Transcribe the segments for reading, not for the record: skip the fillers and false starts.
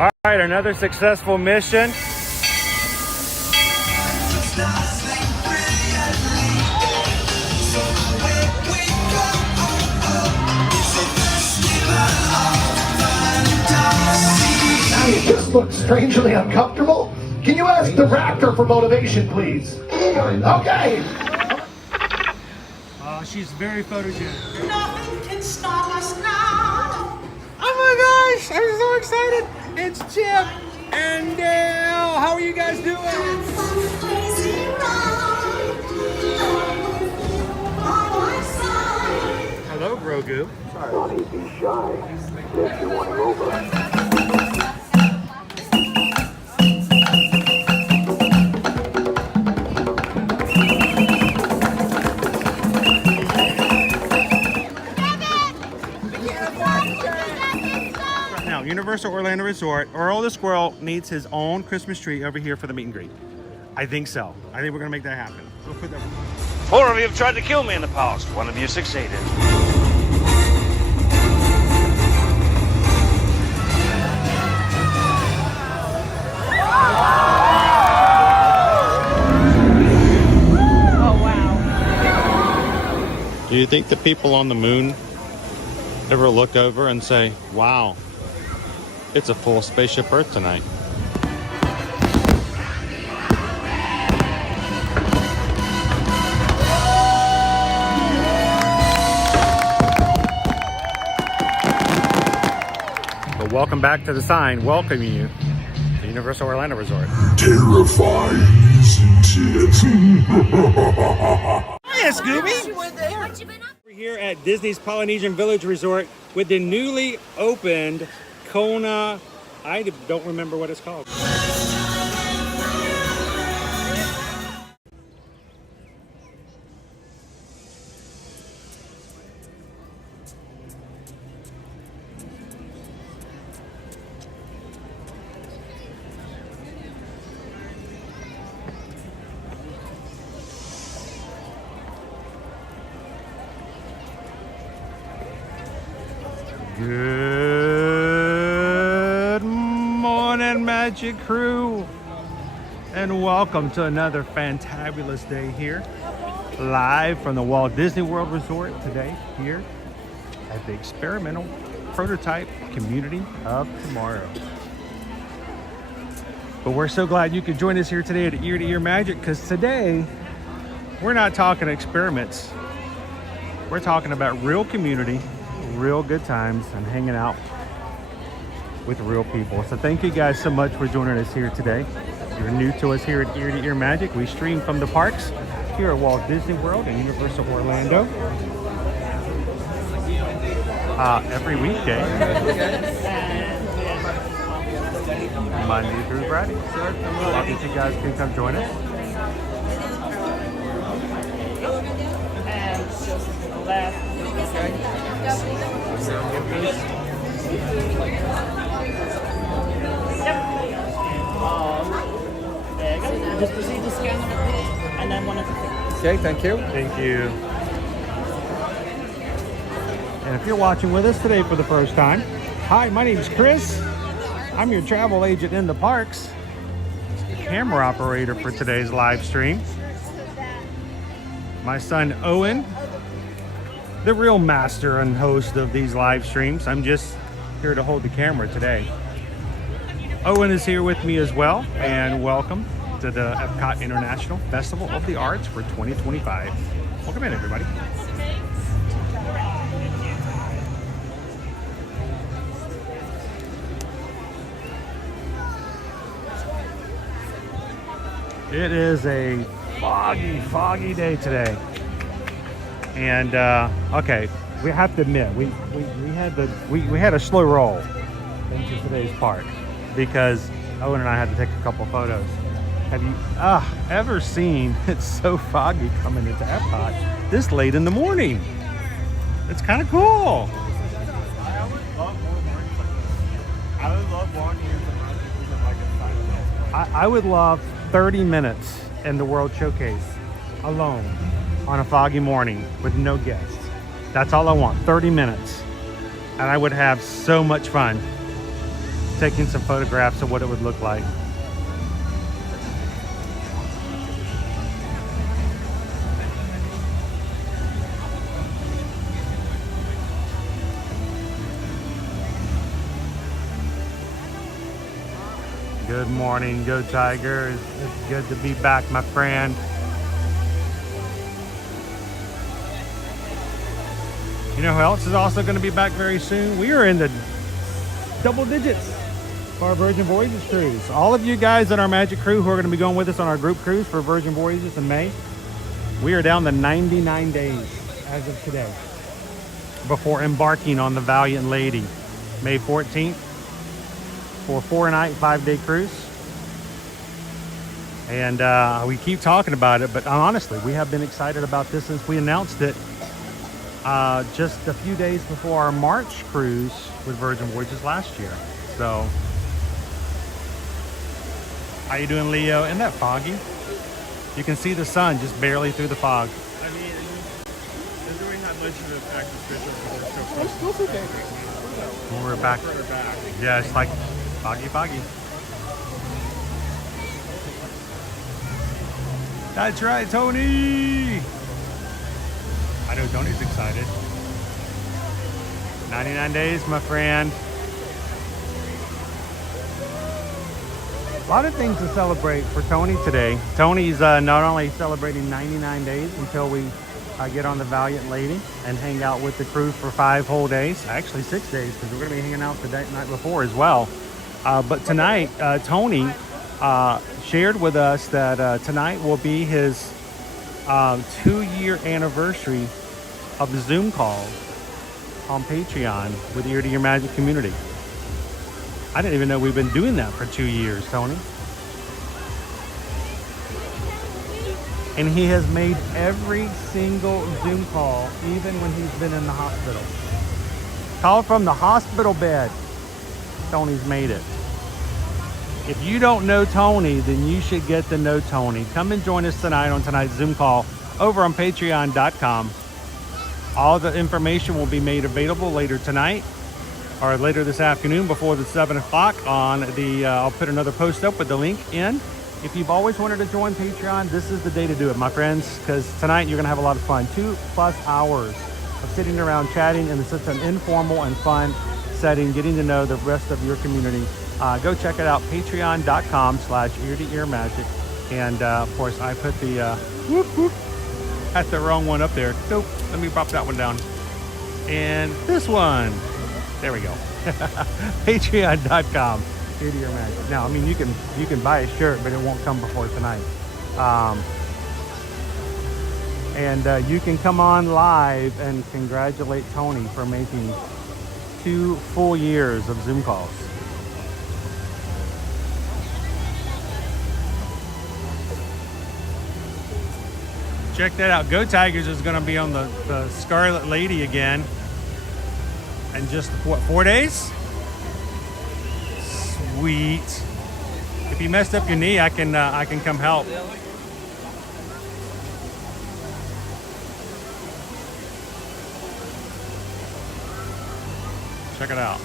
All right, another successful mission. You just look strangely uncomfortable. Can you ask the raptor for motivation, please? Okay. She's very photogenic. Nothing can stop us now. Oh my gosh, I'm so excited. It's Chip and Dale. How are you guys doing? Hello, Grogu. Sorry. Be shy. If you want to go over. Universal Orlando Resort, Earl the Squirrel needs his own Christmas tree over here for the meet and greet. I think so. I think we're gonna make that happen. We'll put that. 4 of you have tried to kill me in the past. 1 of you succeeded. Oh wow. Do you think the people on the moon ever look over and say, wow, it's a full spaceship Earth tonight? But welcome back to the sign welcoming you to Universal Orlando Resort. Terrifying, isn't it? Hiya, Scooby! We're here at Disney's Polynesian Village Resort with the newly opened Kona, I don't remember what it's called. Good morning, Magic Crew, and welcome to another fantabulous day here, live from the Walt Disney World Resort today, here at the experimental prototype community of tomorrow. But we're so glad you could join us here today at Ear to Ear Magic, because today we're not talking experiments. We're talking about real community, real good times, and hanging out with real people. So thank you guys so much for joining us here today. If you're new to us here at Ear to Ear Magic, we stream from the parks here at Walt Disney World and Universal Orlando every weekday, Monday through Friday. Hope you guys can come join us. And last. There you go. Just proceed to scan them and then one of the things. Okay, thank you. Thank you. And if you're watching with us today for the first time, hi, my name is Chris. I'm your travel agent in the parks, camera operator for today's live stream. My son Owen, the real master and host of these live streams. I'm just here to hold the camera today. Owen is here with me as well, and welcome to the Epcot International Festival of the Arts for 2025. Welcome in, everybody. It is a foggy day today. And okay, we have to admit we had a slow roll into today's park because Owen and I had to take a couple photos. Have you ever seen it's so foggy coming into Epcot this late in the morning? It's kind of cool. I would love walking into like a I would love 30 minutes in the World Showcase alone on a foggy morning with no guests. That's all I want, 30 minutes. And I would have so much fun. taking some photographs of what it would look like. Good morning, Go Tigers. It's good to be back, my friend. You know who else is also going to be back very soon? We are in the double digits for our Virgin Voyages cruise. All of you guys on our Magic crew who are going to be going with us on our group cruise for Virgin Voyages in May, we are down to 99 days as of today before embarking on the Valiant Lady, May 14th. For a 4-night, 5-day cruise. And we keep talking about it, but honestly, we have been excited about this since we announced it just a few days before our March cruise with Virgin Voyages last year. So, how you doing, Leo? Isn't that foggy? You can see the sun just barely through the fog. I mean, there's really not much of an effect because we're so close. When we're back. Further back. Yeah, it's like foggy. That's right, Tony! I know Tony's excited. 99 days, my friend. A lot of things to celebrate for Tony today. Tony's not only celebrating 99 days until we get on the Valiant Lady and hang out with the crew for 5 whole days. Actually 6 days, because we're going to be hanging out the night before as well. But tonight, Tony shared with us that tonight will be his 2-year anniversary of the Zoom call on Patreon with the Ear to Ear Magic community. I didn't even know we've been doing that for 2 years, Tony. And he has made every single Zoom call, even when he's been in the hospital. Called from the hospital bed. Tony's made it. If you don't know Tony, then you should get to know Tony. Come and join us tonight on tonight's Zoom call over on patreon.com. All the information will be made available later tonight or later this afternoon before the 7 o'clock on the, I'll put another post up with the link in. If you've always wanted to join Patreon, this is the day to do it, my friends, because tonight you're going to have a lot of fun. 2+ hours of sitting around chatting in such an informal and fun setting, getting to know the rest of your community. Go check it out, patreon.com/ear-to-ear-magic. And of course, I put the whoop whoop at the wrong one up there. Nope, let me pop that one down. And this one, there we go. Patreon.com. Ear-to-ear-magic. Now, I mean, you can buy a shirt, but it won't come before tonight. And you can come on live and congratulate Tony for making 2 full years of Zoom calls. Check that out. Go Tigers is going to be on the Scarlet Lady again. And just, what, 4 days? Sweet. If you messed up your knee, I can come help. Check it out.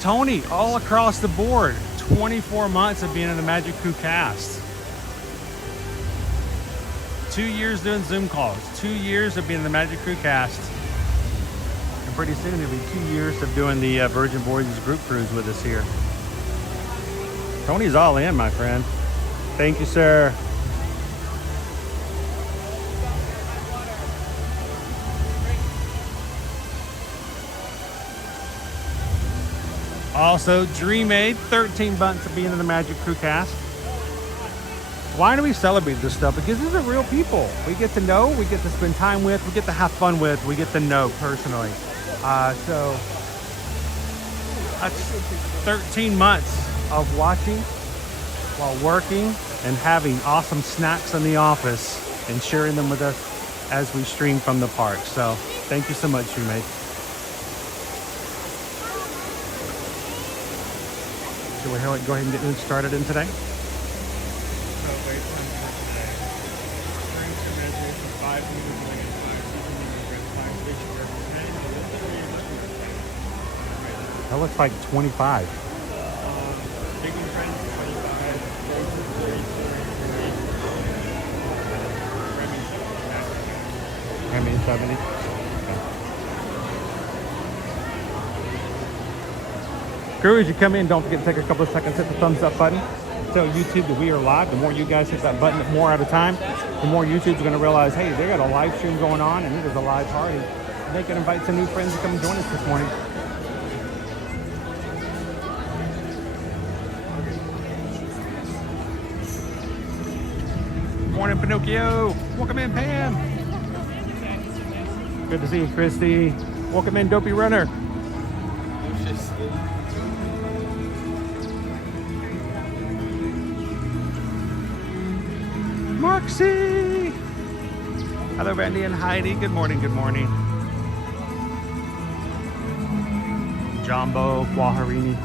Tony, all across the board, 24 months of being in the Magic Crew cast. 2 years doing Zoom calls, 2 years of being in the Magic Crew cast. And pretty soon it'll be 2 years of doing the Virgin Voyages group cruise with us here. Tony's all in, my friend. Thank you, sir. Also, Dreamaid, 13 months of being in the Magic Crew cast. Why do we celebrate this stuff? Because these are real people. We get to know, we get to spend time with, we get to have fun with, we get to know personally. So that's 13 months of watching while working and having awesome snacks in the office and sharing them with us as we stream from the park. So thank you so much, Dreamaid. Should we go ahead and get started in today? That looks like 25. Big and Friends 25. I mean 70. Crew, as you come in, don't forget to take a couple of seconds, hit the thumbs up button. Tell YouTube that we are live. The more you guys hit that button more at a time, the more YouTube's going to realize, hey, they got a live stream going on and it is a live party. They can invite some new friends to come join us this morning. Morning, Pinocchio. Welcome in, Pam. Good to see you, Christy. Welcome in, Dopey Runner. Marksy. Hello, Randy and Heidi. Good morning, good morning. Jumbo, Guajarini.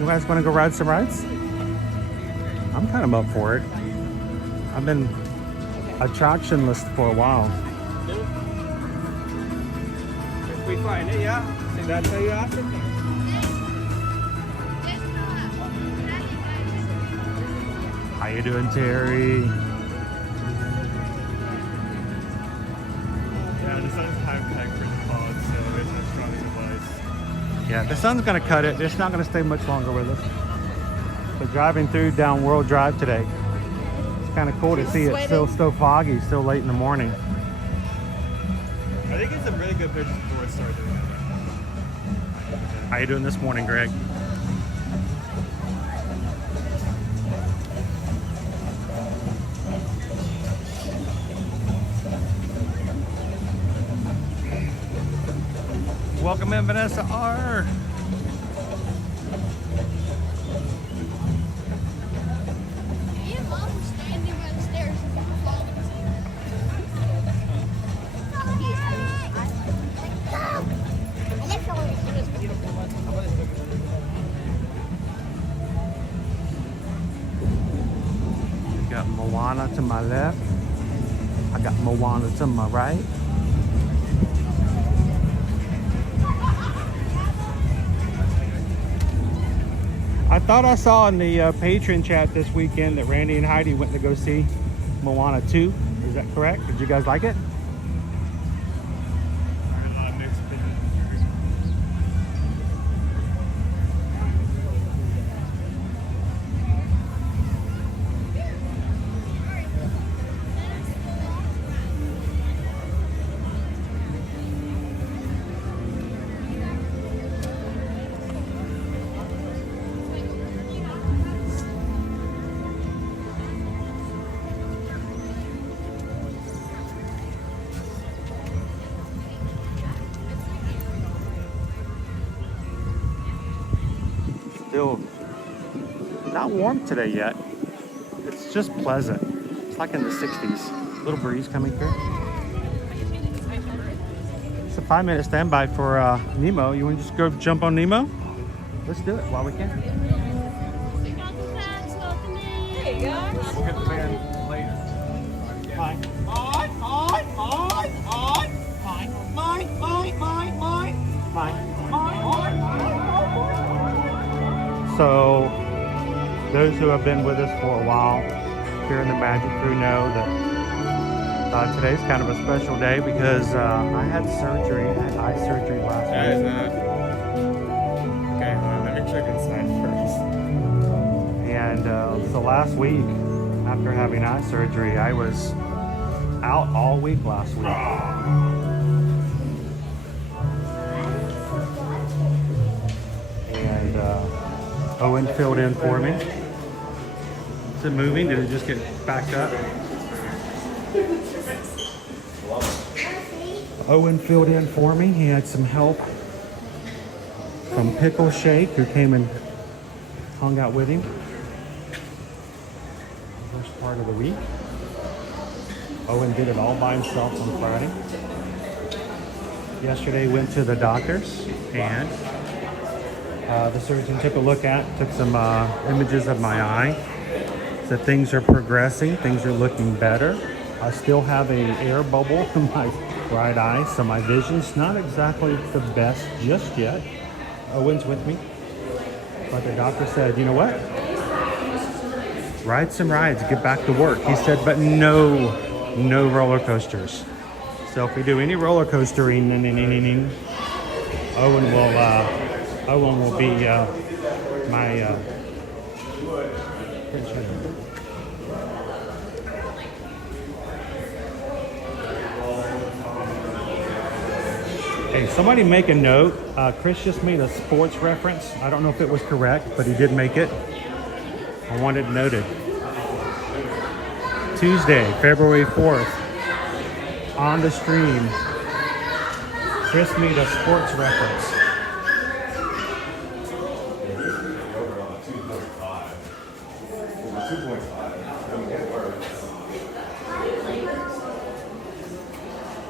You guys want to go ride some rides? I'm kind of up for it. I've been attractionless for a while. We find it, yeah? Did that tell you after? How you doing, Terry? Yeah, the sun's time packed for the fog, so it's a strong device. Yeah, the sun's gonna cut it. It's not gonna stay much longer with us. So driving through down World Drive today. It's kind of cool to see it still foggy, still late in the morning. I think it's a really good picture before it started. How you doing this morning, Greg? Welcome in, Vanessa R. Got Moana to my left. I got Moana to my right. I thought I saw in the patron chat this weekend that Randy and Heidi went to go see Moana 2. Is that correct? Did you guys like it? Still not warm today yet. It's just pleasant. It's like in the 60s. Little breeze coming through. It's a 5-minute standby for Nemo. You want to just go jump on Nemo? Let's do it while we can. Hey guys. We'll get the band later. Hi. So, those who have been with us for a while here in the Magic Crew know that today's kind of a special day because I had surgery. I had eye surgery last week. Okay, let me check inside first. And so last week, after having eye surgery, I was out all week last week. And Owen filled in for me. Is it moving? Did it just get backed up? Owen filled in for me. He had some help from Pickle Shake, who came and hung out with him first part of the week. Owen did it all by himself on Friday. Yesterday went to the doctor's and the surgeon took a look took some images of my eye. So things are progressing, things are looking better. I still have an air bubble bright eyes, so my vision's not exactly the best just yet. Owen's with me. But the doctor said, you know what? Ride some rides, get back to work. He said, but no roller coasters. So if we do any roller coastering, Owen will be my Hey, somebody make a note. Chris just made a sports reference. I don't know if it was correct, but he did make it. I want it noted. Tuesday, February 4th, on the stream, Chris made a sports reference.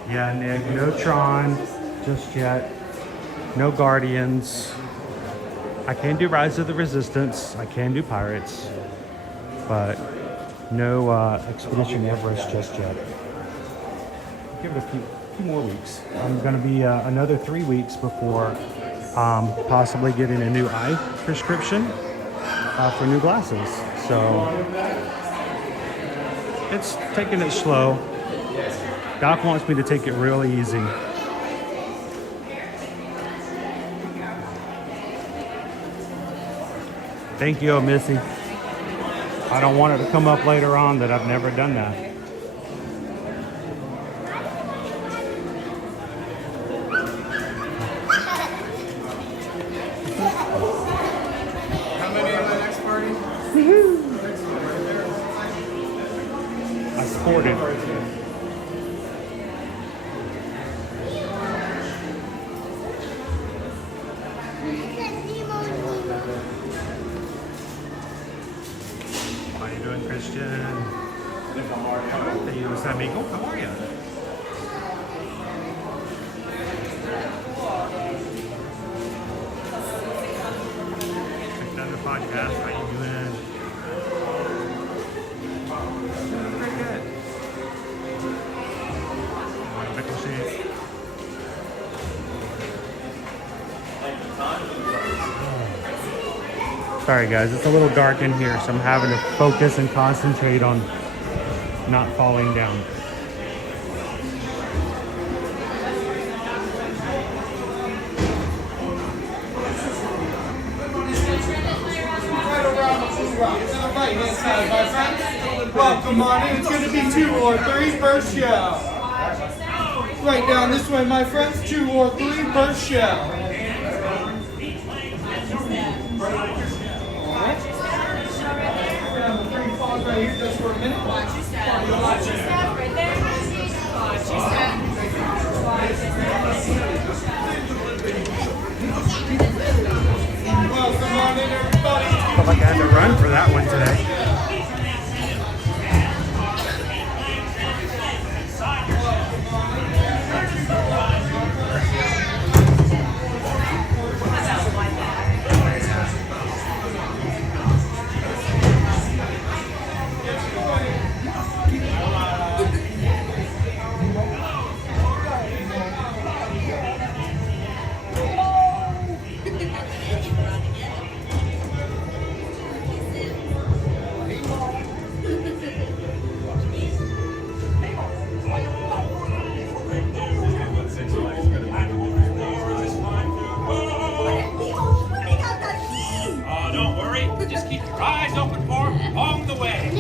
Yeah, Nick, no Tron just yet. No Guardians. I can do Rise of the Resistance. I can do Pirates. But no Expedition Everest just yet. Give it a few more weeks. I'm going to be another 3 weeks before possibly getting a new eye prescription for new glasses. So it's taking it slow. Doc wants me to take it really easy. Thank you, Missy. I don't want it to come up later on that I've never done that. How many at the next party? I sported. How you doing, Christian? Hey, you amigo. How are you? Another podcast. How you doing? Very good. Want a pickle shake? Sorry guys, it's a little dark in here, so I'm having to focus and concentrate on not falling down. Right around the blue rock to the right hand side, my friends. Welcome on in. It's going to be 2 or 3 per show. Right down this way, my friends. 2 or 3 per show. Right here just for a minute. Watch your step right there. Watch your step. Welcome on in, everybody. Felt like I had to run for that one today. Don't worry. Just keep your eyes open for him along the way.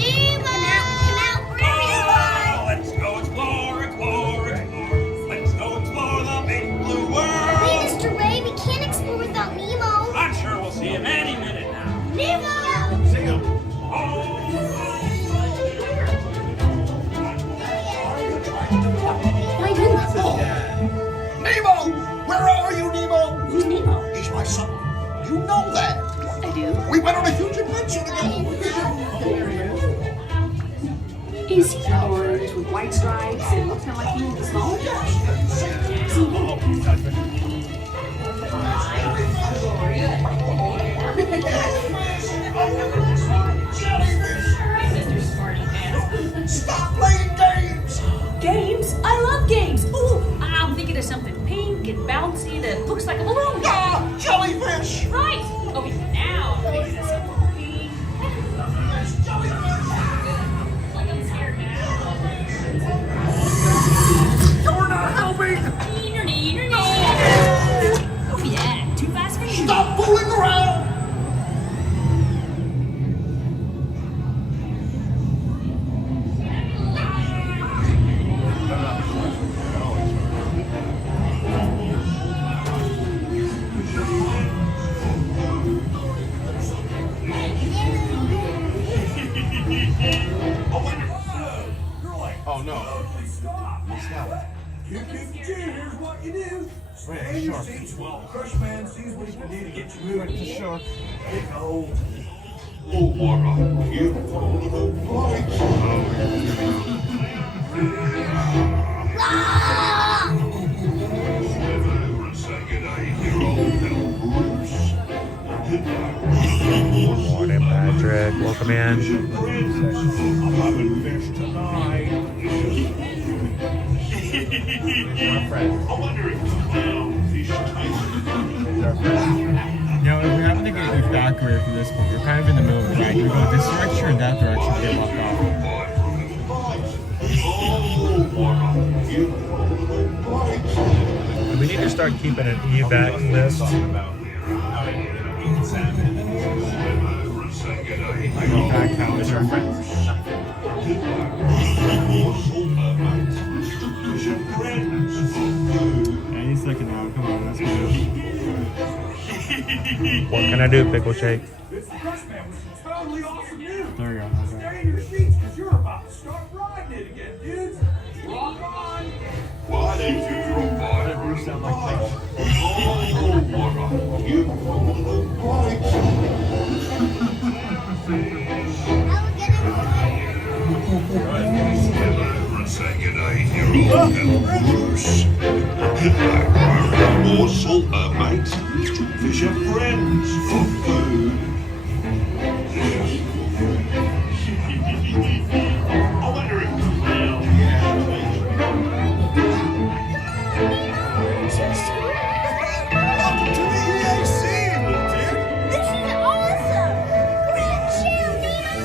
Oh, let's go explore, explore, explore. Let's go explore the big blue world. Wait, Mr. Ray, we can't explore without Nemo. I'm sure we'll see him any minute now. Nemo! See him. My goodness. Nemo! Where are you, Nemo? Who's Nemo? He's my son. You know that. I do. We went on a huge adventure together. Is he orange with white stripes and looks kind of like you in the small? Stop playing games! Games? I love games. Ooh, of something pink and bouncy that looks like a balloon. Ah, jellyfish! Right. Okay, now think of something pink. Like I'm scared now. You're not helping! Neener, neener, neener. Oh yeah, too fast for you. Stop fooling around! Oh no. Here's what you do. Stand your seats while the crush man sees what he can do to get you moving. It's a shark. Big old. Oh, what a beautiful little boy. Morning, Patrick. Welcome in. I'm having fish tonight. My friend. I wonder if clownfish taste. Now, if we happen to get evacuated from this point, we're kind of in the middle of the night. We go this direction or that direction to get locked off. We need to start keeping an evac list. Evac calendar. Any second now, come on, let's go. What can I do, Pickle Shake? This crush man was totally awesome news. There we go. Stay in your seats because you're about to start riding it again, dudes. Rock on. Why did you drop by? You sound like Mike. Oh, what a beautiful little boy. Say goodnight, you're all Bruce. More salt, mate. Fish are friends for food. I wonder if welcome to the EAC, little dude. This is awesome! Grand champion!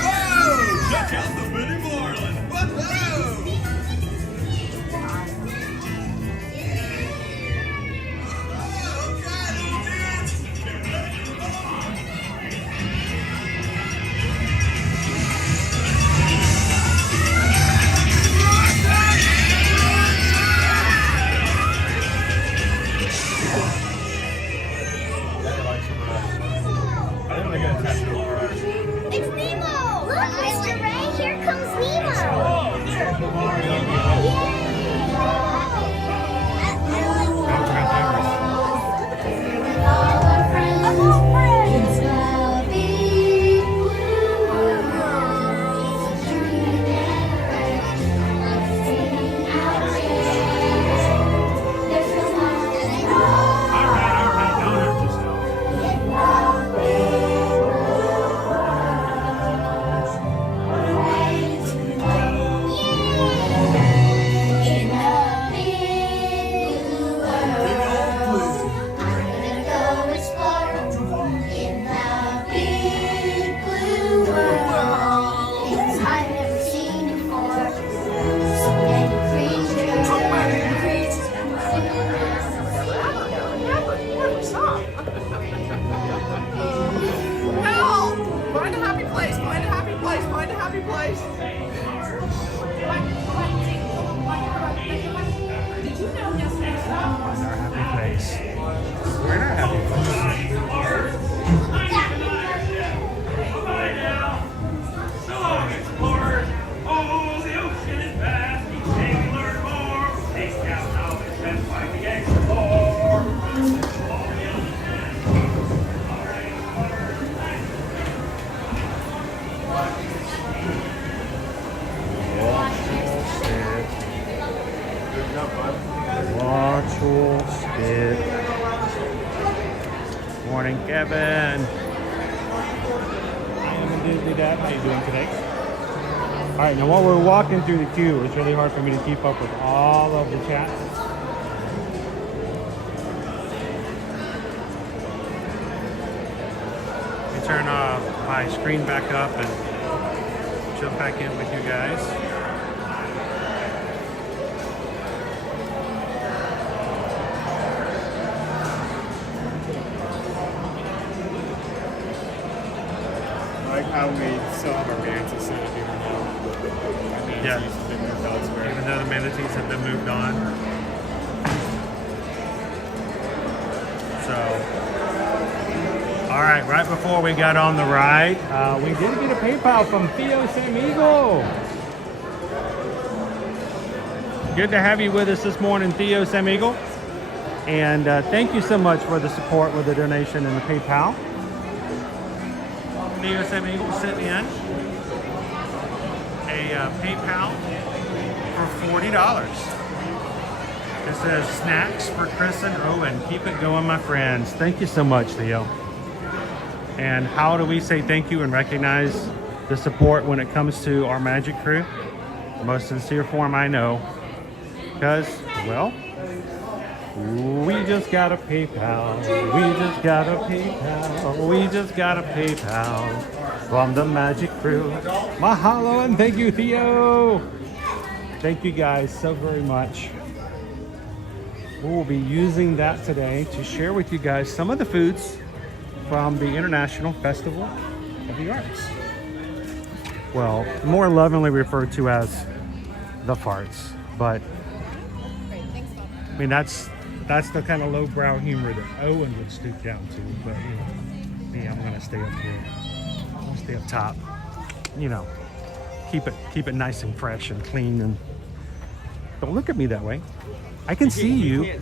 Whoa! Check out the Minnie Marlin. Whoa! It's Nemo! Look, Mr. Ray, here comes Nemo! All our friends will be morning, Kevin. I am Disney Dad. How you doing today? All right, now while we're walking through the queue, it's really hard for me to keep up with all of the chats. Let me turn my screen back up and jump back in with you guys. I like how we still have our manatees center here now. Yeah. Have been moved elsewhere. Even though the manatees have been moved on. So, all right, right before we got on the ride, we did get a PayPal from Theo Samigo. Good to have you with us this morning, Theo Samigo. And thank you so much for the support with the donation and the PayPal. Theo Samigo sent in a PayPal for $40. It says snacks for Chris and Owen. Keep it going, my friends. Thank you so much, Theo. And how do we say thank you and recognize the support when it comes to our magic crew? The most sincere form I know. Because, well, we just got a PayPal. We just got a PayPal. We just got a PayPal from the magic crew. Mahalo and thank you, Theo. Thank you guys so very much. We will be using that today to share with you guys some of the foods from the International Festival of the Arts. Well, more lovingly referred to as the farts, but I mean that's the kind of lowbrow humor that Owen would stoop down to. But you know, me, I'm gonna stay up here. I'm gonna stay up top. You know, keep it nice and fresh and clean. And don't look at me that way. I can see you.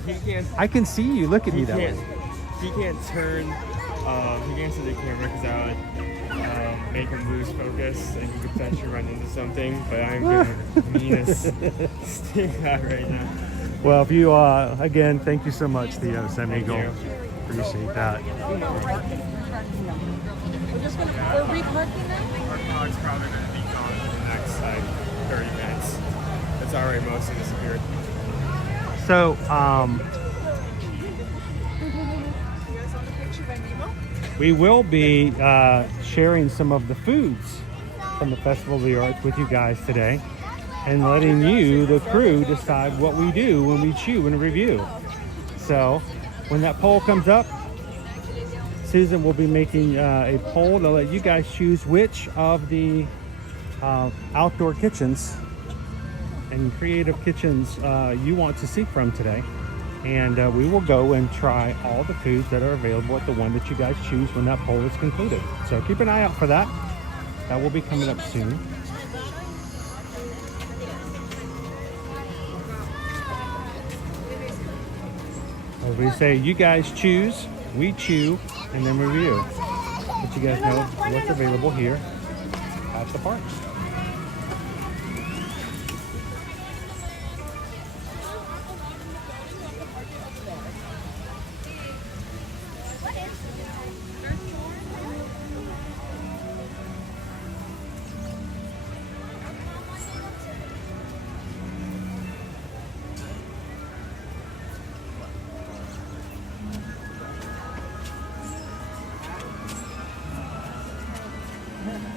I can see you. Look at me that way. He can't turn. He can't see the camera because that would make him lose focus and he could potentially run into something. But I'm doing the meanest stick out right now. Well, if you again, thank you so much, Theo Samigo. Appreciate that. We're reparking now? Our dog's probably going to be gone for the next 30 minutes. It's already mostly disappeared. So, we will be sharing some of the foods from the Festival of the Arts with you guys today and letting you, the crew, decide what we do when we chew and review. So, when that poll comes up, Susan will be making a poll to let you guys choose which of the outdoor kitchens and creative kitchens you want to see from today. And we will go and try all the foods that are available at the one that you guys choose when that poll is concluded. So keep an eye out for that. That will be coming up soon. As we say, you guys choose, we chew, and then review. Let you guys know what's available here at the parks.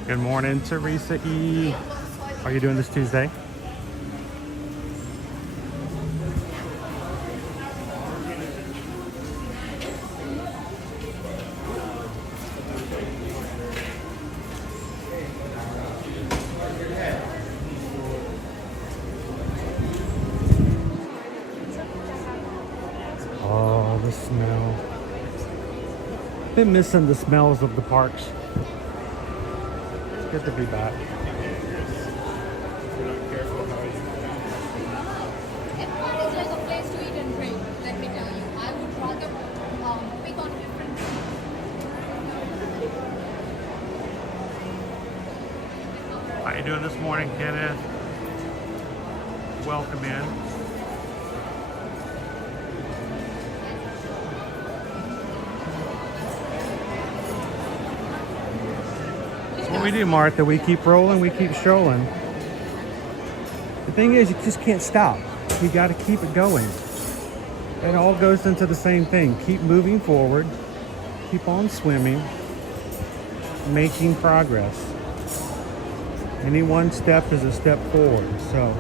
Good morning, Teresa E. How are you doing this Tuesday? Oh, the smell. Been missing the smells of the parks. Good to be back. Epcot is like a place to eat and drink, let me tell you. I would rather pick on different How you doing this morning, Kenneth? Welcome in. we do, Martha. We keep rolling, we keep strolling. The thing is, you just can't stop. You got to keep it going. It all goes into the same thing. Keep moving forward. Keep on swimming. Making progress. Any one step is a step forward. So.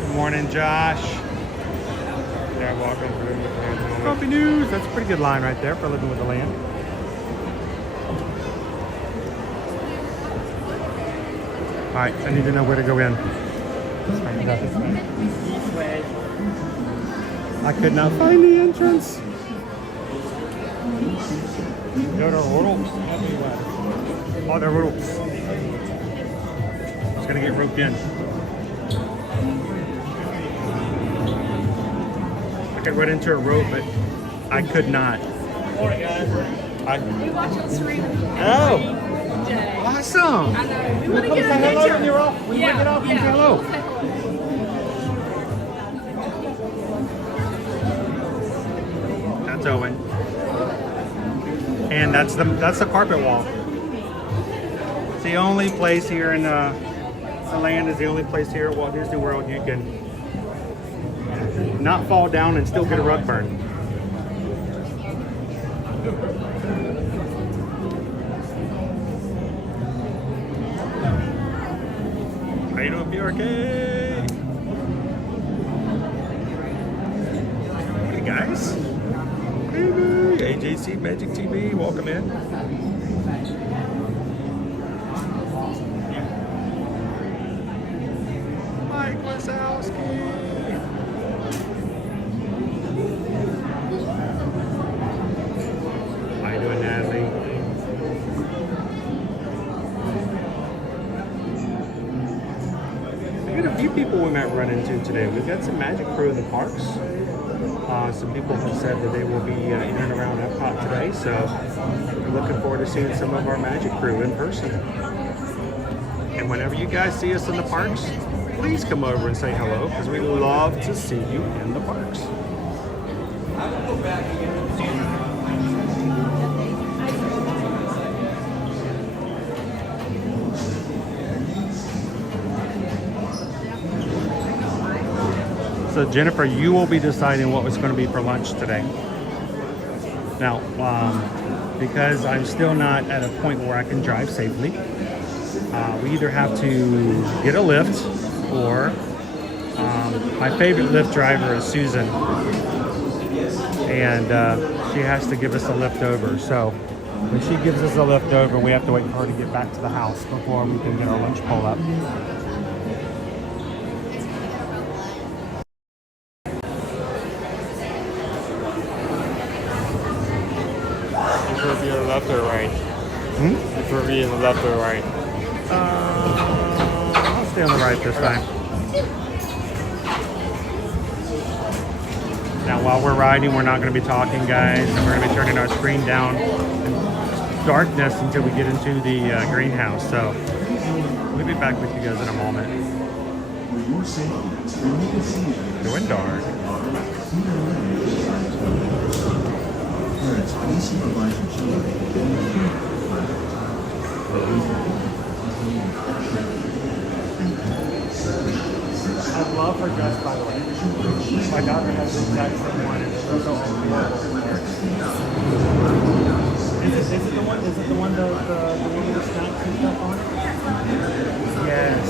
Good morning, Josh. Yeah, welcome for Living with the Land. Coffee news. That's a pretty good line right there for Living with the Land. All right, I need to know where to go in. Each way. I could not find the entrance. There are ropes everywhere. Oh, there are ropes. Just gonna get roped in. I could run into a rope, but I could not. Morning, guys. We watch on stream. Oh, Day. awesome! I know. We want to Come get say a hello picture. when you're off. When you get off, you say hello. That's Owen, and that's the carpet walk. It's the only place here in the land is the only place here at Walt Disney World you can not fall down and still get a rug burn. How you doing, BRK? Hey guys. Hey, AJC Magic TV, welcome in. Mike Wazowski. How you doing, Natalie? We got a few people we might run into today. We've got some magic crew in the parks. Some people have said that they will be in and around Epcot today, so we're looking forward to seeing some of our magic crew in person. And whenever you guys see us in the parks, please come over and say hello, because we love to see you in the parks. So Jennifer, you will be deciding what was going to be for lunch today. Now, because I'm still not at a point where I can drive safely, we either have to get a lift, or my favorite Lyft driver is Susan, and she has to give us a lift over. So when she gives us a lift over, we have to wait for her to get back to the house before we can get our lunch pulled up. Left or right? Prefer being the left or right? I'll stay on the right this time. Now, while we're riding, we're not going to be talking, guys, and we're going to be turning our screen down in darkness until we get into the greenhouse. So we'll be back with you guys in a moment. Doing dark. I love her dress, by the way. My daughter has the exact same one. It's so Is it the one? Is it the one the one with the snacks and stuff on it? Yes.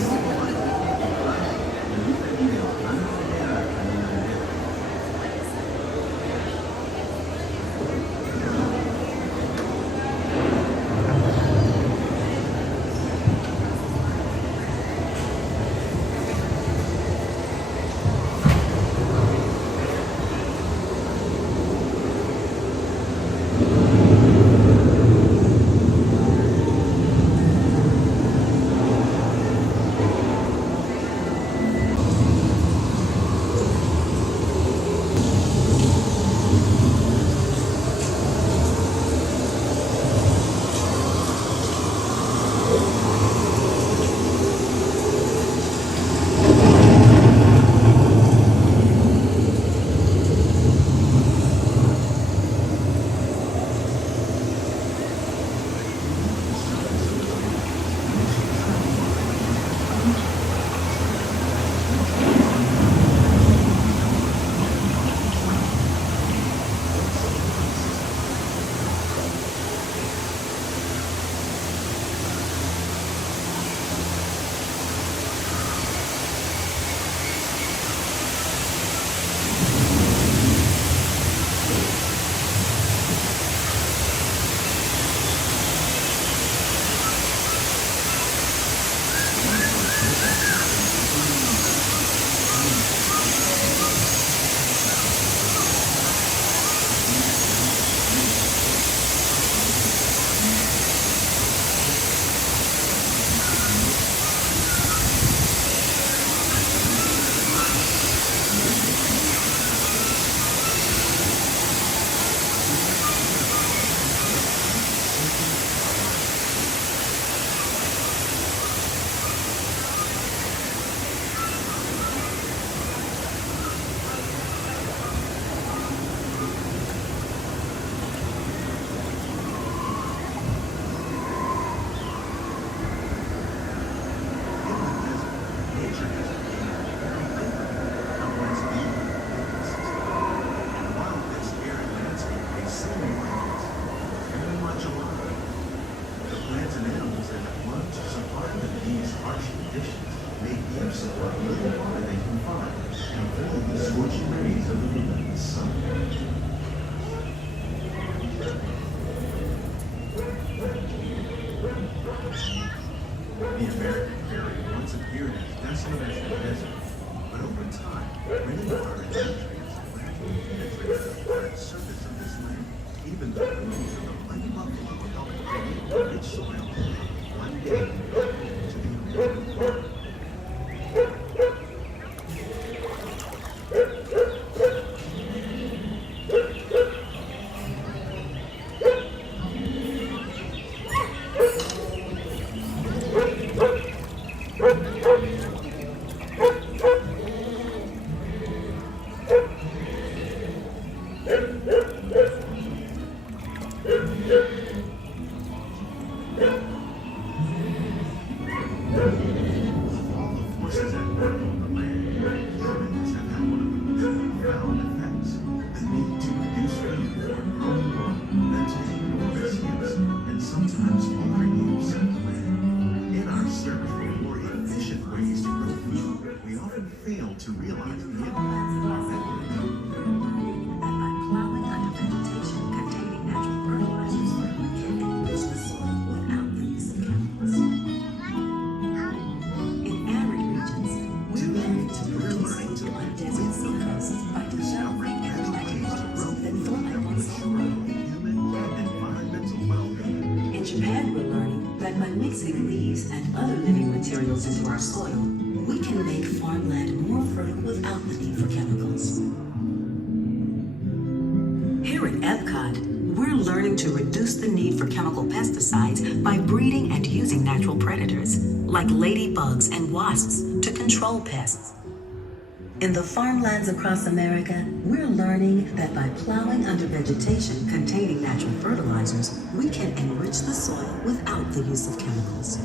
Many are the surface of this land, even the roots of the mighty buffalo help create the rich soil. One day, to be to realize the impact of our efforts. And by plowing under vegetation containing natural fertilizers, we can enrich the soil without the use of chemicals. In arid regions, we're learning to produce food on desert seacoasts by developing and planting crops that thrive on saltwater. Human and environmental well-being. In Japan, we're learning that by mixing leaves and other living materials into our soil, we can make farmland more fertile without the need for chemicals. Here at Epcot, we're learning to reduce the need for chemical pesticides by breeding and using natural predators, like ladybugs and wasps, to control pests. In the farmlands across America, we're learning that by plowing under vegetation containing natural fertilizers, we can enrich the soil without the use of chemicals.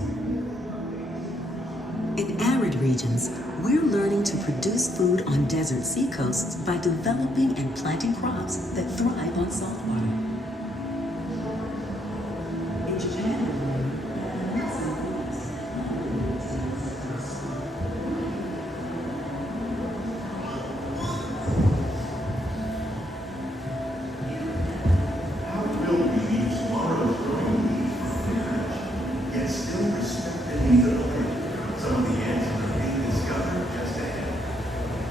In arid regions, we're learning to produce food on desert seacoasts by developing and planting crops that thrive on saltwater. In Japan, How will we leave tomorrow's growing needs for marriage, yet still respect the needs of the land? Some of the answers are being discovered just ahead.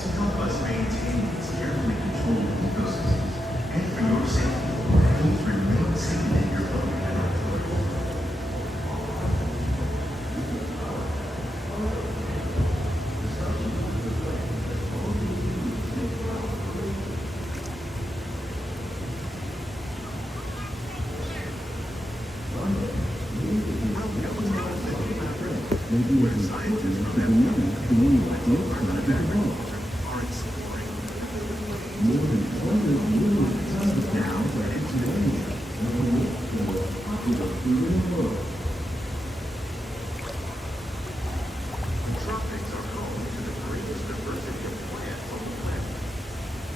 To help us maintain these carefully controlled ecosystems, and for your safety, please remain seated in your boat at October. Where scientists from Epcot are exploring now the tropics are home to the greatest diversity of plants on the planet.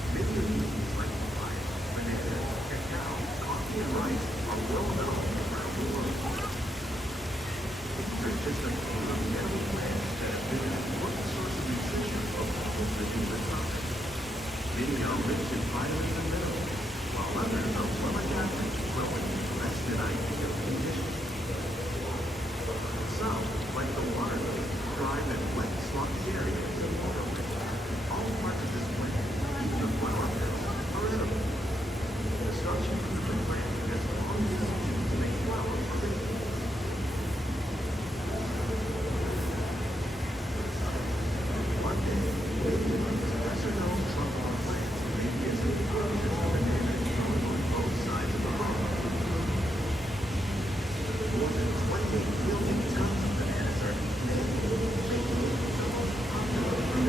Many of these, like papaya, bananas, cacao, coffee, and rice, are well known around the world. These are just a few of many plants that have been an important source of nutrition for most of human life. Many are rich in vitamins and minerals, while others are well adapted to growing in less than ideal conditions. Some, like the water lily, thrive in wet, swampy areas and waterways. All parts of this plant, even the flower petals, are edible. The starchy fruit of the plant has long been used to make flour for baking. One day, these lesser-known tropical plants may be as important as the banana grown on both sides of the road. More than 28 billion tons of bananas are eaten annually, making it the most popular fruit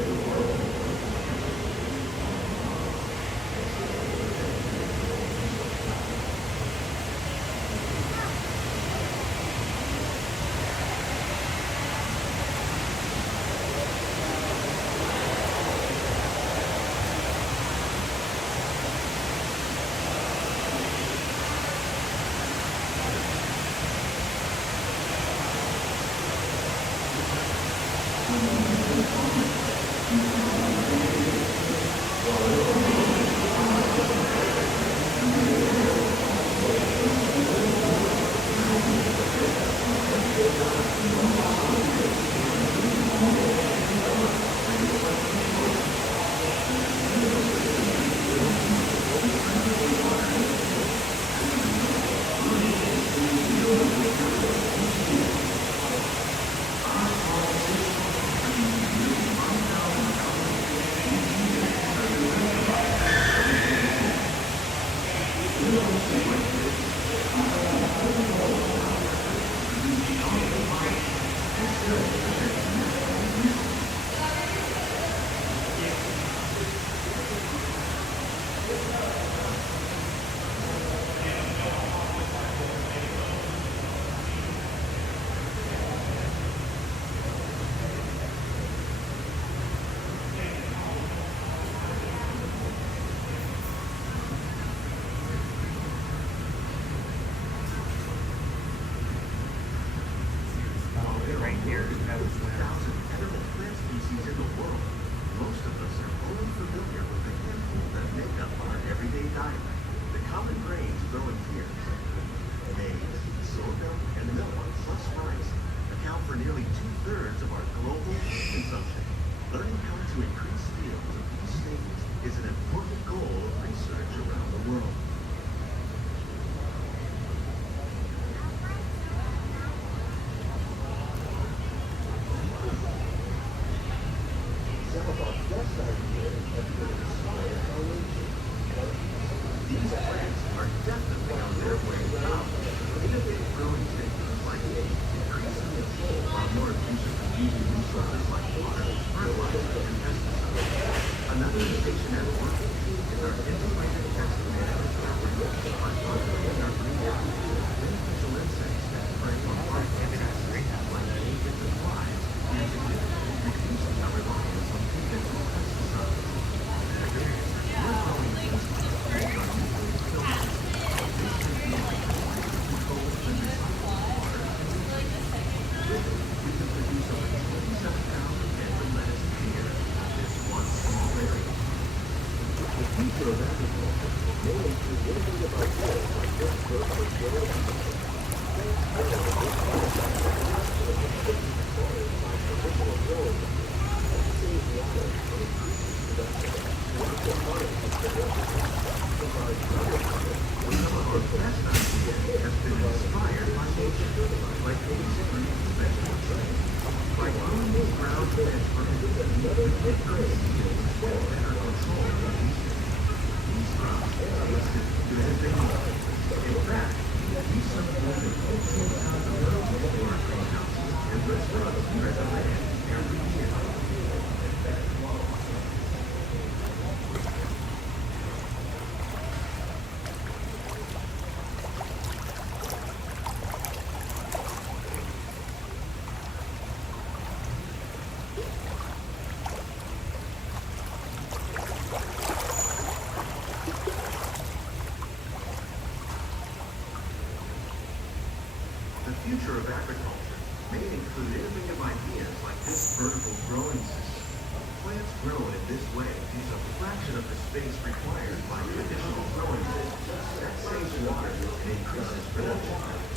The future of agriculture may include innovative ideas like this vertical growing system. Plants grown in this way use a fraction of the space required by traditional growing systems. That saves water and increases production.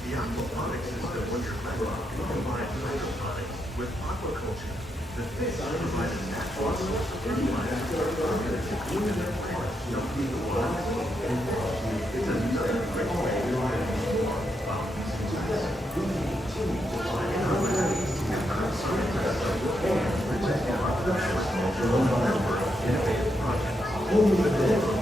The aquaponic system was combines hydroponics with aquaculture. The fish provide a natural source of fertilizer for farmers to keep in their plants, don't need the water. It's another great way to learn more about these things. We continue to find opportunities to get outside the and protect our agriculture through a number of innovative projects. Over the day,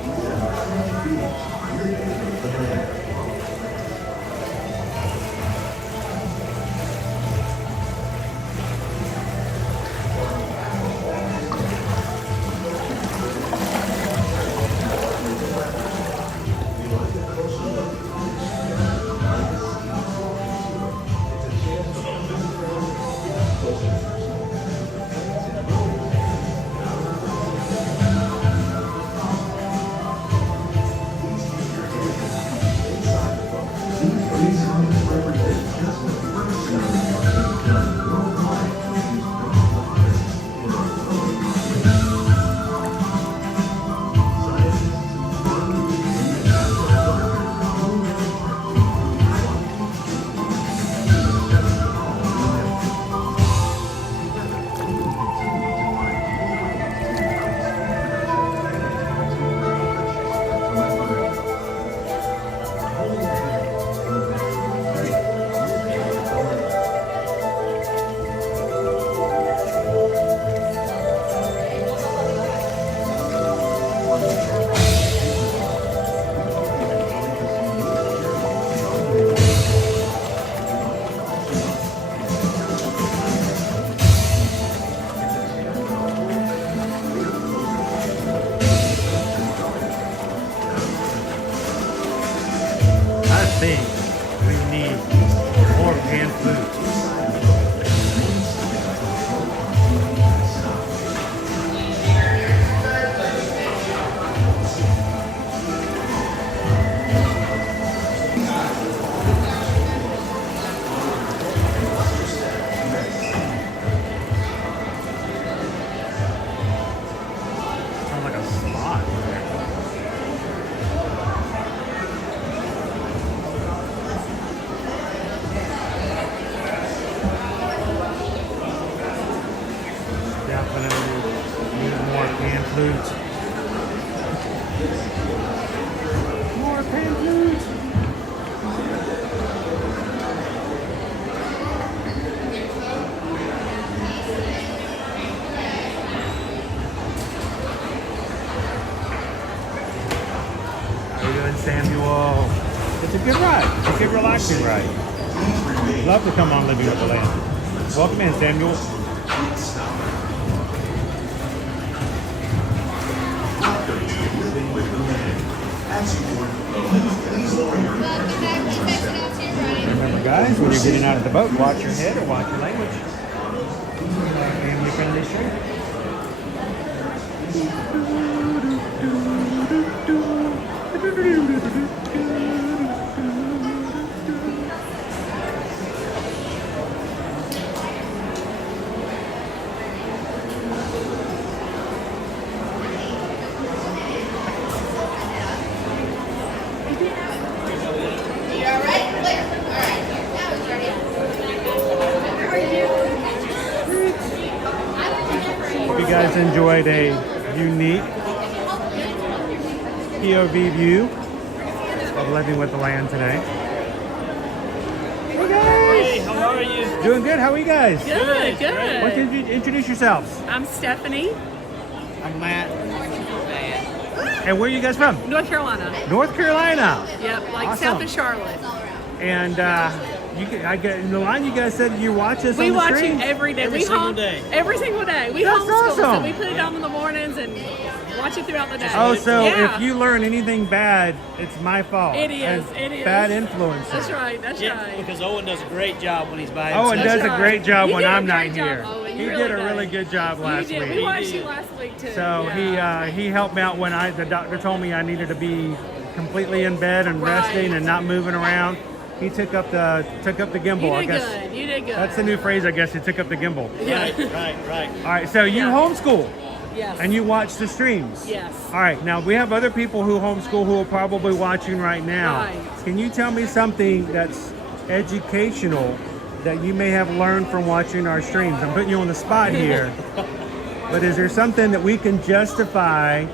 Samuel. It's a good ride. It's a good relaxing ride. I'd love to come on Living with the Land. Welcome in, Samuel. Remember, guys, when you're getting out of the boat, watch your head or watch your language. Family friendly show. quite a unique POV view of living with the land today. Hey guys! Hey, how are you? Doing good. How are you guys? Good, good. Why don't you introduce yourselves? I'm Stephanie, I'm Matt. And where are you guys from? North Carolina. North Carolina. Yep, like Awesome. south of Charlotte. And I get in the line. You guys said you watch us We on the watch stream? it every day. Every single day. Every single day. We That's homeschool, so awesome. we put it on in the mornings and watch it throughout the day. Oh, so yeah. if you learn anything bad, it's my fault. It is, And it is. Bad influences. That's right, that's Yeah, right. because Owen does a great job when he's by himself. Owen That's does a right. great job You when did a I'm not great job, here. Owen. He You did really a did. really good job last You did. week. We watched you last week too. So he helped me out when the doctor told me I needed to be completely in bed and Right. resting and not moving around. He took up the gimbal. You I did guess good. You did good. that's the new phrase. I guess he took up the gimbal. Right. All right. So you Yeah. homeschool Yes. and you watch the streams. Yes. All right. Now we have other people who homeschool who are probably watching right now. Right. Can you tell me something that's educational that you may have learned from watching our streams? I'm putting you on the spot here. But is there something that we can justify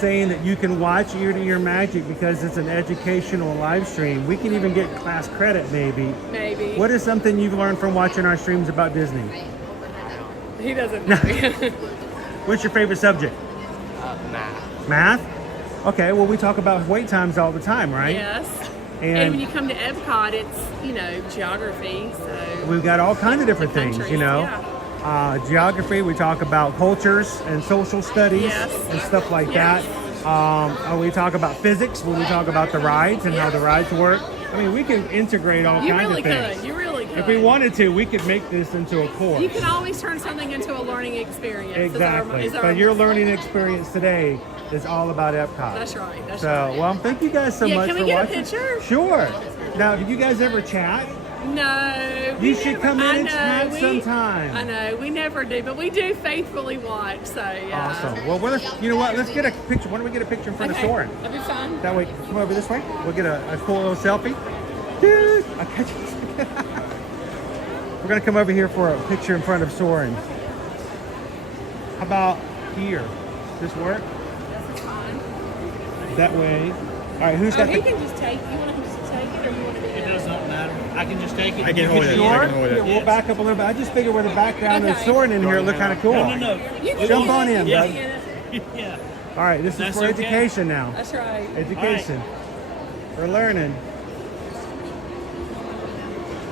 saying that you can watch Ear to Ear Magic because it's an educational live stream? We can even get class credit maybe. Maybe. What is something you've learned from watching our streams about Disney? He doesn't know. What's your favorite subject? Math. Math? Okay, well we talk about wait times all the time, right? Yes. And- And when you come to Epcot, it's, geography, so. We've got all kinds of different things, Countries, Geography, we talk about cultures and social studies Yes. and stuff like Yes. that. We talk about physics when we talk about the rides and how the rides work. I mean, we can integrate all You kinds really of things. could. You really could. If we wanted to, we could make this into a course. You can always turn something into a learning experience. Exactly. But your learning experience today is all about Epcot. That's right. That's So, right. well, thank you guys so Yeah, much can for we get a watching. picture? Sure. Now, did you guys ever chat? No. You we should never- come in I and know, chat we- sometime. I know. We never do, but we do faithfully watch. So yeah. Awesome. Well, you know what? Let's get a picture. Why don't we get a picture in front Okay. of Soren? That'd be fun. That way, come over this way. We'll get a cool little selfie. Dude, I catch you. We're gonna come over here for a picture in front of Soren. How about here? Does this work? That's fine. That way. All right. Who's got He the? can just take. You want him just to take it, or you want to be? It does not matter. I can just take it. I can hold it. Sure. I can hold it. Yeah, we'll back up a little bit. I just figured with the background and Okay. Soren in here, it looked kind of cool. No. You can Jump get on it. in, You bud. can get it. Yeah. All right. This is That's for okay. education now. That's right. Education. We're learning.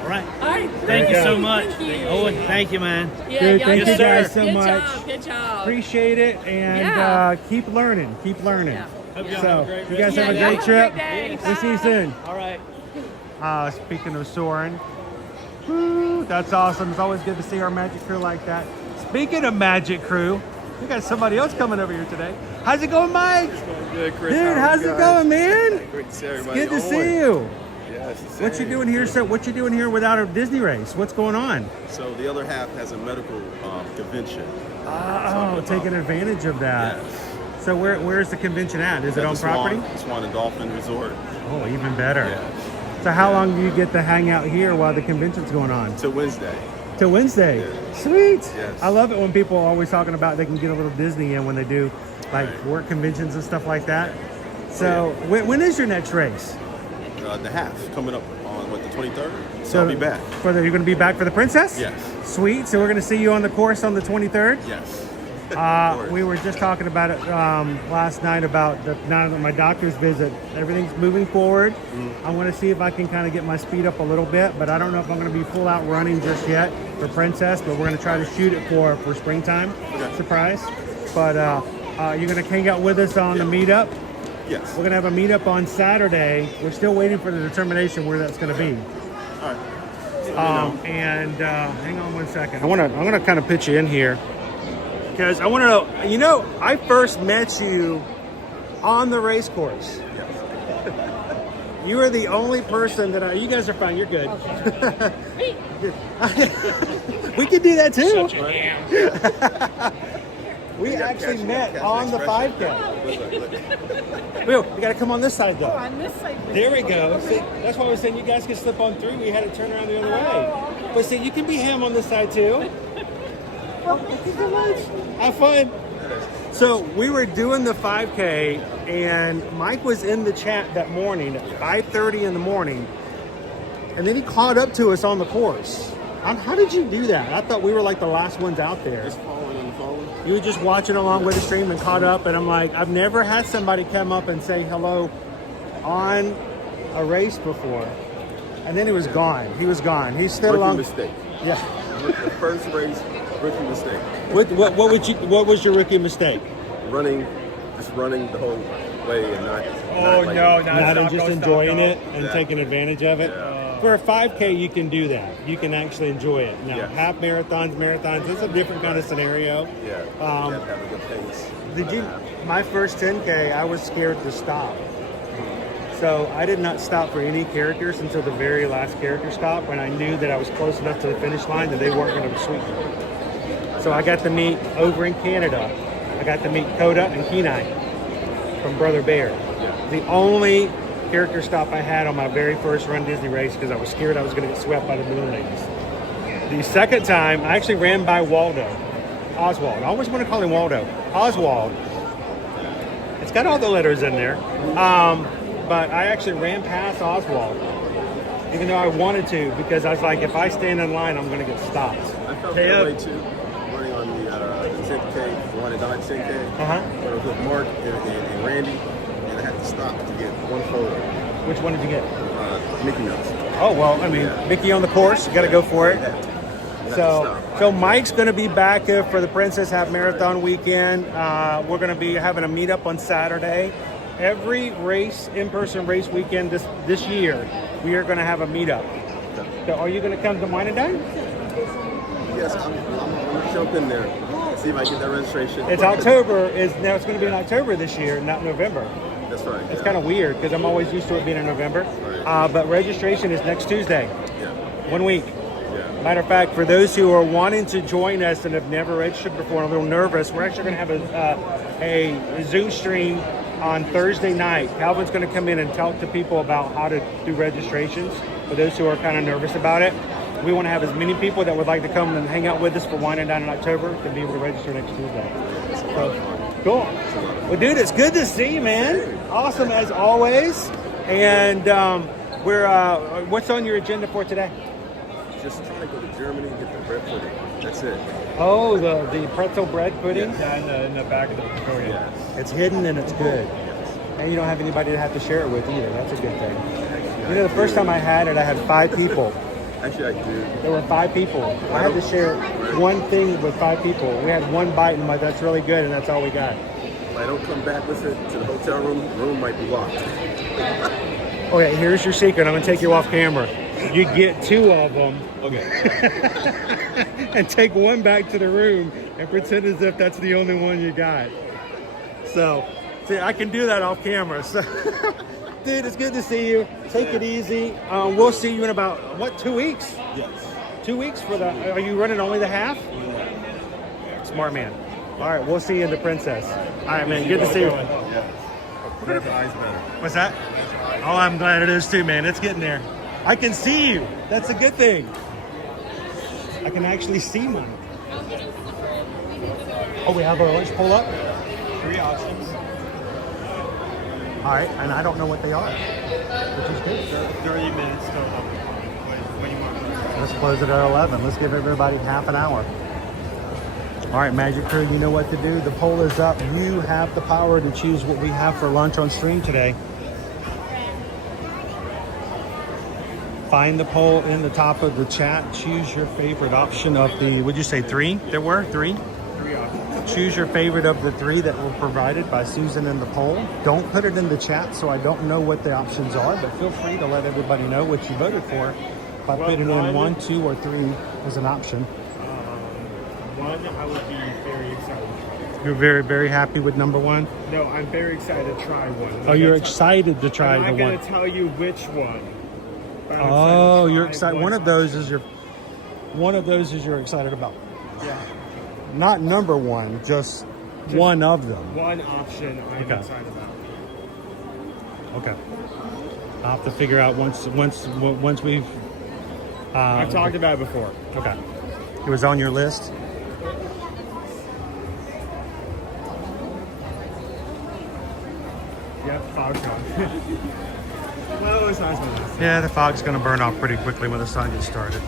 All right. All right. Thank you so much. Thank you. Owen, thank you, man. Yeah, Dude, y'all thank you did guys it. so Good much. Job. Good job. Appreciate it and Yeah. keep learning. Keep learning. Yeah. Hope y'all So, have a great you guys rest have a Yeah, great y'all trip. have a great day. We'll see you Bye. soon. All right. Speaking of Soren, woo, that's awesome. It's always good to see our magic crew like that. Speaking of magic crew, we got somebody else coming over here today. How's it going, Mike? Good, Chris. Dude, how's it going, man? Great to see everybody. Good to Owen. see you. Yes, the What you same. doing here? So, what you doing here without a Disney race? What's going on? So the other half has a medical convention. Oh, taking advantage of that. Yes. So, where's the convention at? Is it At on the property? Swan and Dolphin Resort. Oh, even better. Yes. So, how long do you get to hang out here while the convention's going on? Till Wednesday. Till Wednesday. Yeah. Sweet. Yes. I love it when people are always talking about they can get a little Disney in when they do like Right. work conventions and stuff like that. So when is your next race? The half coming up on the 23rd. So I'll be back. You're going to be back for the princess? Yes. Sweet. So we're going to see you on the course on the 23rd. Yes. Of course. We were just talking about it last night about now that my doctor's visit. Everything's moving forward. Mm-hmm. I want to see if I can kind of get my speed up a little bit, but I don't know if I'm going to be full out running just yet for Princess, but we're going to try to shoot it for springtime. Okay. Surprise. But you're going to hang out with us on the meetup. Yes. We're going to have a meetup on Saturday. We're still waiting for the determination where that's going to be. All right. And hang on one second. I'm gonna kind of pitch you in here because I want to know. You know, I first met you on the race course. You are the only person that you guys are fine. You're good. We could do that too. We actually met on the 5K. Will, you got to come on this side though. Oh, on this side. There we go. See, that's why I was saying you guys can slip on through. We had to turn around the other way. But see, you can be him on this side too. Well, thank you so much. Have fun. So we were doing the 5K, and Mike was in the chat that morning at 5:30 in the morning, and then he caught up to us on the course. How did you do that? I thought we were like the last ones out there. Just following on the phone. You were just watching along with the stream and caught up, and I'm like, I've never had somebody come up and say hello on a race before. And then he was gone. He was gone. He's still Rookie along. mistake. Yeah. The first race, rookie mistake. What was your rookie mistake? Just running the whole way and not. Not just enjoying it and taking advantage of it. For a 5K, you can do that. You can actually enjoy it. Now, half marathons, it's a different kind of scenario. Yeah. You have to have a good pace. My first 10K, I was scared to stop. So I did not stop for any characters until the very last character stop, when I knew that I was close enough to the finish line that they weren't going to sweep me. So I got to meet over in Canada. I got to meet Coda and Kenai from Brother Bear. The only character stop I had on my very first Run Disney race, because I was scared I was going to get swept by the Moon Ladies. The second time, I actually ran by Oswald. I always want to call him Waldo. Oswald. It's got all the letters in there. But I actually ran past Oswald, even though I wanted to, because I was like, if I stand in line, I'm going to get stopped. I felt that way too, running on the 10K, the one at 10K. Where it was with Mark and Randy, and I had to stop to get one photo. Which one did you get? Mickey Mouse. Oh, well, I mean, Mickey on the course, you got to go for it. So Mike's going to be back for the Princess Half Marathon weekend. We're going to be having a meetup on Saturday. Every race, in-person race weekend this year, we are going to have a meetup. So are you going to come to Wine and Dine? Yes, I'm going to jump in there, see if I get that registration. It's October. It's going to be in October this year, not November. That's right. It's kind of weird because I'm always used to it being in November. Right. But registration is next Tuesday. 1 week. Matter of fact, for those who are wanting to join us and have never registered before, and a little nervous, we're actually going to have a Zoom stream on Thursday night. Calvin's going to come in and talk to people about how to do registrations. For those who are kind of nervous about it, we want to have as many people that would like to come and hang out with us for Wine and Dine in October to be able to register next Tuesday. So, cool. Well, dude, it's good to see you, man. Awesome as always. And what's on your agenda for today? Just trying to go to Germany and get the bread pudding. That's it. Oh, the pretzel bread pudding? Yeah, in the back of the pavilion. Yes. It's hidden and it's good. And you don't have anybody to have to share it with either. That's a good thing. You know, the first time I had it, I had 5 people. Actually, I do. There were 5 people. I had to share one thing with 5 people. We had one bite and I'm like, that's really good, and that's all we got. If I don't come back with it to the hotel room, the room might be locked. Okay, here's your secret. I'm going to take you off camera. You get 2 of them. Okay. And take one back to the room and pretend as if that's the only one you got. So, see, I can do that off camera. So, dude, it's good to see you. Take it easy. We'll see you in about, 2 weeks? Yes. 2 weeks for the, are you running only the half? Yeah. Smart man. All right, we'll see you in the Princess. All right, man, good to see you. What's that? Oh, I'm glad it is too, man. It's getting there. I can see you. That's a good thing. I can actually see mine. Oh, we have our lunch pull up? 3 options. All right, and I don't know what they are, which is good. 30 minutes till when you want. Let's close it at 11. Let's give everybody half an hour. All right, Magic Crew, you know what to do. The poll is up. You have the power to choose what we have for lunch on stream today. Find the poll in the top of the chat. Choose your favorite option of the, would you say 3? There were 3? 3 options. Choose your favorite of the 3 that were provided by Susan in the poll. Don't put it in the chat so I don't know what the options are, but feel free to let everybody know what you voted for by putting in 1, 2, or 3 as an option. 1, I would be very excited. You're very, very happy with number 1? No, I'm very excited to try one. Oh, you're excited to try the one. I'm not going to tell you which one. Oh, you're excited. One of those is you're excited about. Yeah. Not number 1, just one of them. One option I'm excited about. Okay. I'll have to figure out once we've. I've talked about it before. Okay. It was on your list. Yep, fog's gone. Well, it's not as much. Yeah, the fog's going to burn off pretty quickly when the sun gets started.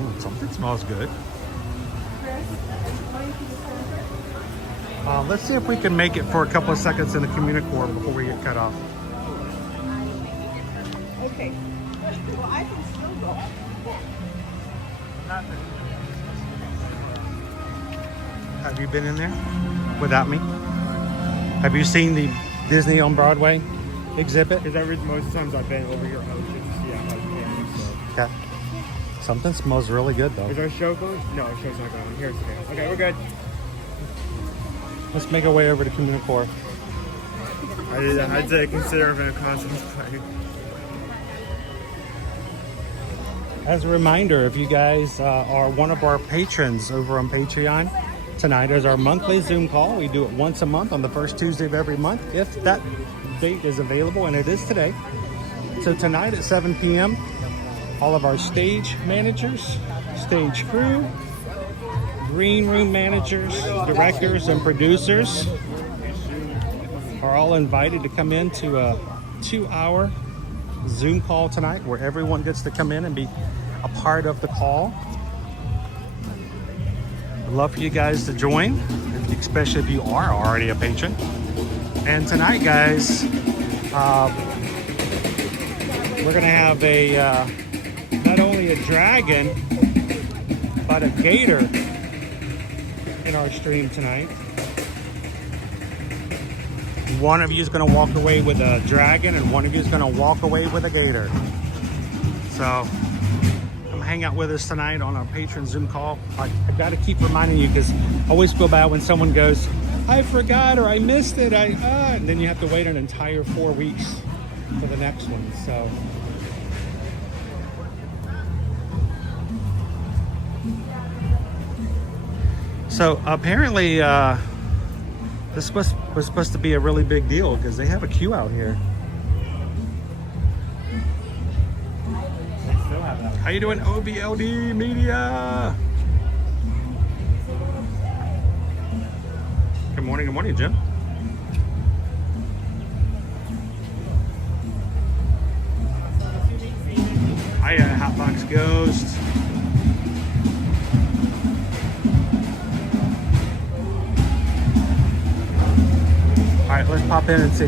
Ooh, something smells good. Let's see if we can make it for a couple of seconds in the communicore before we get cut off. Okay. Well, I can still go. Have you been in there without me? Have you seen the Disney on Broadway exhibit? Because most of the times I've been over your house, yeah, so. Okay. Something smells really good though. Is our show going? No, our show's not going. Here's okay. Okay, we're good. Let's make our way over to communicore. I had to consider if a concert's playing. As a reminder, if you guys are one of our patrons over on Patreon, tonight is our monthly Zoom call. We do it once a month on the first Tuesday of every month, if that date is available, and it is today. So tonight at 7 p.m., all of our stage managers, stage crew, green room managers, directors, and producers are all invited to come into a 2-hour Zoom call tonight where everyone gets to come in and be a part of the call. I'd love for you guys to join, especially if you are already a patron. And tonight, guys, we're gonna have a not only a dragon, but a gator in our stream tonight. One of you is going to walk away with a dragon and one of you is going to walk away with a gator. So come hang out with us tonight on our patron Zoom call. I got to keep reminding you because I always feel bad when someone goes, I forgot or I missed it, and then you have to wait an entire 4 weeks for the next one. So apparently this was supposed to be a really big deal because they have a queue out here. How you doing, OBLD Media? Good morning, Jim. Hiya, Hotbox Ghost. All right, let's pop in and see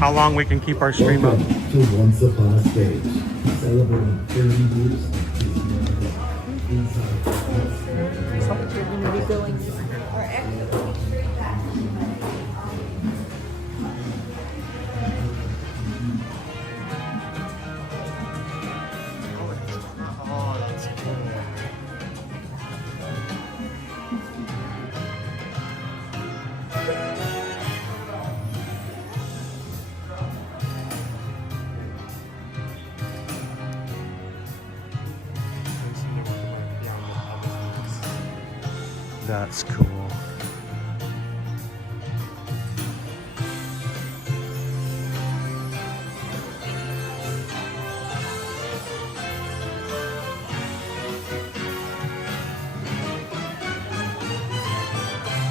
how long we can keep our stream up. Welcome to Once Upon a Stage, celebrating 30 years of Disney inside. We're going to be going our exit. Oh, that's cool. That's cool.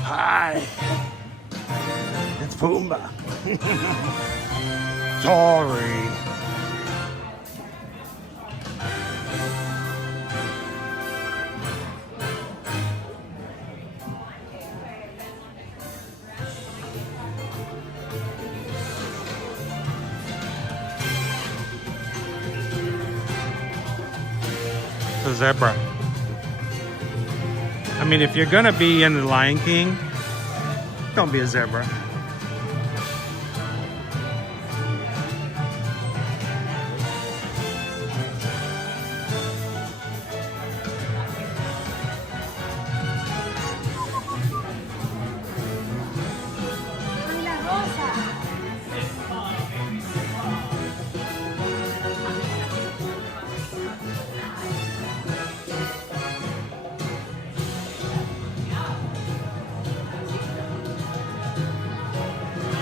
Hi, it's Pumbaa. Sorry. A zebra. I mean, if you're gonna be in the Lion King, don't be a zebra.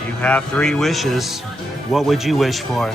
You have 3 wishes. What would you wish for?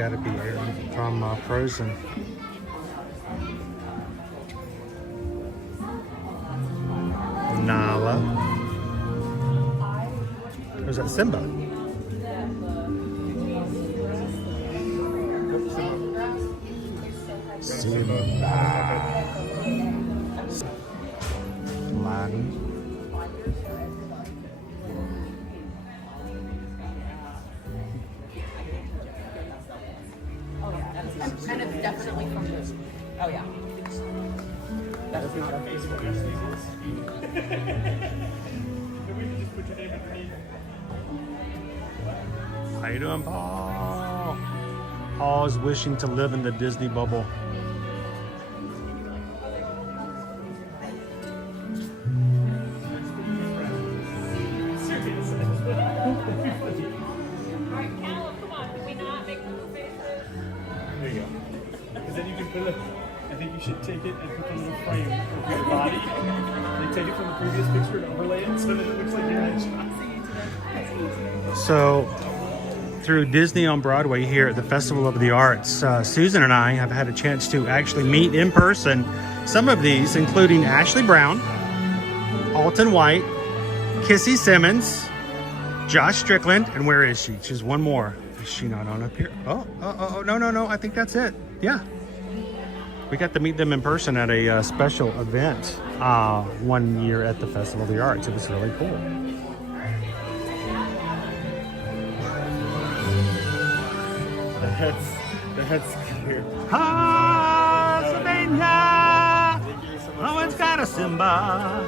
got to be Aaron from Frozen. Nala. Who's that? Simba. Aladdin. And it's definitely from this. Oh yeah. That's not a Facebook. How you doing, Paul? Paul is wishing to live in the Disney bubble. I think you should take it and put the little frame over your body. Like take it from the previous picture and overlay it so that it looks like you're in. So, through Disney on Broadway here at the Festival of the Arts, Susan and I have had a chance to actually meet in person some of these, including Ashley Brown, Alton White, Kissy Simmons, Josh Strickland, and where is she? She's one more. Is she not on up here? Oh, no, I think that's it. Yeah. We got to meet them in person at a special event one year at the Festival of the Arts. It was really cool. That's cute. Pennsylvania! Oh, it's got a Simba.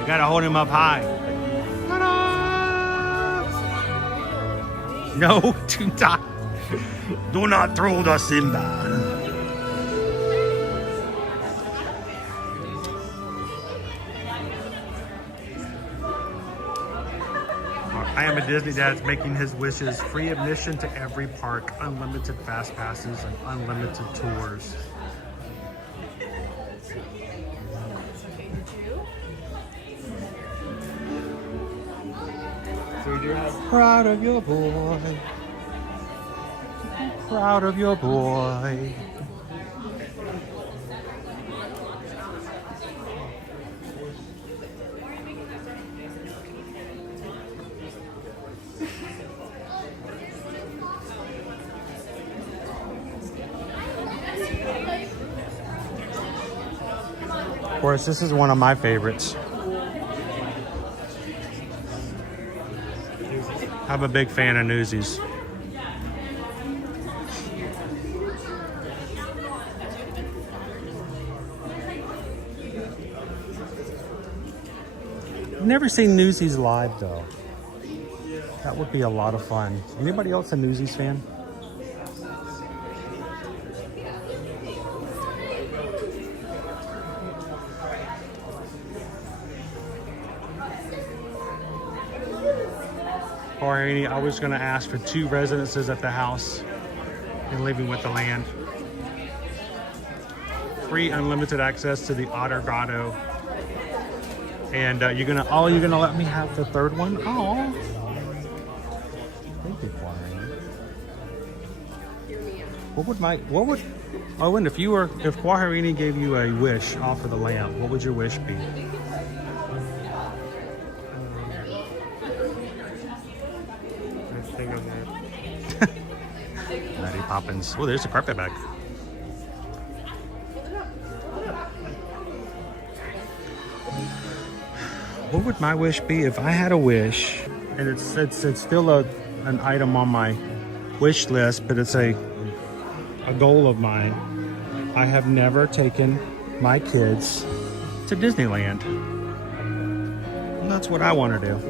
You gotta hold him up high. No, do not throw the Simba. I am a Disney dad making his wishes. Free admission to every park, unlimited fast passes, and unlimited tours. So we do have Proud of your boy. Proud of your boy. Of course, this is one of my favorites. I'm a big fan of Newsies. I've never seen Newsies live though. That would be a lot of fun. Anybody else a Newsies fan? I was going to ask for 2 residences at the house and living with the land. Free unlimited access to the Otter Grotto. And you're gonna let me have the 3rd one? Oh, thank you, Quarharini. What would Owen, if Quarharini gave you a wish off of the lamp, what would your wish be? Mary Poppins. Oh, there's a carpet bag. What would my wish be if I had a wish? And it's still an item on my wish list, but it's a goal of mine. I have never taken my kids to Disneyland. And that's what I want to do.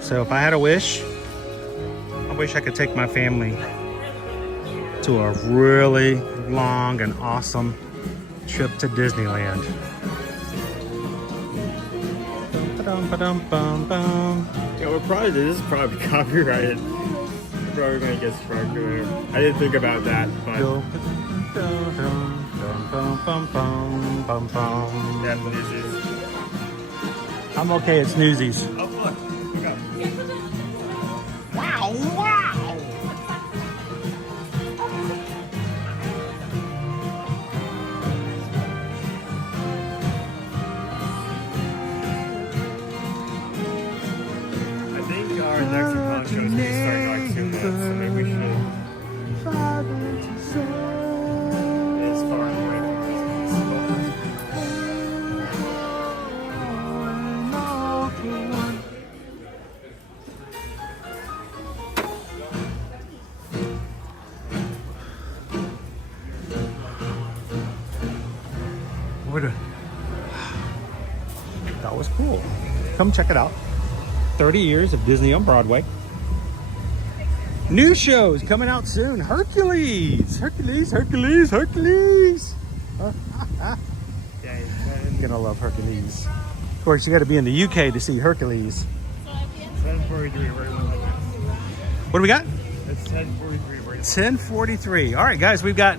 So if I had a wish, I wish I could take my family to a really long and awesome trip to Disneyland. Yeah, this is probably copyrighted. We're probably gonna get struck there. I didn't think about that, but yeah, Newsies. I'm okay, it's Newsies. Oh look, Wow! cool. Come check it out. 30 years of Disney on Broadway. New shows coming out soon. Hercules. Hercules. Yeah, You're gonna love Hercules. Of course, you got to be in the UK to see Hercules. 10:43. What do we got? It's 10:43. 10:43. All right, guys, we've got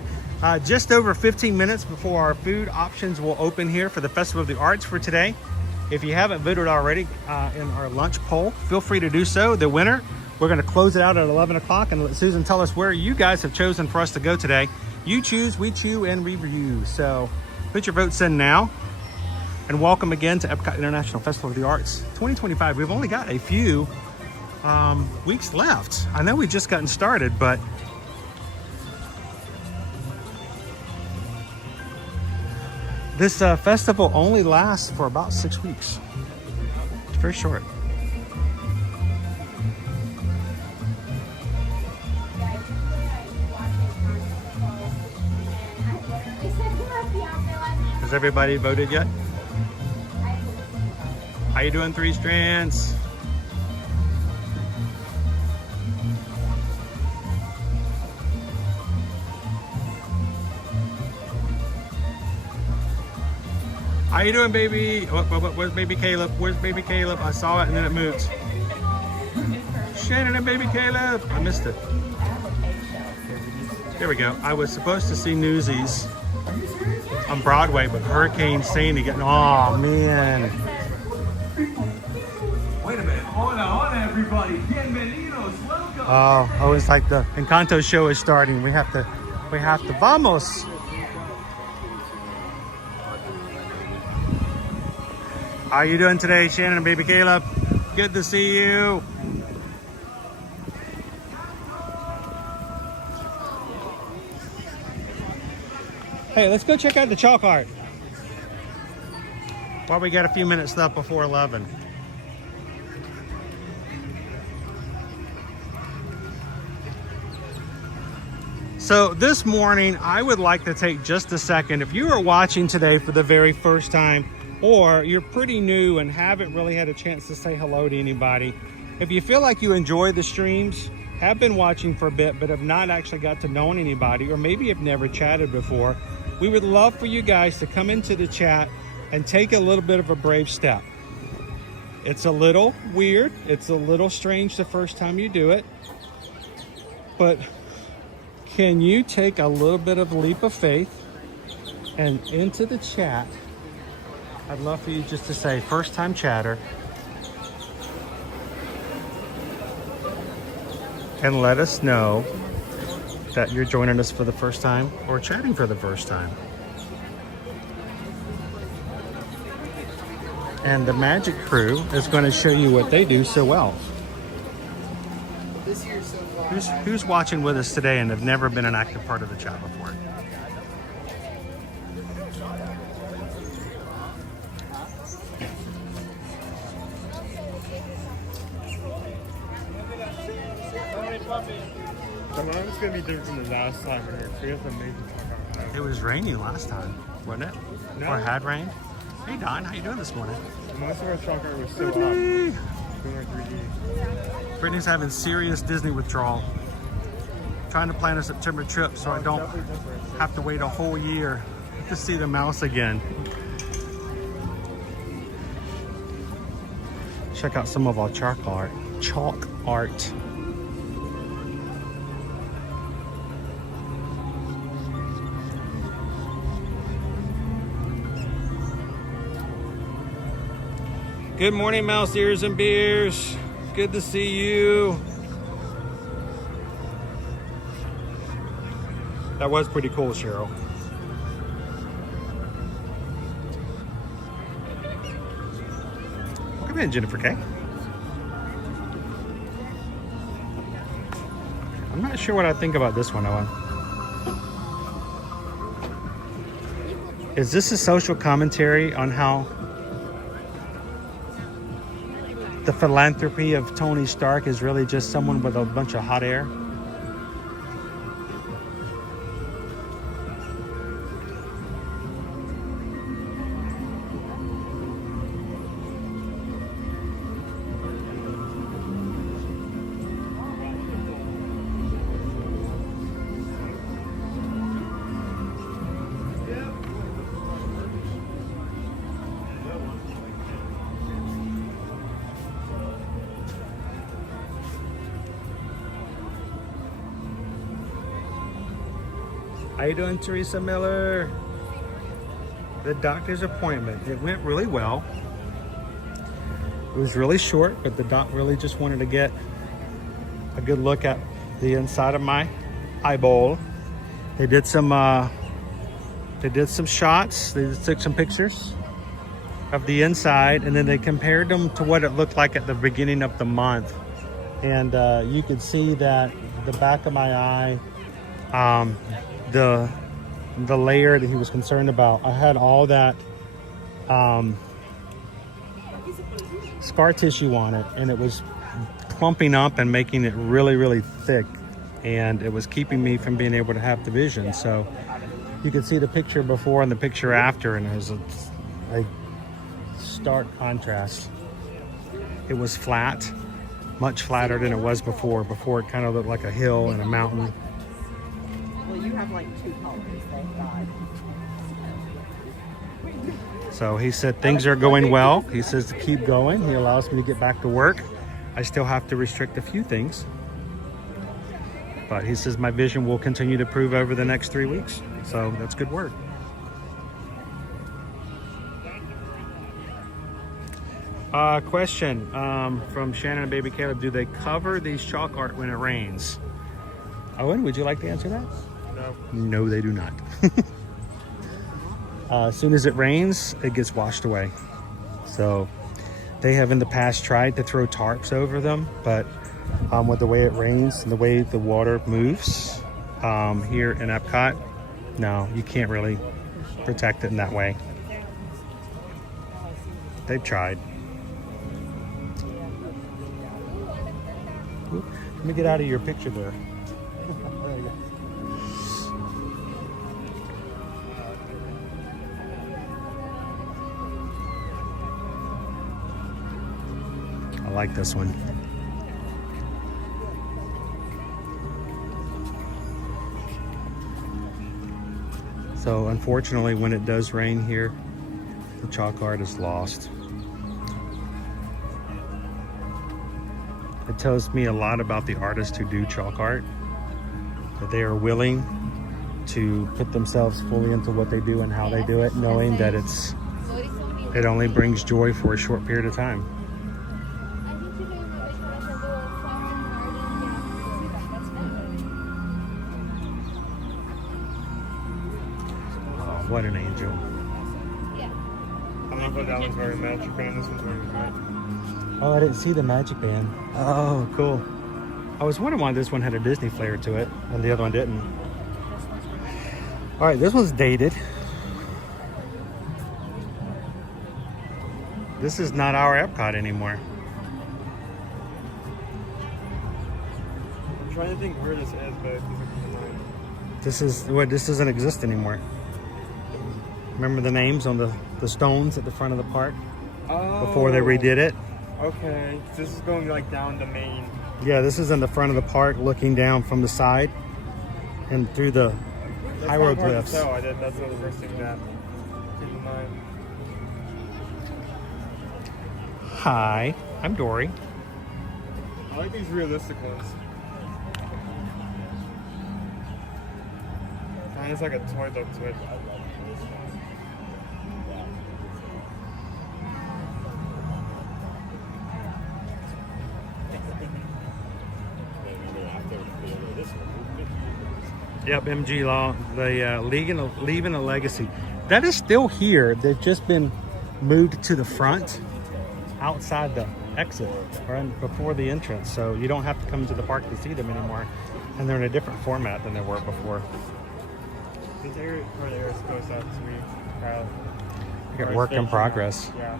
just over 15 minutes before our food options will open here for the Festival of the Arts for today. If you haven't voted already in our lunch poll, feel free to do so. The winner, we're going to close it out at 11 o'clock and let Susan tell us where you guys have chosen for us to go today. You choose, we chew, and we review. So put your votes in now. And welcome again to Epcot International Festival of the Arts 2025. We've only got a few weeks left. I know we've just gotten started, but this festival only lasts for about 6 weeks. It's very short. Has everybody voted yet? How you doing, Three Strands? How you doing, baby? Where's baby Caleb? Where's baby Caleb? I saw it and then it moved. Shannon and baby Caleb. I missed it. There we go. I was supposed to see Newsies on Broadway, but Hurricane Sandy getting, oh man. Wait a minute. Hold on, everybody. Bienvenidos. Welcome. Oh, it's like the Encanto show is starting. We have to, vamos. How are you doing today, Shannon and baby Caleb? Good to see you. Hey, let's go check out the chalk art while we got a few minutes left before 11. So this morning, I would like to take just a second. If you are watching today for the very first time, or you're pretty new and haven't really had a chance to say hello to anybody, if you feel like you enjoy the streams, have been watching for a bit, but have not actually got to know anybody, or maybe have never chatted before, we would love for you guys to come into the chat and take a little bit of a brave step. It's a little weird. It's a little strange the first time you do it, but can you take a little bit of a leap of faith and into the chat? I'd love for you just to say first time chatter and let us know that you're joining us for the first time or chatting for the first time. And the Magic Crew is going to show you what they do so well. Who's watching with us today and have never been an active part of the chat before? Tomorrow's gonna be different from the last time. We have to make It was raining last time, wasn't it? No. Or had rained? Hey Don, how you doing this morning? Most of our chalk art was still up. Doing our 3D. Brittany's having serious Disney withdrawal. Trying to plan a September trip so I don't have to wait a whole year to see the mouse again. Check out some of our chalk art. Good morning, mouse ears and beers. Good to see you. That was pretty cool, Cheryl. Come in, Jennifer K. I'm not sure what I think about this one, Owen. Is this a social commentary on how the philanthropy of Tony Stark is really just someone with a bunch of hot air? How you doing, Teresa Miller? The doctor's appointment. It went really well. It was really short, but the doc really just wanted to get a good look at the inside of my eyeball. They did some shots. They just took some pictures of the inside, and then they compared them to what it looked like at the beginning of the month. And you could see that the back of my eye, the layer that he was concerned about, I had all that scar tissue on it, and it was clumping up and making it really, really thick, and it was keeping me from being able to have the vision. So you could see the picture before and the picture after, and there's a stark contrast. It was flat, much flatter than it was before. Before it kind of looked like a hill and a mountain. Well, you have like two colors, thank God. So he said things are going well. He says to keep going. He allows me to get back to work. I still have to restrict a few things, but he says my vision will continue to improve over the next 3 weeks. So that's good work. Question from Shannon and Baby Caleb. Do they cover these chalk art when it rains? Owen, would you like to answer that? No. No, they do not. As soon as it rains, it gets washed away. So they have in the past tried to throw tarps over them, but with the way it rains and the way the water moves here in Epcot, no, you can't really protect it in that way. They've tried. Let me get out of your picture there. I like this one. So unfortunately, when it does rain here, the chalk art is lost. It tells me a lot about the artists who do chalk art, that they are willing to put themselves fully into what they do and how they do it, knowing that it only brings joy for a short period of time. Oh, what an angel. I love that one's wearing magic band, this one's wearing white. Oh, I didn't see the magic band. Oh, cool. I was wondering why this one had a Disney flair to it and the other one didn't. All right, this one's dated. This is not our Epcot anymore. I'm trying to think where this is, but it doesn't come to mind. This doesn't exist anymore. Remember the names on the stones at the front of the park? Oh. Before they redid it? Okay, this is going like down the main. Yeah, this is in the front of the park, looking down from the side and through the hieroglyphs. That's not the first thing that came to mind. Hi, I'm Dory. I like these realistic ones. Kind of like a toy look to it. Yep, MG Law, the leaving a legacy. That is still here. They've just been moved to the front, outside the exit, right before the entrance. So you don't have to come to the park to see them anymore. And they're in a different format than they were before. This area where the air goes out to me, Kyle. You got work in progress. Yeah.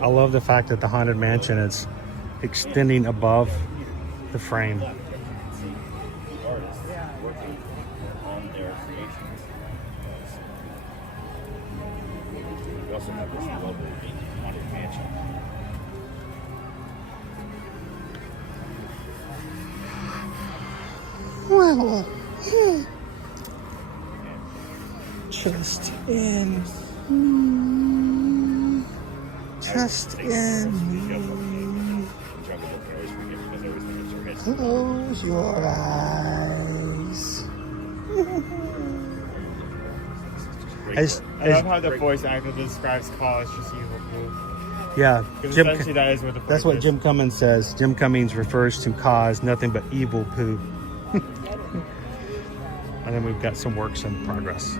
I love the fact that the Haunted Mansion is extending above the frame. We also have this lovely Haunted Mansion. Well, just in. Just in. Close your eyes. I love how the voice actor describes Claw as just evil poo. Yeah, Jim, essentially that is what the that's what Jim Cummings says. Jim Cummings refers to Ka as nothing but evil poo. And then we've got some works in progress.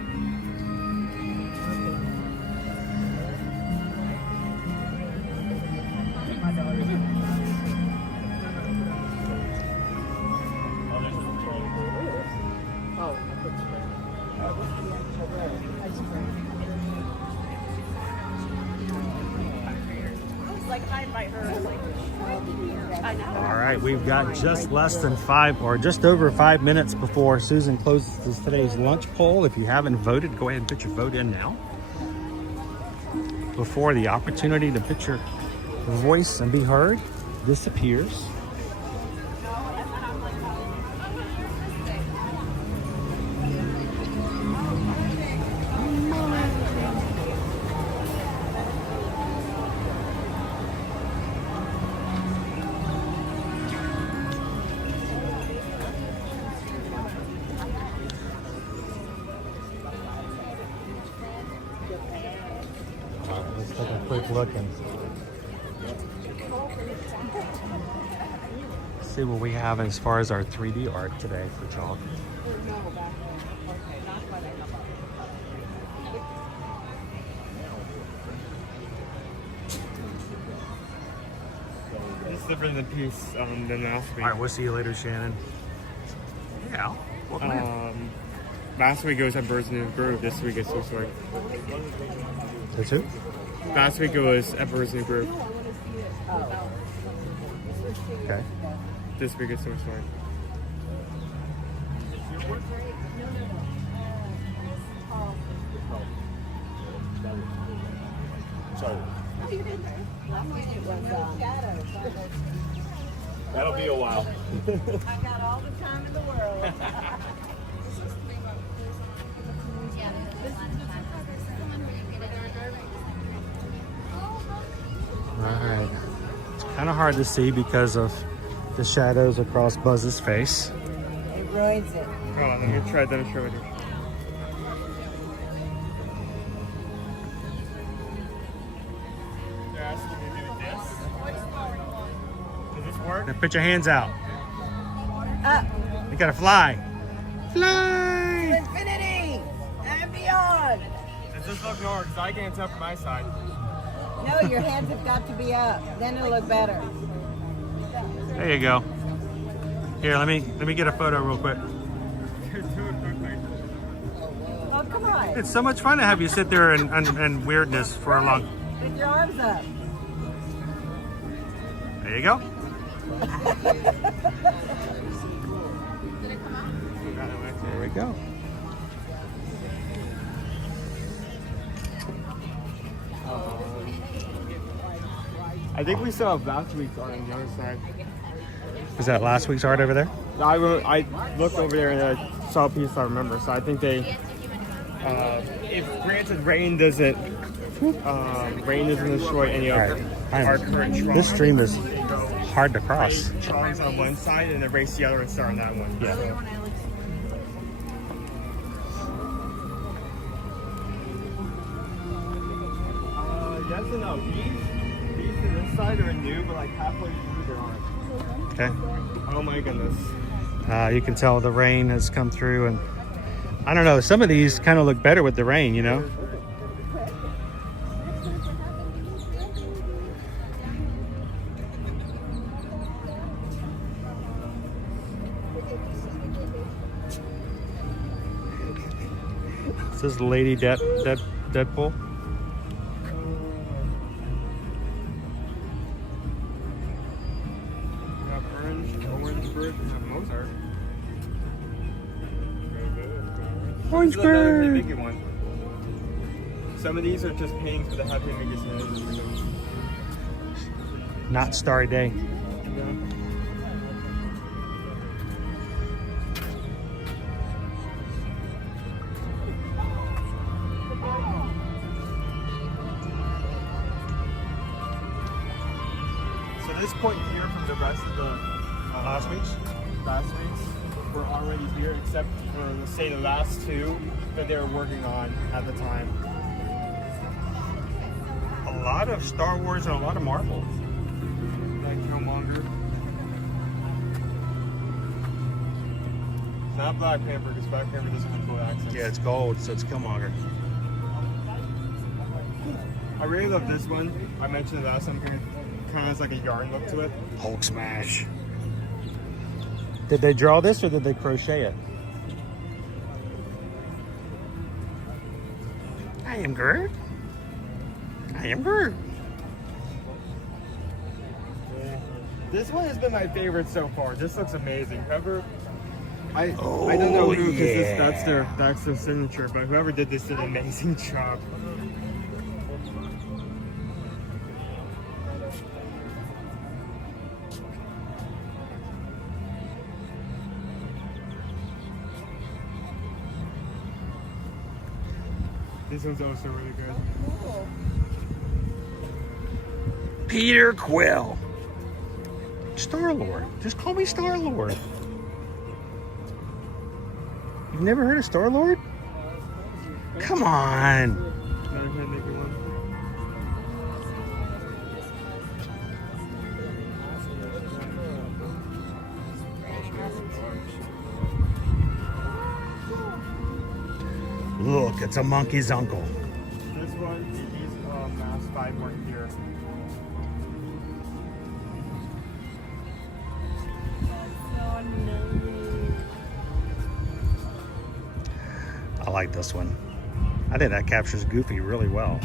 All right, we've got just less than 5 or just over 5 minutes before Susan closes today's lunch poll. If you haven't voted, go ahead and put your vote in now before the opportunity to put your voice and be heard disappears. Let's take a quick look and see what we have as far as our 3D art today for chalk. It's different than piece than last week. All right, we'll see you later, Shannon. Yeah. Last week it was at Birds New Grove. This week it's Soul Sword. That's who? Last week it was at Birds New Grove. Okay. This week it's Soul Sword. That'll be a while. I got all the time in the world. All right. It's kind of hard to see because of the shadows across Buzz's face. It ruins it. Hold on, let me try to show it. Does this work? Now put your hands out. Up. You gotta fly. Fly! To infinity and beyond. Does this look north? Because I can't tell from my side. No, your hands have got to be up. Then it'll look better. There you go. Here, let me get a photo real quick. Oh, come on. It's so much fun to have you sit there and weirdness for a long. With your arms up. There you go. There we go. I think we still have last week's art on the other side. Is that last week's art over there? I looked over there and I saw a piece I remember. So I think they, if granted rain doesn't destroy any of our current trunks. This stream is hard to cross. Trunks on one side and erase the other and start on that one. Yeah. So, yes and no. These to this side are new, but like halfway through there aren't. Okay. Oh my goodness. You can tell the rain has come through, and I don't know, some of these kind of look better with the rain, you know? This is Lady Deadpool. Orange bird. Big one. Some of these are just paintings for the happy images. Not Starry Day. So this point here from the rest of the Last week's? Last week's were already here, except for, let's say, the last two that they were working on at the time. A lot of Star Wars and a lot of Marvel. Like Killmonger. Not Black Panther, because Black Panther doesn't have gold accents. Yeah, it's gold, so it's Killmonger. I really love this one. I mentioned it last time, kind of has like a yarn look to it. Hulk smash. Did they draw this or did they crochet it? I am Groot. I am Groot. Yeah. This one has been my favorite so far. This looks amazing. Whoever, I don't know who, because that's their signature, but whoever did this did an amazing job. This one's also really good. Peter Quill. Star-Lord. Just call me Star-Lord. You've never heard of Star-Lord? Come on. Look, it's a monkey's uncle. This one, he's mass 5 weren't here. I like this one. I think that captures Goofy really well.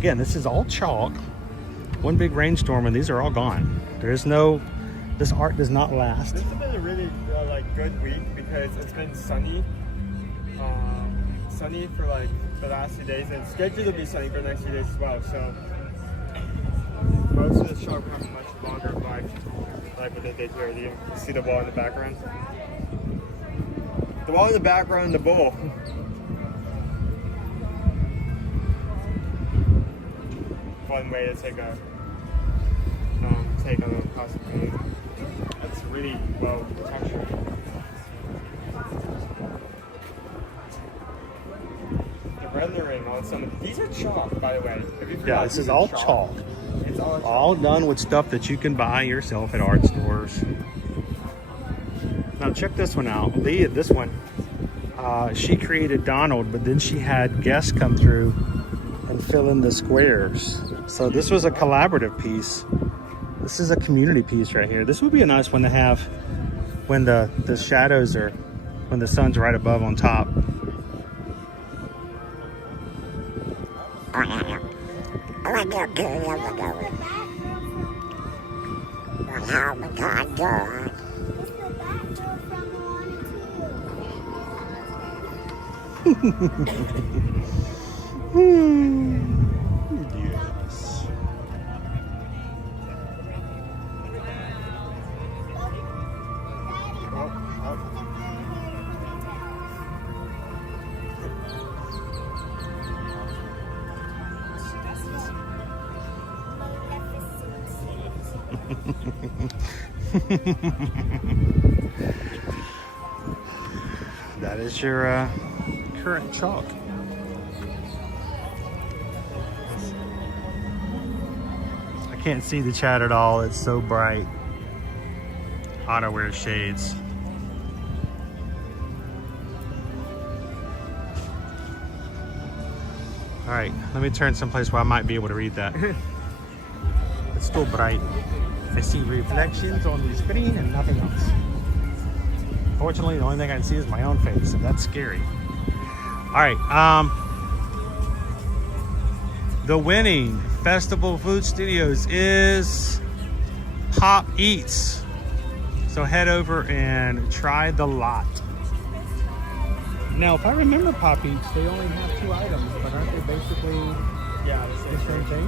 Again, this is all chalk. One big rainstorm and these are all gone. There is no, this art does not last. This has been a really like good week because it's been sunny. Sunny for like the last few days and it's scheduled to be sunny for the next few days as well. So most of the show will have much longer life like what they did here. You can see the wall in the background. The wall in the background, the bowl. Fun way to take a take on a costume. That's really well textured. The rendering on some of these are chalk, by the way. Yeah, this is all chalk. It's all done with stuff that you can buy yourself at art stores. Now check this one out. Leah, this one, she created Donald, but then she had guests come through and fill in the squares. So this was a collaborative piece. This is a community piece right here. This would be a nice one to have when the shadows are, when the sun's right above on top. Yes. That is your current chalk. I can't see the chat at all. It's so bright. Otto wears shades. All right, let me turn someplace where I might be able to read that. It's still bright. I see reflections on the screen and nothing else. Fortunately, the only thing I can see is my own face, so that's scary. All right, the winning Festival Food Studios is Pop Eats. So head over and try the lot. Now, if I remember Pop Eats, they only have 2 items, but aren't they basically the same thing?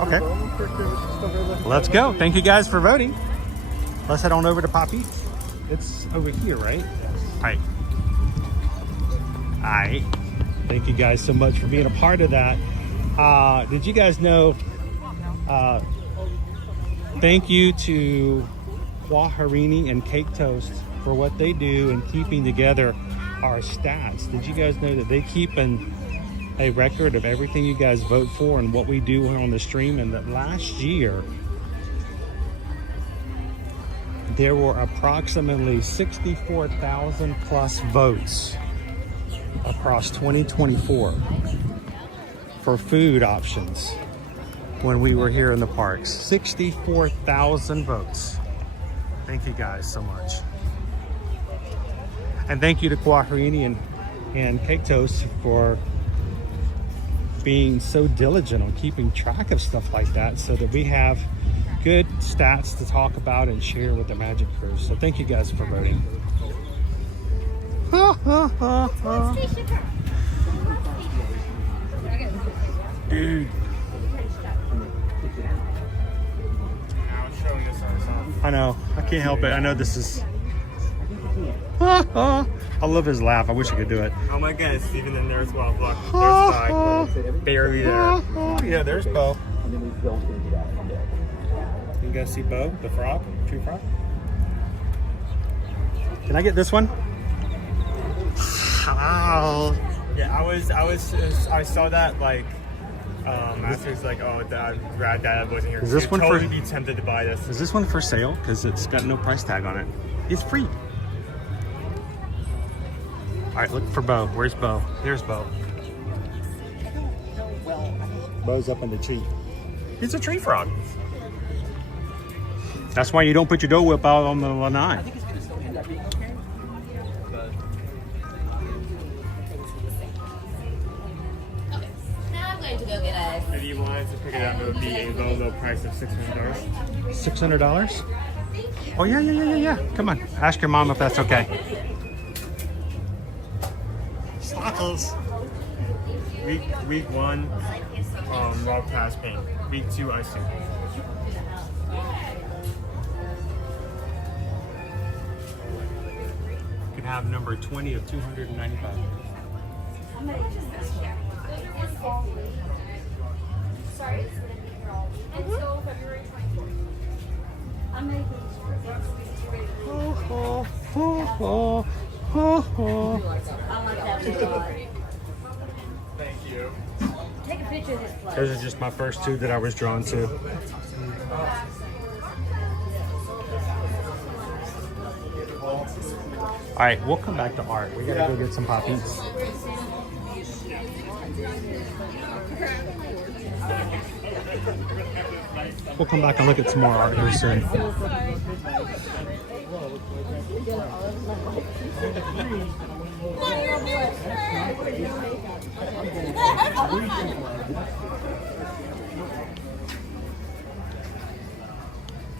Okay. Let's go. Thank you guys for voting. Let's head on over to Pop Eats. It's over here, right? All right. All right. Thank you guys so much for being a part of that. Did you guys know, thank you to Waharini and Cake Toast for what they do in keeping together our stats. Did you guys know that they keep a record of everything you guys vote for and what we do on the stream? And that last year, there were approximately 64,000 plus votes across 2024 for food options when we were here in the parks. 64,000 votes. Thank you guys so much. And thank you to Kwaharini and Cake Toast for being so diligent on keeping track of stuff like that so that we have good stats to talk about and share with the Magic Crew. So thank you guys for voting. Dude. I know. I can't help it. I know this is... I love his laugh. I wish I could do it. Oh my goodness, even then there's well, look, there's barely there. Yeah, there's Bo. You guys see Bo, the frog, tree frog? Can I get this one? Oh. Yeah, I saw that like after it's like, oh, Dad wasn't here. Is this one totally for? Be tempted to buy this. Is this one for sale? Because it's got no price tag on it. It's free. All right, look for Bo. Where's Bo? There's Bo. Bo's up in the tree. He's a tree frog. That's why you don't put your Dole Whip out on the lanai. Now I'm going to go get us. If you wanted to pick it up, it would be a low price of $600. $600? Oh yeah. Come on, ask your mom if that's okay. Sparkles. Week 1, raw pass paint. Week 2, ice soup. You can have number 20 of 295. Sorry? Until February 24th. I'm making Thank you. Take a picture of this place. Those are just my first two that I was drawn to. All right, we'll come back to art. We gotta go get some pop eats. We'll come back and look at some more art here soon.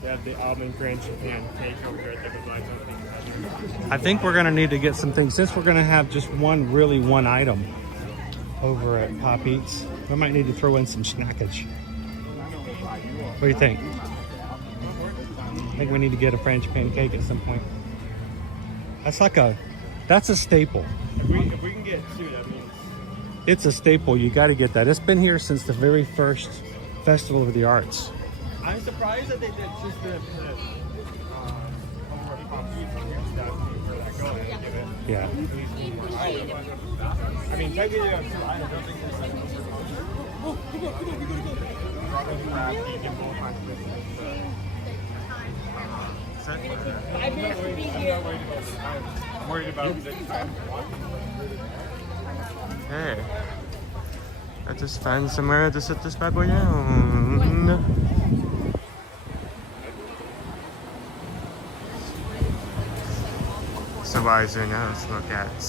They have the almond Grand Japan cake over here at the Goodnight Epcot. I think we're gonna need to get some things, since we're gonna have just one item over at Pop Eats. We might need to throw in some snackage. What do you think? I think we need to get a French pancake at some point. That's a staple. If we can get 2, that means... It's a staple, you gotta get that. It's been here since the very first Festival of the Arts. I'm surprised that they did just put over Pop Eats on here stuff for that going and give it Yeah. at least 1 more item. I mean, technically they have 2 items. I don't think there's like I'm worried about the time. Hey, I just found somewhere to sit this bad boy down. So why is there now? Let's look at.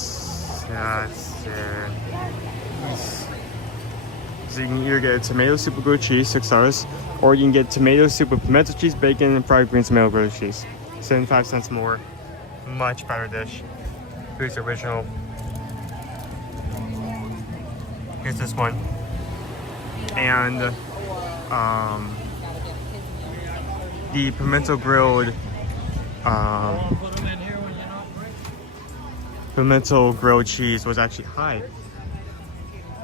So you can either get a tomato soup with grilled cheese, $6, or you can get tomato soup with pimento cheese, bacon, and fried green tomato grilled cheese. 75 cents more. Much better dish. Here's the original. Here's this one. And the pimento grilled pimento grilled cheese was actually high.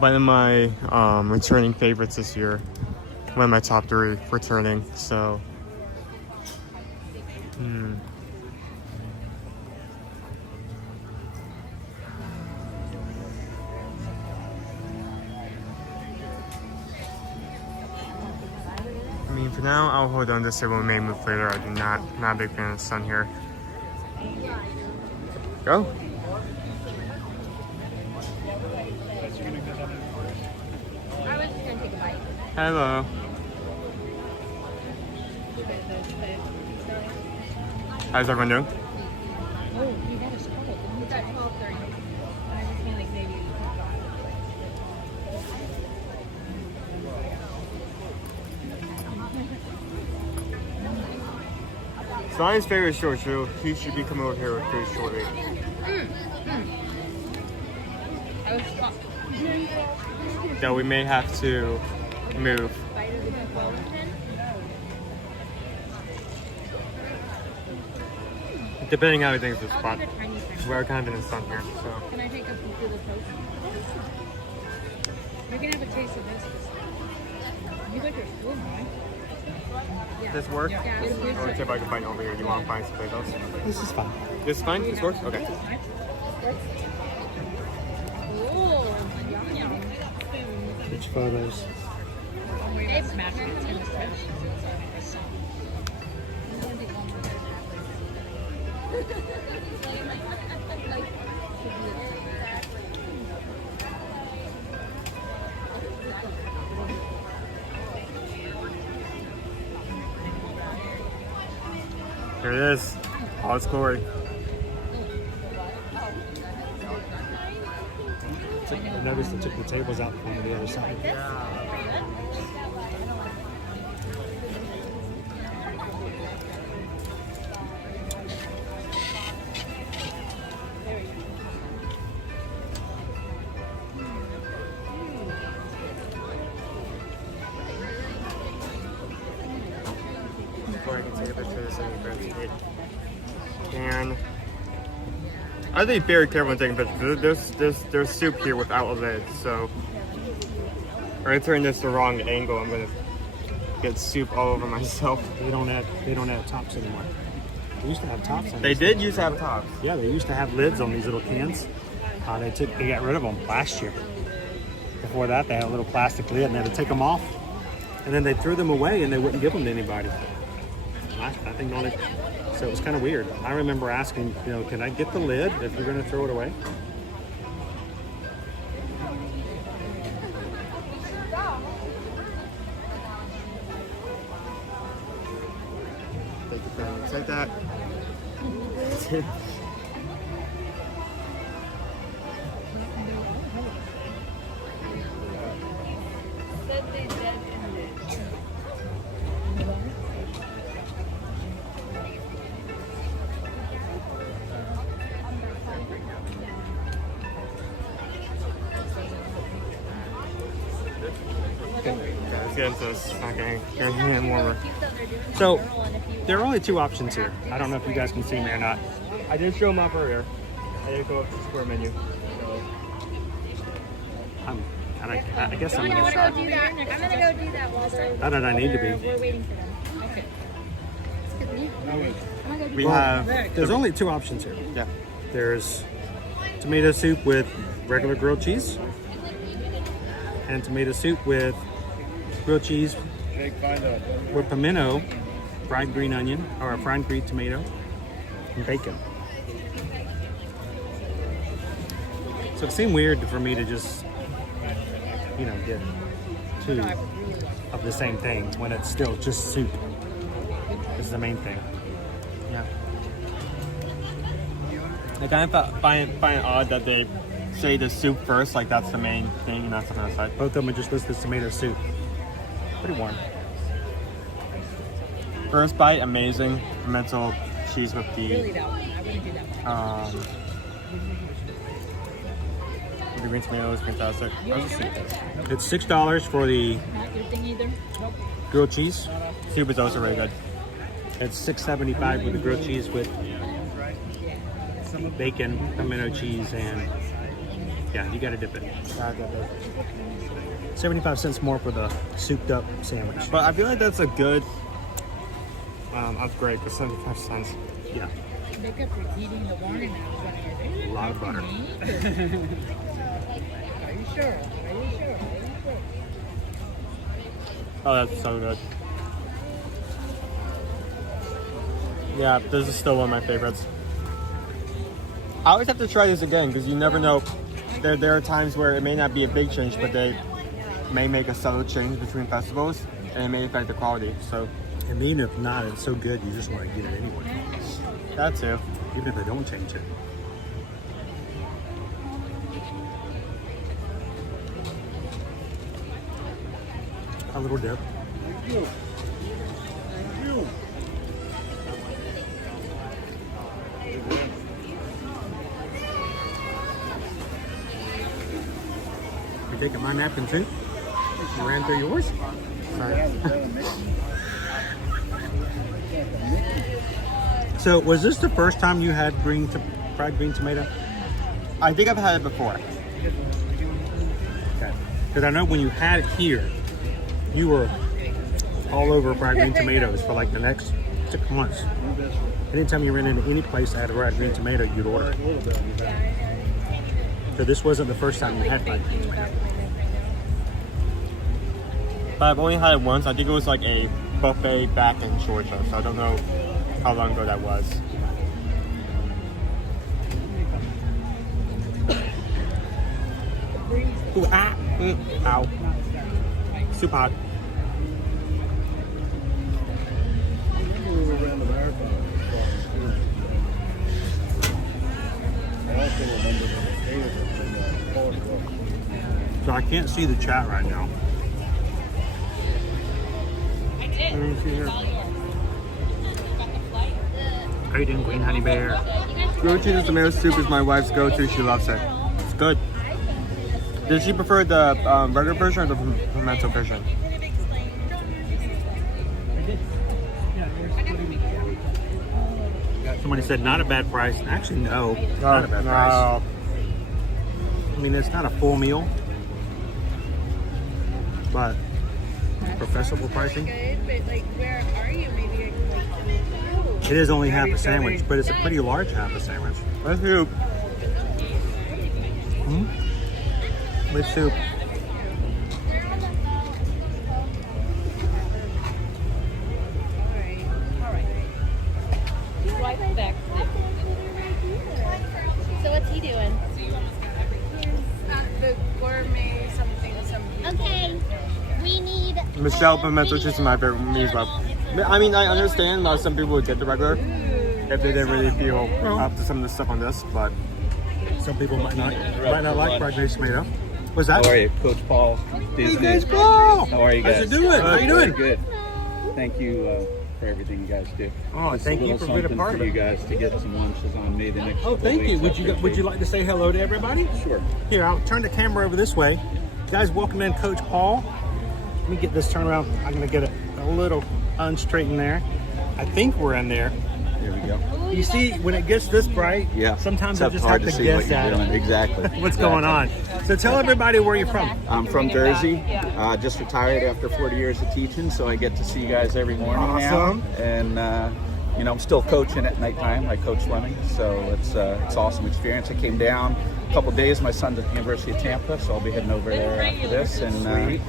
one of my returning favorites this year. One of my top 3 returning. So, I mean, for now, I'll hold on to this. We may move later. I do not a big fan of the sun here. Go. Hello. How's everyone doing? Oh, you got a stroll. It's at 12:30. I just feel like maybe. Sonny's favorite show, so he should be coming over here with food shortly. I was shocked. So we may have to move. Depending how he thinks the spot. We're kind of in the sun here, so. Can I take a peek of the toast? You're gonna have a taste of this. You got your spoon, right? Yeah. This work? Yeah. Or see if I can find over here. Do you want to find someplace else? This is fine. This is fine? This works? Okay. Oh, yum yum. Which photos? Dave's matching it in the fridge. Here it is. All its glory. I noticed they took the tables out from the other side. Before I can take a picture of this, I need to and I think very careful when taking pictures. There's soup here without a lid, so if I turn this the wrong angle, I'm gonna get soup all over myself. They don't have tops anymore. They used to have tops on They these did things. used to have tops. Yeah, they used to have lids on these little cans. They got rid of them last year. Before that, they had a little plastic lid, and they had to take them off, and then they threw them away, and they wouldn't give them to anybody. I think on it. So it was kind of weird. I remember asking, can I get the lid if you're going to throw it away? Take the pen, take that. Let's get into this. Okay, getting warmer. So there are only 2 options here. I don't know if you guys can see me or not. I did show them up earlier. I did go up to the square menu. I guess I'm going to go do that. I'm gonna go do that while they're. How did I need to be? We're waiting for them. Okay. We have. There's only 2 options here. Yeah. There's tomato soup with regular grilled cheese, and tomato soup with grilled cheese with pimento, fried green onion, or a fried green tomato, and bacon. So it seemed weird for me to just, get 2 of the same thing when it's still just soup. This is the main thing. Yeah. I kind of find it odd that they say the soup first, like that's the main thing, and that's the first side. Both of them are just listed as tomato soup. Pretty warm. First bite, amazing. Pimento cheese with the the green tomato is fantastic. It's $6 for the grilled cheese. Soup is also really good. It's $6.75 with the grilled cheese with bacon, pimento cheese, and Yeah, you got to dip it. 75 cents more for the souped up sandwich. But I feel like that's a good upgrade for 75 cents. Yeah. They kept repeating the warning. A lot of butter. Are you sure? Are you sure? Oh, that's so good. Yeah, this is still one of my favorites. I always have to try this again because you never know. There are times where it may not be a big change, but they may make a subtle change between festivals, and it may affect the quality. So, and even if not, it's so good, you just want to get it anyway. That too. Even if they don't change it. A little dip. Thank you. Thank you. You taking my napkin too? You ran through yours? Sorry. So, was this the first time you had fried green tomato? I think I've had it before. Okay. Because I know when you had it here, you were all over fried green tomatoes for like the next 6 months. Anytime you ran into any place that had a fried green tomato, you'd order it. So this wasn't the first time you had fried green tomato. But I've only had it once. I think it was like a buffet back in Georgia, so I don't know how long ago that was. Ooh, ah! Ow. Super hot. So I can't see the chat right now. I did. Let me see here. It's all yours. Got the flight. How you doing, Green Honey Bear? Grilled cheese and tomato soup is my wife's go-to. She loves it. It's good. Did she prefer the regular version or the pimento version? Somebody said not a bad price. Actually, no, not a bad price. I mean, it's not a full meal, but professional pricing. But like, where are you? Maybe It is only half a sandwich, but it's a pretty large half a sandwich. With soup. With soup. So what's he doing? the gourmet something. Okay, we need. Michelle pimento cheese is my favorite me as well. I mean, I understand why some people would get the regular if they didn't really feel up to some of the stuff on this, but some people might not like fried green tomato. What's that? How are you, Coach Paul? Disney. Hey, Coach Paul! How are you guys? How's it doing? How you doing? Good. Thank you for everything you guys do. Oh, Just thank a you little for being a something part of for it. you guys to get some lunches on me the next. Oh, thank you. Would you like to say hello to everybody? Sure. Here, I'll turn the camera over this way. Guys, welcome in Coach Paul. Let me get this turned around. I'm going to get it a little unstraightened there. I think we're in there. Here we go. You see, when it gets this bright, Yeah. sometimes It's I just hard have to to see what guess you're at doing. it. Exactly. What's going on? So tell everybody where you're from. I'm from Jersey. Just retired after 40 years of teaching, so I get to see you guys every morning Awesome. now. And you know, I'm still coaching at nighttime. I coach swimming, so it's awesome experience. I came down a couple days. My son's at the University of Tampa, so I'll be heading over there after this. And Sweet.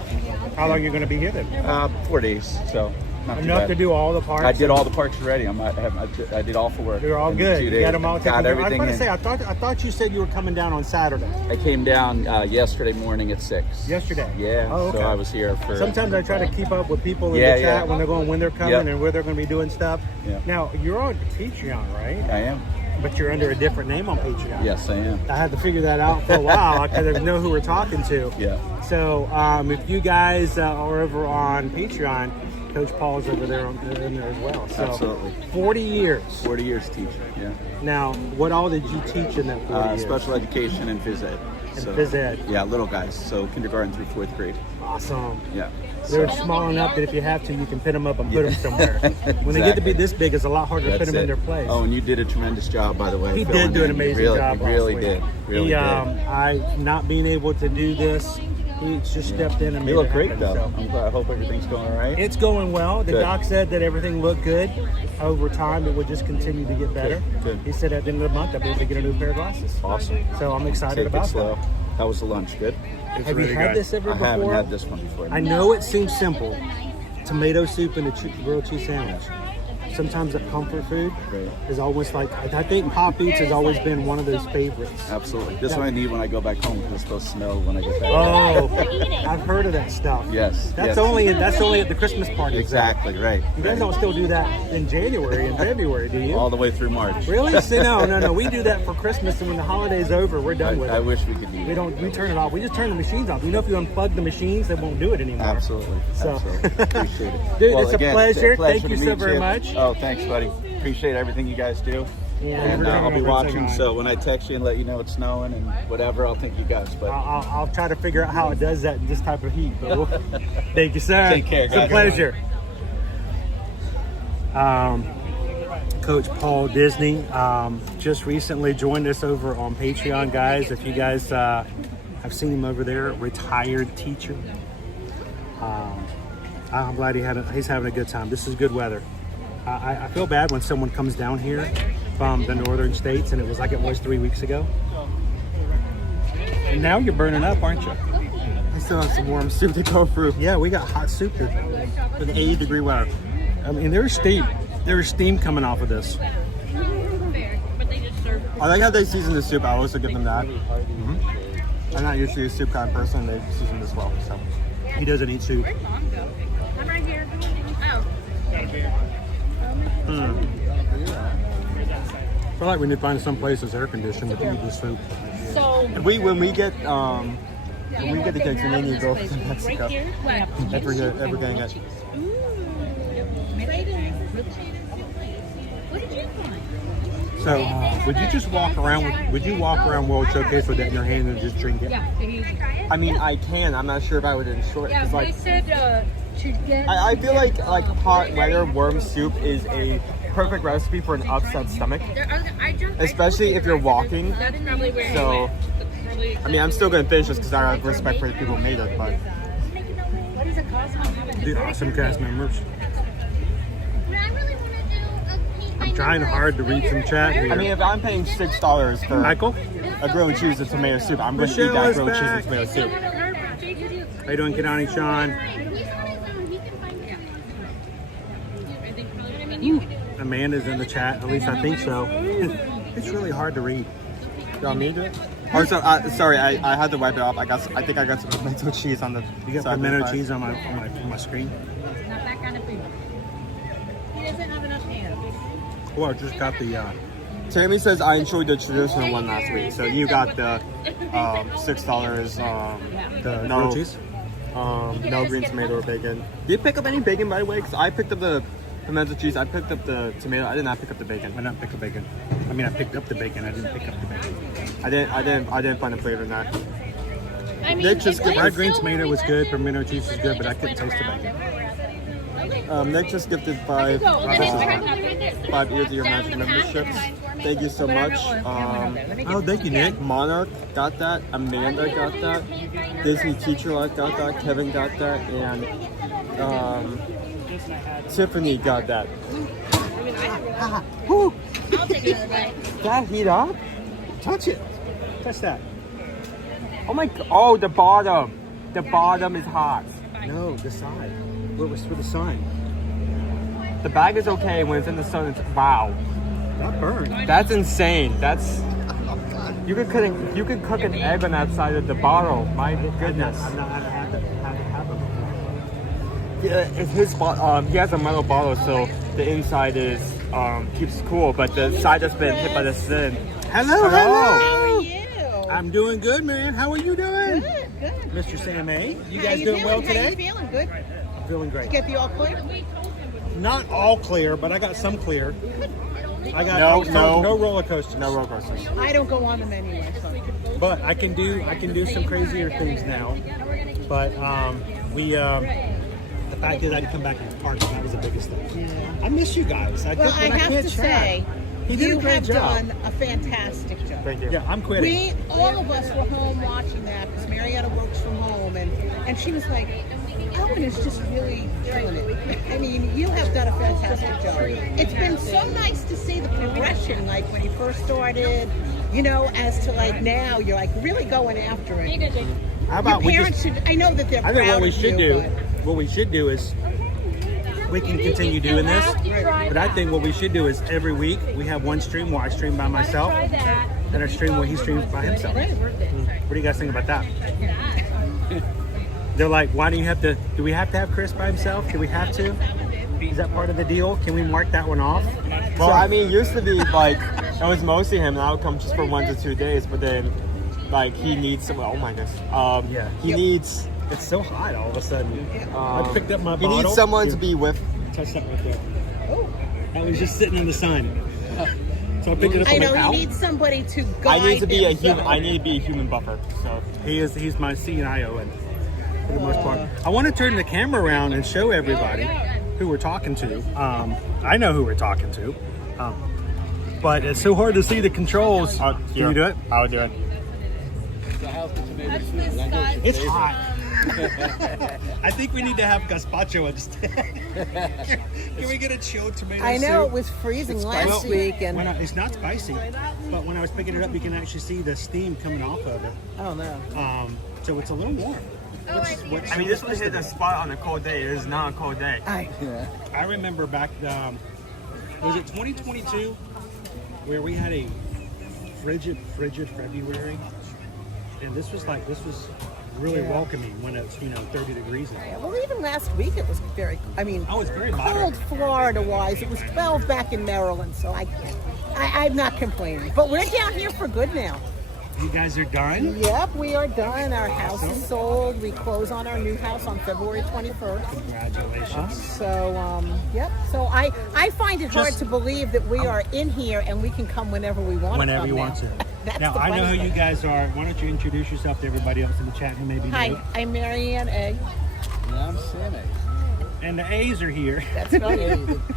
How long are you going to be here then? 4 days. So. Not too Enough bad. to do all the parts? I did all the parts already. I did all for work. You're all in good. 2 You days. got them all taken Got care of. I was everything going to in. say, I thought you said you were coming down on Saturday. I came down yesterday morning at 6. Yesterday? Yeah. Oh, okay. So I was here for. Sometimes I try to keep up with people in Yeah, the chat yeah. when they're going, when they're coming, Yep. and where they're going to be doing stuff. Yeah. Now, you're on Patreon, right? I am. But you're under a different name on Patreon. Yes, I am. I had to figure that out for a while because I didn't know who we're talking to. Yeah. So if you guys are over on Patreon, Coach Paul's over there in there as well. So Absolutely. 40 years. 40 years teaching. Yeah. Now, what all did you teach in that 40 years? Special education and phys ed. So, phys ed. Yeah, little guys. So kindergarten through 4th grade. Awesome. Yeah. They're So- small enough that if you have to, you can pin them up and put them somewhere. Exactly. When they get to be this big, it's a lot harder to That's put them in it. their place. Oh, and you did a tremendous job, by the way. He filling did do an in. You amazing really, job You last really week. did. Really he, did. I not being able to do this, he just stepped in and made You look it great, happen, though. so. I'm glad. I hope everything's going all right. It's going well. The Good. doc said that everything looked good. Over time, it would just continue to get better. Good. He said at the end of the month, I'll be able to get a new pair of glasses. Awesome. So I'm excited Take about it slow. that. How was the lunch? Good? Have you had this ever before? I haven't had this one before. I know it seems simple. Tomato soup and a grilled cheese sandwich. Sometimes a comfort food is always like, I think Pop Eats has always been one of those favorites. Absolutely. This Yeah. one I need when I go back home because it's supposed to snow when I get back. Oh, I've heard of that stuff. Yes. That's yes. only at the Christmas party. Exactly, right. You guys don't still do that in January and February, do you? All the way through March. Really? See, no. We do that for Christmas, and when the holiday's over, we're done with it. I wish we could do We don't. We turn it off. We just turn the machines off. You know, if you unplug the machines, they won't do it anymore. Absolutely. So, Absolutely. Appreciate it. Dude, Well, it's a again, pleasure. Thank to you so meet very much. Oh, thanks, buddy. Appreciate everything you guys do. Yeah, and we're coming I'll be over and watching. saying hi. So when I text you and let you know it's snowing and whatever, I'll thank you guys. But I'll try to figure out how it does that in this type of heat. But thank you, sir. Take care, It's a guys. pleasure. Coach Paul Disney just recently joined us over on Patreon, guys. If you guys have seen him over there, retired teacher. I'm glad he's having a good time. This is good weather. I feel bad when someone comes down here from the northern states and it was like it was 3 weeks ago. And now you're burning up, aren't you? I still have some warm soup to go through. Yeah, we got hot soup with 80-degree weather. I mean, there's steam coming off of this. I like how they season the soup. I also give them that. I'm not usually a soup kind of person. They season this well. So he doesn't eat soup. I'm right here. Oh. I feel like we need to find some place that's air conditioned to eat this soup. So when we get the kids, and then you go to Mexico. If we're getting it. What did you find? So, would you just walk around? Would you walk around World Showcase with that in your hand and just drink it? I mean, I can. I'm not sure if I would enjoy it. Yeah, 'Cause, they like, said to get. I feel like hot weather warm soup is a perfect recipe for an upset stomach, especially if you're walking. That's probably where So, I mean, I'm still gonna finish this because I have respect for the people who made it. But What does it cost? The awesome cast members. I'm trying hard to read some chat here. I mean, if I'm paying $6 for Michael? a grilled cheese and tomato soup, I'm going to eat Michelle that is grilled cheese and back. tomato soup. How you doing, Kidani, Sean? Amanda's in the chat. At least I think so. It's really hard to read. You want me to do it? Also, sorry, I had to wipe it off. I think I got some pimento cheese on the. You got side of the pimento fries. cheese on my screen. Not that kind of food. He doesn't have enough hands. Well, I just got the. Tammy says I enjoyed the traditional one last week. So you got the $6. The grilled cheese. No green tomato or bacon. Did you pick up any bacon, by the way? Because I picked up the pimento cheese. I picked up the tomato. I did not pick up the bacon. I didn't pick up bacon. I mean, I picked up the bacon. I didn't pick up the bacon. I didn't find a flavor in that. I mean, Nick just gifted Fried green tomato was good. Pimento cheese was good, but I couldn't taste the bacon. Nick just gifted 5 ears of your magic memberships. Thank you so much. Oh, thank you, Nick. Monarch got that. Amanda got that. Disney Teacher Life got that. Kevin got that, and Tiffany got that. I'll take another bite. That heat up? Touch it. Touch that. Oh my god! Oh, the bottom. The bottom is hot. No, the side. What was for the sign? The bag is okay when it's in the sun. It's wow. That burned. That's insane. That's. You could cook an egg on that side of the bottle. My goodness. I've not had that happen before. Yeah, it's his bottle. He has a metal bottle, so the inside is keeps cool, but the side that's been hit by the sun. Hello. How are you? I'm doing good, man. How are you doing? Good, good. Mr. Sam A. You How guys you doing well feeling? How you today? feeling? Good. I'm feeling great. Get the all clear? Not all clear, but I got some clear. I got No no roller coasters. No roller coasters. I don't go on them anyway. So. but I can do some crazier things now. But the fact is I didn't come back in the park, and that was the biggest thing. Yeah. I miss you guys. Well, I have to say, he did you a great have job. done a fantastic job. Thank you. Yeah, I'm quitting. All of us were home watching that because Marietta works from home, and she was like, Owen is just really killing it. I mean, you have done a fantastic job. It's been so nice to see the progression, like when you first started, you know, as to like now, you're like really going after it. How about your parents should, I know that they're I proud think what we of should you, do, what we should do is we can continue doing this, but I think what we should do is every week we have one stream where I stream by myself and a stream where he streams by himself. What do you guys think about that? They're like, why do we have to have Chris by himself? Do we have to? Is that part of the deal? Can we mark that one off? Well, I mean, it used to be like, it was mostly him, and I would come just for 1 to 2 days, but then, like, he needs some, oh my goodness. He needs, it's so hot all of a sudden. I picked up my he bottle. needs someone to be with. Touch that right there. That was just sitting in the sun. So I picked it up. I know he needs somebody to guide I need to be him. a human. I need to be a human buffer. So he's my CIO, and for the most part, I want to turn the camera around and show everybody who we're talking to. I know who we're talking to, but it's so hard to see the controls. Can you do it? I'll do it. It's hot. I think we need to have gazpacho instead. Can we get a chilled tomato I know soup? it was freezing It's last spicy. week, and It's not spicy, but when I was picking it up, you can actually see the steam coming off of it. oh no. So it's a little warm. I mean, this would hit the spot on a cold day. It is not a cold day. I remember back, was it 2022, where we had a frigid February, and this was really welcoming when it's 30 degrees out. Well, even last week it was very. I mean, it's very cold moderate. Florida-wise. It was 12 back in Maryland, so I'm not complaining. But we're down here for good now. You guys are done? Yep, we are done. Our house is sold. We close on our new house on February 21st. Congratulations. So, yep. So I find it hard to believe that we are in here and we can come whenever we want. Whenever to you come want now. to. That's Now, the I know funny who you thing. guys are. Why don't you introduce yourself to everybody else in the chat who may be new? Hi, I'm Marianne A. And I'm Sam A. And the A's are here. That's right.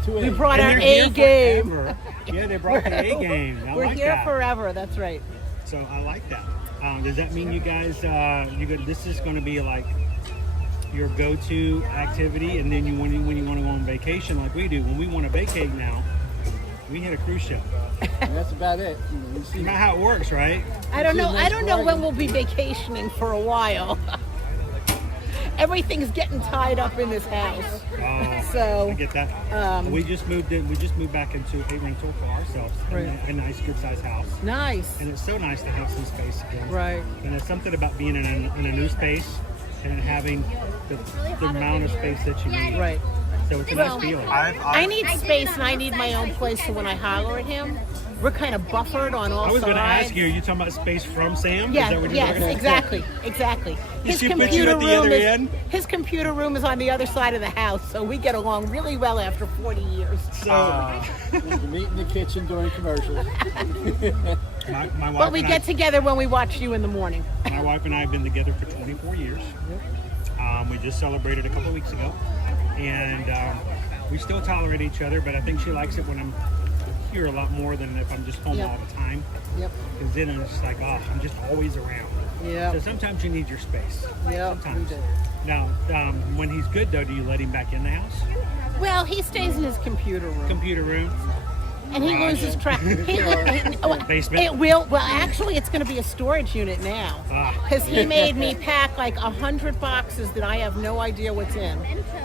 Two We A's. brought And our they're here A game. forever. Yeah, they brought the A game. I We're like here that. forever. That's right. So I like that. Does that mean you guys, this is going to be like your go-to activity, and then when you want to go on vacation like we do, when we want to vacate now, we hit a cruise ship. And that's about it. Isn't that how it works, right? I don't know when we'll be vacationing for a while. Everything's getting tied up in this house. So I get that. We just moved back into a rental for ourselves, a nice, good-sized house. Nice. And it's so nice to have some space again. Right. And there's something about being in a new space and having the amount of space that you need. Right. So it's a nice feeling. I need space and I need my own place, so when I holler at him, we're kind of buffered on all sides. I was going to ask you, are you talking about space from Sam? Yeah, Is that what you're yes, talking about? exactly. Did she put you at the other end? His computer room is on the other side of the house, so we get along really well after 40 years. So, we can meet in the kitchen during commercials. my wife But we and get together when we watch you in the morning. My wife and I have been together for 24 years. We just celebrated a couple of weeks ago, and we still tolerate each other, but I think she likes it when I'm here a lot more than if I'm just home all the time. Yep. Because then it's just like, I'm just always around. Yeah. So sometimes you need your space. Yeah. Sometimes. Now, when he's good though, do you let him back in the house? Well, he stays in his computer room. And he loses track. Basement? It will. Well, actually, it's going to be a storage unit now. Because he made me pack like 100 boxes that I have no idea what's in.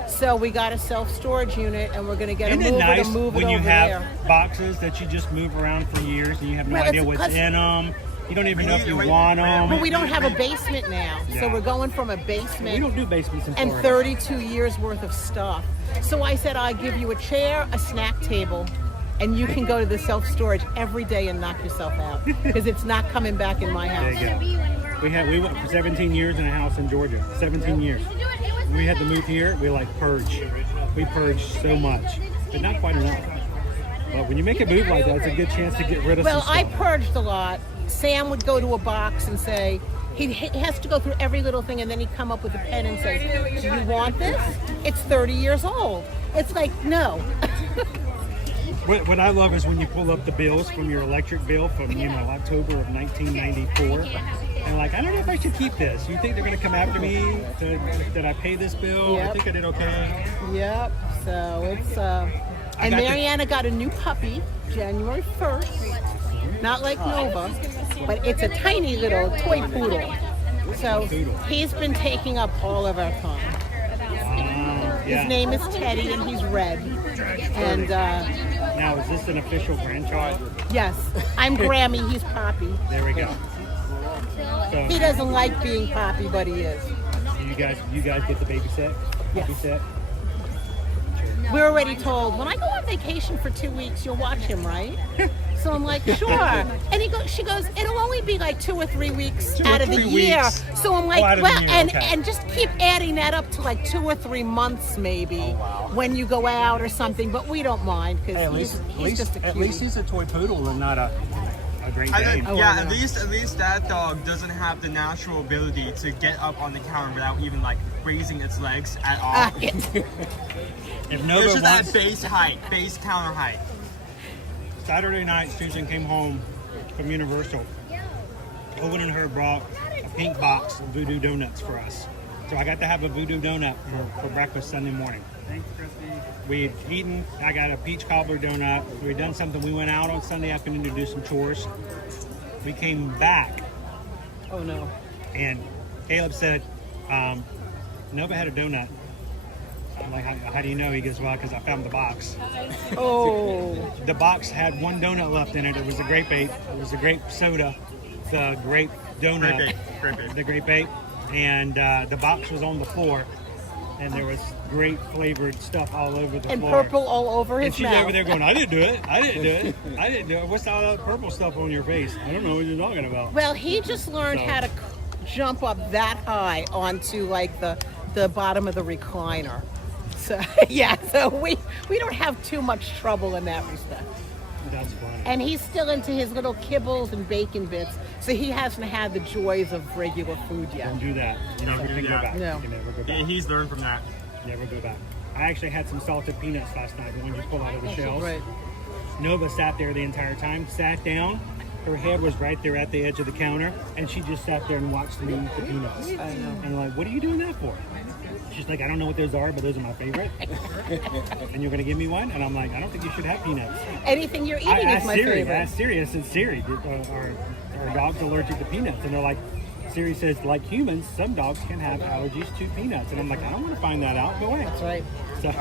So we got a self-storage unit, and we're going to get Isn't a it mover nice to move when it you over have there. boxes that you just move around for years and you have no Well, idea it's what's because- in them? You don't even know if you want them. But we don't have a basement now. So Yeah. we're going from a basement. We don't do basements in And Florida. 32 years worth of stuff. So I said, I'll give you a chair, a snack table, and you can go to the self-storage every day and knock yourself out. Because it's not coming back in my house. There you go. We went for 17 years in a house in Georgia. 17 years. When we had to move here, we purge. We purged so much, but not quite enough. But when you make a move like that, it's a good chance to get rid of Well, some I stuff. purged a lot, Sam would go to a box and say, he has to go through every little thing, and then he'd come up with a pen and say, do you want this? It's 30 years old. It's like, no. What I love is when you pull up the bills from your electric bill from, October of 1994. And like, I don't know if I should keep this. You think they're going to come after me? Did I pay this bill? Yep. I think I did okay. Yep. So it's, and Mariana got a new puppy January 1st. Not like Nova, but it's a tiny little toy poodle. So he's been taking up all of our time. His name is Teddy, and he's red. And now, is this an official grandchild? yes, I'm Grammy. He's Poppy. There we go. So, He doesn't like being Poppy, but he is. you guys get the babysit? Yes. Babysit? We're already told, when I go on vacation for 2 weeks, you'll watch him, right? So I'm like, sure. And she goes, it'll only be like 2 or 3 weeks out of the year. So I'm like, and just keep adding that up to like 2 or 3 months maybe when you go out or something. But we don't mind because he's just a cutie. At least he's a toy poodle and not a Great Dane. At least that dog doesn't have the natural ability to get up on the counter without even like raising its legs at all. If Nova it's just wants that base counter height. Saturday night, Susan came home from Universal. Owen and her brought a pink box of Voodoo Donuts for us. So I got to have a Voodoo Donut for breakfast Sunday morning. Thanks, Christy. We'd eaten, I got a peach cobbler donut. We'd done something. We went out on Sunday afternoon to do some chores. We came back. Oh no. And Caleb said, Nova had a donut. I'm like, how do you know? He goes, well, because I found the box. Oh. The box had one donut left in it. It was a grape ape. It was a grape soda. The grape donut. The grape ape. And the box was on the floor. And there was grape flavored stuff all over the floor. And purple all over his mouth. And she's over there going, I didn't do it. I didn't do it. I didn't do it. What's all that purple stuff on your face? I don't know what you're talking about. Well, he just learned how to jump up that high onto like the bottom of the recliner. So so we don't have too much trouble in that respect. That's funny. And he's still into his little kibbles and bacon bits, so he hasn't had the joys of regular food yet. Don't do that. You never can go back. No. You never go back. Yeah, he's learned from that. Never go back. I actually had some salted peanuts last night, the ones you pull out of the shells. Right. Nova sat there the entire time, sat down. Her head was right there at the edge of the counter, and she just sat there and watched me eat the peanuts. I know. And I'm like, what are you doing that for? She's like, I don't know what those are, but those are my favorite. And you're going to give me one? And I'm like, I don't think you should have peanuts. Anything you're eating is my favorite. I asked Siri, I said, Siri, are dogs allergic to peanuts? And they're like, Siri says, like humans, some dogs can have allergies to peanuts. And I'm like, I don't want to find that out. Go away. That's right. So,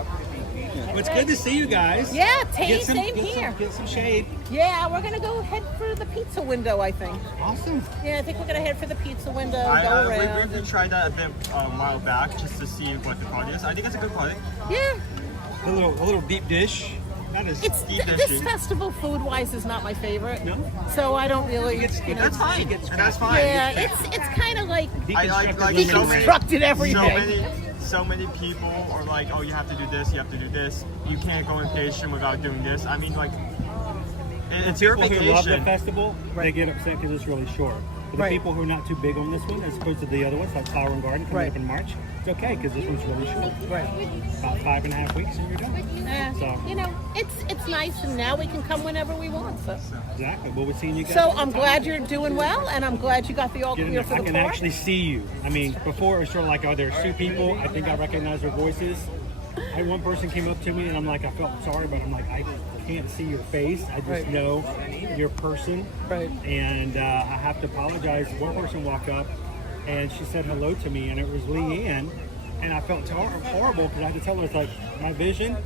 well, it's good to see you guys. Yeah, same here. Get some shade. Yeah, we're going to go head for the pizza window, I think. Awesome. Yeah, I think we're going to head for the pizza window, go around. We briefly tried that a bit a while back just to see what the quality is. I think it's a good quality. Yeah. A little deep dish. That is deep This festival, food-wise, is not my favorite. No? So I don't really, that's fine. That's fine. Yeah, it's kind of like deconstructed everything. So many people are like, oh, you have to do this, you have to do this. You can't go impatient without doing this. I mean, like, it's your vacation. People who love the festival, they get upset because it's really short. For the people who are not too big on this one, as opposed to the other ones, like Flower and Garden coming up in March, it's okay because this one's really short. Right. About 5.5 weeks and you're done. So it's nice, and now we can come whenever we want. So. Exactly. Well, we're seeing you guys. So I'm glad you're doing well, and I'm glad you got the all clear for the I can park. actually see you. I mean, before it was sort of like, oh, there's two people. I think I recognize their voices. I had one person came up to me, and I'm like, I felt sorry, but I'm like, I can't see your face. I just know your person. Right. And I have to apologize. One person walked up, and she said hello to me, and it was Leanne. And I felt horrible because I had to tell her, it's like, my vision,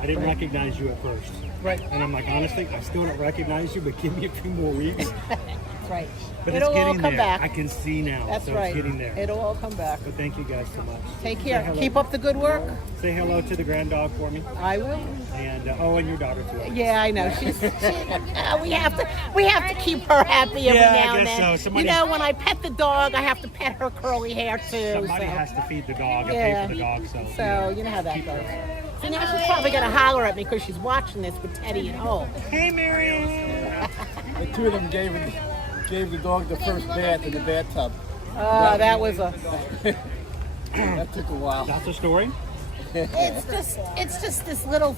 I didn't recognize you at first. Right. And I'm like, honestly, I still don't recognize you, but give me a few more weeks. That's right. But It'll it's getting all come there. back. I can see now. That's so right. It's getting there. It'll all come back. But thank you guys so much. Take Say care. hello. Keep up the good work. Say hello to the grand dog for me. I will. And and your daughter too. Yeah, I know. We have to keep her happy every now and then. So. Somebody, when I pet the dog, I have to pet her curly hair too. Somebody has to feed the dog and pay for the dog. So you know how that goes. So now she's probably gonna holler at me because she's watching this with Teddy at home. Hey, Marion. The two of them gave him gave the dog the first bath in the bathtub. That was a. That took a while. That's the story? It's just this little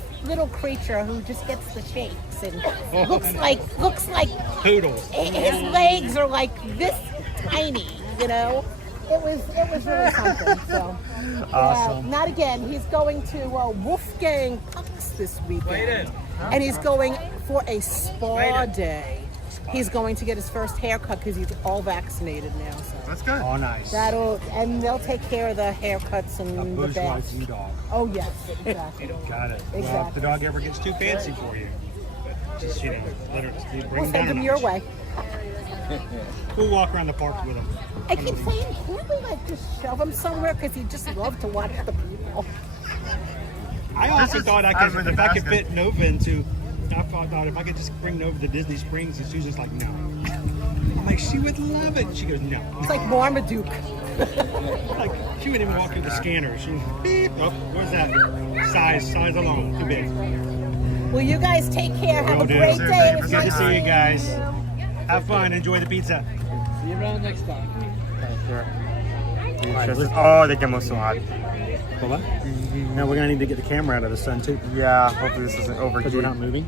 creature who just gets the shakes and looks like Poodles. his legs are like this tiny, you know. It was really something. So Awesome. not again. He's going to Wolfgang Puck's this weekend, and he's going for a spa day. He's going to get his first haircut because he's all vaccinated now. So That's good. Oh, nice. and they'll take care of the haircuts and the baths. Bourgeoisie dog. Oh yes, exactly. Got it. Well, if Exactly. the dog ever gets too fancy for you, just, you know, let her bring We'll him send down a him your notch. way. We'll walk around the park with him. I keep saying, can't we like just shove him somewhere because he just loved to watch the people. I also thought if I could fit Nova into, I thought if I could just bring Nova to Disney Springs, and Susan's like, no. I'm like, she would love it. She goes, no. It's like Marmaduke. Like, she wouldn't even walk through the scanner. She was, beep. Oh, what's that? Size alone, too big. Well, you guys take care. Have a Will do. great day. It was Good to nice see you seeing guys. Have fun. Enjoy the pizza. See you around next time. Oh, they get most so hot. Hold on. Now we're gonna need to get the camera out of the sun too. Yeah, hopefully this isn't over. Because we're not moving.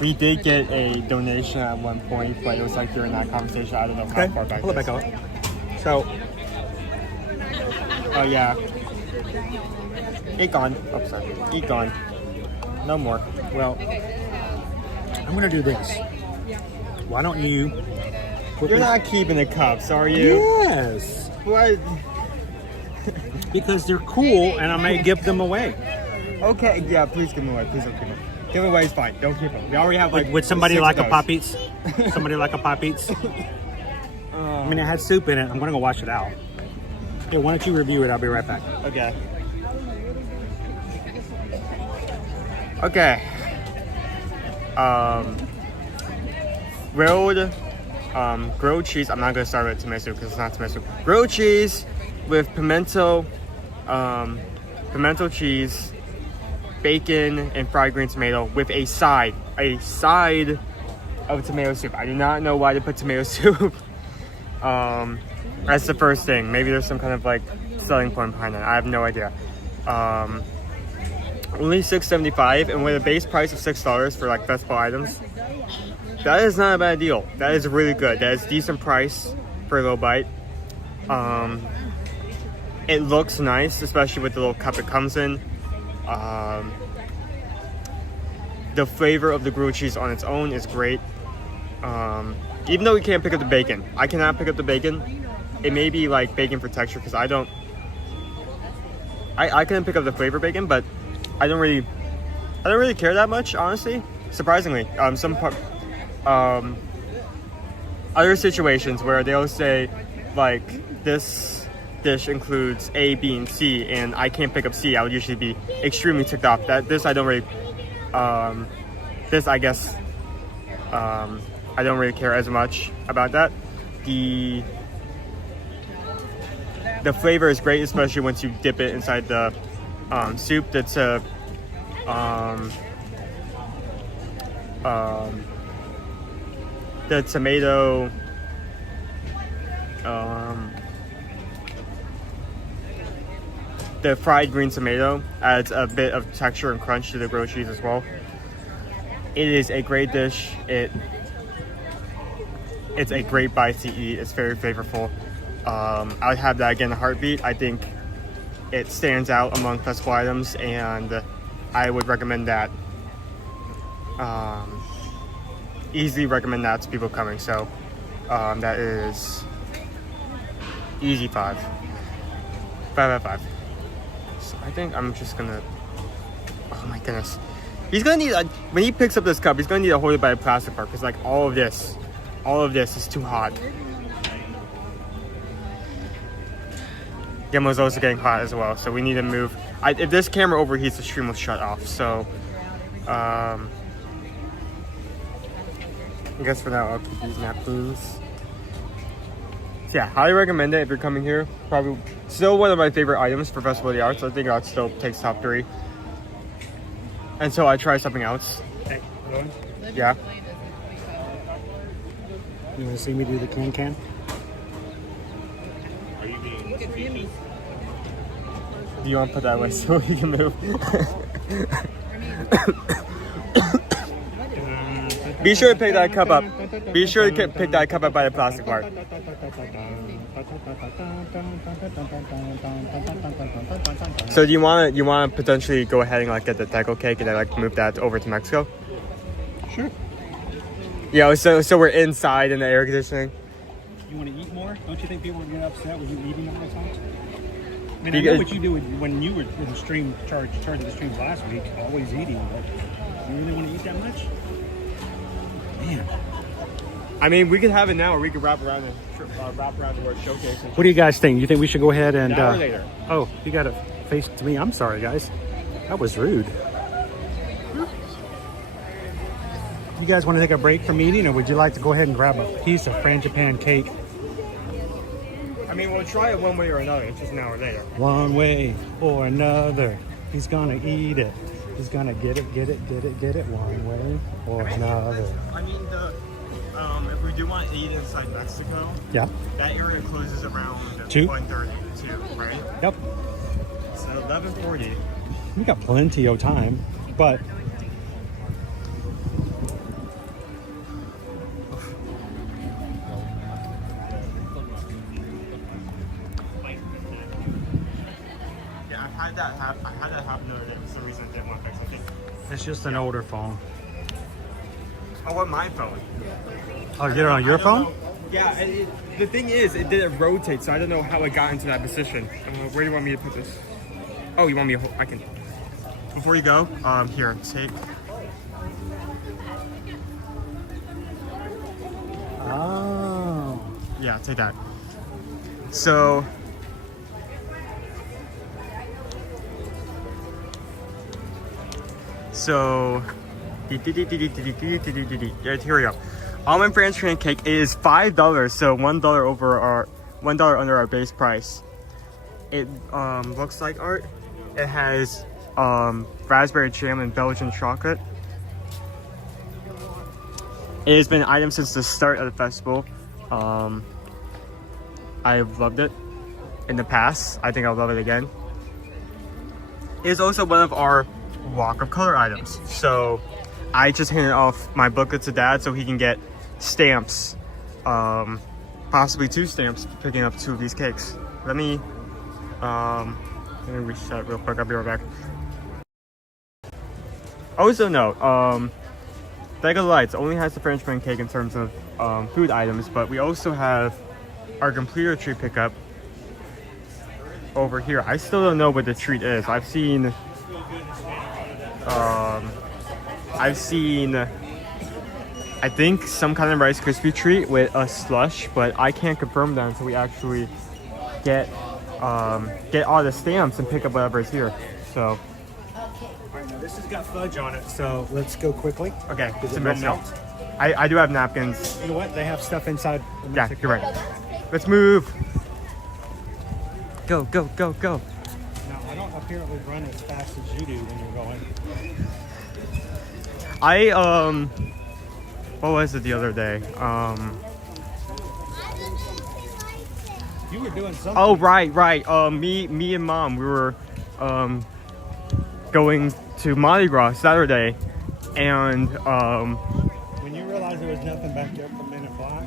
We did get a donation at one point, but it was like during that conversation. I don't know how far back. Pull it back up. So, oh yeah. Eat gone. Oh, sorry. Eat gone. No more. well, I'm gonna do this. Why don't you? You're not keeping the cups, are you? Yes. What? Because they're cool, and I may give them away. Okay, yeah, please give them away. Please don't keep them. Give away is fine. Don't keep them. We already have like. Would somebody 6 like of a those. Pop Eats? Somebody like a Pop Eats? I mean, it had soup in it. I'm gonna go wash it out. Yeah, why don't you review it? I'll be right back. Okay. Okay. Grilled cheese. I'm not gonna start with tomato soup because it's not tomato soup. Grilled cheese with pimento cheese, bacon, and fried green tomato with a side of tomato soup. I do not know why they put tomato soup. That's the first thing. Maybe there's some kind of like selling point behind that. I have no idea. Only $6.75, and with a base price of $6 for like festival items, that is not a bad deal. That is really good. That is a decent price for a little bite. It looks nice, especially with the little cup it comes in. The flavor of the grilled cheese on its own is great. Even though we can't pick up the bacon, I cannot pick up the bacon. It may be like bacon for texture because I couldn't pick up the flavor bacon, but I don't really care that much, honestly. Surprisingly, other situations where they'll say like this dish includes A, B, and C, and I can't pick up C, I would usually be extremely ticked off. This I don't really, this I guess, I don't really care as much about that. The flavor is great, especially once you dip it inside the soup. That's a the tomato the fried green tomato adds a bit of texture and crunch to the grilled cheese as well. It is a great dish. It's a great bite to eat. It's very flavorful. I would have that again in a heartbeat. I think it stands out among festival items, and I would recommend that. Easily recommend that to people coming. So that is easy 5 out of 5. So I think I'm just gonna. Oh my goodness, he's gonna need when he picks up this cup, he's gonna need to hold it by a plastic part because like all of this is too hot. Gemo's also getting hot as well, so we need to move. If this camera overheats, the stream will shut off. So, I guess for now I'll keep these napkins. So yeah, highly recommend it if you're coming here. Probably still one of my favorite items for Festival of the Arts. I think that still takes top 3. Until I try something else. Yeah. You want to see me do the can? Do you want to put that away so you can move? Be sure to pick that cup up. Be sure to pick that cup up by the plastic part. So do you want to potentially go ahead and like get the deco cake and then like move that over to Mexico? Sure. Yeah. So we're inside in the air conditioning. You want to eat more? Don't you think people would get upset with you eating all the time? I mean, I know what you do when you were in the stream charging the streams last week, always eating, but you really want to eat that much? Man. I mean, we could have it now, or we could wrap around the word showcase. What do you guys think? You think we should go ahead and... Now or later? Oh, you got to face to me. I'm sorry, guys. That was rude. You guys want to take a break from eating, or would you like to go ahead and grab a piece of frangipane cake? I mean, we'll try it one way or another. It's just an hour later. One way or another, he's gonna eat it. He's gonna get it one way or another. I mean, if we do want to eat inside Mexico, yeah, that area closes around 1:32, right? Yep. So 11:40. We got plenty of time, but I had that happen the other day for some reason. I didn't want to fix it. it's just an older phone. I want my phone. Oh, get it on your phone? Know. Yeah, the thing is, it didn't rotate, so I don't know how it got into that position. Where do you want me to put this? Oh, you want me to hold? I can. Before you go, here, take. Oh. Yeah, take that. So. So, right, here we go. Almond frangipane cake is $5, so $1 over our $1 under our base price. It looks like art. It has raspberry jam and Belgian chocolate. It has been an item since the start of the festival. I've loved it in the past. I think I'll love it again. It is also one of our walk of color items. So I just handed off my booklet to Dad so he can get stamps, possibly 2 stamps, picking up 2 of these cakes. Let me reset real quick. I'll be right back. Also note, Bag of Lights only has the frangipane cake in terms of food items, but we also have our completer treat pickup over here. I still don't know what the treat is. I've seen I think some kind of Rice Krispie treat with a slush, but I can't confirm that until we actually get all the stamps and pick up whatever is here. So Alright, now this has got fudge on it, so let's go quickly. Okay, Does it it melt? I do have napkins. You know what? They have stuff inside. Yeah, you're right. Let's move. Go, go, go, go. Now, I don't apparently run as fast as you do when you're going. What was it the other day? You were doing something. Oh, right. Me and Mom, we were going to Mardi Gras Saturday, and when you realized there was nothing back there for Men in Black,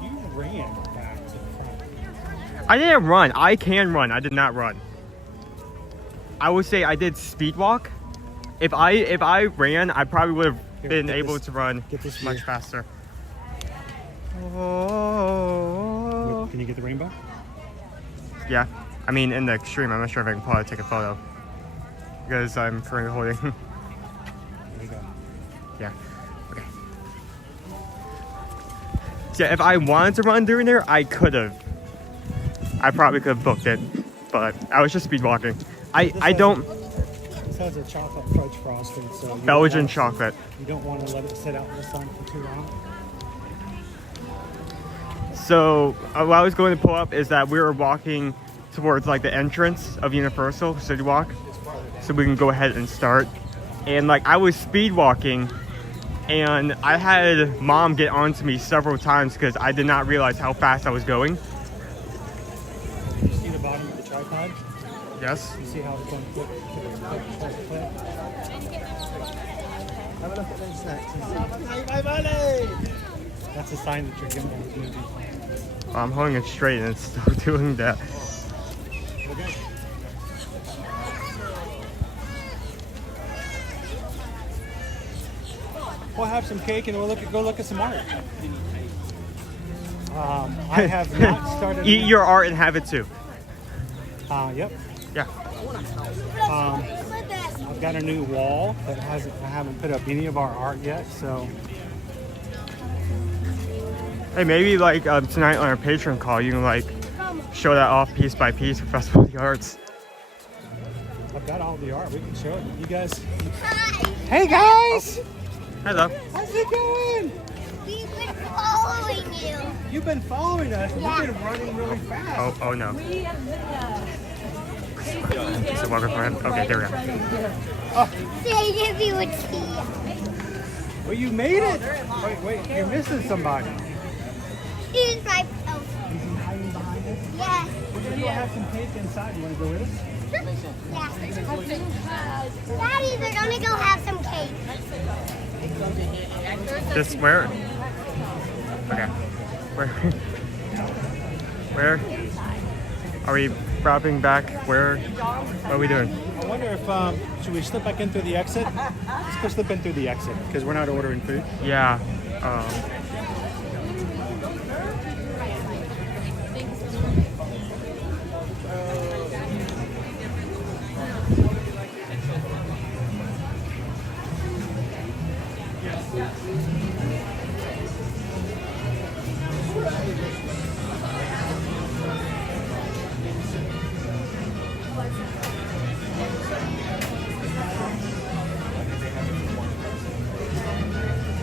you ran back to the front. I didn't run. I can run. I did not run. I would say I did speed walk. If I ran, I probably would have been able to run much faster. Oh. Can you get the rainbow? Yeah. I mean, in the extreme, I'm not sure if I can probably take a photo because I'm currently holding. There you go. Yeah. Okay. So yeah, if I wanted to run during there, I could have. I probably could have booked it, but I was just speed walking. I don't. This has a chocolate fudge frosting, so Belgian chocolate. You don't want to let it sit out in the sun for too long. So what I was going to pull up is that we were walking towards like the entrance of Universal City Walk, so we can go ahead and start. And like I was speed walking, and I had Mom get onto me several times because I did not realize how fast I was going. You see the bottom of the tripod? Yes. You see how it's going to flip? Have a look at those snacks. My money! That's a sign that you're giving me the movie. I'm holding it straight and it's still doing that. Okay. We'll have some cake and we'll go look at some art. I have not started. Eat your art and have it too. Yep. Yeah. I've got a new wall that I haven't put up any of our art yet, so. Hey, maybe like tonight on our Patreon call, you can like show that off piece by piece for Festival of the Arts. I've got all the art. We can show it. You guys. Hey guys! Oh. Hello. How's it going? We've been following you. You've been following us. Yeah. We've been running really fast. Oh no. We have Is it walking for him? Okay, there we go. Say if you would see. Well, you made it. Wait, you're missing somebody. He's right. Oh. Is he hiding behind us? Yes. We're gonna go have some cake inside. You wanna go with us? Yeah. Daddy, we're gonna go have some cake. Just where? Okay. Where? Are we dropping back? Where? What are we doing? I wonder if should we slip back in through the exit? Let's go slip in through the exit because we're not ordering food. Yeah.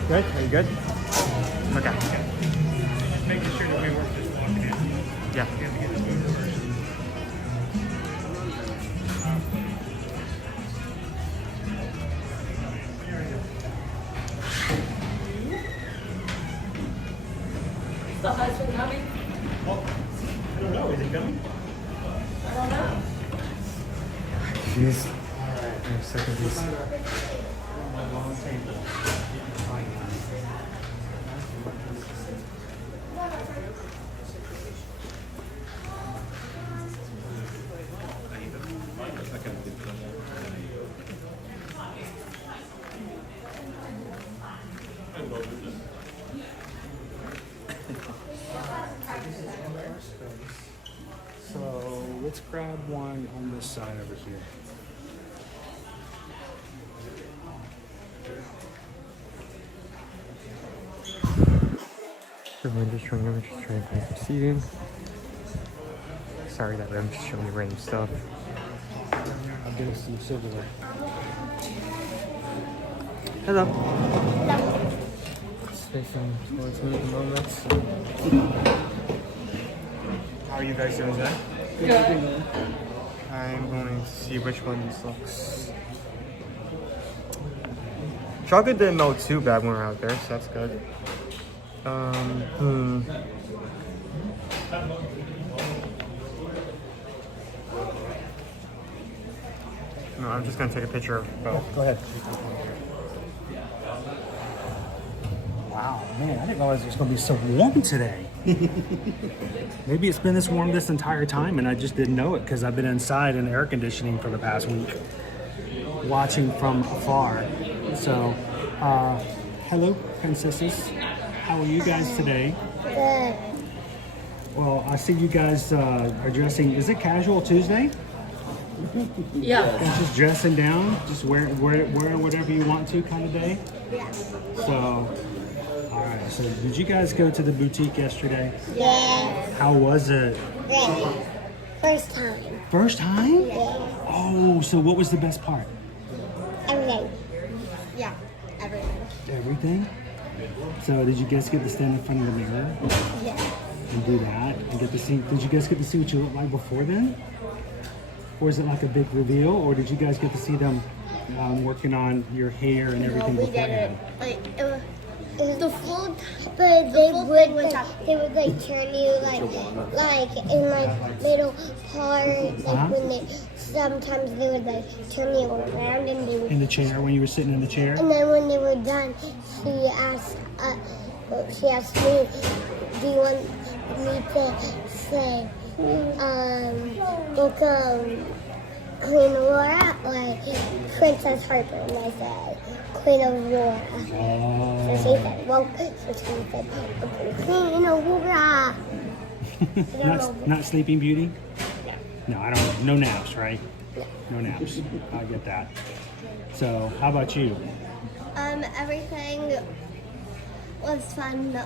Good? Are you good? Okay. Just making sure that we weren't just walking in. Yeah. Is the husband coming? Well, I don't know. Is he coming? I don't know. Jeez. Alright, I'm sick of these. long table. So let's grab one on this side over here. I'm just trying to find some seating. Sorry that I'm just showing you random stuff. I'll get us some silverware. Hello. Facing towards me at the moment. So. How are you guys doing today? Good. I'm going to see which one this looks. Chocolate didn't melt too bad when we were out there, so that's good. No, I'm just gonna take a picture of both. Go ahead. Wow, man, I didn't realize it was going to be so warm today. Maybe it's been this warm this entire time and I just didn't know it because I've been inside in air conditioning for the past week, watching from afar. So, hello, princesses. How are you guys today? Good. Well, I see you guys are dressing. Is it Casual Tuesday? Yeah. It's just dressing down, just wear whatever you want to kind of day? Yeah. So, all right. So, did you guys go to the boutique yesterday? Yeah. How was it? Great. First time. First time? Yeah. Oh, so what was the best part? Everything. Yeah. Everything. Everything? So, did you guys get to stand in front of the mirror Yeah. and do that and get to see? Did you guys get to see what you looked like before then? Or is it like a big reveal? Or did you guys get to see them working on your hair and everything beforehand? Like it was the full, but they would like turn you like in like little parts. Like when they sometimes they would like turn you around and they would. In the chair when you were sitting in the chair. And then when they were done, she asked me, "Do you want me to say, Queen Aurora or Princess Harper?" And I said, Queen Aurora. So she said, Queen Aurora. not Sleeping Beauty? No, I don't. No naps, right? No naps. I get that. So, how about you? Everything was fun.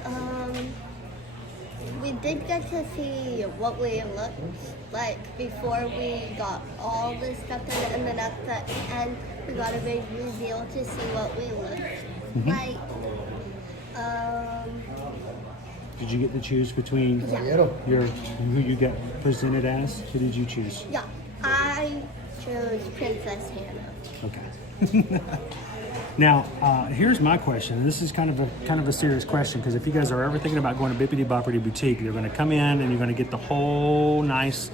We did get to see what we looked like before we got all this stuff done, and then at the end we got a big reveal to see what we looked like. Did you get to choose between who you get presented as? Who did you choose? Yeah, I chose Princess Hannah. Okay. Now, here's my question. This is kind of a serious question, because if you guys are ever thinking about going to Bippity Boppity Boutique, you're going to come in and you're going to get the whole nice,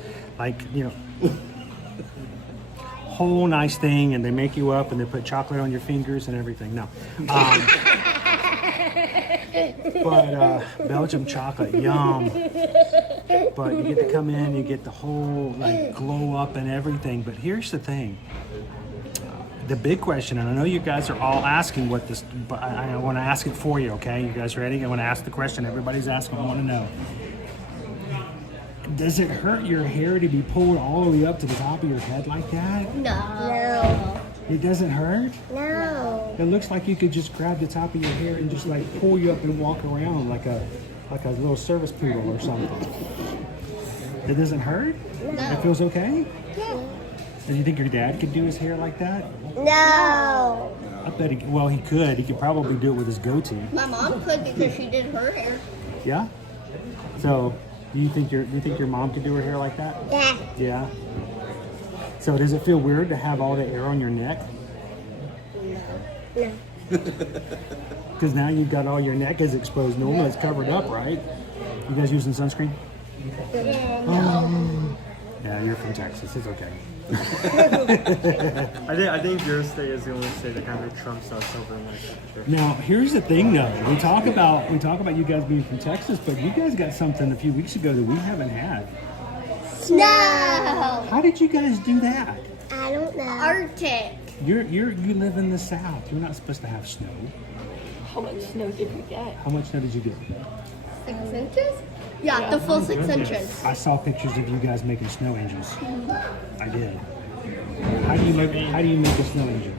whole nice thing, and they make you up and they put chocolate on your fingers and everything. No. But Belgium chocolate, yum. But you get to come in, you get the whole glow up and everything. But here's the thing. The big question, and I know you guys are all asking what this, but I want to ask it for you, okay? You guys ready? I want to ask the question. Everybody's asking. I want to know. Does it hurt your hair to be pulled all the way up to the top of your head like that? No. It doesn't hurt? No. It looks like you could just grab the top of your hair and just pull you up and walk around like a little service poodle or something. It doesn't hurt? No. It feels okay? Yeah. Do you think your dad could do his hair like that? No. I bet he could. He could probably do it with his goatee. My mom could because she did her hair. Yeah? So, do you think your mom could do her hair like that? Yeah. Yeah? So does it feel weird to have all the hair on your neck? No. Because now you've got all your neck is exposed. Normally it's covered up, right? You guys using sunscreen? No. Yeah, you're from Texas. It's okay. I think your state is the only state that kind of trumps us over in that temperature. Now, here's the thing, though. We talk about you guys being from Texas, but you guys got something a few weeks ago that we haven't had. No. How did you guys do that? I don't know. Arctic. You live in the South. You're not supposed to have snow. How much snow did we get? How much snow did you get? 6 inches? Yeah, the full 6 inches. I saw pictures of you guys making snow angels. I did. How do you make a snow angel?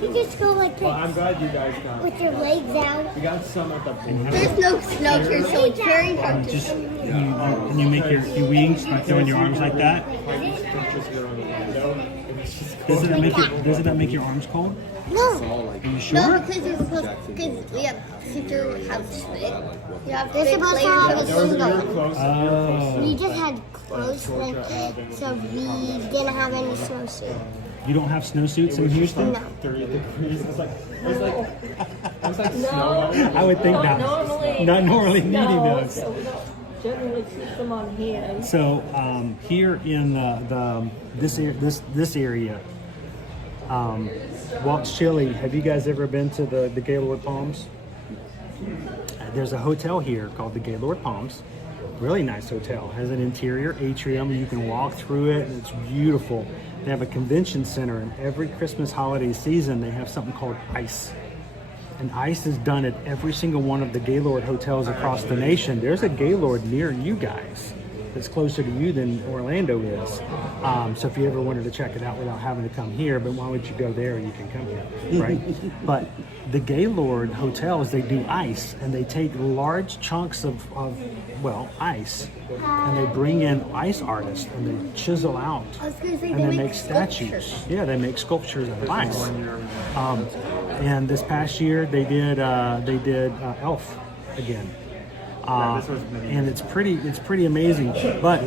You just go like this. Well, I'm glad you guys got. With your legs out. We got some at the pool. There's no snow here, so it's very hard to just and you make your wings by throwing your arms like that. Doesn't that make your arms cold? No. Are you sure? No, because we have future house big. You have They're big supposed to layers have of a snow. Oh. We just had clothes, so we didn't have any snowsuit. You don't have snowsuits in Houston? No. 30 degrees. It's like snow. I would think not. Not normally needing those. So we don't generally keep them on hand. So here in this area, Walt's Chili. Have you guys ever been to the Gaylord Palms? There's a hotel here called the Gaylord Palms. Really nice hotel. Has an interior atrium. You can walk through it, and it's beautiful. They have a convention center, and every Christmas holiday season, they have something called ICE. And ICE is done at every single one of the Gaylord hotels across the nation. There's a Gaylord near you guys that's closer to you than Orlando is. So if you ever wanted to check it out without having to come here, but why would you go there? You can come here, right? But the Gaylord hotels, they do ice, and they take large chunks of ice, and they bring in ice artists, and they chisel out, and they make statues. Yeah, they make sculptures of ice. And this past year, they did Elf again. And it's pretty amazing. But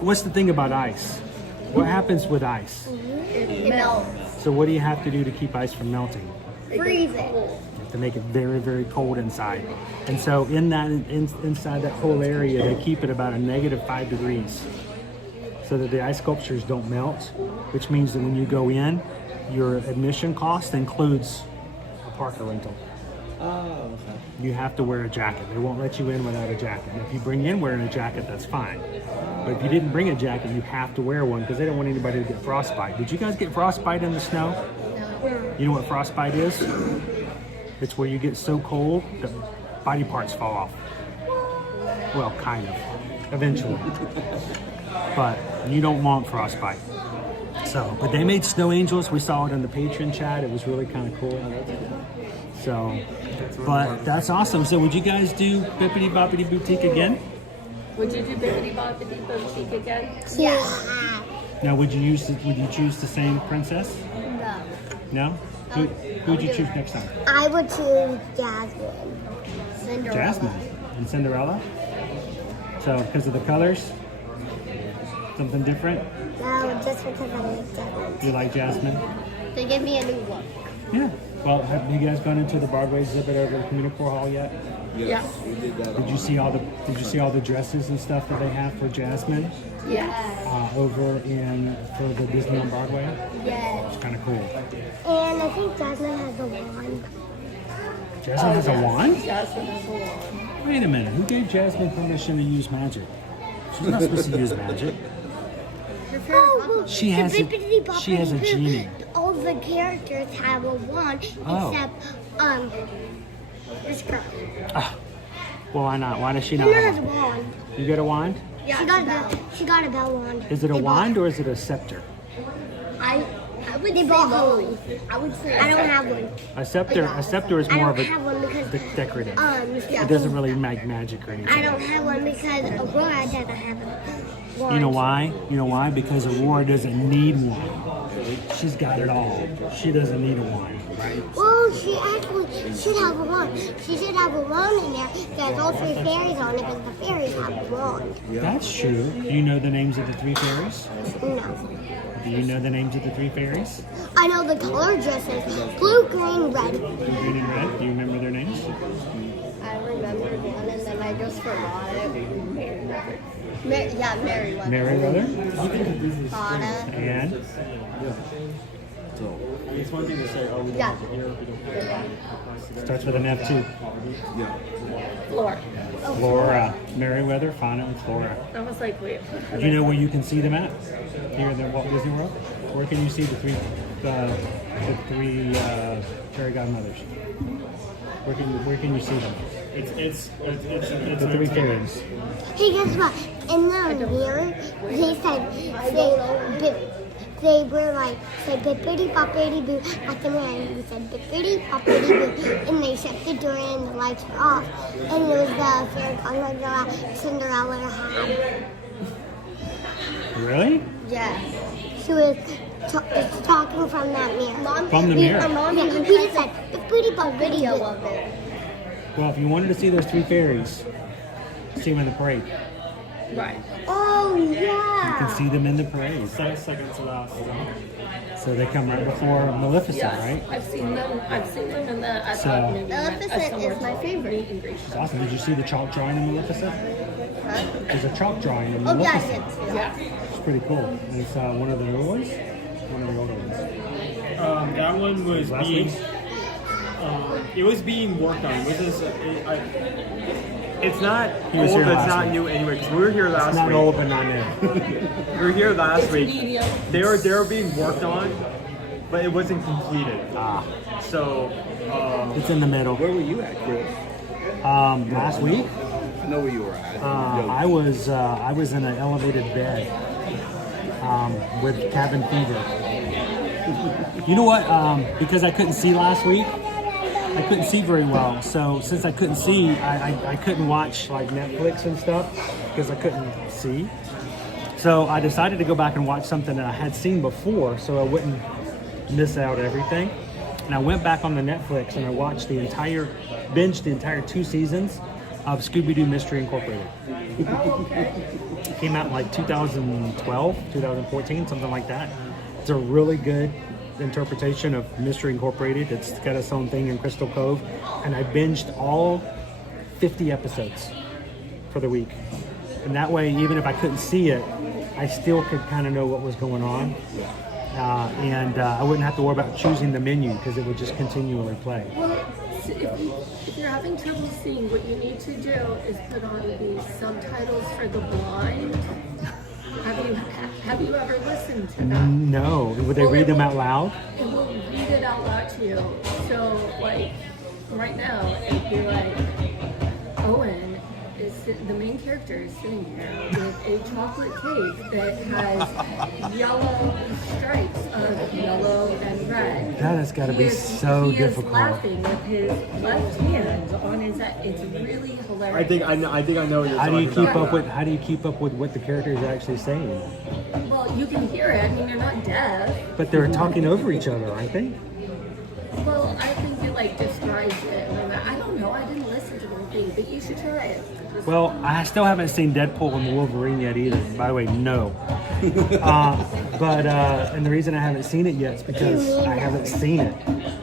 what's the thing about ice? What happens with ice? It melts. So what do you have to do to keep ice from melting? Freeze it. You have to make it very, very cold inside. And so inside that whole area, they keep it about a -5 degrees so that the ice sculptures don't melt, which means that when you go in, your admission cost includes a parker rental. Oh, okay. You have to wear a jacket. They won't let you in without a jacket. And if you bring in wearing a jacket, that's fine. But if you didn't bring a jacket, you have to wear one because they don't want anybody to get frostbite. Did you guys get frostbite in the snow? You know what frostbite is? It's where you get so cold that body parts fall off. Well, kind of. Eventually. But you don't want frostbite. So, but they made snow angels. We saw it in the Patreon chat. It was really kind of cool. So, but that's awesome. So would you guys do Bippity Boppity Boutique again? Would you do Bippity Boppity Boutique again? Yeah. Now, would you choose the same princess? No. No? Who would you choose next time? I would choose Jasmine. Cinderella. Jasmine and Cinderella? So, because of the colors? Something different? No, just because I like Jasmine. You like Jasmine? They give me a new look. Yeah. Well, have you guys gone into the Broadway exhibit over at Communicore Hall yet? Yes. We did that. Did you see all the dresses and stuff that they have for Jasmine? Yes. Over for the Disney on Broadway? Yes. It's kind of cool. And I think Jasmine has a wand. Jasmine has a wand? Jasmine has a wand. Wait a minute. Who gave Jasmine permission to use magic? She's not supposed to use magic. She has a genie. All the characters have a wand except this girl. Well, why not? Why does she She not? has a wand. You get a wand? Yeah, she got a bell wand. Is it a wand or is it a scepter? I would say both. I would say I don't have one. A scepter is more of a have one because decorative. yeah. It doesn't really make magic or anything. I don't have one because Aurora doesn't have a wand. You know why? You know why? Because Aurora doesn't need one. She's got it all. She doesn't need a wand, right? Well, she actually should have a wand. She should have a wand in there. There's all 3 fairies on it because the fairies have a wand. That's true. Do you know the names of the 3 fairies? No. Do you know the names of the 3 fairies? I know the color dresses. Blue, green, red. Blue, green, and red. Do you remember their names? I remembered one and then I just forgot it. Merryweather. Merryweather. Anna. And? So, it's one thing to say, oh, we don't have to hear. Starts with an F too. Yeah. Flora. Flora. Merryweather, Fauna, and Flora. I was like, wait. Do you know where you can see them at? Here in the Walt Disney World? Where can you see the three fairy godmothers? Where can you see them? It's The 3 fairies. Hey, guess what? In the mirror, they were like, said bippity boppity boo at the mirror. We said bippity boppity boo. And they shut the door and the lights were off. And it was the fairy godmother that Cinderella had. Really? Yes. She was talking from that mirror. From the mirror? We just said bippity boppity boo of it. Well, if you wanted to see those 3 fairies, see them in the parade. Right. Oh, You yeah. can see them in the parade. Second to last. So they come right before Maleficent, Yes, right? I've seen them in the So- Maleficent is my favorite. It's awesome. Did you see the chalk drawing in Maleficent? There's a chalk drawing in Oh, yeah, I Maleficent. did. Yeah. It's pretty cool. And it's one of the newer ones? One of the older ones. That one was Last being. week's? It was being worked on. It's not He was old, here it's last not week. new anyway, because we were here last It's not week. old, but not new. We were here last week. medium. They were being worked on, but it wasn't completed. So, It's in the middle. Where were you at, Chris? Last week, I know where you were at. I was in an elevated bed with cabin fever. You know what? Because I couldn't see last week, I couldn't see very well. So since I couldn't see, I couldn't watch like Netflix and stuff because I couldn't see. So I decided to go back and watch something that I had seen before so I wouldn't miss out everything. And I went back on the Netflix and I watched binged the entire 2 seasons of Scooby-Doo Mystery Incorporated. It came out in like 2012, 2014, something like that. It's a really good interpretation of Mystery Incorporated. It's got its own thing in Crystal Cove, and I binged all 50 episodes for the week. And that way, even if I couldn't see it, I still could kind of know what was going on. And I wouldn't have to worry about choosing the menu because it would just continually play. Well, if you're having trouble seeing, what you need to do is put on the subtitles for the blind. Have you ever listened to that? No. Would they read them out loud? It will read it out loud to you. So, like, right now, it'd be like, Owen is the main character is sitting here with a chocolate cake that has yellow stripes of yellow and red. That has got to be so difficult. He is laughing with his left hand on his. It's really hilarious. I think I know what you're How do you talking keep about. up with? How do you keep up with what the characters are actually saying? Well, you can hear it. I mean, you're not deaf. But they're talking over each other, aren't they? Well, I think it like describes it. I don't know. I didn't listen to the whole thing, but you should try it. Well, I still haven't seen Deadpool and the Wolverine yet either. By the way, no. And the reason I haven't seen it yet is because I haven't seen it,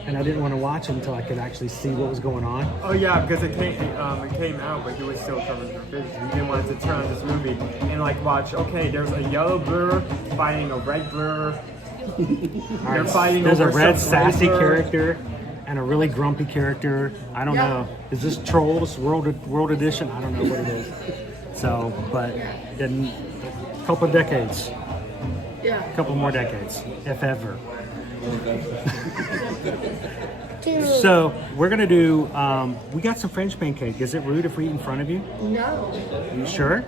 and I didn't want to watch it until I could actually see what was going on. Oh yeah, because it came out, but he was still covered in fish. He didn't want to turn on this movie and like watch. Okay, there's a yellow blur fighting a red blur. They're fighting. There's a over red some sassy blur. character and a really grumpy character. I don't know. Is this Trolls World Edition? I don't know what it is. So, but in a couple of decades. Yeah. A couple more decades, if ever. So we're gonna do. We got some French pancake. Is it rude if we eat in front of you? No. Are you sure?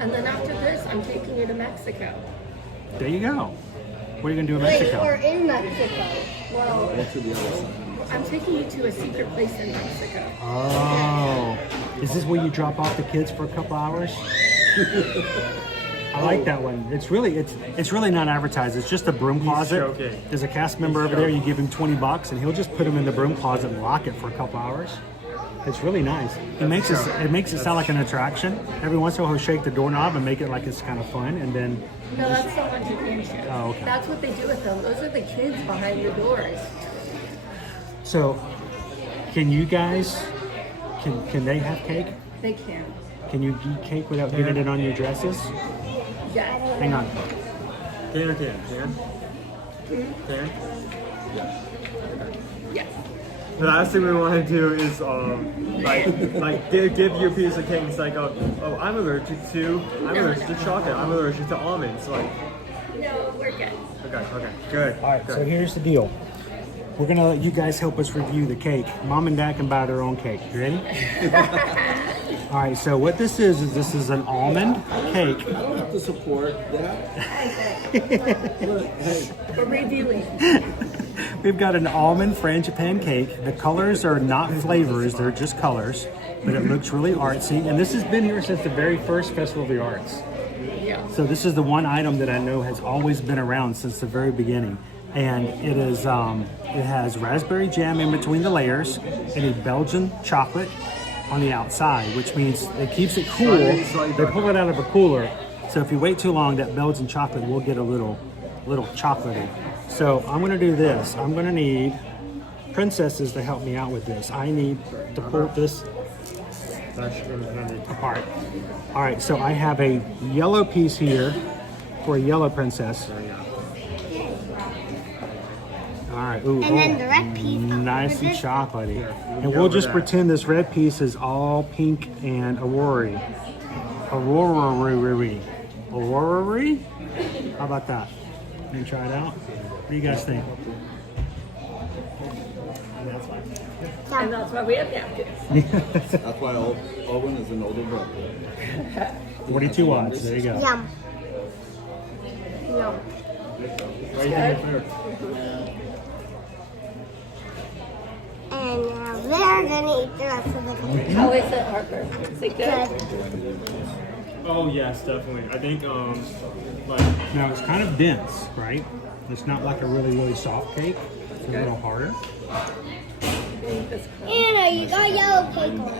And then after this, I'm taking you to Mexico. There you go. What are you gonna do in Mexico? We're in Mexico. Well, I'm taking you to a secret place in Mexico. Oh, is this where you drop off the kids for a couple hours? I like that one. It's really not advertised. It's just a broom closet. joking. There's a cast member over there. You give him $20, and he'll just put them in the broom closet and lock it for a couple hours. It's really nice. It makes it sound like an attraction. Every once in a while, he'll shake the doorknob and make it like it's kind of fun, and then. No, that's not haunted mansion. Oh, okay. That's what they do with them. Those are the kids behind the doors. So, can you guys? Can they have cake? They can. Can you eat cake without getting it on your dresses? Yeah. Hang on. Can? Yes. The last thing we want to do is give you a piece of cake. And it's like, I'm allergic to chocolate. I'm allergic to almonds. Like, No, we're good. okay, good. All right, so here's the deal. We're gonna let you guys help us review the cake. Mom and Dad can buy their own cake. You ready? All right, so what this is an almond cake. I don't have to support that. We're reviewing. We've got an almond frangipane cake. The colors are not flavors, they're just colors, but it looks really artsy. And this has been here since the very first Festival of the Arts. Yeah. So this is the one item that I know has always been around since the very beginning. And it is it has raspberry jam in between the layers and a Belgian chocolate on the outside, which means it keeps it cool. They pull it out of a cooler, so if you wait too long, that Belgian chocolate will get a little chocolatey. So I'm gonna do this. I'm gonna need princesses to help me out with this. I need to pull this apart. All right, so I have a yellow piece here for a yellow princess. All right, ooh, And then the red piece. nice and chocolatey. And we'll just pretend this red piece is all pink and Aurora. Aurora. How about that? Can you try it out? What do you guys think? And that's why we have napkins. That's why Owen is an older brother. 42 watts. There you go. Yum. No. What do you think? And they're gonna eat the rest of the cake. How is it, Harper? Is it good? Oh yes, definitely. I think Now it's kind of dense, right? It's not like a really soft cake. It's a little harder. Anna, you got yellow cake on.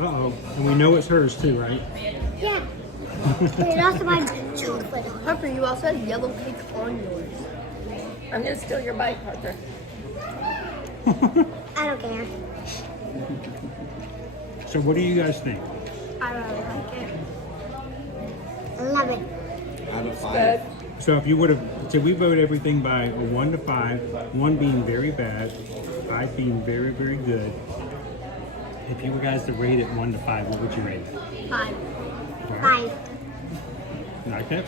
Uh-oh. And we know it's hers too, right? Yeah. And also my chocolate on. Harper, you also have yellow cake on yours. I'm gonna steal your bike, Parker. I don't care. So what do you guys think? I really like it. I love it. Out of 5. So if you would have, so we vote everything by a 1 to 5, 1 being very bad, 5 being very, very good. If you were guys to rate it 1 to 5, what would you rate it? 5. Alright. 5. You like that?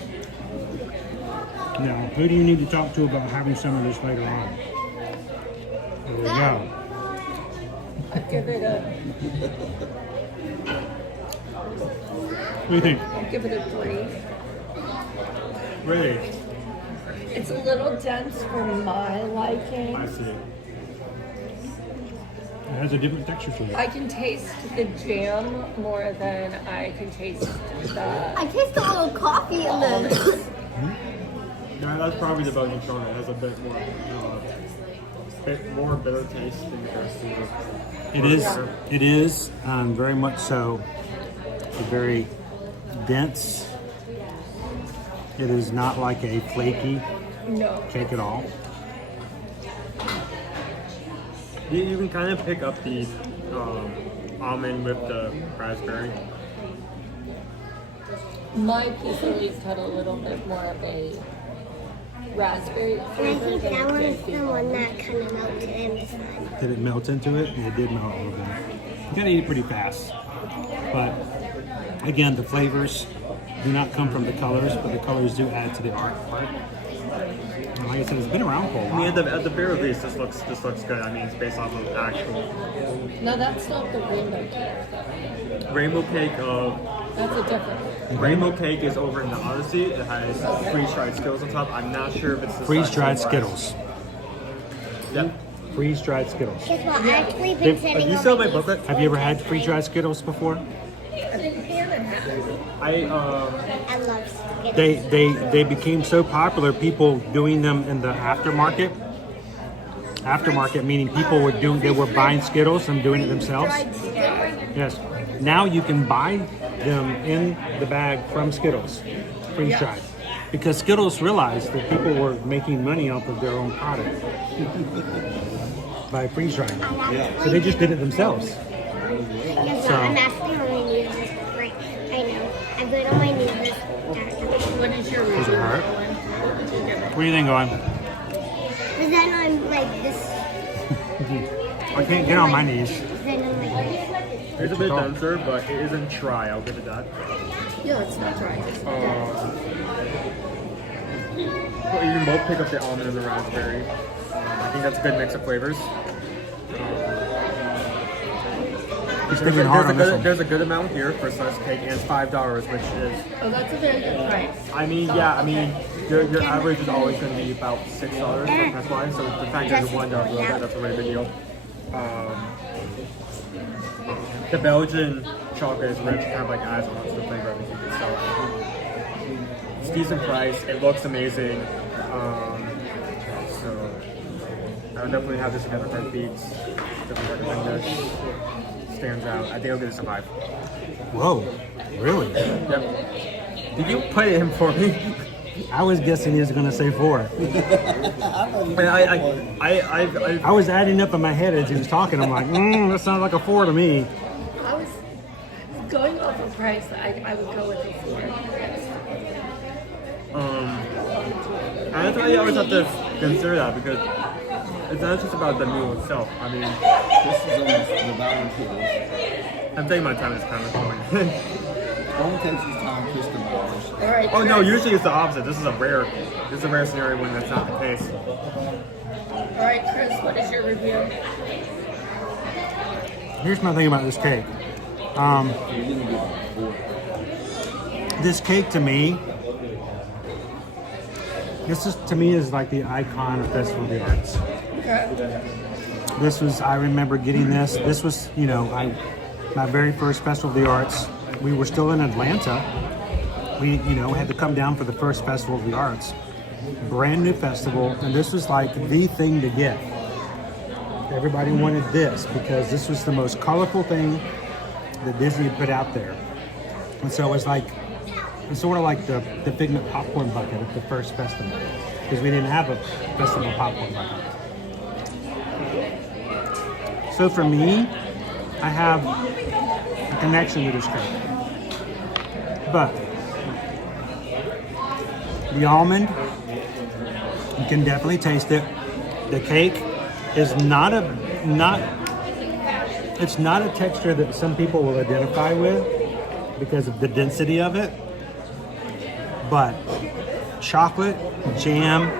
Now, who do you need to talk to about having some of this later on? There we go. I'd give it a. What do you think? I'd give it a 3. Really? It's a little dense for my liking. I see. It has a different texture to it. I can taste the jam more than I can taste the. I taste a little coffee in this. No, that's probably the Belgian Chardonnay. It has a bit more bitter taste than the rest of the. It is very much so. A very dense. It is not like a flaky cake at all. You can kind of pick up the almond with the raspberry. My piece at least had a little bit more of a raspberry And I flavor think than that was JP. the one that kind of melted inside. Did it melt into it? It did melt a little bit. You gotta eat it pretty fast. But again, the flavors do not come from the colors, but the colors do add to the art. And like I said, it's been around for a I while. mean, at the very least, this looks good. I mean, it's based off of actual No, that's not the rainbow cake. rainbow cake. That's a different. Rainbow cake is over in the Odyssey. It has freeze-dried Skittles on top. I'm not sure if it's the Freeze-dried size of Skittles. Yep. Freeze-dried Skittles. Guess what? I actually been sitting You on still my my booklet? Have you ever had freeze-dried Skittles before? I love Skittles. They became so popular, people doing them in the aftermarket. Aftermarket meaning people they were buying Skittles and doing it themselves. Yes. Now you can buy them in the bag from Skittles, freeze-dried. Because Skittles realized that people were making money off of their own product by freeze-drying. So they just did it themselves. Guess what? I'm asking on my knees this right. I know. I'm good on my knees this. What is your Does it review? hurt? What do you think, Owen? But then I'm like this. I can't get on my knees. Then I'm like this. It's a bit denser, but it isn't dry. I'll give it that. Yeah, it's not dry. Well, you can both pick up the almond and the raspberry. I think that's a good mix of flavors. There's a good amount here for such cake, and $5, which is. Oh, that's a very good price. I mean, your average is always going to be about $6. That's why. So the fact that it's $1, that's a really big deal. The Belgian chocolate is rich, kind of like adds on to the flavor of the cake itself. It's decent price. It looks amazing. So I would definitely have this again at Red Beats. Definitely recommend this. Stands out. I think I'll give this a 5. Whoa, really? Yep. Did you put it in for me? I was guessing he was going to say 4. I was adding up in my head as he was talking. I'm like, that sounds like a 4 to me. I was going off of price. I would go with a 4. I really always have to consider that because it's not just about the meal itself. I mean, This is almost without improvement. I'm taking my time. It's kind of going. Only takes his time, kiss the bars. All right. Oh no! Usually it's the opposite. This is a rare scenario when that's not the case. All right, Chris, what is your review? Here's my thing about this cake. This cake to me is like the icon of Festival of the Arts. This was, I remember getting this. This was, my very first Festival of the Arts. We were still in Atlanta. We, had to come down for the first Festival of the Arts. Brand new festival, and this was like the thing to get. Everybody wanted this because this was the most colorful thing that Disney put out there. And so it's sort of like the Figment popcorn bucket at the first festival. because we didn't have a festival popcorn bucket. So for me, I have a connection with this cake. But the almond, you can definitely taste it. The cake is it's not a texture that some people will identify with because of the density of it. But chocolate, jam,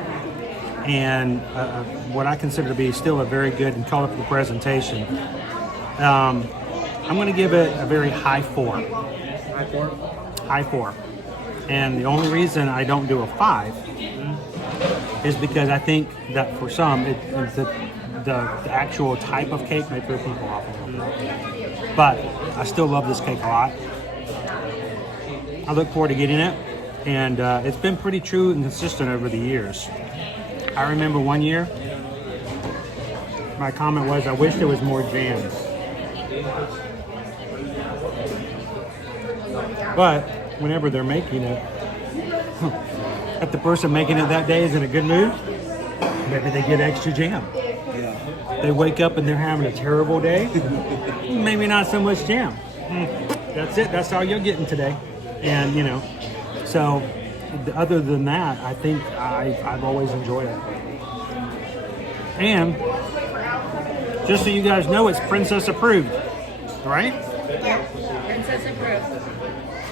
and what I consider to be still a very good and colorful presentation. I'm going to give it a very high 4. High 4? High 4. And the only reason I don't do a 5 is because I think that for some, the actual type of cake may throw people off a little bit. But I still love this cake a lot. I look forward to getting it. And it's been pretty true and consistent over the years. I remember one year, my comment was, I wish there was more jams. But whenever they're making it, if the person making it that day is in a good mood, maybe they get extra jam. Yeah. They wake up and they're having a terrible day, maybe not so much jam. That's it. That's all you're getting today. And, you know, so other than that, I think I've always enjoyed it. And just so you guys know, it's princess approved, right? Yeah, princess approved.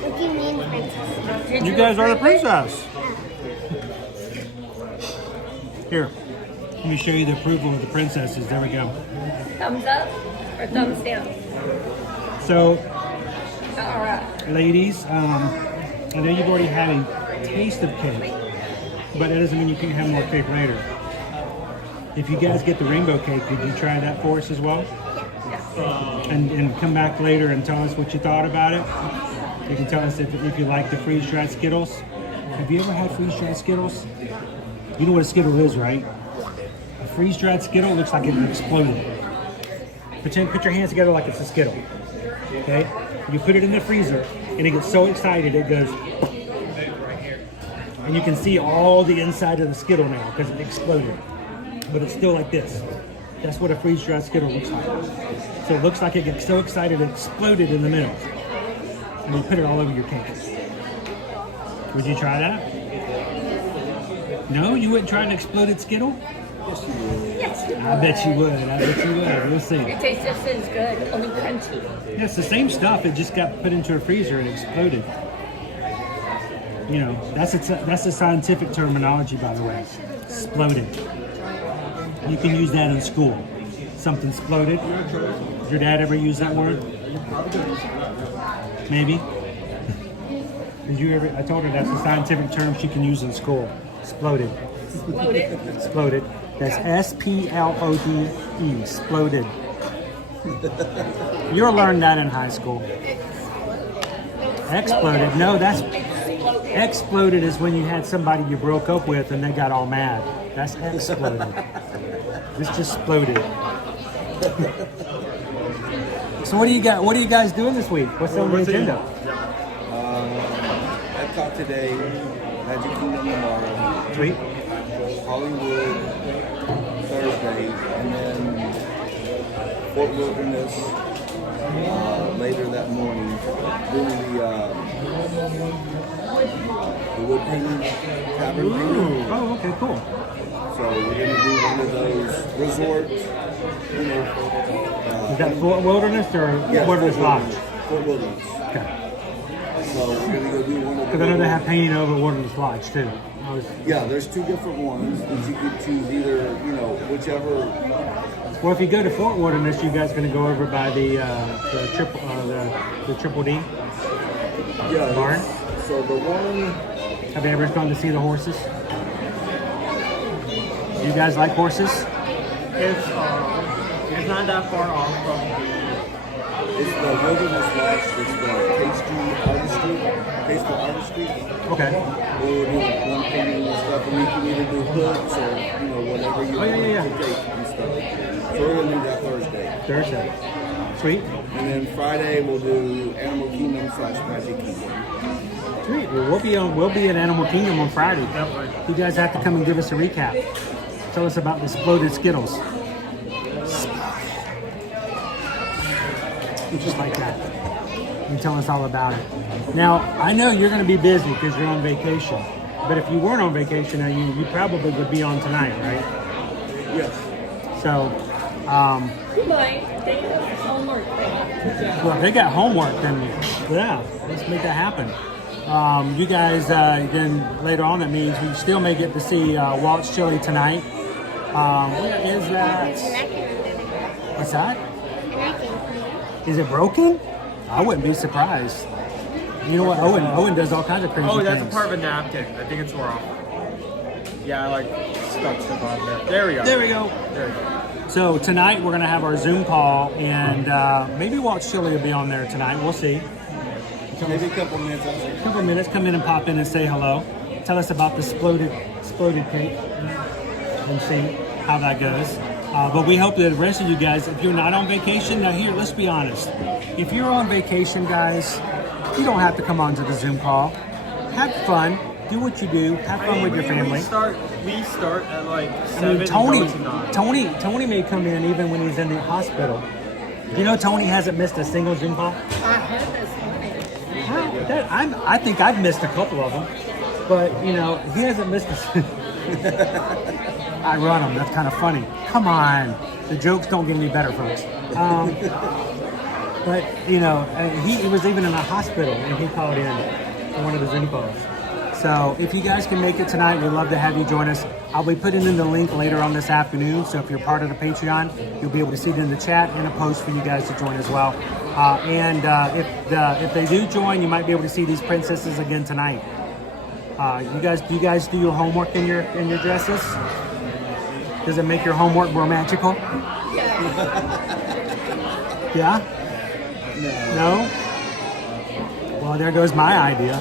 What do you mean, princess? You guys are the princess. Here, let me show you the approval of the princesses. There we go. Thumbs up or thumbs down? So, All right. ladies, I know you've already had a taste of cake, but that doesn't mean you can't have more cake later. If you guys get the rainbow cake, did you try that for us as well? And come back later and tell us what you thought about it. You can tell us if you like the freeze-dried Skittles. Have you ever had freeze-dried Skittles? You know what a Skittle is, right? A freeze-dried Skittle looks like it exploded. Put your hands together like it's a Skittle. Okay? You put it in the freezer, and it gets so excited, it goes... And you can see all the inside of the Skittle now because it exploded. But it's still like this. That's what a freeze-dried Skittle looks like. So it looks like it gets so excited it exploded in the middle. And you put it all over your cake. Would you try that? No? You wouldn't try an exploded Skittle? Yes, you would. Yes, you I bet you would. I bet you would. We'll see. It tastes just as good, only crunchy. Yeah, it's the same stuff. It just got put into a freezer and exploded. You know, that's a scientific terminology, by the way. Exploded. You can use that in school. Something exploded. Did your dad ever use that word? Maybe. Did you ever? I told her that's a scientific term she can use in school. Exploded. Exploded? Exploded. That's S-P-L-O-D-E. Exploded. You'll learn that in high school. Exploded. No, that's... Exploded is when you had somebody you broke up with and they got all mad. That's exploded. This just exploded. So what do you got? What are you guys doing this week? What's on the agenda? Epcot today, Magic Kingdom tomorrow. Sweet. Hollywood Thursday, and then Fort Wilderness later that morning doing the wood painting, tavern painting. Oh, okay, cool. So we're gonna do one of those resorts, you know. Is that Fort Wilderness or Yeah, Wilderness Lodge? Fort Wilderness. Okay. So we're gonna go do one of Because I know they have painting over Wilderness Lodge too. Yeah, there's two different ones that you could choose either, you know, whichever. Well, if you go to Fort Wilderness, you guys going to go over by the Triple D Yeah. barn? So the one. Have you ever gone to see the horses? Do you guys like horses? It's not that far off from It's the Wilderness Lodge. It's the Pastry Artistry. Okay. We'll do one painting and stuff, and you can either do hoods or, you know, whatever you want to take and stuff. So we're going to do that Thursday. Sweet. And then Friday we'll do Animal Kingdom / Magic Kingdom. Sweet. Well, we'll be at Animal Kingdom on Friday. You guys have to come and give us a recap. Tell us about the exploded Skittles. Just like that. And tell us all about it. Now, I know you're going to be busy because you're on vacation. But if you weren't on vacation, you probably would be on tonight, right? Yes. So, You might. They have homework. well, if they got homework, then yeah, let's make that happen. You guys, then later on, that means we still may get to see Walt's Chili tonight. Where is that? What's that? Is it broken? I wouldn't be surprised. You know what? Owen does all kinds of crazy things. Oh, that's a part of a napkin. I think it's wore off. Yeah, I like stuck stuff on there. There we go. There we go. There we go. So tonight we're gonna have our Zoom call, and maybe Walt's Chili will be on there tonight. We'll see. Maybe a couple minutes. A couple minutes. Come in and pop in and say hello. Tell us about the exploded cake, and see how that goes. But we hope that the rest of you guys, if you're not on vacation, now here, let's be honest. If you're on vacation, guys, you don't have to come on to the Zoom call. Have fun. Do what you do. Have fun with your family. We start at like 7. Tony may come in even when he's in the hospital. You know, Tony hasn't missed a single Zoom call. I have this one. I think I've missed a couple of them, but you know, he hasn't missed a. I run them. That's kind of funny. Come on, the jokes don't get any better, folks. But you know, he was even in a hospital and he called in for one of the Zoom calls. So if you guys can make it tonight, we'd love to have you join us. I'll be putting in the link later on this afternoon. So if you're part of the Patreon, you'll be able to see it in the chat and a post for you guys to join as well. If they do join, you might be able to see these princesses again tonight. Do you guys do your homework in your dresses? Does it make your homework more magical? Yeah? No? Well, there goes my idea.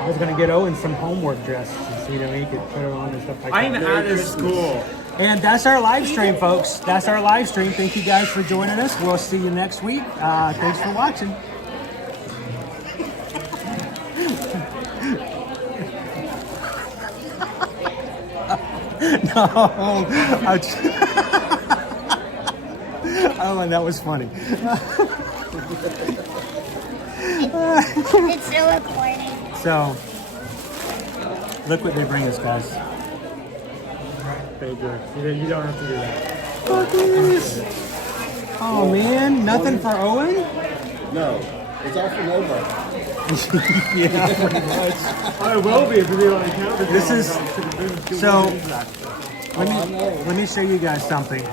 I was gonna get Owen some homework dresses, so you know he could put her on and stuff like that. I'm out of school. And that's our live stream, folks. That's our live stream. Thank you guys for joining us. We'll see you next week. Thanks for watching. No. Oh, and that was funny. It's still recording. So, look what they bring us, guys. Very good. You don't have to do that. Cookies. Oh man, nothing for Owen? No, it's all for Nova. Yeah, pretty much. I will be if you like count. This is so. Let me show you guys something.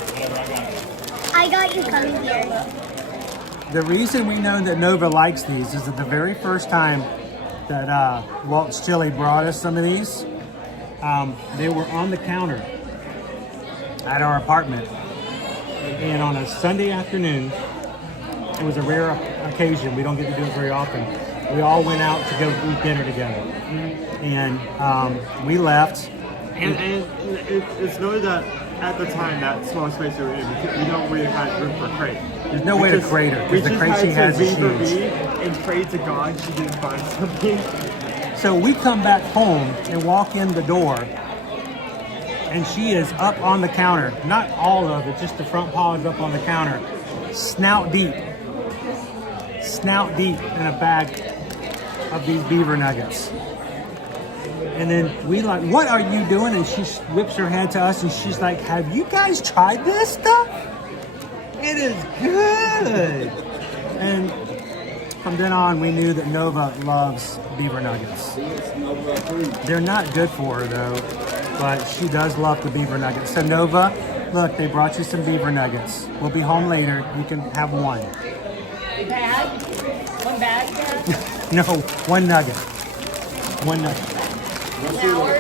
I got you coming here. The reason we know that Nova likes these is that the very first time that Walt's Chili brought us some of these, they were on the counter at our apartment. And on a Sunday afternoon, it was a rare occasion. We don't get to do it very often. We all went out to go eat dinner together. And we left. And it's noted that at the time, that small space we were in, we don't really have room for crate. There's no way to crate her because the crate she has is huge. And pray to God she didn't find something. So we come back home and walk in the door, and she is up on the counter. Not all of it, just the front paw is up on the counter, snout deep in a bag of these beaver nuggets. And then we like, what are you doing? And she whips her hand to us and she's like, have you guys tried this stuff? It is good. And from then on, we knew that Nova loves beaver nuggets. They're not good for her though, but she does love the beaver nuggets. So Nova, look, they brought you some beaver nuggets. We'll be home later. You can have one. Bag? One bag, Dad? No, one nugget. One nugget. An hour?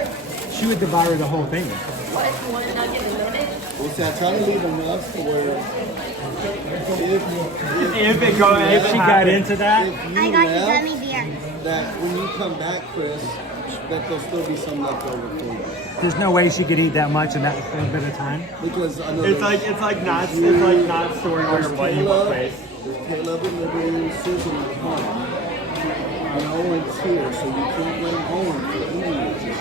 She would devour the whole thing. What? One nugget a minute? Well, see, I try to leave enough to where if she got into that, if you I got you left, gummy bear. that when you come back, Chris, that there'll still be some left over for you. there's no way she could eat that much in that little bit of time. Because I know it's like not story where your bloody in one place. There's Caleb and Liberty and Susan at home. And Owen's here, so you can't blame Owen for any of this.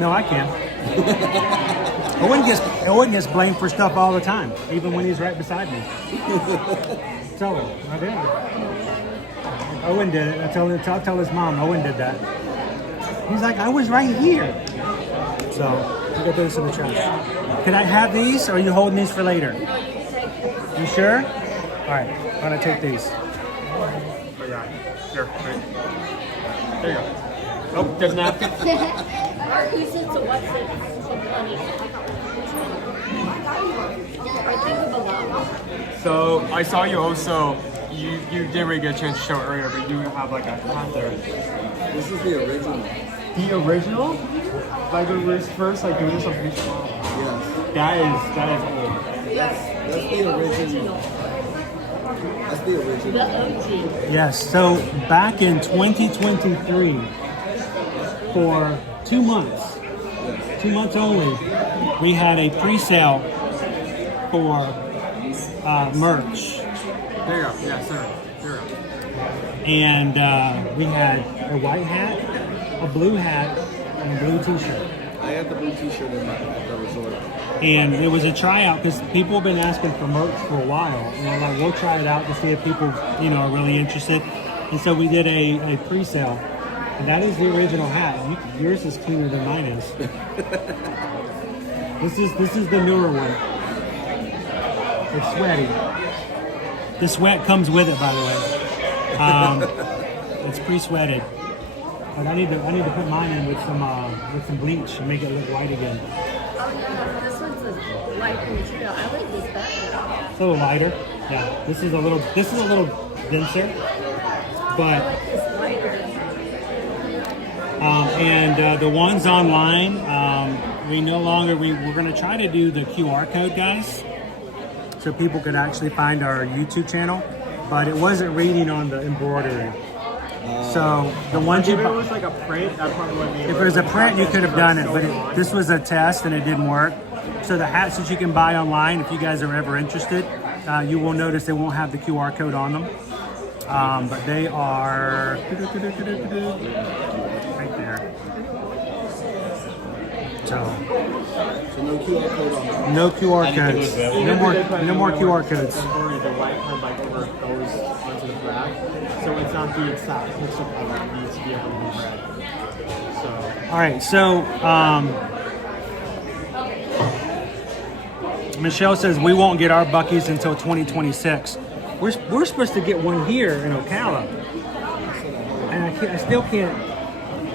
No, I can. Owen gets blamed for stuff all the time, even when he's right beside me. So, I did. Owen did it. I'll tell his mom Owen did that. He's like, I was right here. So, I'll go this in the trash. Can I have these, or are you holding these for later? You sure? All right, I'm gonna take these. Oh yeah, here, right. There you go. Oh, there's napkin. Who sits to what's it? So I saw you also. You didn't really get a chance to show it earlier, but you have like a hat there. This is the original. The original? Like when we were first like doing this on Facebook? Yes. That is old. That's the original. That's the original. The OG. Yes, so back in 2023, for 2 months, 2 months only, we had a pre-sale for merch. There you go. Yeah, sir. There you go. And we had a white hat, a blue hat, and a blue t-shirt. I had the blue t-shirt at the resort. And it was a tryout because people have been asking for merch for a while. And we're like, we'll try it out to see if people, are really interested. And so we did a pre-sale. And that is the original hat. Yours is cleaner than mine is. This is the newer one. It's sweaty. The sweat comes with it, by the way. It's pre-sweated. But I need to put mine in with some bleach and make it look white again. This one's a light material. I like this better. It's a little lighter. Yeah. This is a little denser. But It's lighter. and the ones online, we're going to try to do the QR code, guys, so people could actually find our YouTube channel, but it wasn't reading on the embroidery. So the ones if it was like a print, that probably wouldn't be. if it was a print, you could have done it, but this was a test and it didn't work. So the hats that you can buy online, if you guys are ever interested, you will notice they won't have the QR code on them, but they are right there. So no QR code on them. no QR codes. No more QR codes. The white part like over goes onto the back, so it's not the exact picture of it needs to be able to be read. So. All right, so Michelle says we won't get our Buc-ee's until 2026. We're supposed to get one here in Ocala, and I still can't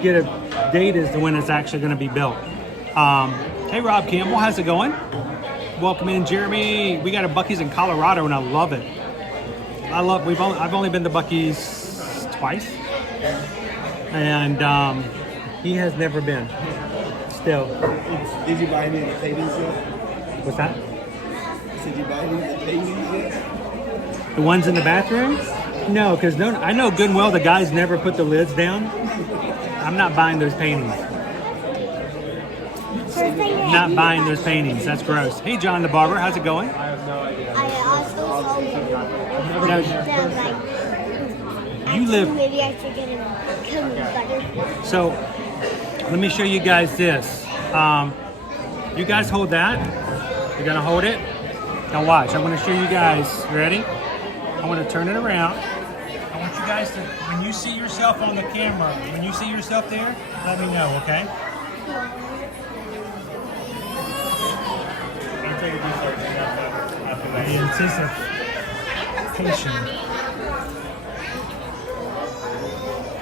get a date as to when it's actually going to be built. Hey, Rob Campbell, how's it going? Welcome in, Jeremy. We got a Buc-ee's in Colorado, and I love it. I've only been to Buc-ee's twice, and he has never been. Still. Did you buy any of the paintings yet? What's that? Did you buy any of the paintings yet? The ones in the bathroom? No, because I know good and well the guys never put the lids down. I'm not buying those paintings. Not buying those paintings. That's gross. Hey, John the Barber, how's it going? I have no idea. I also told You live. maybe I should get a gummy butter. So, let me show you guys this. You guys hold that. You're gonna hold it. Now watch. I'm gonna show you guys. Ready? I want to turn it around. I want you guys to, when you see yourself on the camera, when you see yourself there, let me know, okay? Take a deep The anticipation.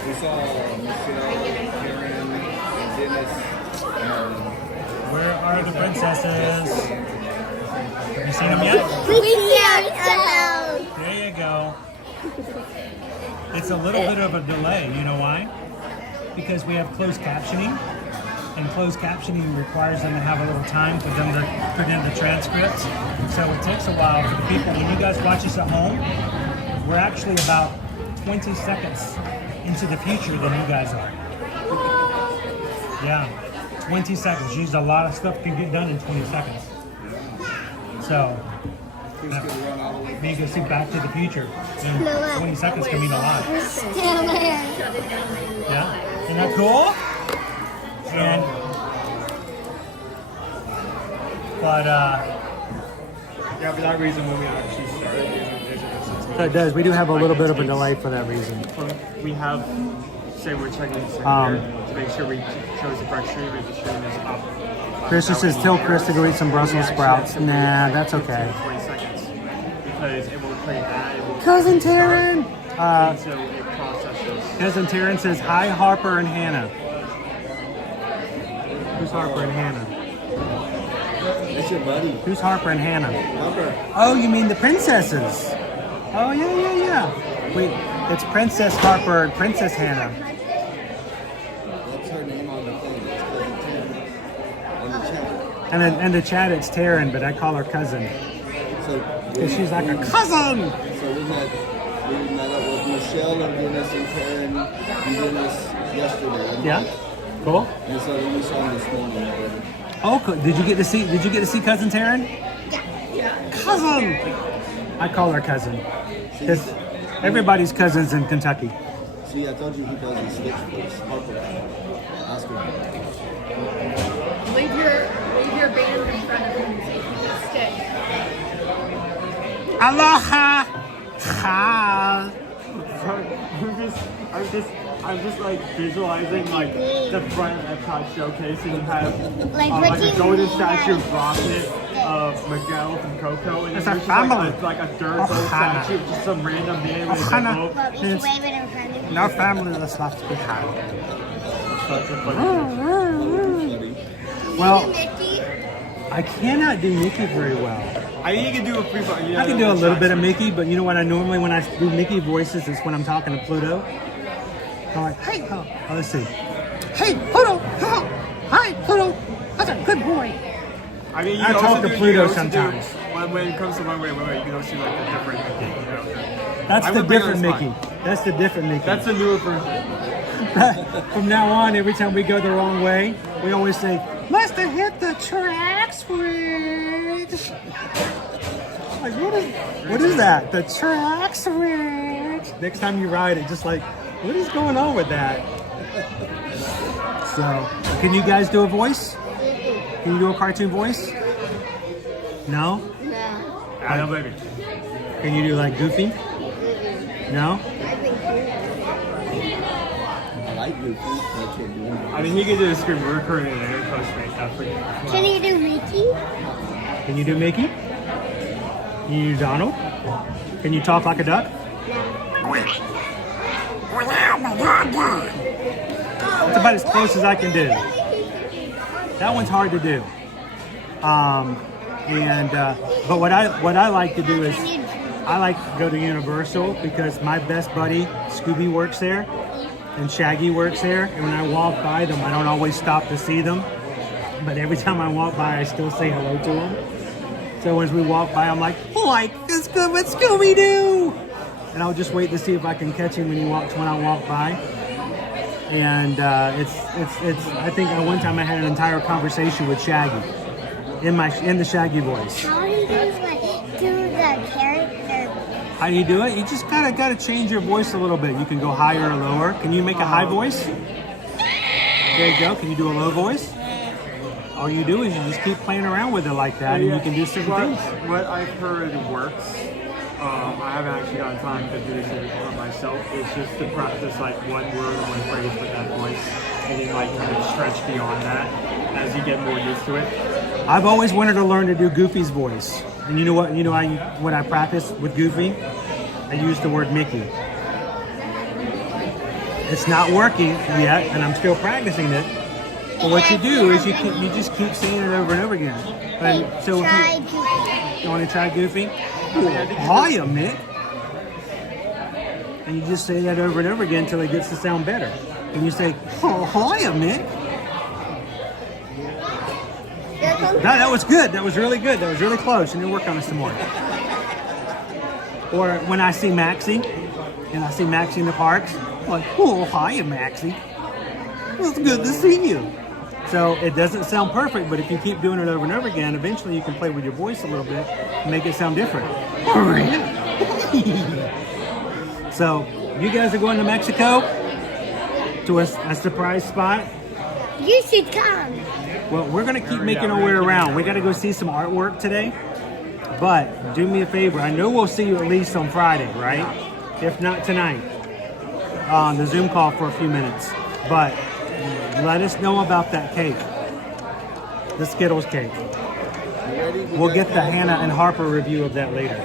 We saw Michelle, Karen, and Dennis. Where are the princesses? Have you seen them yet? We see ourselves. There you go. It's a little bit of a delay. You know why? Because we have closed captioning. And closed captioning requires them to have a little time for them to put in the transcripts. So it takes a while for the people. When you guys watch us at home, we're actually about 20 seconds into the future than you guys are. Yeah, 20 seconds. Usually a lot of stuff can get done in 20 seconds. So Chris could run all the way. Then you can see Back to the Future. In 20 seconds can mean a lot. Still there. Yeah, isn't that cool? And Yeah, for that reason, when we actually started, so it does. We do have a little bit of a delay for that reason. We have, say we're checking this here to make sure we chose the correct stream, if the stream is up. Chris just says, tell Chris to go eat some Brussels sprouts. Nah, that's okay. 20 seconds. Because it will play that. It will Cousin Taryn! so it processes. Cousin Taryn says, hi, Harper and Hannah. Who's Harper and Hannah? That's your buddy. Who's Harper and Hannah? Harper. Oh, you mean the princesses? Oh, yeah. Wait, it's Princess Harper and Princess Hannah. That's her name on the thing. It's Cousin Taryn. On the chat. And in the chat, it's Taryn, but I call her cousin. So Because she's like a cousin! So we met up with Michelle and Dennis and Taryn and Dennis yesterday. Yeah? Cool. And so we saw him this morning already. Oh, cool. Did you get to see Cousin Taryn? Yeah. Cousin! I call her cousin. Because everybody's cousins in Kentucky. See, I told you he doesn't switch first. Harper. Ask him. Leave your band in front of him. Stay. Aloha! Ha! I'm just like visualizing like the front of Epcot showcase, and you have Like, like what do a you golden mean statue of by Rocket, of Miguel from Coco, and That's then our there's family. like a third Oh, gold Hannah. statue of just some random man with a Hannah. boat. Well, each It's- wave it in front of you. In our family, let's left behind. Well, Mickey? I cannot do Mickey very well. I think you can do a free ball. I can do a little bit of Mickey, but you know what? When I do Mickey voices is when I'm talking to Pluto. I'm like, hey, let's see. Hey, Pluto! Hi, Pluto! That's a good boy. I mean, you I can talk also to do- Pluto you can also sometimes. do- When it comes to one way, you can also do like a different Mickey. That's I the would bring on different the Mickey. spot. That's the different Mickey. That's the newer version. From now on, every time we go the wrong way, we always say, must have hit the track switch. Like, what is that? The track switch. Next time you ride it, just like, what is going on with that? So, can you guys do a voice? Can you do a cartoon voice? No? No. I don't believe it. Can you do like Goofy? No? I like Goofy. I can't do him. I mean, he can do the screen recurring and air post right stuff. Can you do Mickey? Can you do Mickey? Can you do Donald? Can you talk like a duck? That's about as close as I can do. That one's hard to do. But what I like to do is I like to go to Universal because my best buddy Scooby works there and Shaggy works there, and when I walk by them, I don't always stop to see them, but every time I walk by, I still say hello to them. So as we walk by, I'm like, it's good with Scooby-Doo, and I'll just wait to see if I can catch him when I walk by. And it's. I think one time I had an entire conversation with Shaggy in the Shaggy voice. How do you do the character? How do you do it? You just gotta change your voice a little bit. You can go higher or lower. Can you make a high voice? There you go. Can you do a low voice? All you do is you just keep playing around with it like that, and you can do certain things. What I've heard works. I haven't actually gotten time to do this for myself. It's just to practice like one word or one phrase with that voice, and then like kind of stretch beyond that as you get more used to it. I've always wanted to learn to do Goofy's voice, and you know what? When I practice with Goofy, I use the word Mickey. It's not working yet, and I'm still practicing it. But what you do is you just keep saying it over and over again. And so Try Goofy. you want to try Goofy? Hiya, Mick. And you just say that over and over again until it gets to sound better. And you say, hiya, Mick. That was good. That was really good. That was really close. You need to work on it some more. Or when I see Maxie, and I see Maxie in the parks, I'm like, hiya, Maxie. Well, it's good to see you. So it doesn't sound perfect, but if you keep doing it over and over again, eventually you can play with your voice a little bit and make it sound different. So you guys are going to Mexico to a surprise spot. You should come. Well, we're going to keep making our way around. We got to go see some artwork today. But do me a favor. I know we'll see you at least on Friday, right? If not tonight, on the Zoom call for a few minutes. But let us know about that cake, the Skittles cake. We'll get the Hannah and Harper review of that later.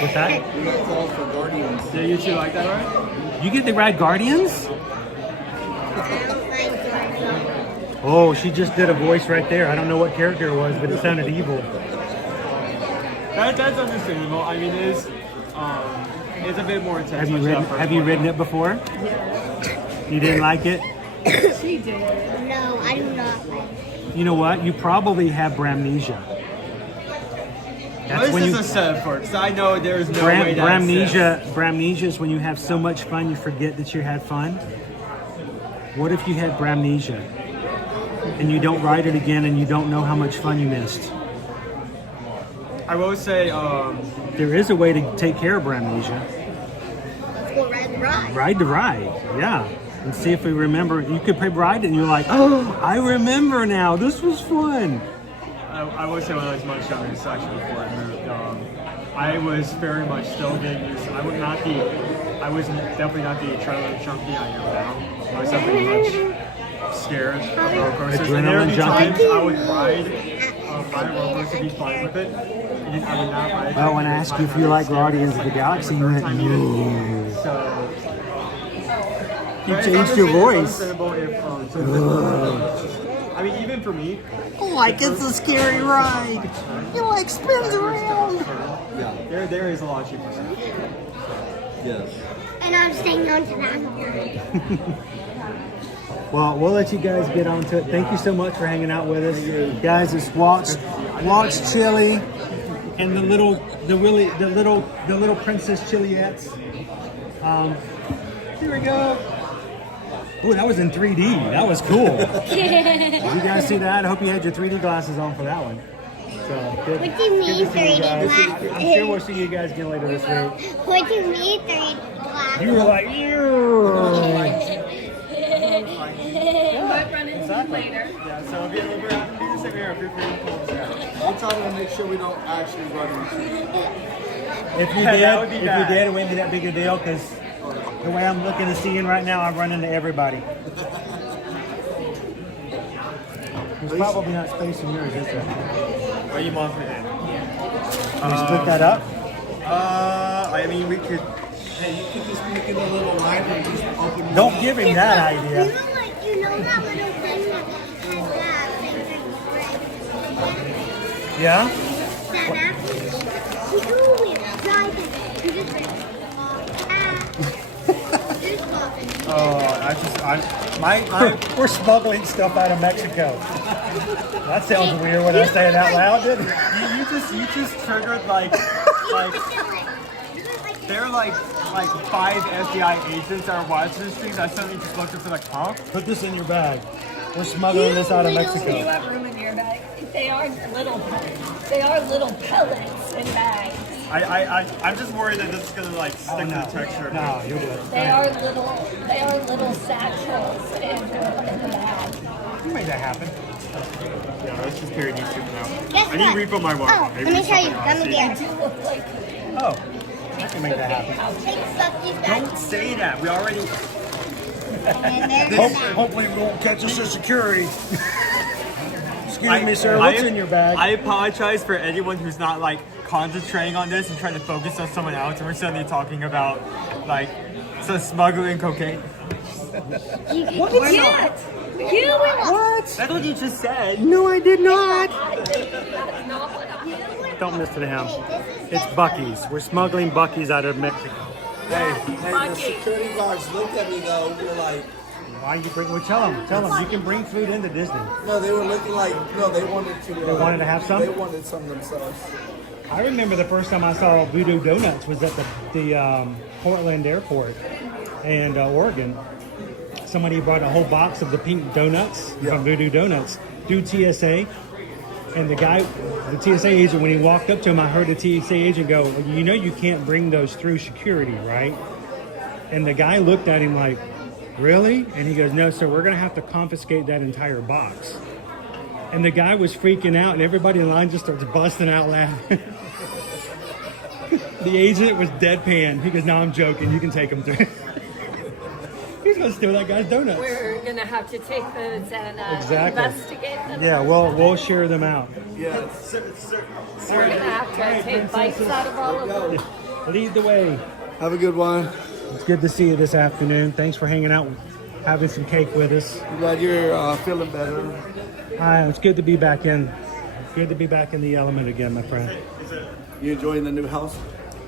What's that? We got calls for Guardians. Yeah, you two like that, right? You get to ride Guardians? Oh, she just did a voice right there. I don't know what character it was, but it sounded evil. That's understandable. I mean, it's a bit more intense. Have you ridden it before? You didn't like it? She did. No, I do not like it. You know what? You probably have bramnesia. What is this a setup for? Because I know there's no way that Bramnesia is when you have so much fun you forget that you had fun. What if you had bramnesia and you don't ride it again and you don't know how much fun you missed? I will say, there is a way to take care of bramnesia. Let's go ride the ride. Ride the ride, yeah. And see if we remember. You could ride it and you're like, oh, I remember now. This was fun. I would say when I was much younger, it's actually before I moved. I was very much still getting used to. I was definitely not the adrenaline junkie I am now. I was definitely much scared of roller coasters. And there would be times I would ride a roller coaster, be fine with it. And I would not ride. Well, when I asked you if you like Guardians of the Galaxy, you went, no. So you changed your voice. I mean, even for me. Like it's a scary ride. It like spins around. Yeah, there is a lot of cheaper stuff. Yes. And I'm staying on to that. Well, we'll let you guys get on to it. Thank you so much for hanging out with us, guys. It's Walt's Chili and the little Princess Chiliettes. Here we go. Oh, that was in 3D. That was cool. Did you guys see that? I hope you had your 3D glasses on for that one. So, good, What do you mean 3D glasses? I'm sure we'll see you guys again later this week. What do you mean 3D glasses? You were like, Might run into you later. Yeah, so if you're around, do the same here. If you're free to pull us out. We're trying to make sure we don't actually run into you. If you did, it wouldn't be that big a deal because the way I'm looking and seeing right now, I run into everybody. There's probably not space in yours, is there? What do you want for that? Can we split that up? I mean, we could. Hey, you could just make it a little lighter and just open it Don't up. give him that idea. You know that little thing that has Yeah? that actually, you know we're driving. You just We're smuggling stuff out of Mexico. That sounds weird when I say it out loud, didn't it? You just triggered like there are like 5 FBI agents that are watching this stream. I suddenly just looked up for like, huh? Put this in your bag. We're smuggling this out of Do you Mexico. have room in your bag? They are little pellets in bags. I'm just worried that this is gonna like stick to the texture. No, you're good. They are little satchels in the bag. You made that happen. Yeah, let's just carry these two now. Guess I need to what? refill my water. Oh, Maybe let me it's show you. something Let else. me get Oh, I can make that happen. Don't say that. We already. Hopefully we won't catch us at security. Excuse me, sir. What's in your bag? I apologize for anyone who's not like concentrating on this and trying to focus on someone else, and we're suddenly talking about like some smuggling cocaine. What? What? That's what you just said. No, I did not. That's not what I Don't miss to him. It's Buc-ee's. We're smuggling Buc-ee's out of Mexico. Hey, the security guards looked at me though. We were like, why you bring? Well, tell them you can bring food into Disney. no, they were looking like, no, they wanted to. They wanted to have some? They wanted some themselves. I remember the first time I saw Voodoo Donuts was at the Portland airport and Oregon. somebody brought a whole box of the pink donuts from Voodoo Donuts through TSA. And the guy, the TSA agent, when he walked up to him, I heard the TSA agent go, well, you know you can't bring those through security, right? And the guy looked at him like, really? And he goes, no, sir, we're going to have to confiscate that entire box. And the guy was freaking out, and everybody in line just starts busting out laughing. The agent was deadpan. He goes, no, I'm joking. You can take them through. He's going to steal that guy's donuts. We're going to have to take those and Exactly. investigate them. Yeah, we'll share them out. We're going to have to take bites out of all of them. Lead the way. Have a good one. It's good to see you this afternoon. Thanks for hanging out, having some cake with us. I'm glad you're feeling better. It's good to be back in. Good to be back in the element again, my friend. You enjoying the new house?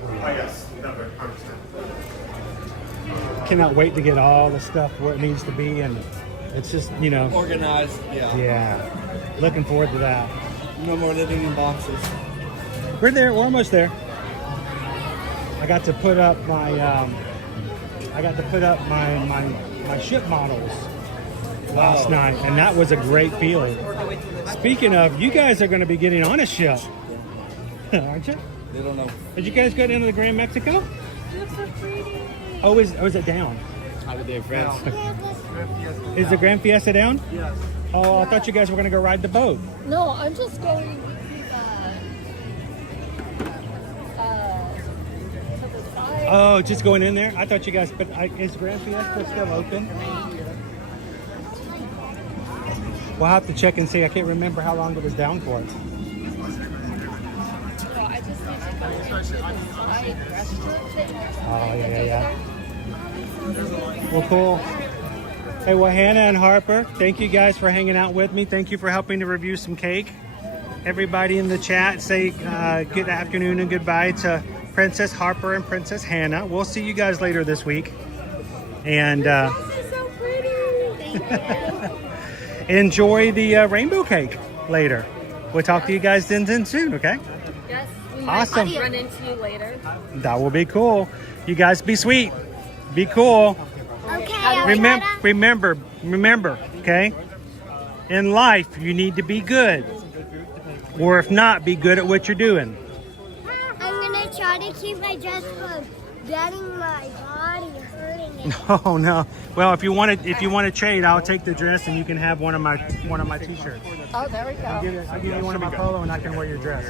Oh, yes. Cannot wait to get all the stuff where it needs to be, and it's just, you know, organized. Yeah. Looking forward to that. No more living in boxes. We're there. We're almost there. I got to put up my my ship models last night, and that was a great feeling. Speaking of, you guys are going to be getting on a ship, aren't you? They don't know. Did you guys go down to the Grand Mexico? Oh, is it down? How did they friends? Is the Grand Fiesta down? Yes. Oh, I thought you guys were going to go ride the boat. No, I'm just going to the side. Oh, just going in there? I thought you guys, but is Grand Fiesta still open? We'll have to check and see. I can't remember how long it was down for. I just need to go to the side restaurant thing. Oh, yeah. Well, cool. Hey, well, Hannah and Harper, thank you guys for hanging out with me. Thank you for helping to review some cake. Everybody in the chat, say good afternoon and goodbye to Princess Harper and Princess Hannah. We'll see you guys later this week. And so pretty. enjoy the rainbow cake later. We'll talk to you guys then soon, okay? Yes, we Awesome. might run into you later. That will be cool. You guys be sweet. Be cool. Okay. Remember, okay? In life, you need to be good. Or if not, be good at what you're doing. I'm gonna try to keep my dress from getting my body hurting. It. Oh no. Well, if you want to trade, I'll take the dress and you can have one of my t-shirts. Oh, there we go. I'll give you one of my polo and I can wear your dress.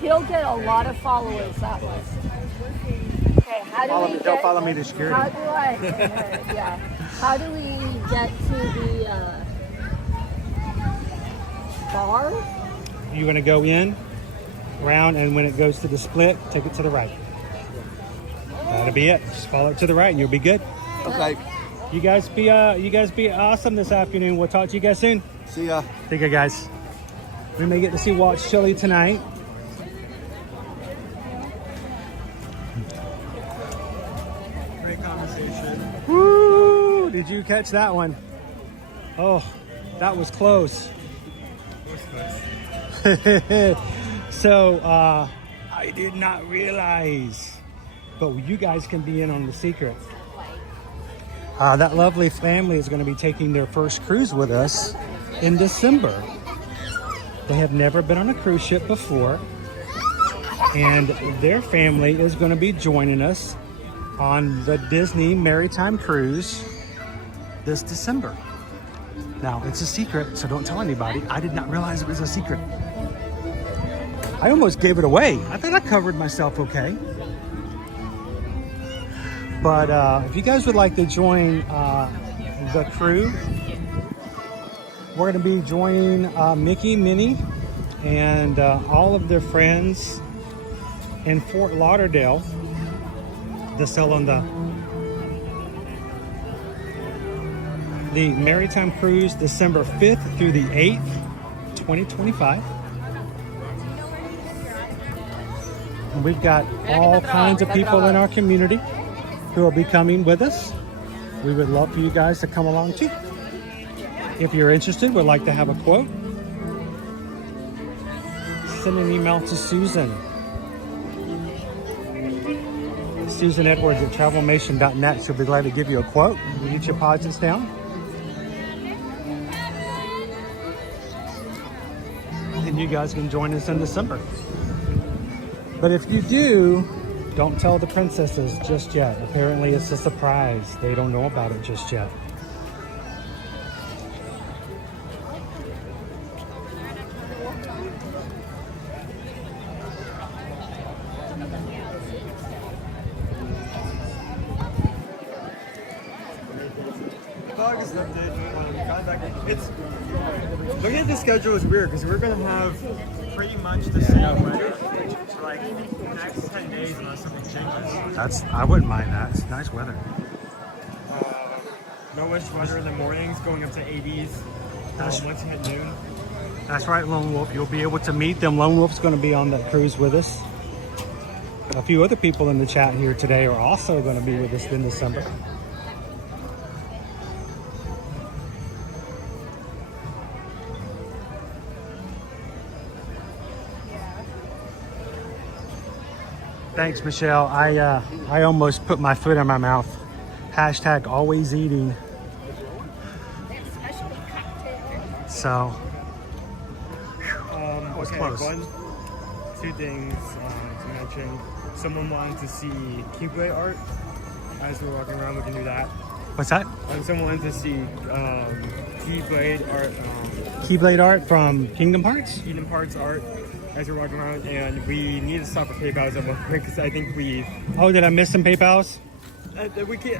He'll get a lot of followers that way. Okay, how do we Don't follow me to security. How do I? Yeah. How do we get to the bar? You're gonna go in, round, and when it goes to the split, take it to the right. That'll be it. Just follow it to the right, and you'll be good. Okay. You guys be awesome this afternoon. We'll talk to you guys soon. See ya. Take care, guys. We may get to see Walt's Chili tonight. Great conversation. Woo! Did you catch that one? Oh, that was close. So, I did not realize, but you guys can be in on the secret. That lovely family is going to be taking their first cruise with us in December. They have never been on a cruise ship before, and their family is going to be joining us on the Disney Maritime Cruise this December. Now, it's a secret, so don't tell anybody. I did not realize it was a secret. I almost gave it away. I thought I covered myself okay. But if you guys would like to join the crew, we're going to be joining Mickey, Minnie, and all of their friends in Fort Lauderdale. They're still on the Maritime Cruise, December 5th through the 8th, 2025. And we've got all kinds of people in our community who will be coming with us. We would love for you guys to come along too. If you're interested, would like to have a quote, send an email to Susan. Susan Edwards at travelmation.net. She'll be glad to give you a quote. We'll get your deposits down. And you guys can join us in December. But if you do, don't tell the princesses just yet. Apparently it's a surprise. They don't know about it just yet. August update. It's looking at the schedule is weird because we're gonna have pretty much the same weather for like the next 10 days unless something changes. I wouldn't mind that. It's nice weather. No-ish weather in the mornings, going up to 80s. Once you hit noon. That's right, Lone Wolf. You'll be able to meet them. Lone Wolf's going to be on that cruise with us. A few other people in the chat here today are also going to be with us in December. Thanks, Michelle. I almost put my foot in my mouth. Hashtag always eating. So, was okay, close. Two things to mention. Someone wanted to see Keyblade art. As we're walking around, we can do that. What's that? Someone wanted to see Keyblade art. Keyblade art from Kingdom Hearts? Kingdom Hearts art. As we're walking around, and we need to stop for PayPal's because I think we. Oh, did I miss some PayPal's?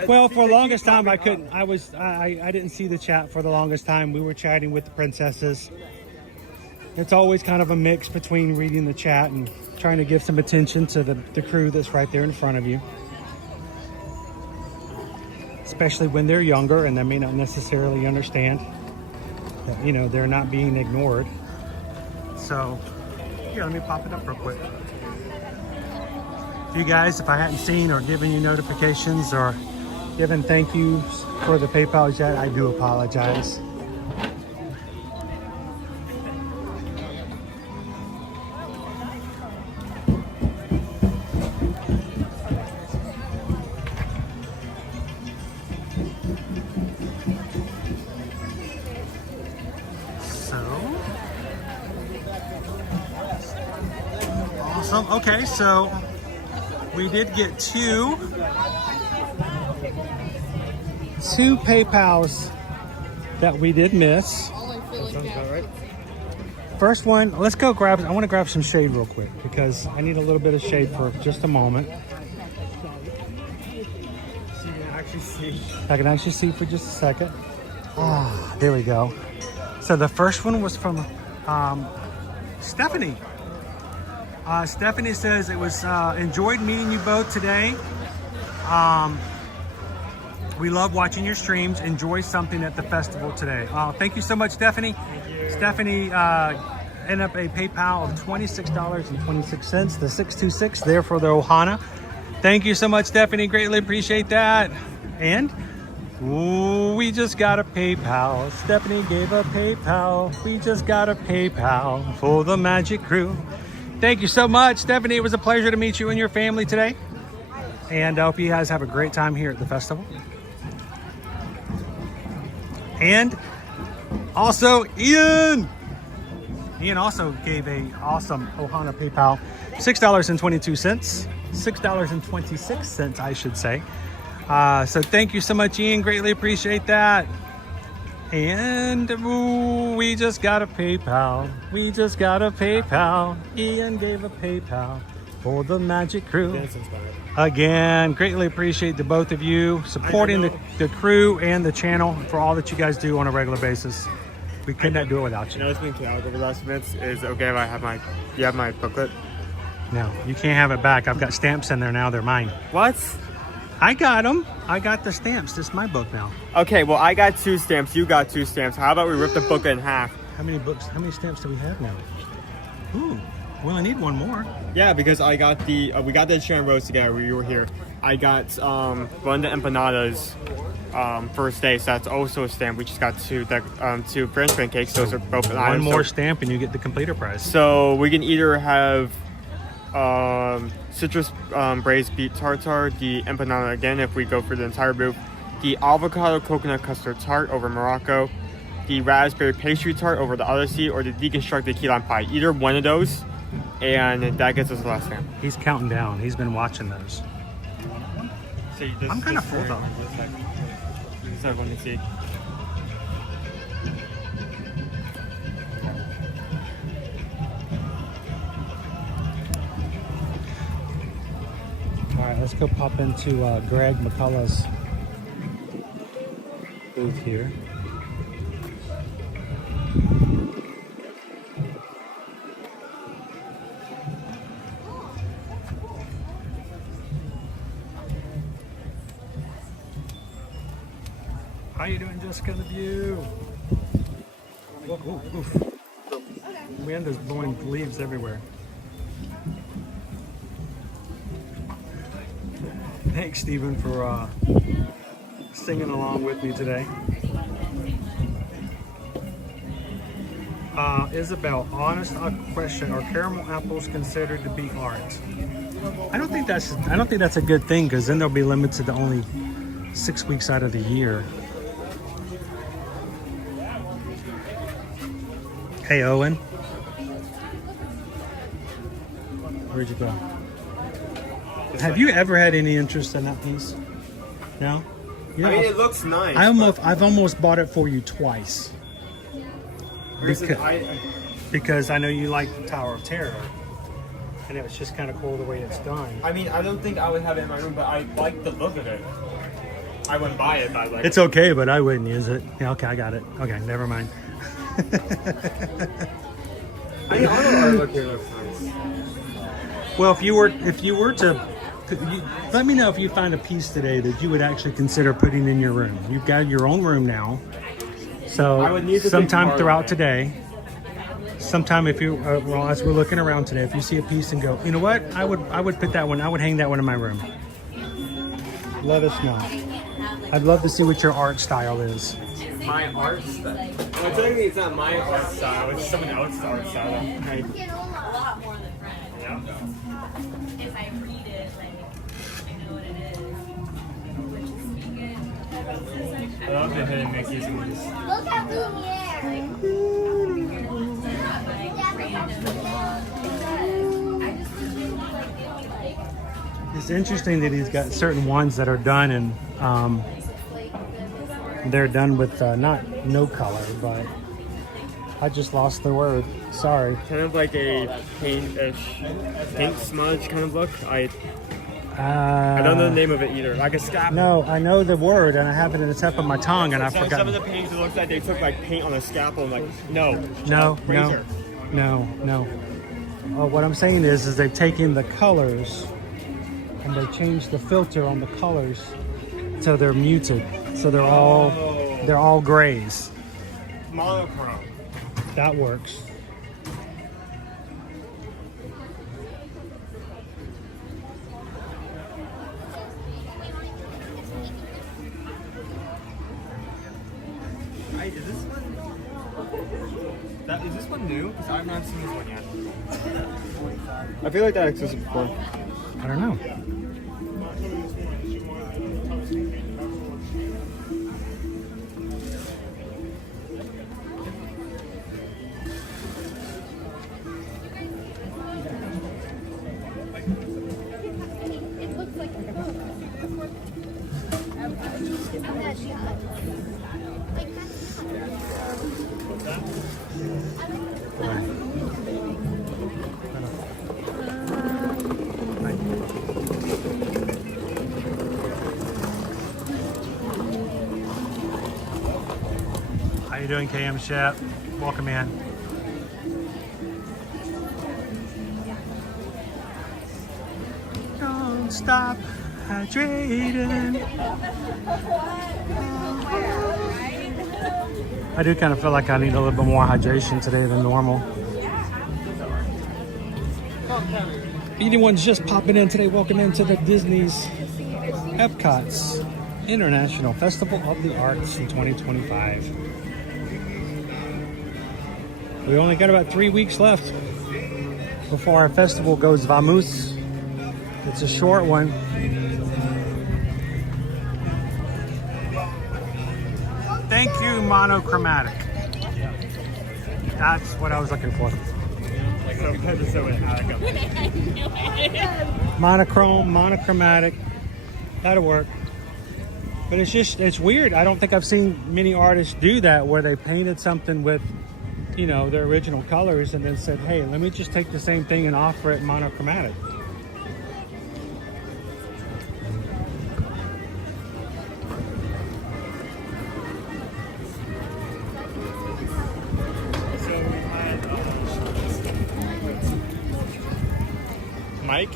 Well, for the longest time I couldn't. I didn't see the chat for the longest time. We were chatting with the princesses. It's always kind of a mix between reading the chat and trying to give some attention to the crew that's right there in front of you. Especially when they're younger and they may not necessarily understand that, you know, they're not being ignored. So, here, let me pop it up real quick. You guys, if I hadn't seen or given you notifications or given thank yous for the PayPal yet, I do apologize. Awesome. Okay, so we did get two PayPals that we did miss. That sounds about right. First one, let's go grab. I want to grab some shade real quick because I need a little bit of shade for just a moment. So you can actually see. I can actually see for just a second. Ah, there we go. So the first one was from Stephanie. Stephanie says it was enjoyed meeting you both today. We love watching your streams. Enjoy something at the festival today. Thank you so much, Stephanie. Stephanie ended up a PayPal of $26.26. The 626 there for the Ohana. Thank you so much, Stephanie. Greatly appreciate that. And ooh, we just got a PayPal. Stephanie gave a PayPal. We just got a PayPal for the Magic Crew. Thank you so much, Stephanie. It was a pleasure to meet you and your family today. And I hope you guys have a great time here at the festival. And also, Ian also gave a awesome Ohana PayPal, $6.22. $6.26, I should say. So thank you so much, Ian. Greatly appreciate that. And ooh, we just got a PayPal. We just got a PayPal. Ian gave a PayPal for the Magic Crew. Again, greatly appreciate the both of you supporting the crew and the channel for all that you guys do on a regular basis. We could not do it without you. You know what's been chaotic over the last minutes is okay if I have you have my booklet? No, you can't have it back. I've got stamps in there now. They're mine. What? I got them. I got the stamps. This is my book now. Okay, well, I got 2 stamps. You got 2 stamps. How about we rip the book in half? How many stamps do we have now? Ooh, we only need one more. Yeah, because I got we got the Sharon Rose together. We were here. I got one of the empanadas first day, so that's also a stamp. We just got 2 French pancakes. Those are both one more stamp and you get the completer prize. So we can either have citrus braised beet tartare, the empanada again if we go for the entire booth, the avocado coconut custard tart over Morocco, the raspberry pastry tart over the Odyssey, or the deconstructed key lime pie. Either one of those, and that gets us the last name. He's counting down. He's been watching those. So I'm kind of full though. Just everyone to see. All right, let's go pop into Greg McCullough's booth here. How you doing, Jessica the View? Whoa, oof. The wind is blowing leaves everywhere. Thanks, Stephen, for singing along with me today. Isabel, honest question: are caramel apples considered to be art? I don't think that's a good thing, because then they'll be limited to only 6 weeks out of the year. Hey, Owen. Where'd you go? Have you ever had any interest in that piece? No? You know, I mean, it looks nice. I've almost bought it for you twice. Because I know you like the Tower of Terror. And it was just kind of cool the way it's done. I mean, I don't think I would have it in my room, but I like the look of it. I wouldn't buy it, but I like it. It's okay, but I wouldn't use it. Yeah, okay, I got it. Okay, never mind. I mean, all the artwork here looks nice. Well, if you were to, let me know if you find a piece today that you would actually consider putting in your room. You've got your own room now, so I would need to sometime think throughout today, sometime if you, well, as we're looking around today, if you see a piece and go, you know what, I would put that one, I would hang that one in my room. Let us know. I'd love to see what your art style is. My art style? Well, technically it's not my art style, it's someone else's art style. Right? You know a lot more than friends. Yeah. If I read it, like, I know what it is. Which is vegan. I love the hidden Mickey's movies. Look at Lumiere. It's interesting that he's got certain ones that are done and they're done with not no color, but I just lost the word. Sorry. Kind of like a paint-ish, paint smudge kind of look. I don't know the name of it either. Like a scalpel. No, I know the word and I have it in the tip of my tongue and I forgot. Some of the paintings, it looks like they took like paint on a scalpel and like, no. What I'm saying is they've taken the colors and they changed the filter on the colors so they're muted. So they're all grays. Monochrome. That works. Is this one? Is this one new? Because I've not seen this one yet. I feel like that existed before. I don't know. How you doing, KM Shep? Welcome in. Don't stop hydrating. I do kind of feel like I need a little bit more hydration today than normal. Anyone's just popping in today, welcome into the Disney's Epcot's International Festival of the Arts in 2025. We only got about 3 weeks left. before our festival goes vamoose. It's a short one. Thank you, monochromatic. That's what I was looking for. So because it's so Monochrome, monochromatic. That'll work. But it's weird. I don't think I've seen many artists do that where they painted something with, you know, their original colors and then said, hey, let me just take the same thing and offer it monochromatic. Mike,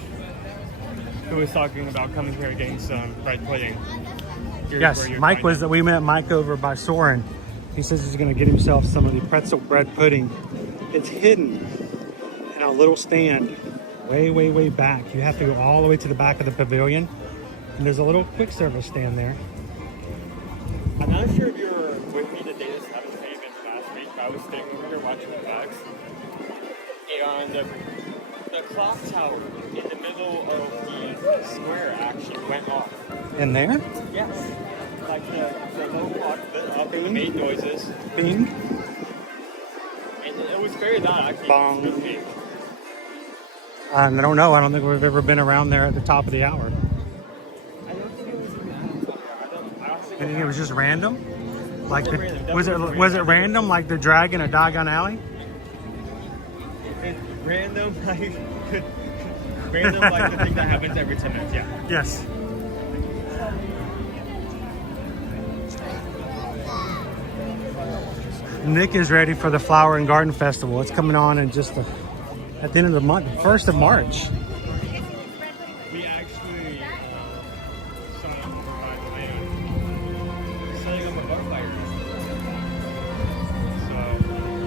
who was talking about coming here and getting some bread pudding. Yes, Mike was. We met Mike over by Soren. He says he's going to get himself some of the pretzel bread pudding. It's hidden in a little stand way, way, way back. You have to go all the way to the back of the pavilion, and there's a little quick service stand there. I'm not sure if you were with me the day this happened last week, but I was staying over here watching the bags. And the clock tower in the middle of the square actually went off. In there? Yes. Like the low clock lit up and made noises. Bing. And it was very loud actually. Bong. I don't know. I don't think we've ever been around there at the top of the hour. I don't think it was even. And it was just random? Like was it random like the dragon at Diagon Alley? Random like random like the thing that happens every 10 minutes, yeah. Yes. Nick is ready for the Flower and Garden Festival. It's coming on in just at the end of the month, 1st of March. We actually saw by the way setting up a bonfire.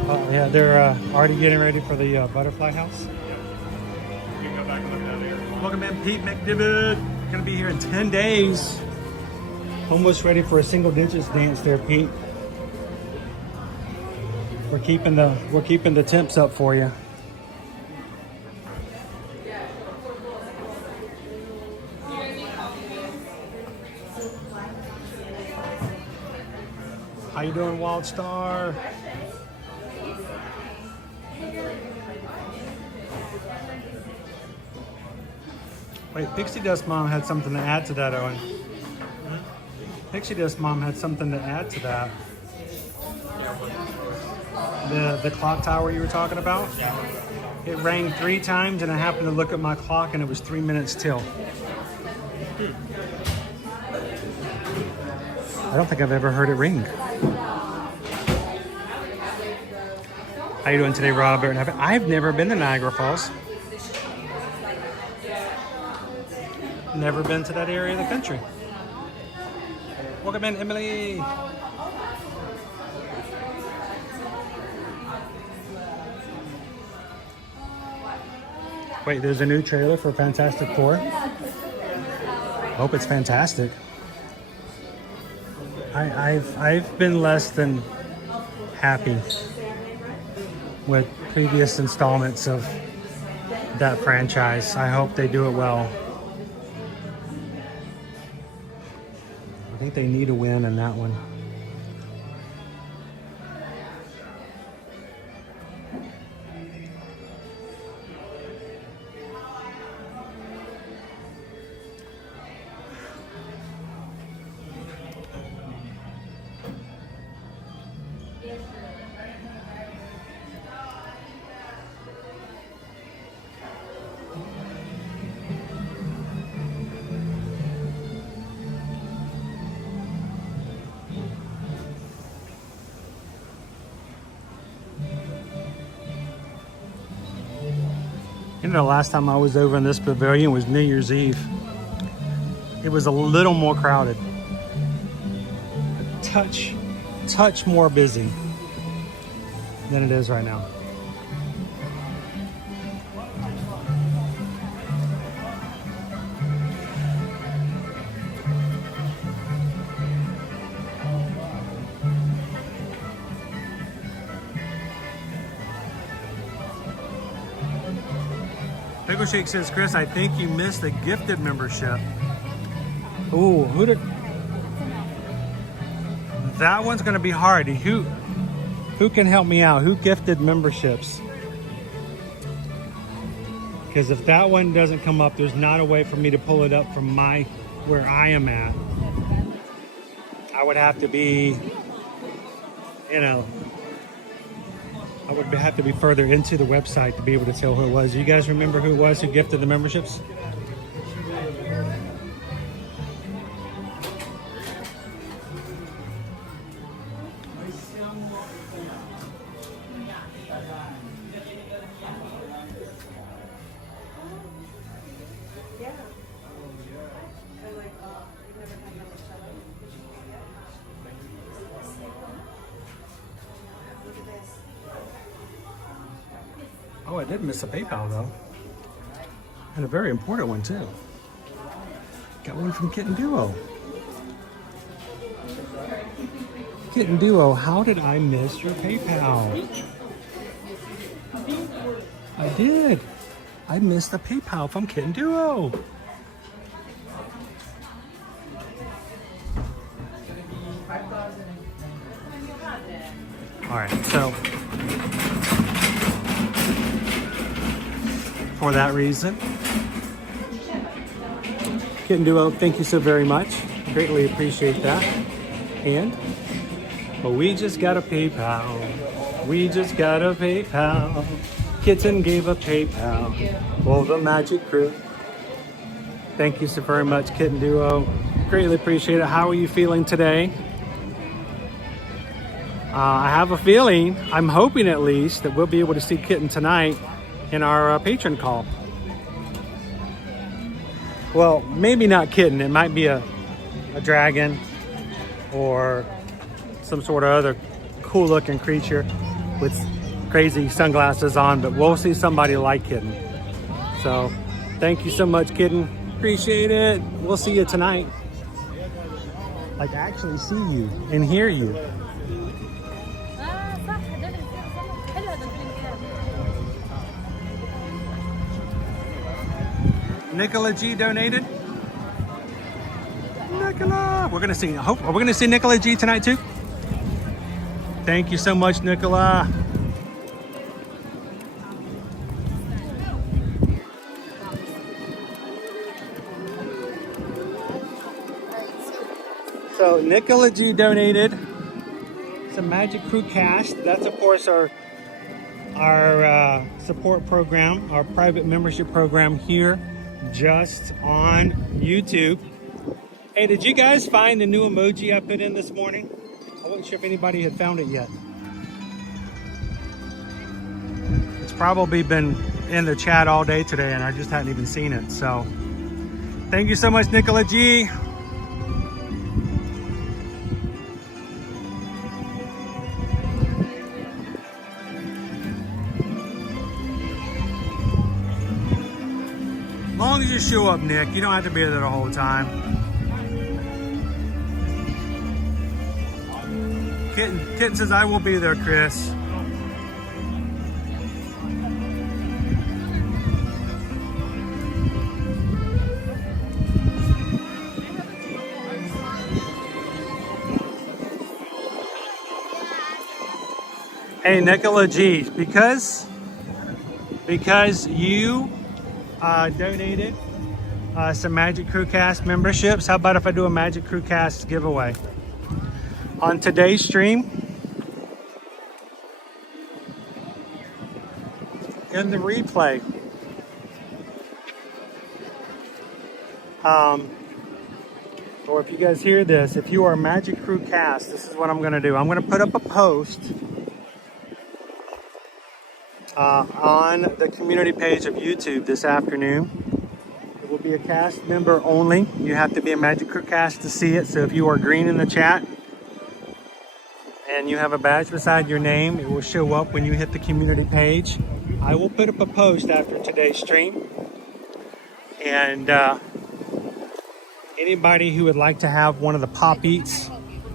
So Oh yeah, they're already getting ready for the butterfly house. we can go back and look at that later. Welcome in, Pete McDivitt. Gonna be here in 10 days. Almost ready for a single digits dance there, Pete. We're keeping the temps up for you. How you doing, Wild Star? Wait, Pixie Dust Mom had something to add to that, Owen. Pixie Dust Mom had something to add to that. The clock tower you were talking about? It rang 3 times and I happened to look at my clock and it was 3 minutes till. I don't think I've ever heard it ring. How you doing today, Robert? I've never been to Niagara Falls. Never been to that area of the country. Welcome in, Emily. Wait, there's a new trailer for Fantastic Four. Hope it's fantastic. I've been less than happy with previous installments of that franchise. I hope they do it well. I think they need a win in that one. You know, the last time I was over in this pavilion was New Year's Eve. It was a little more crowded. A touch more busy than it is right now. Pickle Shake says, Chris, I think you missed the gifted membership. Ooh, that one's gonna be hard. Who can help me out? Who gifted memberships? Because if that one doesn't come up, there's not a way for me to pull it up from where I am at. I would have to be, you know, I would have to be further into the website to be able to tell who it was. You guys remember who it was who gifted the memberships? Oh, I did miss a PayPal though. And a very important one too. Got one from Kitten Duo. Kitten Duo, how did I miss your PayPal? I did. I missed a PayPal from Kitten Duo. All right, so for that reason, Kitten Duo, thank you so very much. Greatly appreciate that. And, but we just got a PayPal. We just got a PayPal. Kitten gave a PayPal for the Magic Crew. Thank you so very much, Kitten Duo. Greatly appreciate it. How are you feeling today? I have a feeling, I'm hoping at least, that we'll be able to see Kitten tonight in our patron call. Well, maybe not Kitten. It might be a dragon or some sort of other cool looking creature with crazy sunglasses on, but we'll see somebody like Kitten. So thank you so much, Kitten. Appreciate it. We'll see you tonight. Like actually see you and hear you. Nicola G donated. Nicola, we're gonna see. Are we gonna see Nicola G tonight too? Thank you so much, Nicola. So Nicola G donated some Magic Crew cast. That's of course our support program, our private membership program here just on YouTube. Hey, did you guys find the new emoji I put in this morning? I wasn't sure if anybody had found it yet. It's probably been in the chat all day today and I just hadn't even seen it. So thank you so much, Nicola G. As long as you show up, Nick, you don't have to be there the whole time. Kitten says, I will be there, Chris. Hey, Nicola G, because you donated some Magic Crew Cast memberships. How about if I do a Magic Crew Cast giveaway on today's stream? In the replay. Or if you guys hear this, if you are a Magic Crew Cast, this is what I'm gonna do. I'm gonna put up a post on the community page of YouTube this afternoon. It will be a cast member only. You have to be a Magic Crew Cast to see it. So if you are green in the chat and you have a badge beside your name, it will show up when you hit the community page. I will put up a post after today's stream. And anybody who would like to have one of the Pop Eats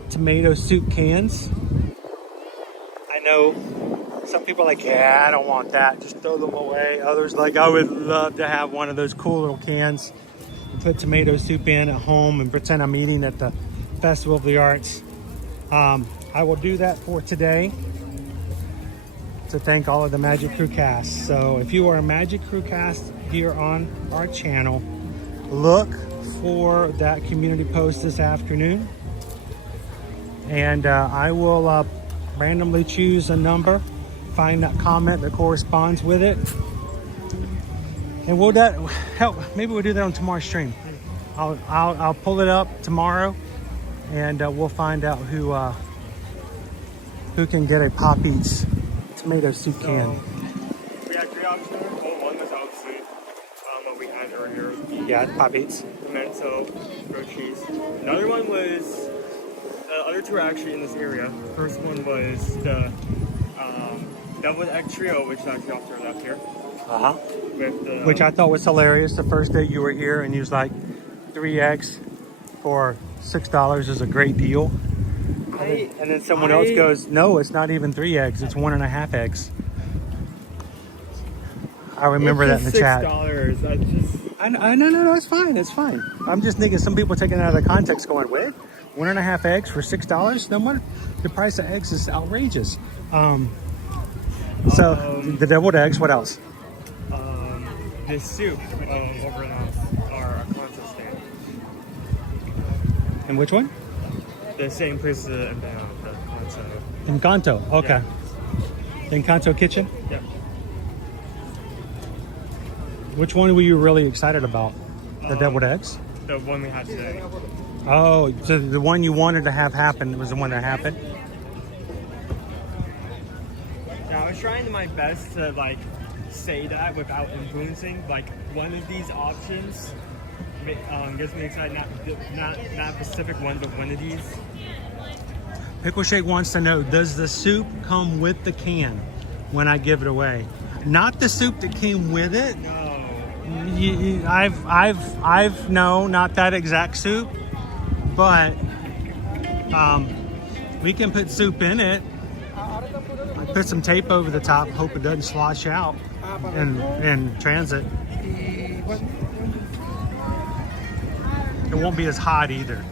tomato soup cans, I know Some people are like, yeah, I don't want that. Just throw them away. Others like, I would love to have one of those cool little cans. Put tomato soup in at home and pretend I'm eating at the Festival of the Arts. I will do that for today to thank all of the Magic Crew cast. So if you are a Magic Crew cast here on our channel, look for that community post this afternoon. And I will randomly choose a number, find that comment that corresponds with it. And will that help? Maybe we'll do that on tomorrow's stream. I'll pull it up tomorrow, and we'll find out who can get a Pop Eats tomato soup can. We had 3 options. Well, one was obviously what we had earlier. Yeah, Pop Eats. Pimento, grilled cheese. Another one was, the other 2 are actually in this area. First one was the Deviled Egg Trio, which is actually off to our left here. Uh-huh. With the, Which I thought was hilarious. The first day you were here and you was like, 3 eggs for $6 is a great deal. And then someone else goes, no, it's not even 3 eggs. It's 1.5 eggs. I remember that in the chat. $6. No, it's fine. It's fine. I'm just thinking some people taking it out of the context going, what? 1.5 eggs for $6? No wonder. The price of eggs is outrageous. So the deviled eggs, what else? The soup over in our console stand. And which one? The same place the console. Encanto, okay. The Encanto kitchen? Yep. Which one were you really excited about? The deviled eggs? The one we had today. Oh, so the one you wanted to have happen was the one that happened? Yeah, I was trying my best to like say that without influencing. Like one of these options gets me excited. Not a specific one, but one of these. Pickle Shake wants to know, does the soup come with the can when I give it away? Not the soup that came with it. No. No, not that exact soup, but we can put soup in it. Put some tape over the top, hope it doesn't slosh out in transit. It won't be as hot either.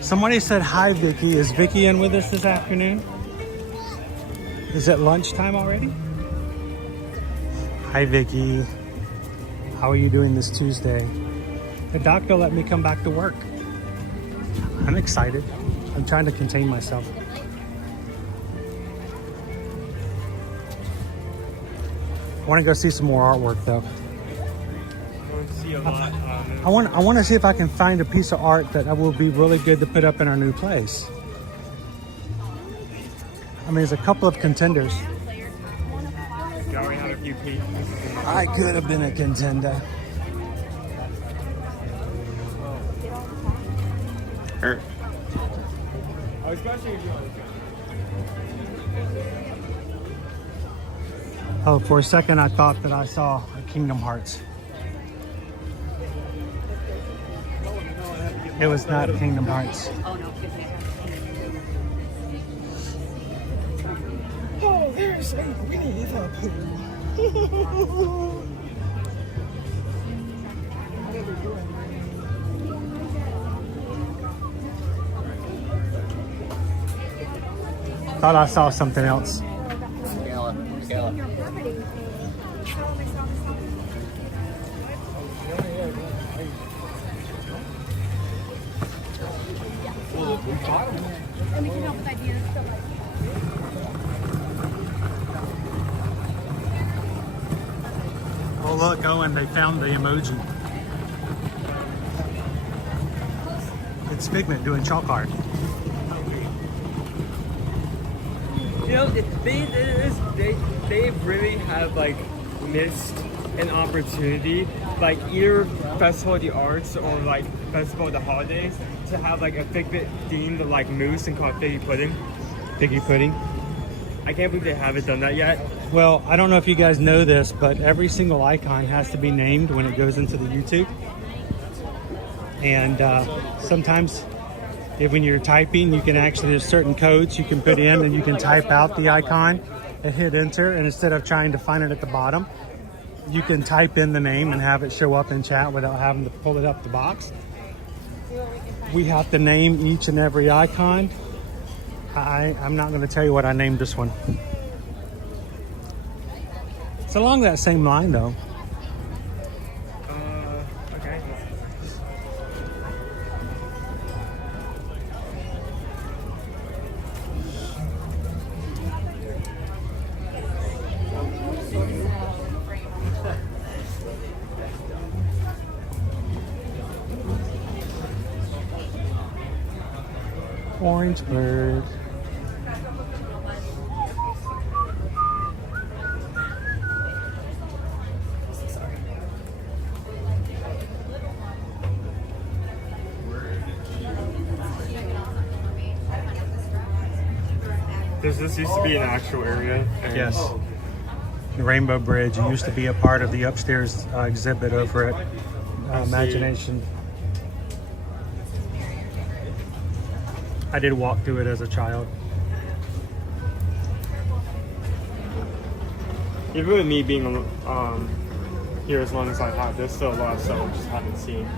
Somebody said hi, Vicky. Is Vicky in with us this afternoon? Is it lunchtime already? Hi, Vicky. How are you doing this Tuesday? The doctor let me come back to work. I'm excited. I'm trying to contain myself. I want to go see some more artwork though. I want to see if I can find a piece of art that will be really good to put up in our new place. I mean, there's a couple of contenders. You already have a few pieces. I could have been a contender. Especially if you want to. Oh, for a second I thought that I saw a Kingdom Hearts. It was not Kingdom Hearts. Oh no, Oh, there's a Winnie the Pooh. Thought I saw something else. And we can help with ideas. Oh look, Owen, they found the emoji. It's Figment doing chalk art. You No, the thing is, they really have like missed an opportunity, like either Festival of the Arts or like Festival of the Holidays, to have like a Figment themed like mousse and call it Figgy Pudding. Figgy pudding. I can't believe they haven't done that yet. Well, I don't know if you guys know this, but every single icon has to be named when it goes into the YouTube. And sometimes when you're typing, you can actually, there's certain codes you can put in and you can type out the icon and hit enter. And instead of trying to find it at the bottom, you can type in the name and have it show up in chat without having to pull it up the box. We have to name each and every icon. I'm not going to tell you what I named this one. It's along that same line though. Okay. Orange bird. This used to be an actual area. And Yes. The Rainbow Bridge. It used to be a part of the upstairs exhibit over at Imagination. I did walk through it as a child. Even with me being here as long as I have, there's still a lot of stuff I just haven't seen.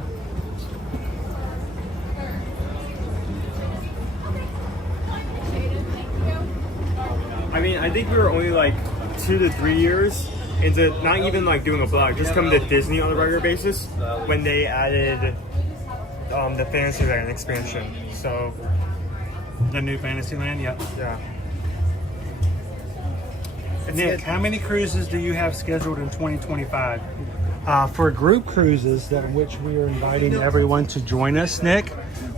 I mean, I think we were only like 2 to 3 years into not even like doing a vlog, just coming to Disney on a regular basis when they added the Fantasyland expansion. So the new Fantasyland, yep. Yeah. Nick, how many cruises do you have scheduled in 2025? For group cruises, that which we are inviting everyone to join us, Nick,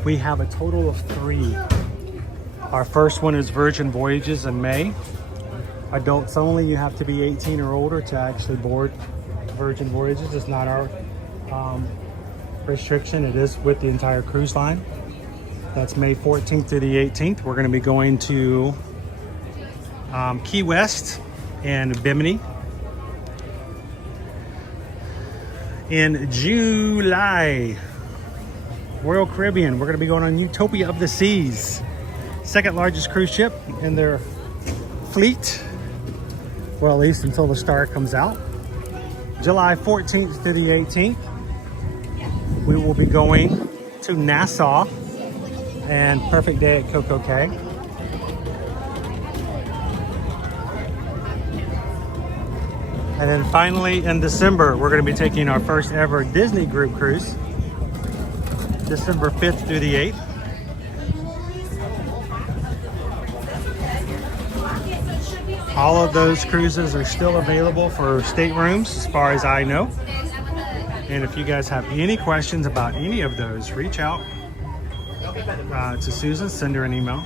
we have a total of 3. Our first one is Virgin Voyages in May. Adults only, you have to be 18 or older to actually board Virgin Voyages. It's not our restriction, it is with the entire cruise line. That's May 14th to the 18th. We're going to be going to Key West and Bimini. In July, Royal Caribbean, we're going to be going on Utopia of the Seas. Second largest cruise ship in their fleet. Well, at least until the star comes out. July 14th to the 18th, we will be going to Nassau and Perfect Day at Coco Cay. And then finally in December, we're going to be taking our first ever Disney group cruise. December 5th through the 8th. All of those cruises are still available for staterooms as far as I know. And if you guys have any questions about any of those, reach out to Susan, send her an email.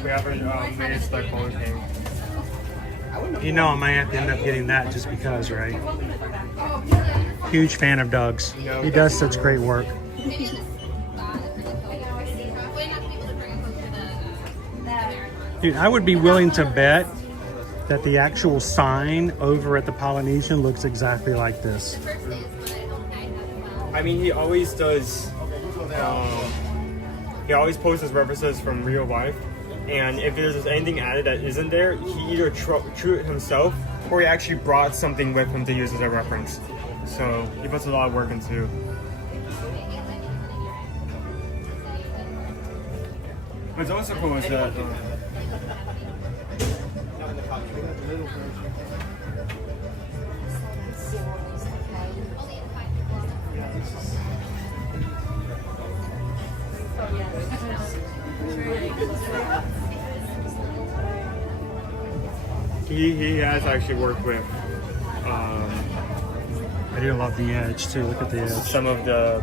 We haven't managed the phone game. You know I might have to end up getting that just because, right? Huge fan of Doug's. He does such great work. Dude, I would be willing to bet that the actual sign over at the Polynesian looks exactly like this. I mean, he always does. He always posts his references from real life, and if there's anything added that isn't there, he either drew it himself or he actually brought something with him to use as a reference. So he puts a lot of work into. What's also cool is that. He has actually worked with I do love the edge too. Look at the edge. some of the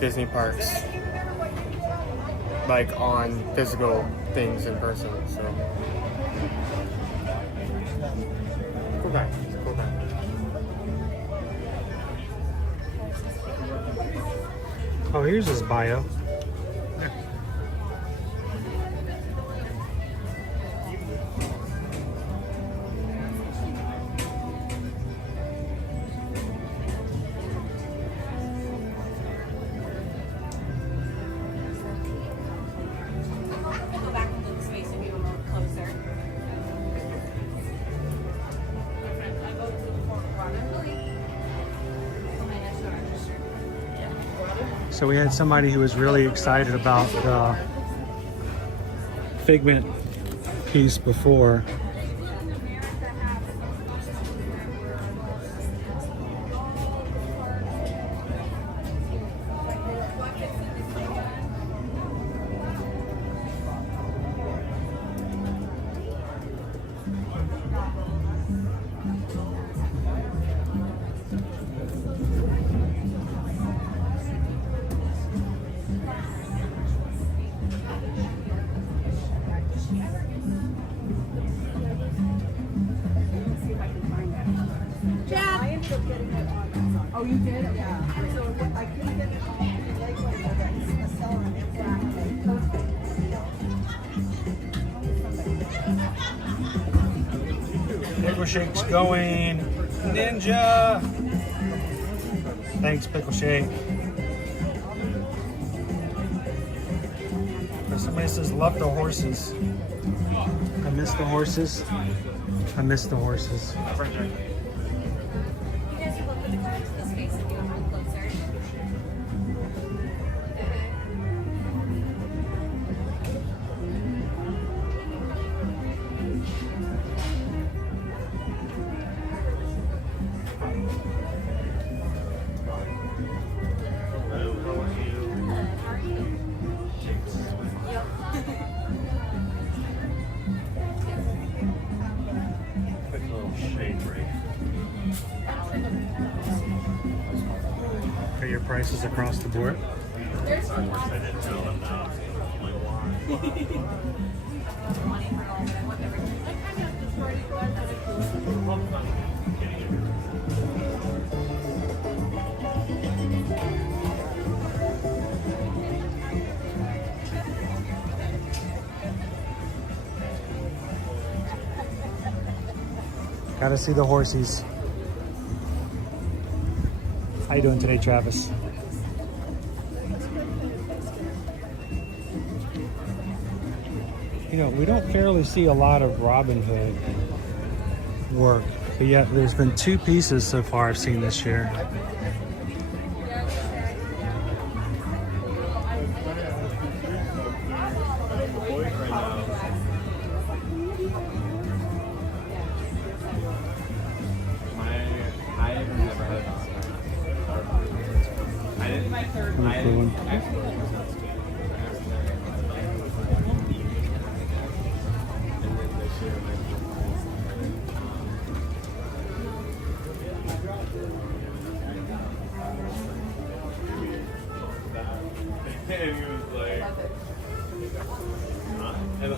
Disney parks, like on physical things in person. So cool guy. Cool guy. Oh, here's his bio. Go back into the space and be a little closer. I go to the corner. So we had somebody who was really excited about the Figment piece before. Oh, you did? Yeah. So I couldn't get it on. Likewise, I got a seller on it. Pickle Shake's going. Ninja! Thanks, Pickle Shake. Somebody says, love the horses. I miss the horses. I miss the horses. Okay, your prices across the board. Gotta see the horsies. How you doing today, Travis? You know, we don't fairly see a lot of Robin Hood work, but yet there's been 2 pieces so far I've seen this year. And he was like, huh? And I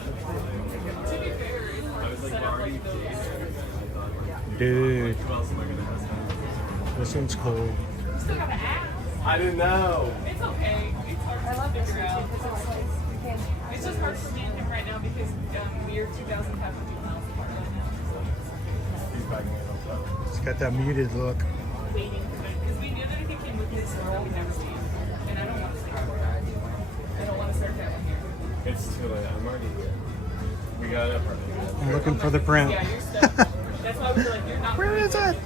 was like, already Dude, what else am I gonna ask? this one's cool. Still gotta ask. I didn't know. It's okay. It's hard to figure out. It's just hard for me and him right now because we're 2,500 miles apart right now. He's backing it up. It's got that muted look. Waiting for it because we knew that if he came with his girl, we'd never see him. And I don't want to see him. I don't want to start that one here. It's too late. I'm already here. We got it. I'm looking for the print. Yeah, you're stuck. That's why we were like, you're not. Where is it?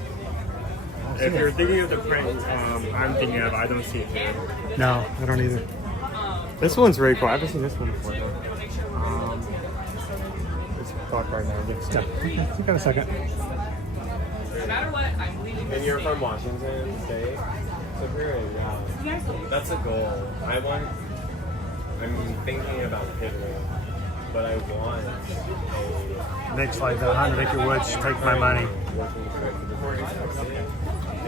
If you're thinking of the print I'm thinking of, I don't see it here. No, I don't either. This one's very cool. I haven't seen this one before though. It's dark right now. Yeah, you got a second. No matter what, I'm leaving. And you're from Washington State? So great, yeah. That's a goal. I'm thinking about pivoting. but I want Nick's like, the 100 Acre Woods, take my money.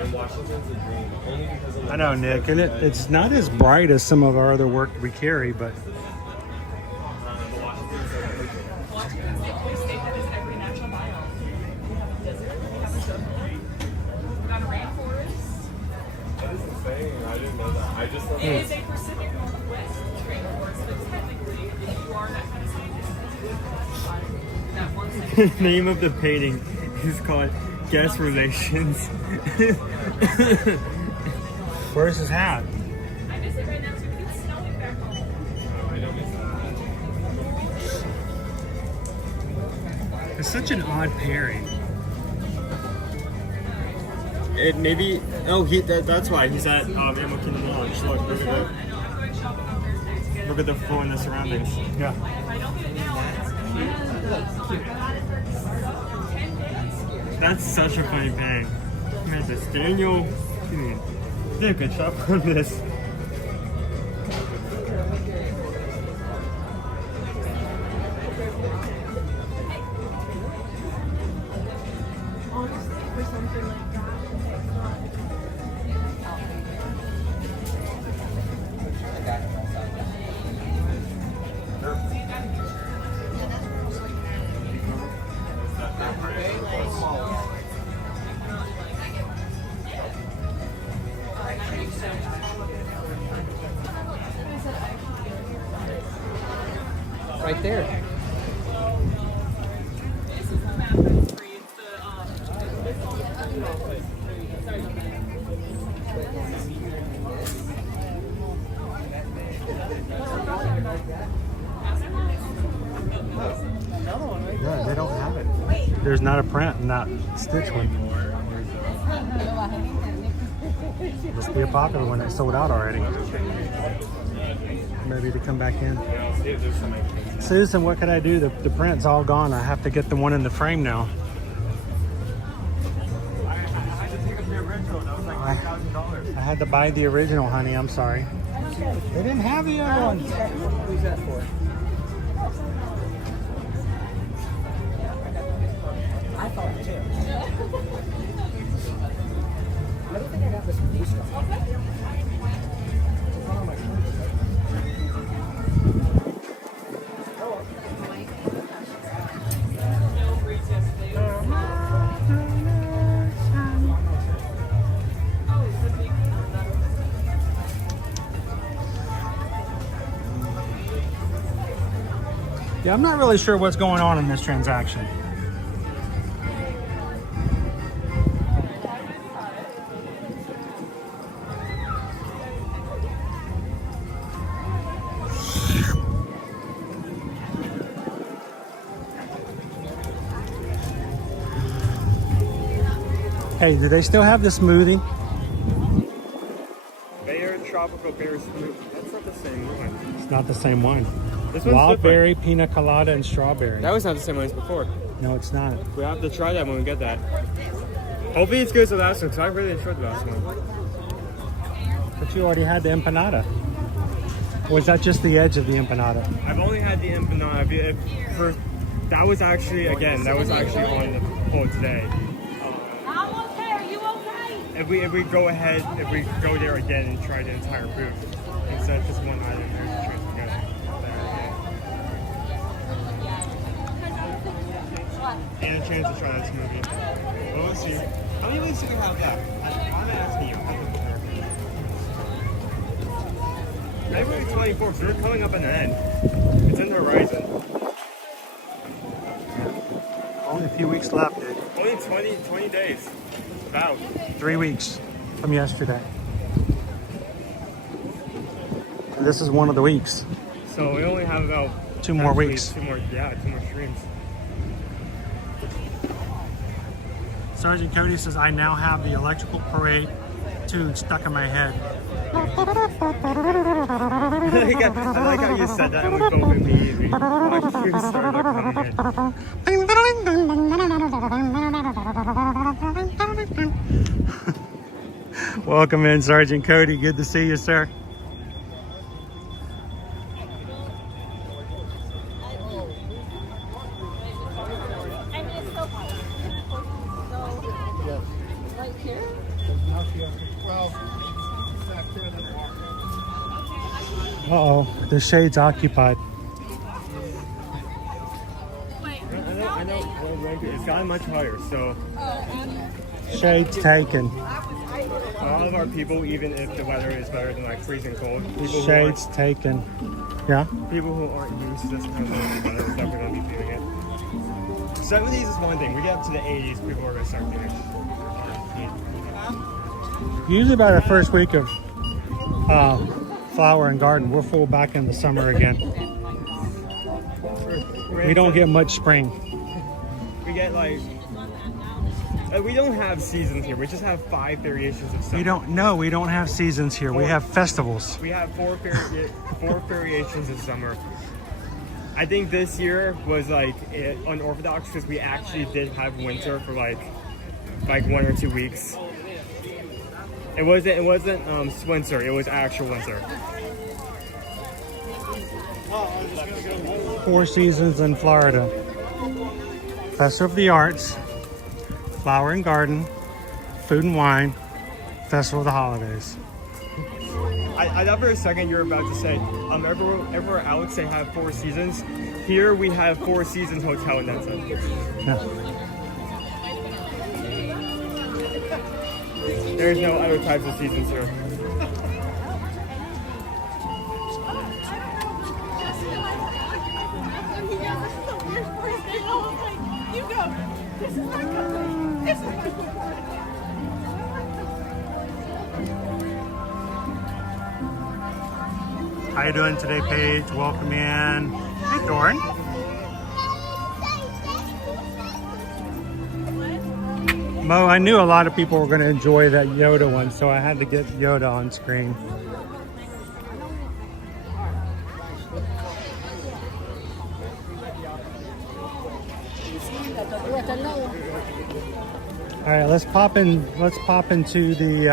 and Washington's a dream. Only because of I know, Nick, and it's not as bright as some of our other work we carry, but Washington's the only state that has every natural biome. Desert, we have a jungle, we got a rainforest. That is insane. I didn't know that. I just love It is a Pacific Northwest rainforest, but technically, if you are that kind of scientist, that one The name of the painting is called Guest Relations. where's his hat? I miss it right now too, but it's snowing back home. I don't miss that. It's such an odd pairing. It maybe. Oh, that's why he's at Animal Kingdom Lodge. Look at the. Look at the floor and the surroundings. Yeah. That's such a funny painting. Man, this Daniel. Did a good job on this. Right there. Yeah, they don't have it. There's not a print in that Stitch one. Must be a popular one that sold out already. Maybe to come back in. Susan, what could I do? The print's all gone. I have to get the one in the frame now. I had to buy the original, honey. I'm sorry. They didn't have the other one. Who's that for? I thought too. I don't think I got this from these guys. Yeah, I'm not really sure what's going on in this transaction. Hey, do they still have the smoothie? Bear Tropical Bear Smoothie. That's not the same one. It's not the same one. This one's Wild different. berry, pina colada, and strawberry. That was not the same one as before. No, it's not. We have to try that when we get that. Hopefully it's good as the last one, because I really enjoyed the last one. But you already had the empanada. Or was that just the edge of the empanada? I've only had the empanada. That was actually on the poll today. I'm okay, are you okay? If we go there again and try the entire booth instead of just one item, there's a chance we go there. And a chance to try that smoothie. Well, we'll see. How many weeks do we have left? I'm asking you. February 24th, so we're coming up on the end. It's in the horizon. Only a few weeks left, dude. Only 20 days. About 3 weeks from yesterday. And this is one of the weeks. So we only have about Two more weeks. Two more streams. Sergeant Cody says, I now have the electrical parade tune stuck in my head. I like how you said that and we both immediately started coming in. Welcome in, Sergeant Cody. Good to see you, sir. Uh-oh, the shade's occupied. I know. It's gotten much higher, so Shade's taken. all of our people, even if the weather is better than like freezing cold, Shade's taken. Yeah? people who aren't used to this kind of weather are definitely going to be feeling it. 70s is one thing. We get up to the 80s, people are going to start feeling it. Usually by the first week of flower and garden, we're full back in the summer again. We don't get much spring. We get like we don't have seasons here. We just have 5 variations of summer. We don't have seasons here. We have festivals. We have 4 variations of summer. I think this year was like unorthodox because we actually did have winter for like 1 or 2 weeks. It wasn't winter. It was actual winter. 4 seasons in Florida. Festival of the Arts, Flower and Garden, Food and Wine, Festival of the Holidays. I thought for a second you were about to say, everywhere else they have 4 seasons. Here we have 4 seasons hotel and that's it. Yeah. There's no other types of seasons here. You go. This is not good. This is not good. How you doing today, Paige? Welcome in. Hey, Doran. Mo, I knew a lot of people were going to enjoy that Yoda one, so I had to get Yoda on screen. All right, let's pop into the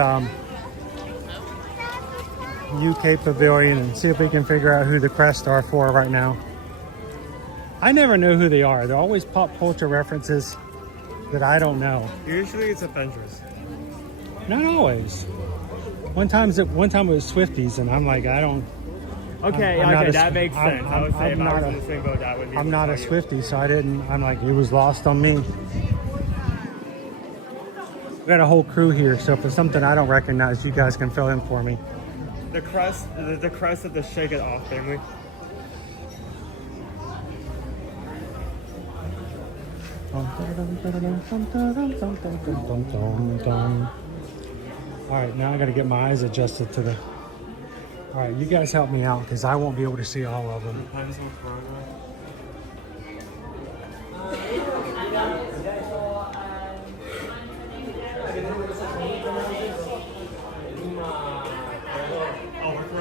UK pavilion and see if we can figure out who the crests are for right now. I never know who they are. They're always pop culture references that I don't know. Usually it's Avengers. Not always. One time it was Swifties, and I'm like, I don't. Okay, that makes sense. I would say if I was in the same boat, that would be. I'm not a Swiftie, so I didn't. I'm like, it was lost on me. We got a whole crew here, so if it's something I don't recognize, you guys can fill in for me. The crest of the Shake It Off family. All right, now I got to get my eyes adjusted to the. All right, you guys help me out because I won't be able to see all of them. Depends on Broadway.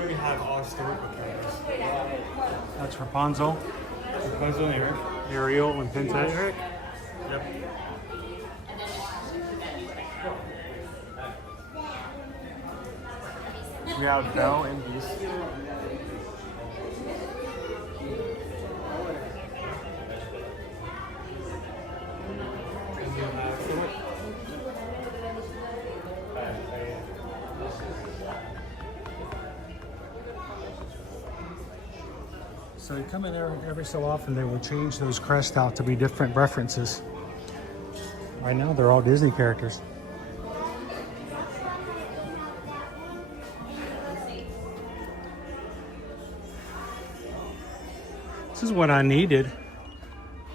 We have all historical characters. That's Rapunzel. Rapunzel and Eric. Ariel and Princess. Eric. Yep. We have Belle and Beast. So you come in there every so often, they will change those crests out to be different references. Right now, they're all Disney characters. This is what I needed.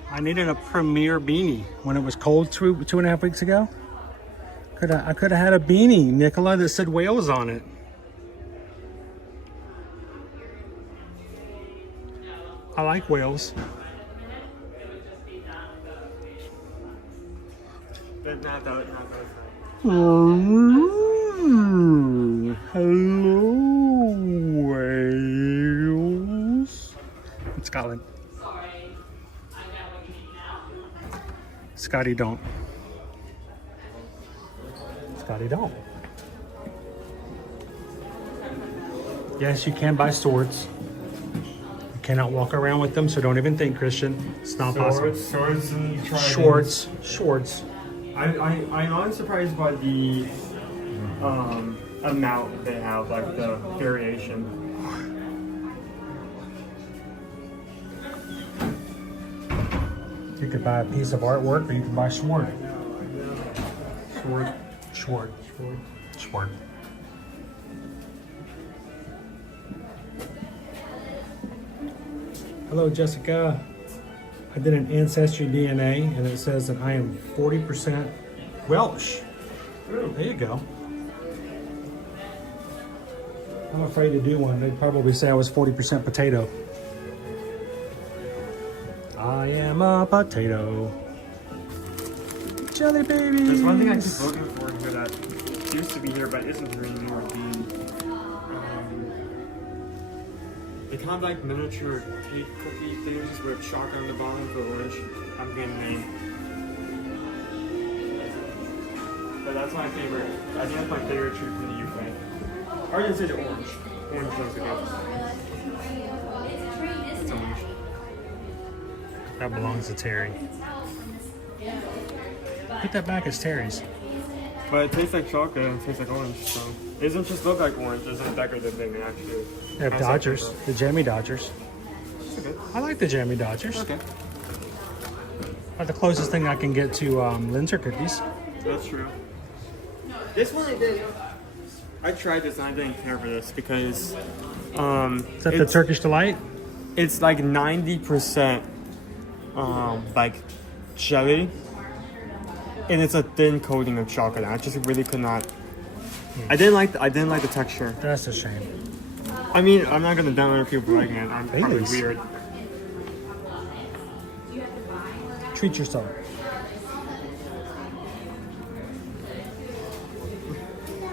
I needed a premier beanie when it was cold 2.5 weeks ago. I could have had a beanie, Nicola, that said Wales on it. I like Wales. But not those. Hello, Wales. It's Scotland. Scotty don't. Scotty don't. Yes, you can buy swords. Cannot walk around with them, so don't even think, Christian. It's not possible. Swords and tridents. Shorts. I'm unsurprised by the amount they have, like the variation. could buy a piece of artwork, or you can buy sword. Sword. Hello, Jessica. I did an ancestry DNA, and it says that I am 40% Welsh. There you go. I'm afraid to do one. They'd probably say I was 40% potato. I am a potato. Jelly baby. There's one thing I keep looking for here that used to be here but isn't here anymore. The kind of like miniature cake cookie things with chocolate on the bottom for orange. I'm getting the name. But that's my favorite. I think that's my favorite treat from the UK. Or I didn't say the orange. Orange looks good. It's orange. That belongs to Terry. Put that back as Terry's. But it tastes like chocolate and it tastes like orange, so it doesn't just look like orange, it's a decorative thing actually. They have Dodgers, the jammy Dodgers. Okay. I like the jammy Dodgers. Okay. Are the closest thing I can get to Linzer cookies. That's true. This one I did. I tried this and I didn't care for this because Is that the Turkish Delight? It's like 90% like jelly. And it's a thin coating of chocolate. I just really could not. I didn't like the texture. That's a shame. I mean, I'm not gonna down other people liking it. I'm probably weird. Treat yourself.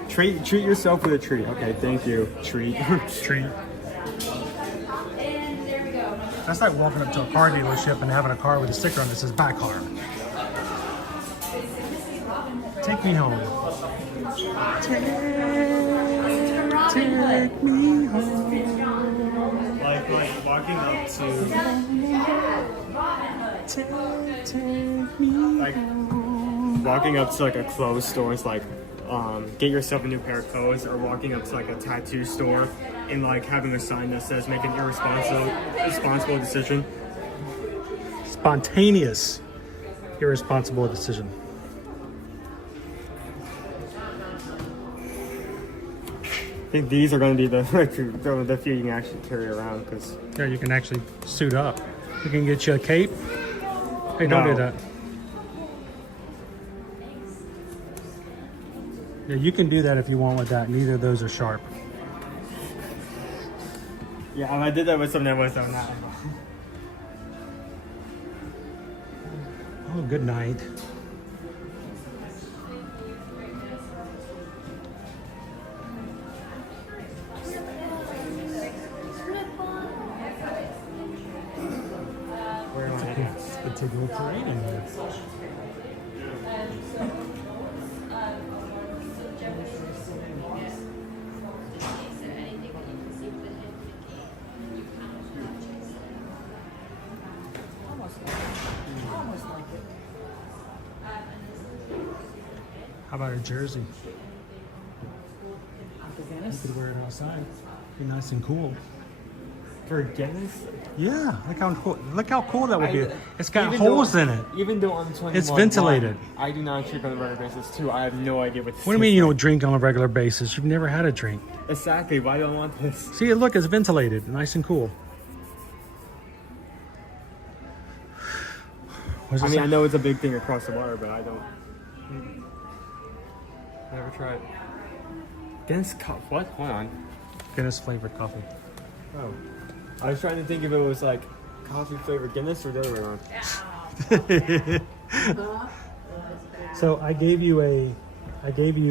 Treat yourself with a treat. Okay, thank you. Treat. Treat. That's like walking up to a car dealership and having a car with a sticker on it that says "Back car." Take me home. Take me home. Like walking up to like walking up to like a clothes store is like get yourself a new pair of clothes, or walking up to like a tattoo store and like having a sign that says make an irresponsible decision. Spontaneous, irresponsible decision. I think these are going to be the few you can actually carry around because yeah, you can actually suit up. You can get you a cape. Hey, don't do that. Yeah, you can do that if you want with that. Neither of those are sharp. Yeah, I did that with something that was on that. Oh, good night. To go parade in here. How about a jersey? You could wear it outside. Be nice and cool. For Guinness? Yeah, look how cool that would be. It's got holes in it. Even though I'm 21, it's ventilated. I do not drink on a regular basis too. I have no idea what. What do you mean you don't drink on a regular basis? You've never had a drink. Exactly. Why do I want this? See, look, it's ventilated, nice and cool. I mean, I know it's a big thing across the water, but I don't. Never tried. Guinness cup. What? Hold on. Guinness flavored coffee. Oh. I was trying to think if it was like coffee flavored Guinness or the other way around. So I gave you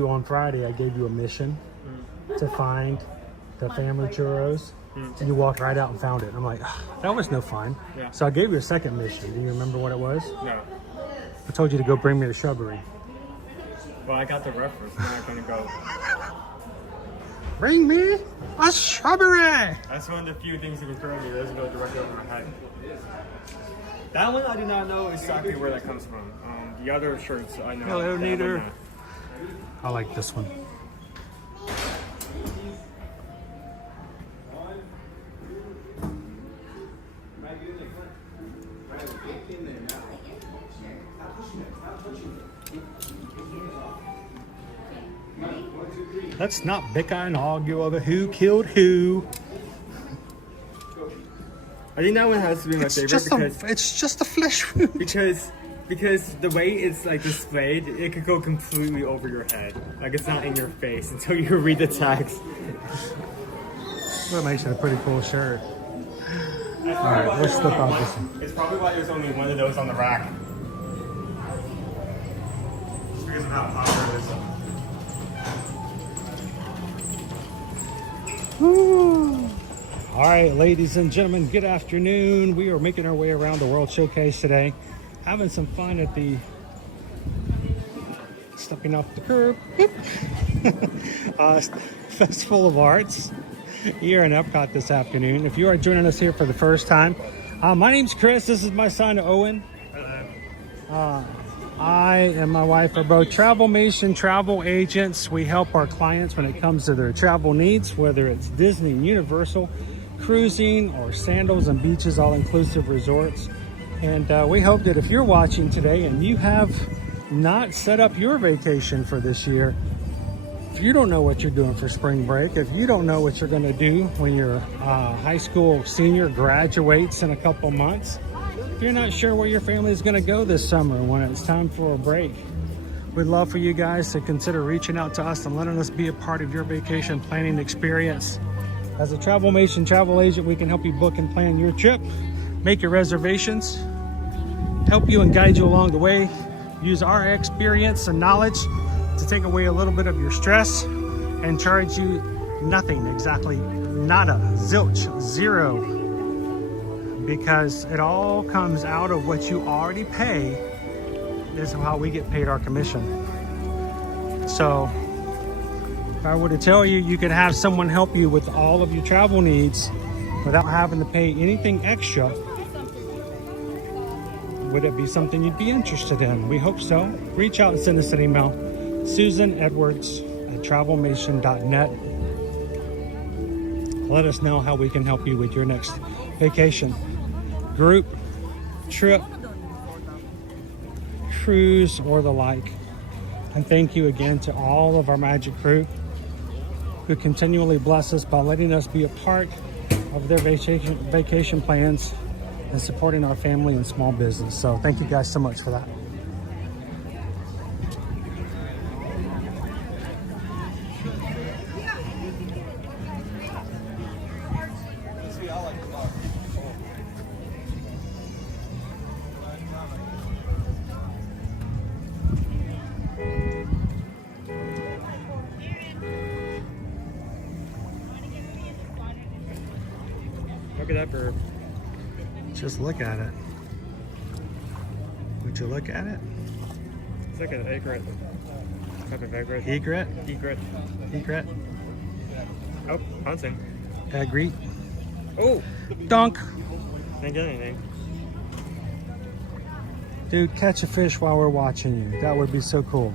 on Friday, I gave you a mission to find the family churros. And you walked right out and found it. I'm like, that was no fun. Yeah. So I gave you a second mission. Do you remember what it was? No. I told you to go bring me the shrubbery. Well, I got the reference. I'm not going to go. Bring me a shrubbery! That's one of the few things that can throw me. It doesn't go directly over my head. That one I do not know exactly where that comes from. The other shirts I know. Hello, neither. I like this one. Let's not bicker and argue over who killed who. I think that one has to be my favorite because it's just a flesh wound. Because the way it's like displayed, it could go completely over your head. Like it's not in your face until you read the text. That makes it a pretty cool shirt. Alright, let's slip out this one. It's probably why there's only one of those on the rack. Just because of how popular it is. All right, ladies and gentlemen, good afternoon. We are making our way around the World Showcase today, having some fun at the stepping off the curb Festival of Arts here in Epcot this afternoon. If you are joining us here for the first time, my name's Chris. This is my son Owen. I and my wife are both Travelmation travel agents. We help our clients when it comes to their travel needs, whether it's Disney, Universal, cruising, or sandals and beaches, all-inclusive resorts. And we hope that if you're watching today and you have not set up your vacation for this year, if you don't know what you're doing for spring break, if you don't know what you're going to do when your high school senior graduates in a couple months, if you're not sure where your family is going to go this summer when it's time for a break, we'd love for you guys to consider reaching out to us and letting us be a part of your vacation planning experience. As a Travelmation travel agent, we can help you book and plan your trip, make your reservations, help you and guide you along the way, use our experience and knowledge to take away a little bit of your stress and charge you nothing, exactly nada, zilch, zero, because it all comes out of what you already pay is how we get paid our commission. So if I were to tell you, you could have someone help you with all of your travel needs without having to pay anything extra, would it be something you'd be interested in? We hope so. Reach out and send us an email, susanedwards@travelmation.net. Let us know how we can help you with your next vacation, group, trip, cruise, or the like. And thank you again to all of our magic crew who continually bless us by letting us be a part of their vacation plans and supporting our family and small business. So thank you guys so much for that. Look at that bird. Just look at it. Would you look at it? It's like an egret. Type of egret. Egret? Egret. Egret. Oh, pouncing. Egret. Oh! Dunk! Didn't get anything. Dude, catch a fish while we're watching you. That would be so cool.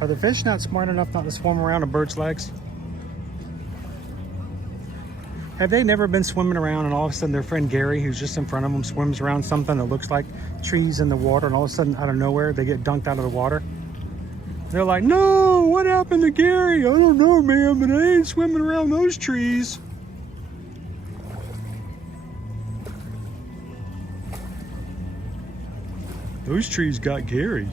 Are the fish not smart enough not to swim around a bird's legs? Have they never been swimming around and all of a sudden their friend Gary, who's just in front of them, swims around something that looks like trees in the water, and all of a sudden out of nowhere they get dunked out of the water? They're like, no, what happened to Gary? I don't know, man, but I ain't swimming around those trees. Those trees got Gary.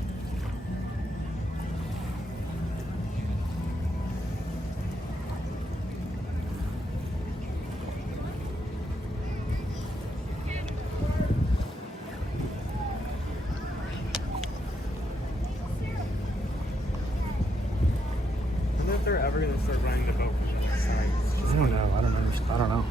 I wonder if they're ever going to start running the boat from the side. I don't know. I don't know.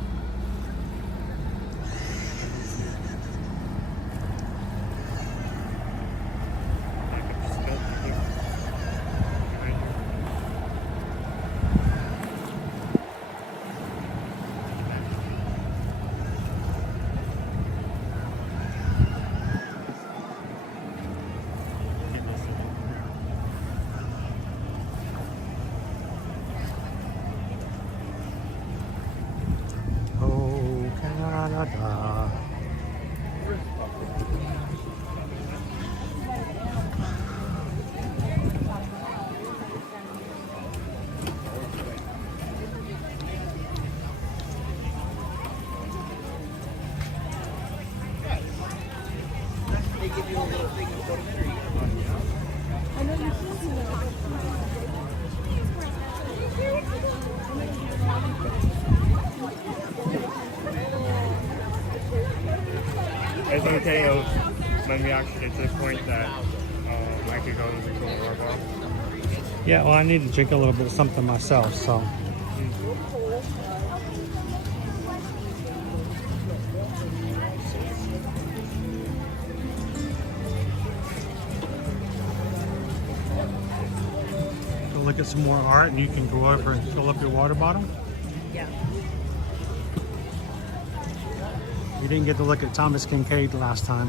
it's okay when we actually get to the point that I could go into the water bar. Yeah, well, I need to drink a little bit of something myself, so. Go look at some more art, and you can go over and fill up your water bottle. Yeah. You didn't get to look at Thomas Kincaid last time.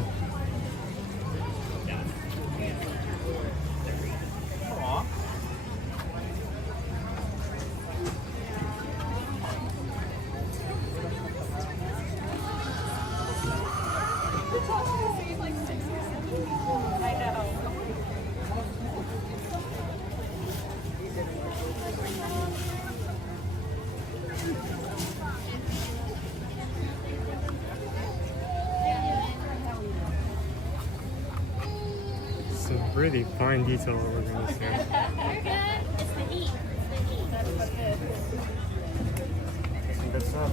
Some really fine detail that we're going to see. You're good. It's the heat. It's the heat. That's what's good. Some good stuff.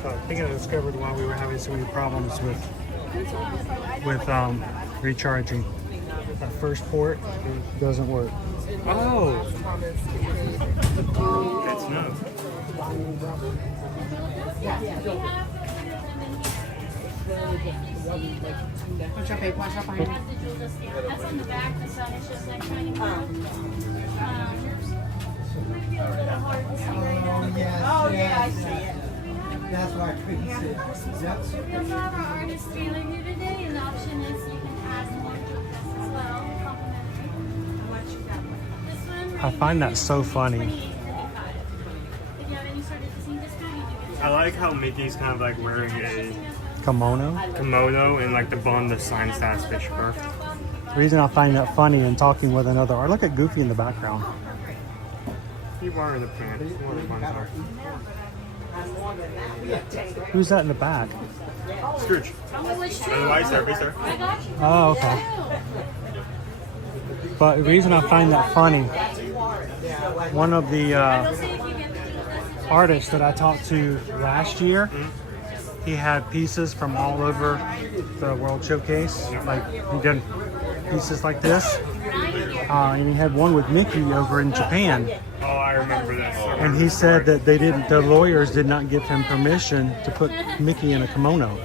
So I think I discovered why we were having so many problems with recharging. That first port doesn't work. Oh! That's nuts. Watch out, babe. Watch out behind you. That's on the back. The sun is just like shining down. Oh, yeah, I see it. That's why I couldn't see it. We also have our artist trailer here today, and the option is you can add more to this as well, complimentary. This one I find that so funny. $28.35. If you have any sort of Disney discount, you do get I like how Mickey's kind of like wearing a Kimono. kimono and like the bun, the sign says fish scarf. The reason I find that funny and talking with another art. Look at Goofy in the background. He's wearing the pants. He's wearing the buns are. Who's that in the back? Scrooge. Otherwise, sir. Oh, okay. But the reason I find that funny, one of the artists that I talked to last year, he had pieces from all over the World Showcase. Like he did pieces like this, and he had one with Mickey over in Japan. Oh, I remember this. And he said that the lawyers did not give him permission to put Mickey in a kimono.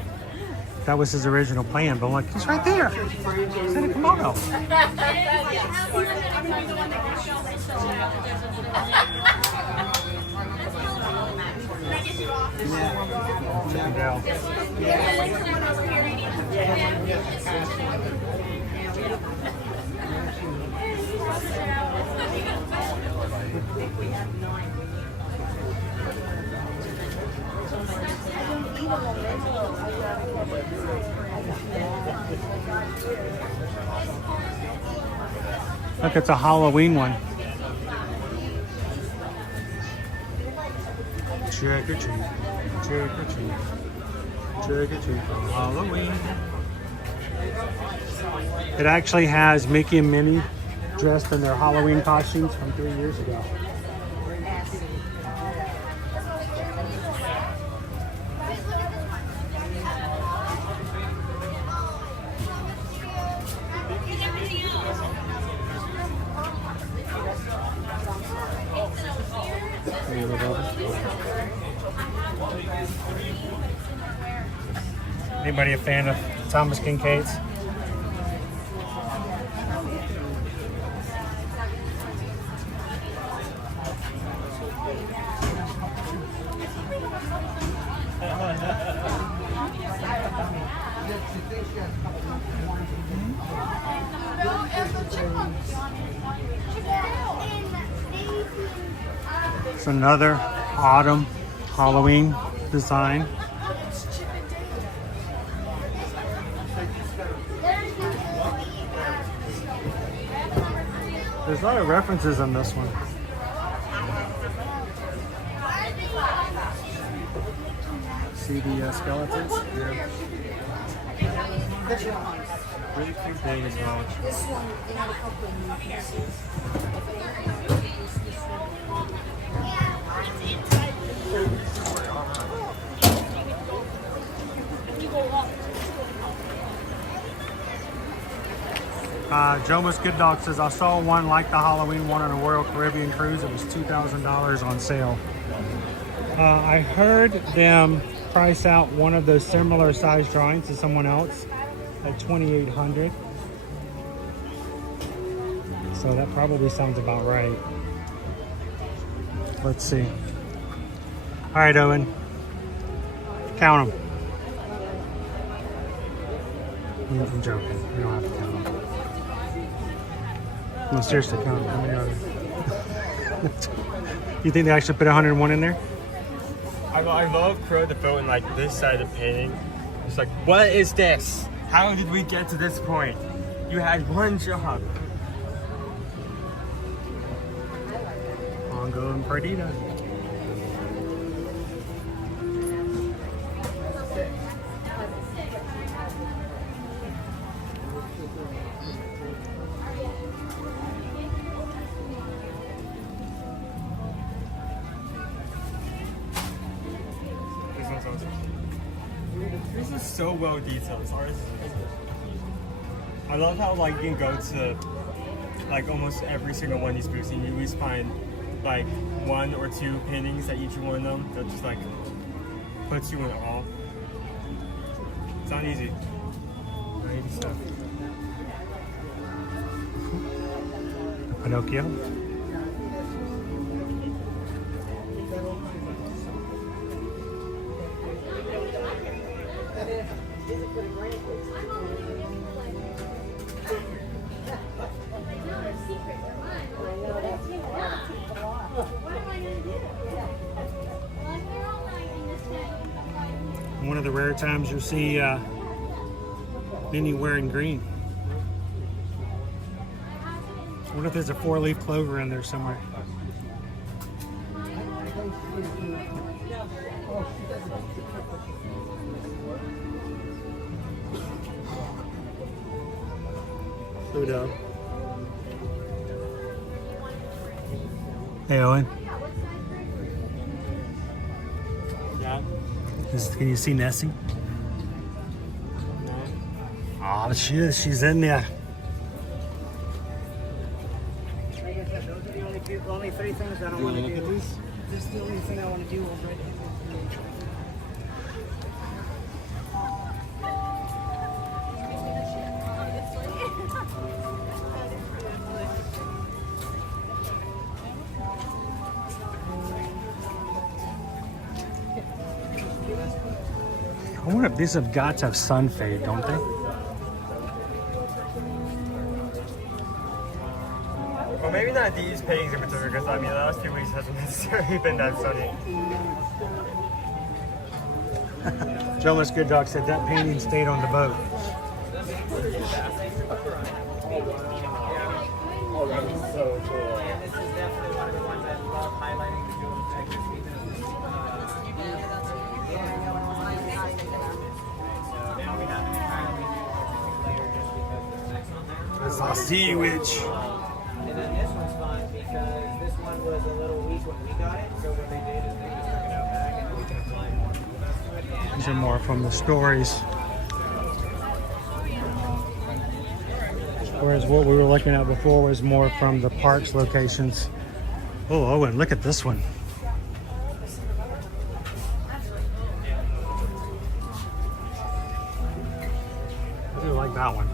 That was his original plan, but I'm like, he's right there. He's in a kimono. Look, it's a Halloween one. Trick or treat, trick or treat, trick or treat for Halloween. It actually has Mickey and Minnie dressed in their Halloween costumes from 3 years ago. Anybody a fan of Thomas Kincaid's? It's another autumn Halloween design. There's a lot of references on this one. CDS skeletons. Yeah. Really cute thing as well. This one, they had a couple of new pieces. Jomas Good Dog says, I saw one like the Halloween one on a Royal Caribbean cruise. It was $2,000 on sale. I heard them price out one of those similar size drawings to someone else at $2,800. So that probably sounds about right. Let's see. All right, Owen. Count them. I'm joking. You don't have to count them. No, seriously, count them. How many are there? You think they actually put 101 in there? I love Crow the Boat and like this side of the painting. It's like, what is this? How did we get to this point? You had one job. Pongo and Perdita. This is so well detailed. This artist is amazing. I love how like you can go to like almost every single one of these booths and you always find like one or two paintings at each one of them that just like puts you in awe. It's not easy. Not easy stuff. Pinocchio. One of the rare times you'll see Minnie wearing green. I wonder if there's a 4-leaf clover in there somewhere. Pluto. Hey, Owen. Yeah. Can you see Nessie? Oh, she is. She's in there. Like I said, those are the only three things I don't want to do. This is the only thing I want to do already. I wonder if these have got to have sun fade, don't they? Well, maybe not these paintings in particular, because I mean, the last 2 weeks hasn't necessarily been that sunny. Jonas Good Dog said that painting stayed on the boat. Oh, that is so cool. And this is definitely one of the ones I love highlighting the jewels. That's our sea witch. And then this one's fun because this one was a little weak when we got it. So what they did is they just took it out back and we can apply more to the rest of it. These are more from the stories. Whereas what we were looking at before was more from the parks locations. Oh, Owen, look at this one. I do like that one.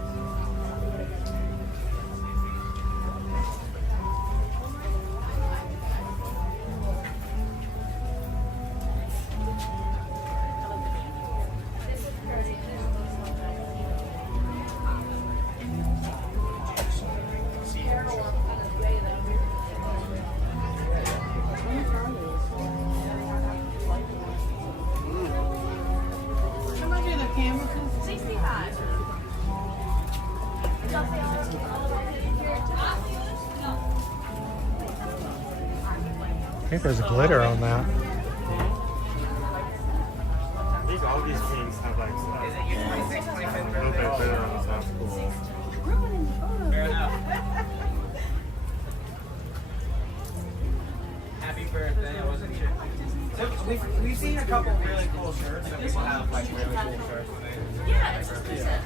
How much are the canvases? 65. I think there's glitter on that. All these paintings have like a little bit of glitter on the top. Cool. Fair enough. Happy birthday. I wasn't sure. We've seen a couple really cool shirts that people have like really cool shirts. Yeah, it's just recent.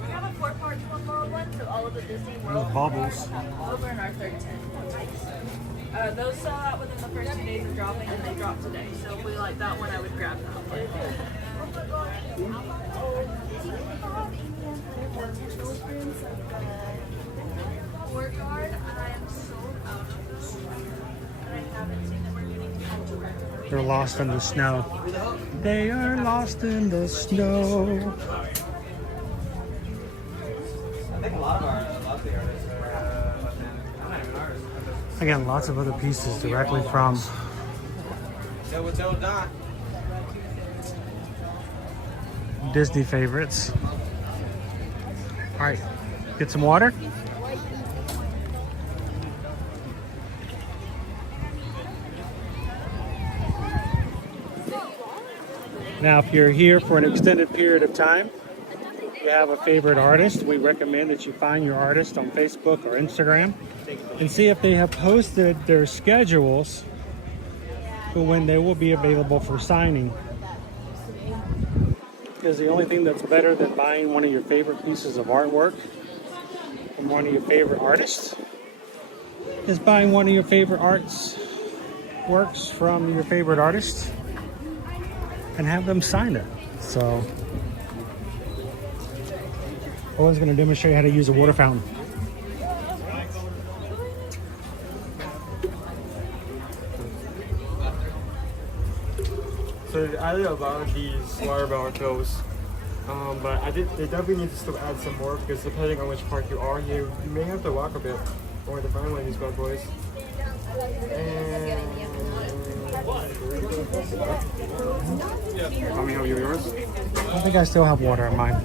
We have a 4-part tomorrow one, so all of the Disney World bubbles. over in our third tent. Those sell out within the first 2 days of dropping, and they drop today. So if we like that one, I would grab that one. Courtyard, I am sold out of this one, and I haven't seen that we're getting to direct. They're lost in the snow. They are lost in the snow. I think a lot of the artists are not even artists. Again, lots of other pieces directly from So what's old Don? Disney favorites. All right, get some water. Now, if you're here for an extended period of time, you have a favorite artist, we recommend that you find your artist on Facebook or Instagram and see if they have posted their schedules for when they will be available for signing. Because the only thing that's better than buying one of your favorite pieces of artwork from one of your favorite artists is buying one of your favorite works from your favorite artist and have them sign it. So Owen's going to demonstrate how to use a water fountain. So I did a lot of these water bottle fills, but they definitely need to still add some more because depending on which park you are, you may have to walk a bit or to find one of these bad boys. Let me help you with yours. I think I still have water in mine.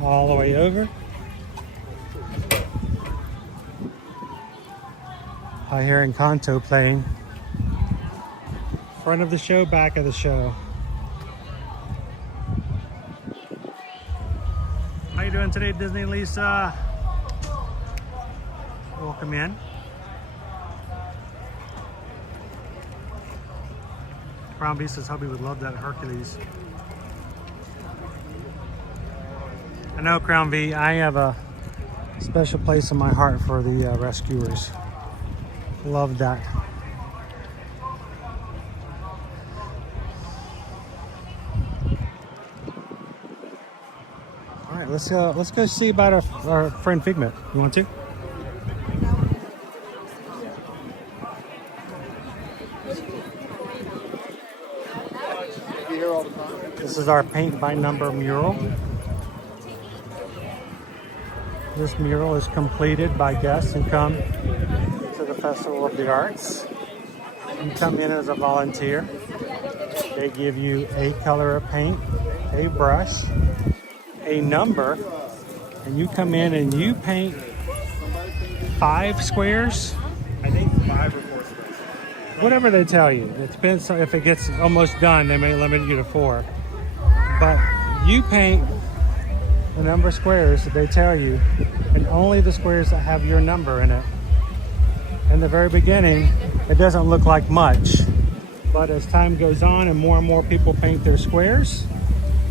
All the way over. I hear Encanto playing. Front of the show, back of the show. How you doing today, Disney Lisa? Welcome in. Crown B says hubby would love that Hercules. I know, Crown V, I have a special place in my heart for the rescuers. Love that. All right, let's go see about our friend Figment. You want to? This is our paint by number mural. This mural is completed by guests who come to the Festival of the Arts. You come in as a volunteer. They give you a color of paint, a brush, a number, and you come in and you paint 5 squares. I think 5 or 4 squares. Whatever they tell you. It depends. If it gets almost done, they may limit you to 4. But you paint the number of squares that they tell you, and only the squares that have your number in it. In the very beginning, it doesn't look like much, but as time goes on and more people paint their squares,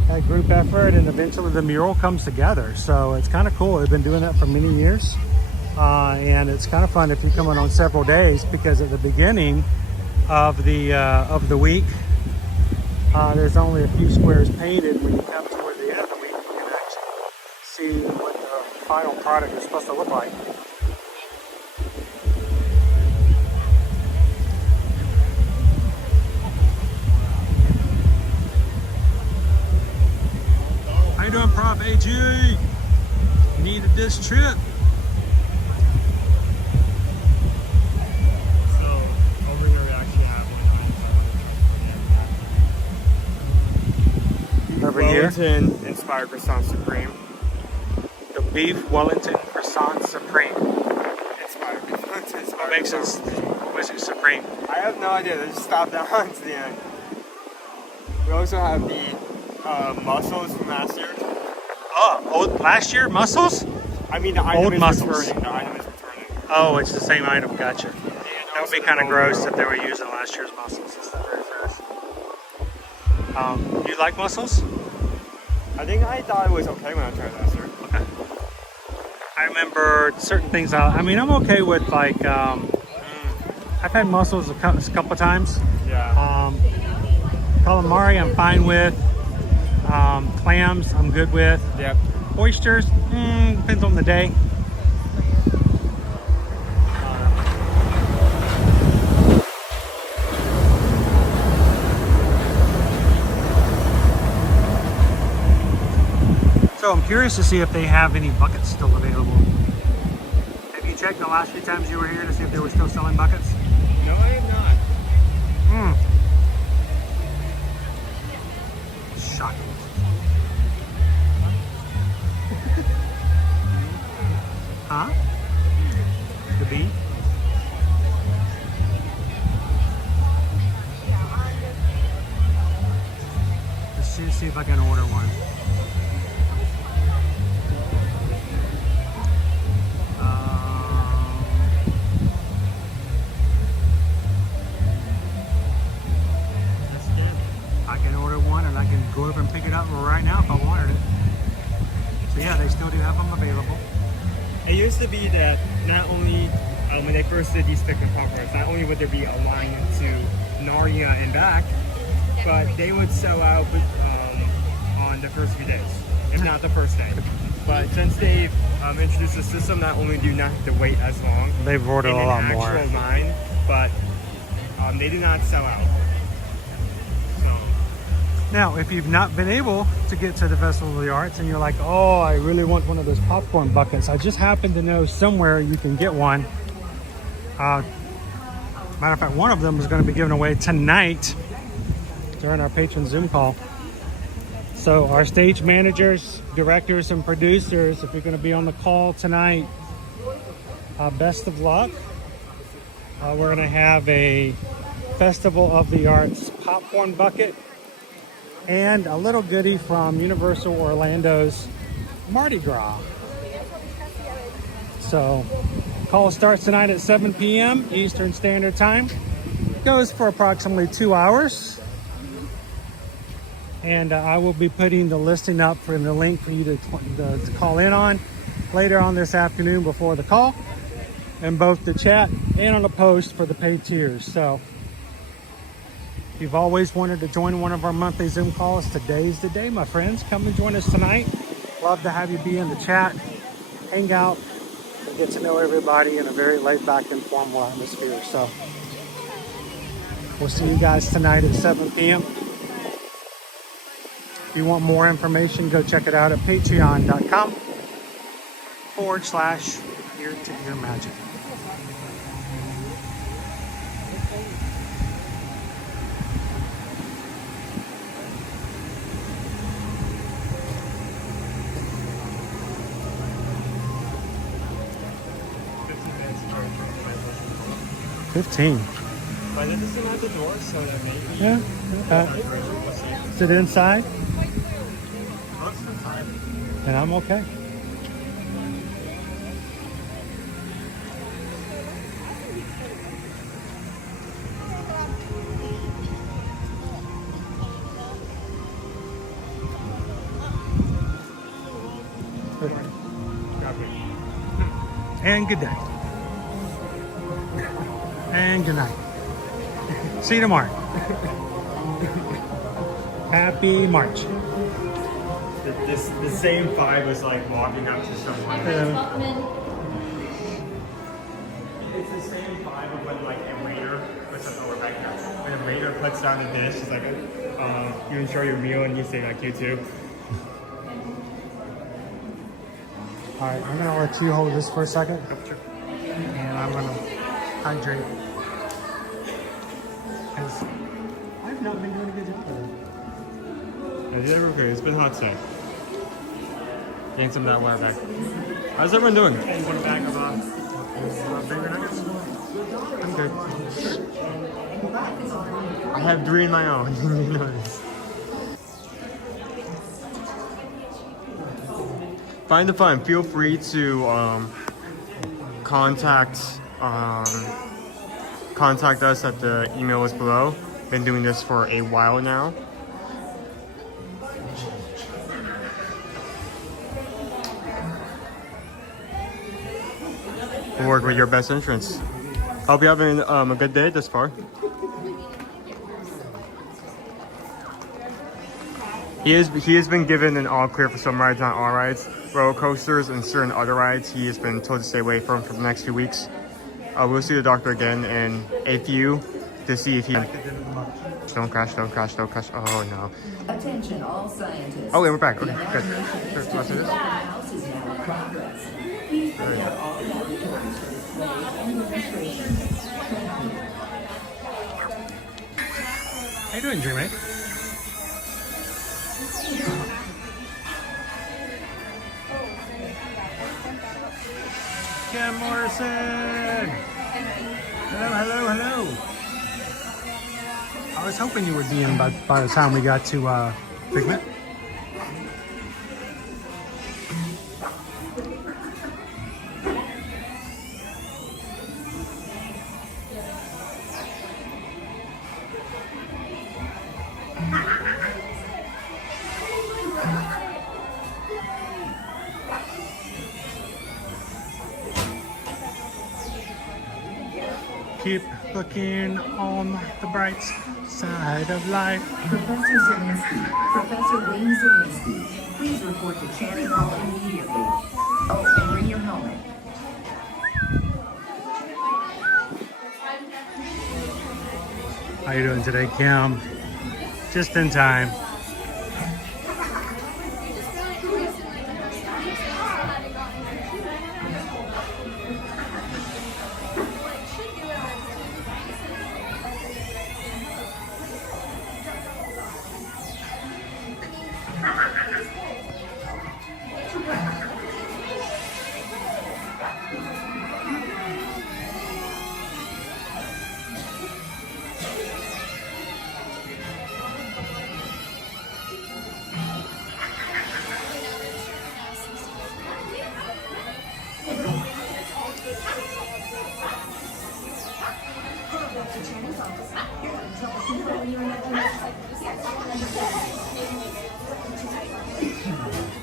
that group effort, and eventually the mural comes together. So it's kind of cool. They've been doing that for many years, and it's kind of fun if you come in on several days, because at the beginning of the week, there's only a few squares painted. When you come toward the end of the week, you can actually see what the final product is supposed to look like. How you doing, Prof AG? Needed this trip. So over here we actually have Over here Wellington inspired croissant supreme. The beef Wellington croissant supreme. Inspired croissant What makes it supreme? I have no idea. They just stopped that on to the end. We also have the mussels from last year. Oh, last year mussels? I mean, the item Old is mussels. returning. The item is returning. Oh, it's the same item. Gotcha. That would be kind of gross if they were using last year's mussels. It's not very fresh. You like mussels? I think I thought it was okay when I tried last year. Okay. I remember certain things. I mean, I'm okay with like. I've had mussels a couple times. Yeah. Calamari, I'm fine with. Clams, I'm good with. Yep. Oysters, depends on the day. So I'm curious to see if they have any buckets still available. Have you checked the last few times you were here to see if they were still selling buckets? No, I have not. Shocking. Huh? The bee? Let's see if I can order one. That's good. I can order one and I can go over and pick it up right now if I wanted it. So yeah, they still do have them available. It used to be that not only when they first did these picnic conference, not only would there be a line to Narnia and back, but they would sell out on the first few days, if not the first day. But since they've introduced the system, not only do you not have to wait as long, they've ordered a lot more. Actual line, but they do not sell out. Now, if you've not been able to get to the Festival of the Arts and you're like, oh, I really want one of those popcorn buckets, I just happen to know somewhere you can get one. Matter of fact, one of them is going to be given away tonight during our patron Zoom call. So our stage managers, directors, and producers, if you're going to be on the call tonight, best of luck. We're going to have a Festival of the Arts popcorn bucket and a little goodie from Universal Orlando's Mardi Gras. So, call starts tonight at 7 p.m. Eastern Standard Time. Goes for approximately 2 hours. And I will be putting the listing up for the link for you to call in on later on this afternoon before the call, in both the chat and on the post for the paid tiers. So, if you've always wanted to join one of our monthly Zoom calls, today's the day, my friends. Come and join us tonight. Love to have you be in the chat, hang out, and get to know everybody in a very laid-back, informal atmosphere. So we'll see you guys tonight at 7 p.m. If you want more information, go check it out at patreon.com/ear-to-ear magic. $15. But it isn't at the door, so that maybe. Yeah. Okay. Is it inside? And I'm okay. And good day. And good night. See you tomorrow. Happy March. The same vibe was like walking up to someone. It's the same vibe of when like a waiter puts up over right now. When a waiter puts down the dish, it's like you enjoy your meal and you say like you too. All right, I'm gonna let you hold this for a second. And I'm gonna hydrate. Because I've not been doing a good job of it. Today we're okay. It's been hot today. Getting some of that water back. How's everyone doing? You want a bag of finger nuggets? I'm good. I have 3 in my own. You know this. Find the fun. Feel free to contact us at the email is below. Been doing this for a while now. We'll work with your best entrance. Hope you're having a good day thus far. He has been given an all clear for some rides, not all rides. Roller coasters and certain other rides he has been told to stay away from for the next few weeks. We'll see the doctor again in a few to see if he... Don't crash, don't crash, don't crash. Oh no. Attention all scientists. Oh, and we're back. Okay, good. Sure, let's do this. How you doing, Dreammate? Kim Morrison! Hello, hello, hello! I was hoping you would be in by the time we got to Figment. Keep looking on the bright side of life. Professor Zielinski, Professor Wayne Zielinski, please report to Channing Hall immediately. Oh, and bring your helmet. How you doing today, Kim? Just in time.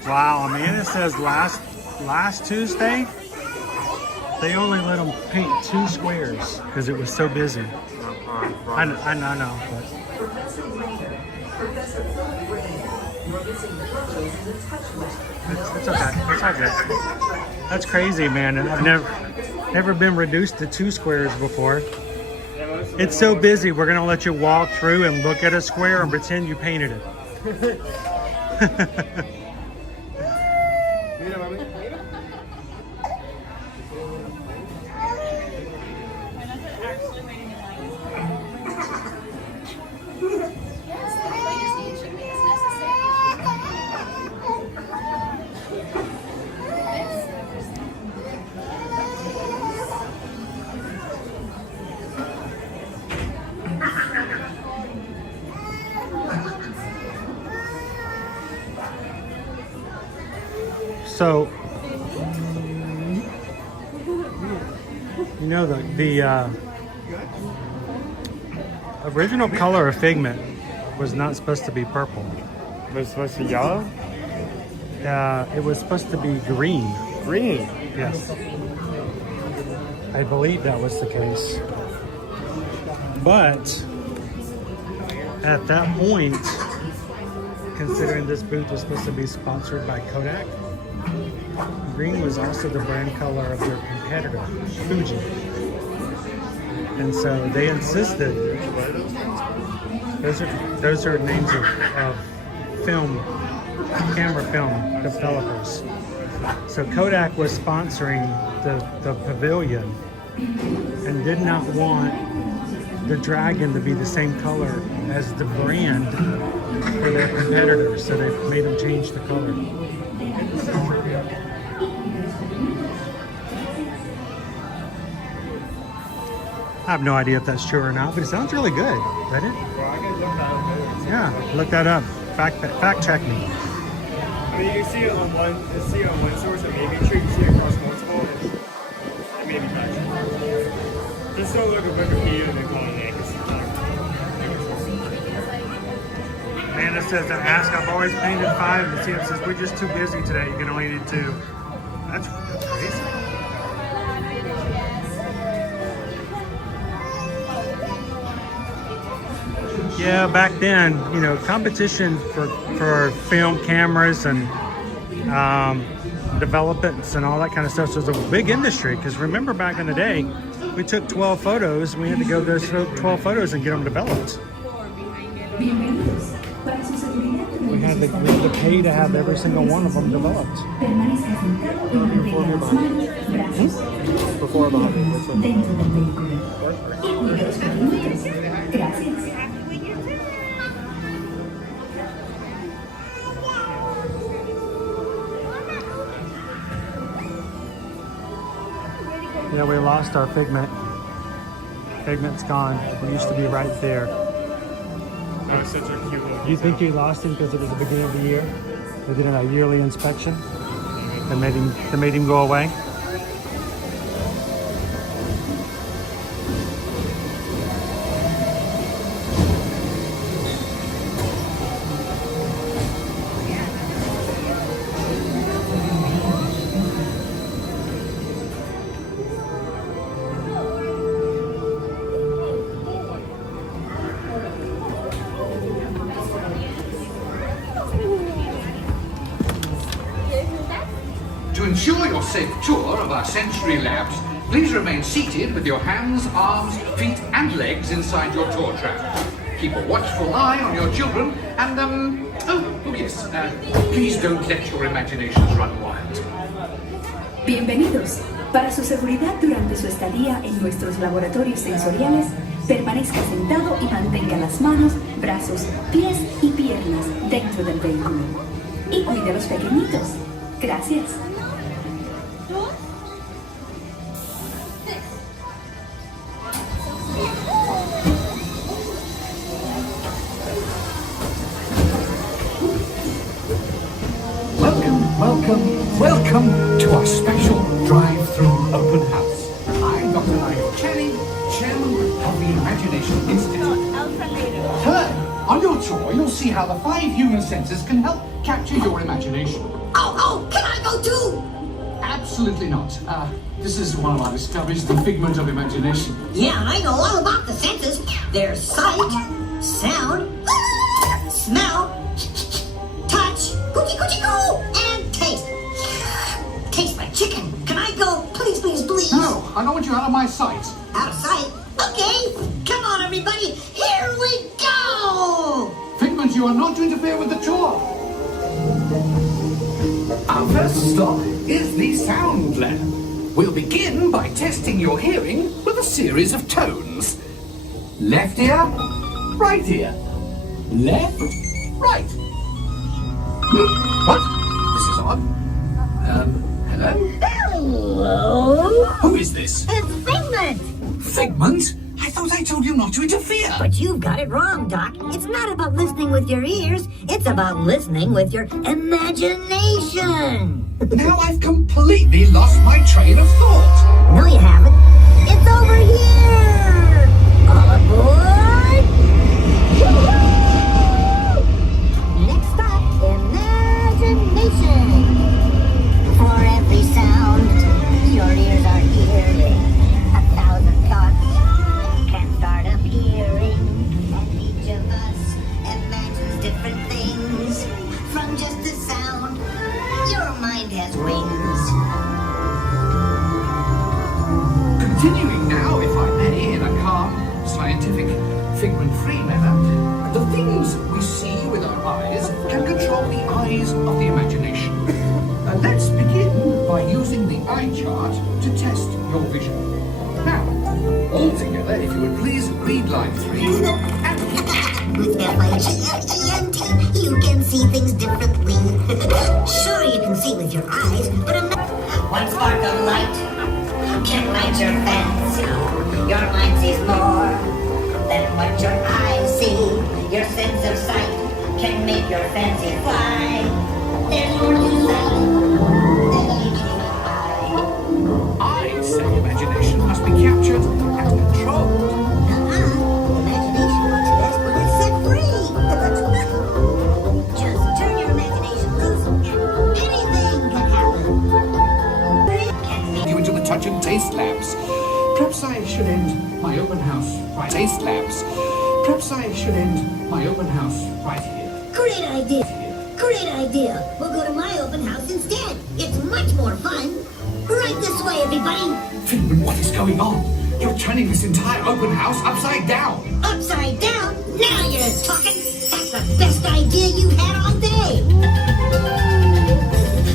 Wow, Amanda says last Tuesday, they only let them paint 2 squares because it was so busy. I know, but... It's okay. It's all good. That's crazy, man. I've never been reduced to 2 squares before. It's so busy, we're gonna let you walk through and look at a square and pretend you painted it. So, you know, the original color of Figment was not supposed to be purple. It was supposed to be yellow? It was supposed to be green. Green? Yes. I believe that was the case. But at that point, considering this booth was supposed to be sponsored by Kodak, green was also the brand color of their competitor, Fuji. And so they insisted, those are names of camera film developers. So Kodak was sponsoring the pavilion and did not want the dragon to be the same color as the brand for their competitors, so they've made them change the color. I have no idea if that's true or not, but it sounds really good, doesn't it? Yeah, look that up. Fact check me. I mean, you see it on one source, it may be true. You see it across multiple, it may be factual. Just don't look at Wikipedia and then call it an Amanda says to ask, I've always painted 5, and Sam says, we're just too busy today, you can only do 2. That's crazy. Yeah, back then, you know, competition for film cameras and developments and all that kind of stuff was a big industry. Because remember back in the day, we took 12 photos, we had to go those 12 photos and get them developed. We had to pay to have every single one of them developed. Before or behind me? Which one? Yeah, we lost our Figment. Figment's gone. It used to be right there. That was such a cute little. Do you think you lost him because it was the beginning of the year? They did a yearly inspection. They made him go away. To ensure your safe tour of our sensory labs, please remain seated with your hands, arms, feet and legs inside your tour trap. Keep a watchful eye on your children and, please don't let your imaginations run wild. Bienvenidos. Para su seguridad durante su estadía en nuestros laboratorios sensoriales, permanezca sentado y mantenga las manos, brazos, pies y piernas dentro del vehículo. Y cuide a los pequeñitos. Gracias. Welcome to our special drive-through open house. I'm Dr. Nigel Channing, Chairman of the Imagination Institute. Hello. On your tour, you'll see how the 5 human senses can help capture your imagination. Oh, can I go too? Absolutely not. This is one of our discoveries, the figment of imagination. Yeah, I know all about the senses. There's sight, sound, smell, touch, coochie-coochie-coo, and taste. Taste my chicken. Can I go? Please, please, please. No, I don't want you out of my sight. Out of sight? Okay. Come on, everybody. Here we go. Figment, you are not to interfere with the tour. Our first stop is the sound lab. We'll begin by testing your hearing with a series of tones. Left ear, right ear. Left, right. What? This is odd. Hello? Hello? Who is this? It's Figment. Figment? I thought I told you not to interfere. But you've got it wrong, Doc. It's not about listening with your ears. It's about listening with your imagination. Now I've completely lost my train of thought. No, you haven't. It's over here. All aboard. Woo-hoo! Next stop, imagination. For every sound, your ears are hearing 1,000 thoughts. Can't start appearing, and each of us imagines different things. From just the sound, your mind has wings. Continuing now, if I may, in a calm, scientific, figment-free manner, the things we see with our eyes can control the eyes of the imagination. Let's begin by using the eye chart to test your vision. Now, All together, if you would please read line 3. With F-I-G-H-E-N-T, you can see things differently. Sure, you can see with your eyes, but one spark of light can light your fancy. Your mind sees more than what your eyes see. Your sense of sight can make your fancy fly. There's more to sight than meeting the eye. I say imagination must be captured and controlled. Imagination works best when it's set free. Just turn your imagination loose and anything can happen. You into the touch and taste labs. Perhaps I should end my open house right. Taste labs. Perhaps I should end my open house right here. Great idea. Great idea. We'll go to my open house instead. It's much more fun. Right this way, everybody. Figment, what is going on? You're turning this entire open house upside down. Upside down? Now you're talking. That's the best idea you've had all day.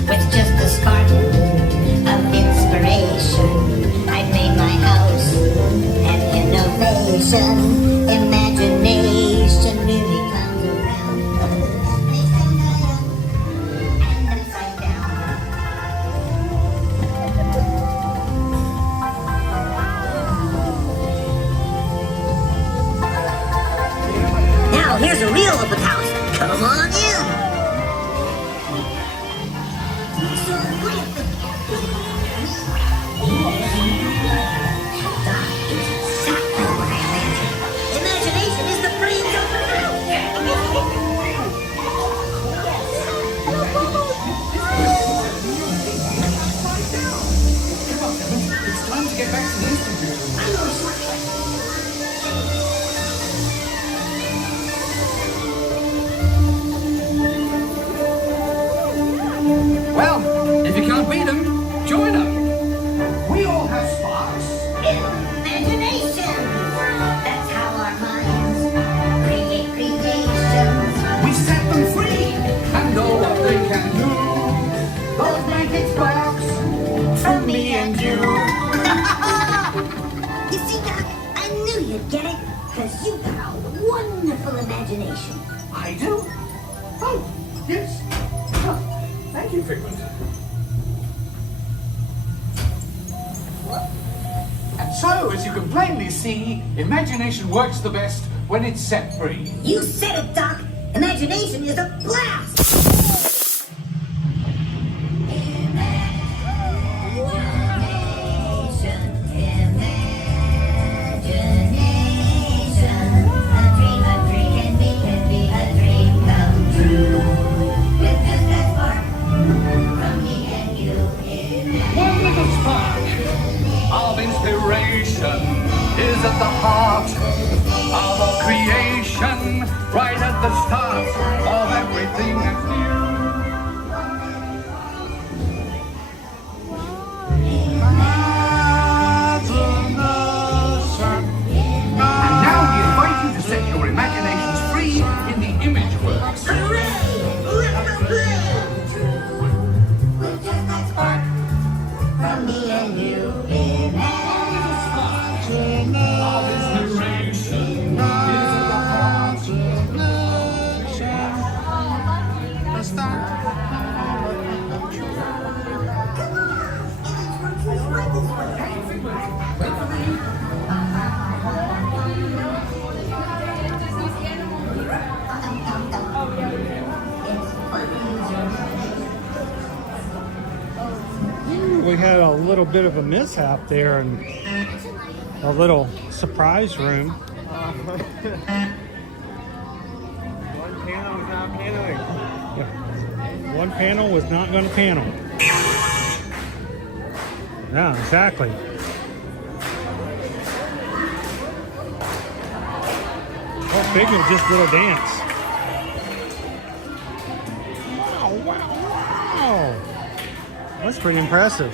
With just a spark of inspiration, I made my house an innovation. Imagination really comes around. They stand high up and upside down. Now here's a real open house. Come on in. So great. Imagination is the brains of the house. It's time to get back to the institute. Well, if you can't beat them, join them. We all have sparks. Imagination. That's how our minds create creations. We set them free and know what they can do. Those magic sparks from me and you. You see, Doc, I knew you'd get it, because you've got a wonderful imagination. I do? Oh, yes. Oh, thank you, Figment. And so, as you can plainly see, imagination works the best when it's set free. You said it, Doc. Imagination is a blast. One little spark of inspiration is at the heart of all creation, right at the start of everything that's new. And now we invite you to set your imaginations free in the image works. From me and you, We had a little bit of a mishap there in a little surprise room. One panel was not paneling. Yeah. One panel was not going to panel. Yeah, exactly. Oh, Figment just did a dance. Wow, wow, wow. That's pretty impressive.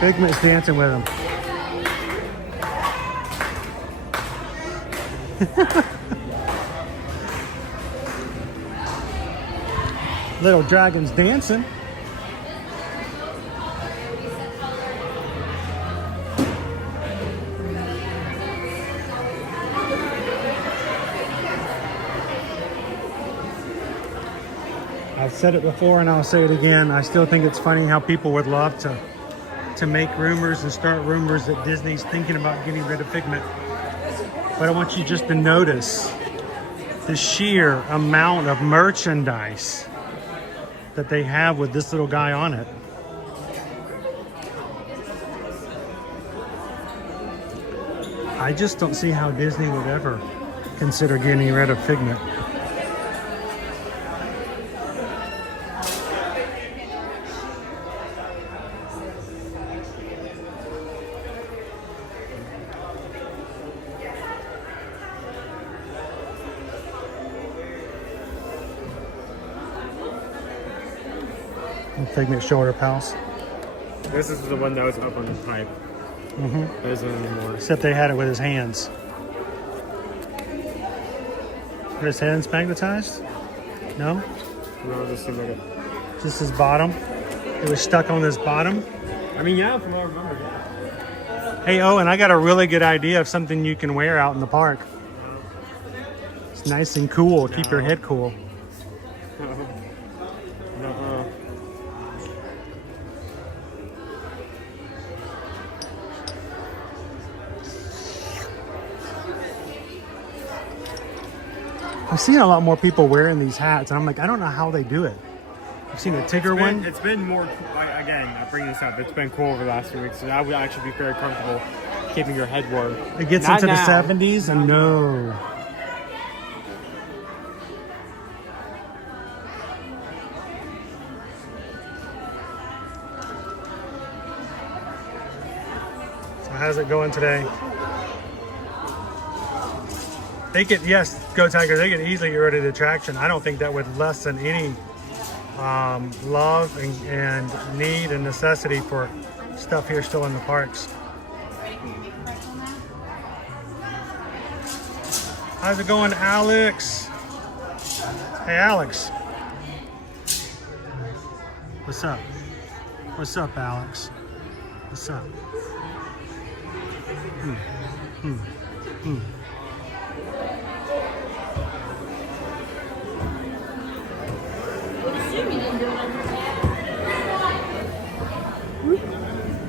Figment's dancing with him. Little dragons dancing. I've said it before and I'll say it again. I still think it's funny how people would love to make rumors and start rumors that Disney's thinking about getting rid of Figment. But I want you just to notice the sheer amount of merchandise that they have with this little guy on it. I just don't see how Disney would ever consider getting rid of Figment. Figment shoulder pals. This is the one that was up on the pipe. There isn't anymore. Except they had it with his hands. Were his hands magnetized? No? No, this seemed like it. Just his bottom? It was stuck on his bottom? I mean, yeah, from what I remember, yeah. Hey, Owen, I got a really good idea of something you can wear out in the park. It's nice and cool. Keep your head cool. I've seen a lot more people wearing these hats, and I'm like, I don't know how they do it. I've seen a Tigger one. It's been more, again, I bring this up, it's been cool over the last few weeks, so I would actually be very comfortable keeping your head warm. It gets into the 70s, and no. So how's it going today? They could, yes, Go Tigers, they could easily get rid of the attraction. I don't think that would lessen any love and need and necessity for stuff here still in the parks. How's it going, Alex? Hey, Alex. What's up? What's up, Alex? What's up?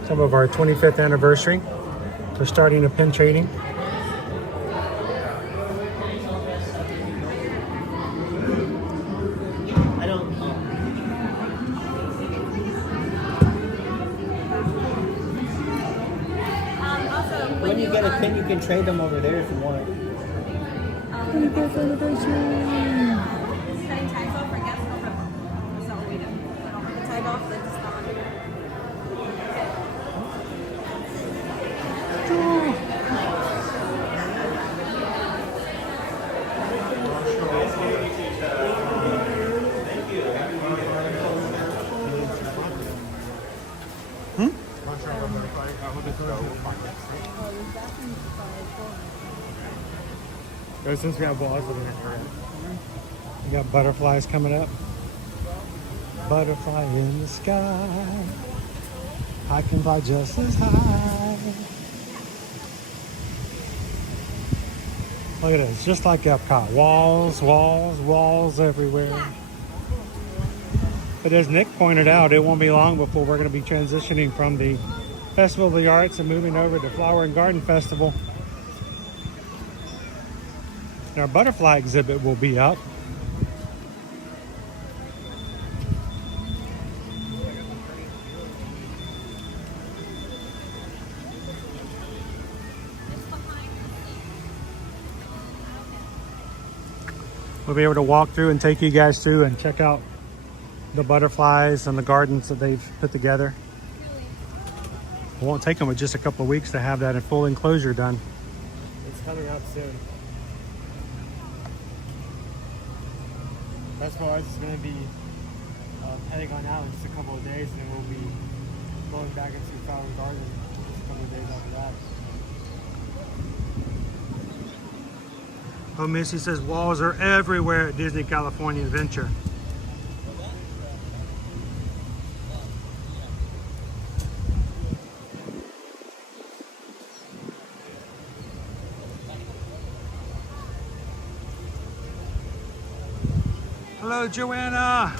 Some of our 25th anniversary. We're starting a pin trading. When you get a pin, you can trade them over there if you want. 25th anniversary. Setting tags off or guests over. That's not what we do. The tag off, then just on. Since we have balls in the area. We got butterflies coming up. Butterfly in the sky. I can fly just as high. Look at this, just like Epcot. Walls, walls, walls everywhere. But as Nick pointed out, it won't be long before we're going to be transitioning from the Festival of the Arts and moving over to Flower and Garden Festival. And our butterfly exhibit will be up. We'll be able to walk through and take you guys through and check out the butterflies and the gardens that they've put together. It won't take them but just a couple of weeks to have that in full enclosure done. It's coming up soon. Festival Arts is going to be heading on out in just a couple of days, and then we'll be going back into Flower and Garden just a couple of days after that. Oh, Missy says walls are everywhere at Disney California Adventure. Hello, Joanna.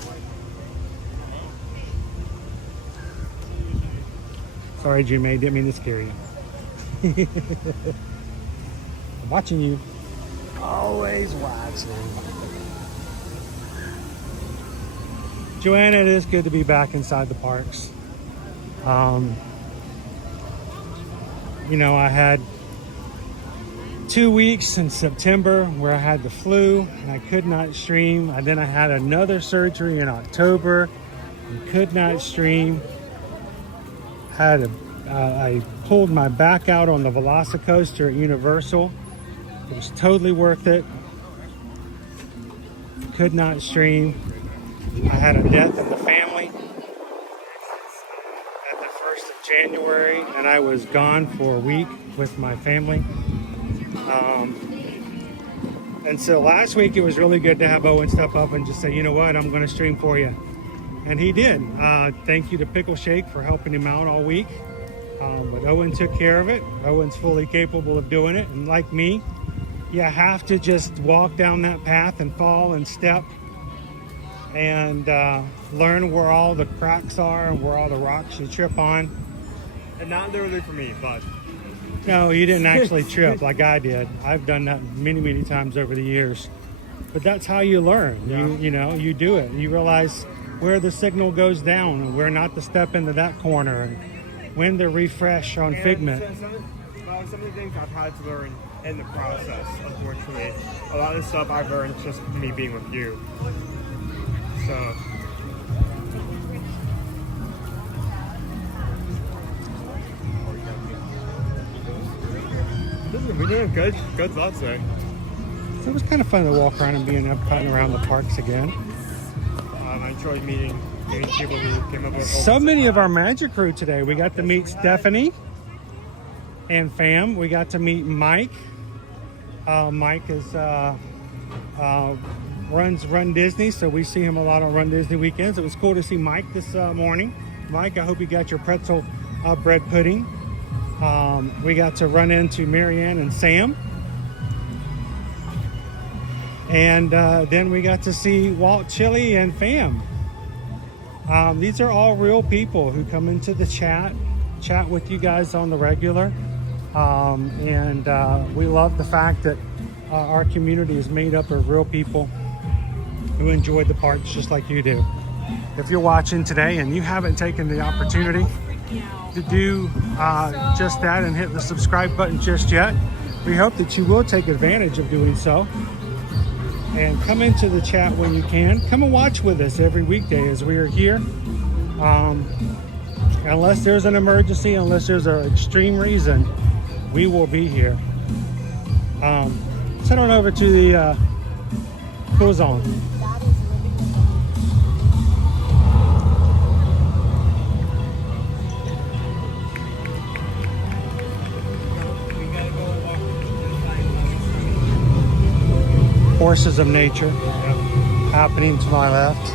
Sorry, Jimmy, didn't mean to scare you. I'm watching you. Always watching. Joanna, it is good to be back inside the parks. You know, I had 2 weeks in September where I had the flu and I could not stream. And then I had another surgery in October and could not stream. I pulled my back out on the Velocicoaster at Universal. It was totally worth it. Could not stream. I had a death in the family at the 1st of January, and I was gone for a week with my family. And so last week it was really good to have Owen step up and just say, you know what, I'm going to stream for you. And he did. Thank you to Pickle Shake for helping him out all week. But Owen took care of it. Owen's fully capable of doing it. And like me, you have to just walk down that path and fall and step and learn where all the cracks are and where all the rocks you trip on. And not literally for me, but... No, you didn't actually trip like I did. I've done that many, many times over the years. But that's how you learn. Yeah. You know, you do it. You realize where the signal goes down and where not to step into that corner and when to refresh on Figment. Some of the things I've had to learn in the process, unfortunately. A lot of the stuff I've learned just me being with you. So... We're doing good thoughts there. So it was kind of fun to walk around and be in Epcot and around the parks again. I enjoyed meeting people who came up with... So many of our magic crew today. We got to meet Stephanie and fam. We got to meet Mike. Mike is runs Run Disney, so we see him a lot on Run Disney weekends. It was cool to see Mike this morning. Mike, I hope you got your pretzel bread pudding. We got to run into Marianne and Sam. And then we got to see Walt Chili and fam. These are all real people who come into the chat with you guys on the regular. And we love the fact that our community is made up of real people who enjoy the parks just like you do. If you're watching today and you haven't taken the opportunity to do just that and hit the subscribe button just yet, we hope that you will take advantage of doing so and come into the chat when you can. Come and watch with us every weekday as we are here. Unless there's an emergency, unless there's an extreme reason, we will be here. Let's head on over to the Cool Zone. Forces of nature happening to my left.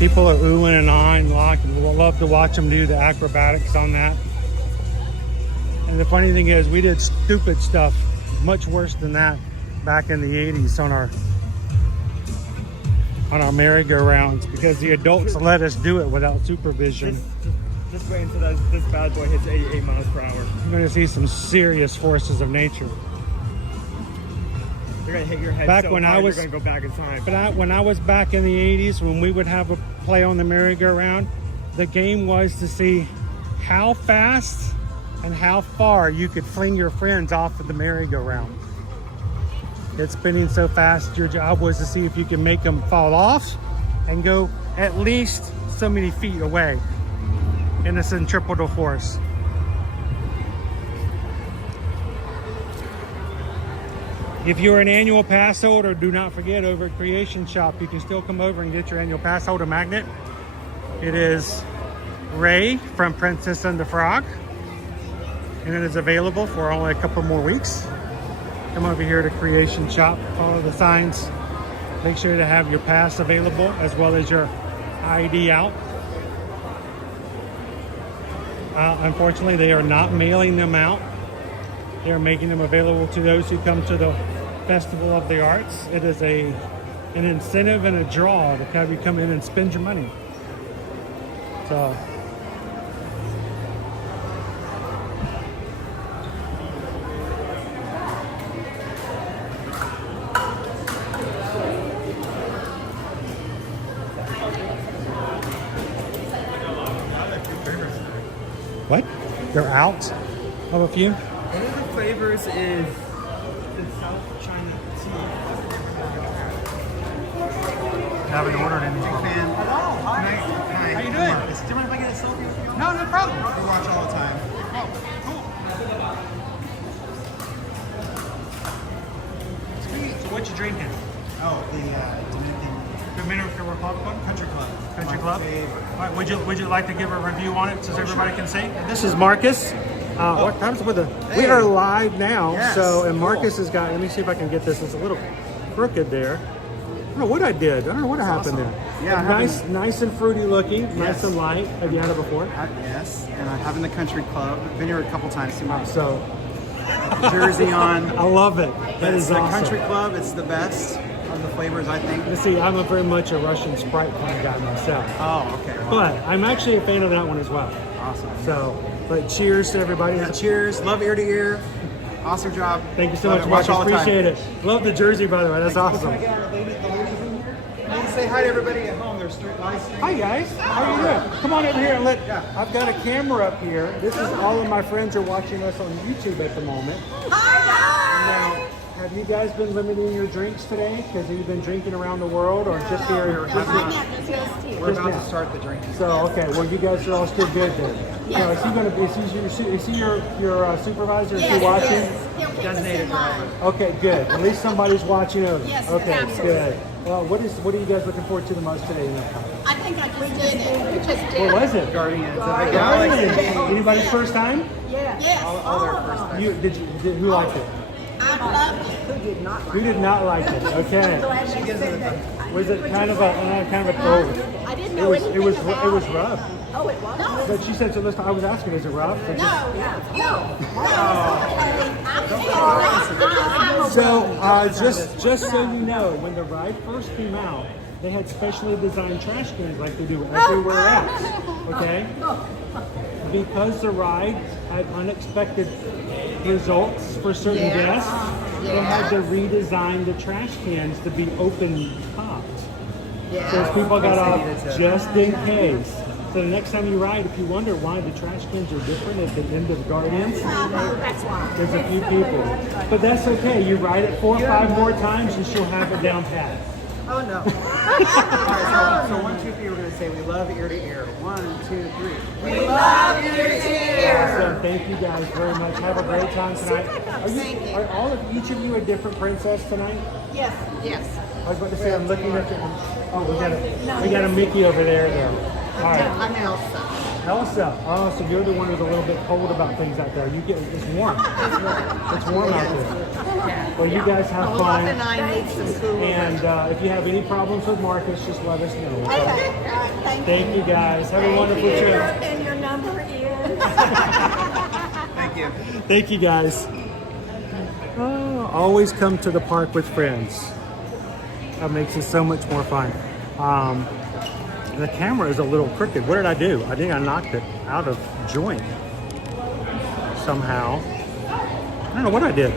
People are oohing and ahhing. We'll love to watch them do the acrobatics on that. And the funny thing is, we did stupid stuff much worse than that back in the 80s on our merry-go-rounds because the adults let us do it without supervision. Just wait until this bad boy hits 88 miles per hour. You're going to see some serious forces of nature. You're going to hit your head back so when hard, I was, you're going to go back in time. But when I was back in the 80s, when we would have a play on the merry-go-round, the game was to see how fast and how far you could fling your friends off of the merry-go-round. It's spinning so fast, your job was to see if you can make them fall off and go at least so many feet away in a centripetal force. If you're an annual pass holder, do not forget over at Creation Shop, you can still come over and get your annual pass holder magnet. It is Ray from Princess and the Frog, and it is available for only a couple more weeks. Come over here to Creation Shop, follow the signs, make sure to have your pass available as well as your ID out. Unfortunately, they are not mailing them out. They are making them available to those who come to the Festival of the Arts. It is an incentive and a draw to have you come in and spend your money. So. What? They're out of a few? One of the flavors is the South China tea. I haven't ordered any. Hello, hi. How you doing? Do you mind if I get a selfie with you? No, no problem. We watch all the time. Oh, cool. Sweet. So what you drinking? Oh, the Dominican Republic Country Club. Country Club. All right. Would you like to give a review on it so everybody can see? This is Marcus. What time's with the? We are live now. Yes, So, and cool. Marcus has got. Let me see if I can get this. It's a little crooked there. I don't know what I did. I don't know what happened there. Yeah, But nice and fruity looking. Nice Yes. and light. Have you had it before? Yes, and I'm having the country club. Been here a couple times. See my So jersey on. I love it. That It's is the awesome. country club. It's the best of the flavors, I think. You see, I'm very much a Russian Sprite kind of guy myself. Oh, okay. Well, But I'm actually a fan of that one as well. awesome. So, but cheers to everybody. Yeah, cheers. Love ear to ear. Awesome job. Thank you so Love much, it. Watch Marcus. all the time. Appreciate it. Love the jersey, by the way. That's awesome. Say hi to everybody at home. They're live streaming. Hi guys, how are you doing? Come on over here and I've got a camera up here. This is all of my friends are watching us on YouTube at the moment. Now, have you guys been limiting your drinks today? Because have you been drinking around the world or just here? We're Just about now. to start the drinking. So, okay, well you guys are all still good then. Now, is he going to be, is he your supervisor? Is he watching? Designated driver. Okay, good. At least somebody's watching over. Yes, Okay, absolutely. good. Well, what are you guys looking forward to the most today? I think I just did it. We just did What was it? Guardians of the Guardians. Galaxy. Anybody's first time? Yes. All their first time. Who liked it? I loved it. Who did not like it? Okay. Was it kind of a cold? I didn't It know was anything about it was rough. Oh, it was? No. But she said so. Listen, I was asking, is it rough? But So just so you know, when the ride first came out, they had specially designed trash cans like they do everywhere else. Okay. Because the ride had unexpected results for certain guests, they had to redesign the trash cans to be open topped. So people got off just in case. So the next time you ride, if you wonder why the trash cans are different at the end of Guardians, there's a few people. But that's okay. You ride it 4 or 5 more times and she'll have it down pat. Oh no. All right, so 1, 2, 3, we're going to say we love ear to ear. 1, 2, 3. We love ear to ear. So thank you guys very much. Have a great time tonight. Are all of each of you a different princess tonight? Yes. Yes. I was about to say I'm looking at the. Oh, we got a Mickey over there though. All right. I'm Elsa. Elsa. Oh, so you're the one who's a little bit cold about things out there. It's warm. It's warm out there. Well, you guys have fun. And I need some cool. And if you have any problems with Marcus, just let us know. Okay. Thank you guys. Have a wonderful trip. And your number is? Thank you. Thank you guys. Oh, always come to the park with friends. That makes it so much more fun. The camera is a little crooked. What did I do? I think I knocked it out of joint somehow. I don't know what I did.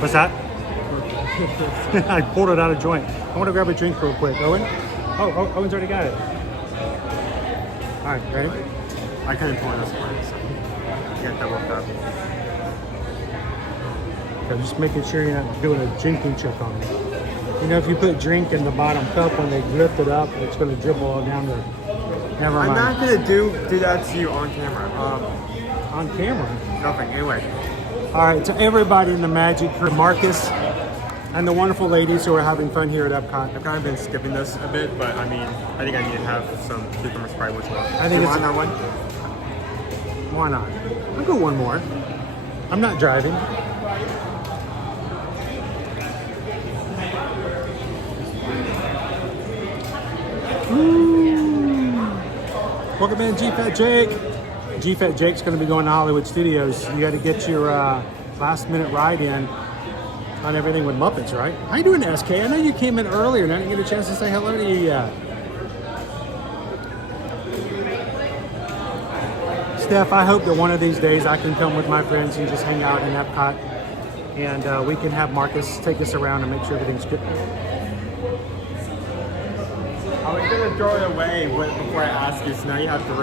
What's that? I pulled it out of joint. I want to grab a drink real quick. Owen? Oh, Owen's already got it. All right, ready? I couldn't pour this one, so get that worked up. Okay, just making sure you're not doing a drinking trick on me. You know, if you put drink in the bottom cup, when they lift it up, it's going to dribble all down the... Never mind. I'm not gonna do that to you on camera. On camera? Nothing. Anyway. All right, to everybody in the Magic crew, Marcus, and the wonderful ladies who are having fun here at Epcot. I've kind of been skipping this a bit, but I mean, I think I need to have some cucumber Sprite as well. I think you it's want that one? Why not? I'll go one more. I'm not driving. Welcome in, G-Fat Jake. G-Fat Jake's going to be going to Hollywood Studios. You got to get your last minute ride in on everything with Muppets, right? How you doing, SK? I know you came in earlier and I didn't get a chance to say hello to you yet. Steph, I hope that one of these days I can come with my friends and just hang out in Epcot, and we can have Marcus take us around and make sure everything's good. I was gonna throw it away before I asked you, so now you have 3.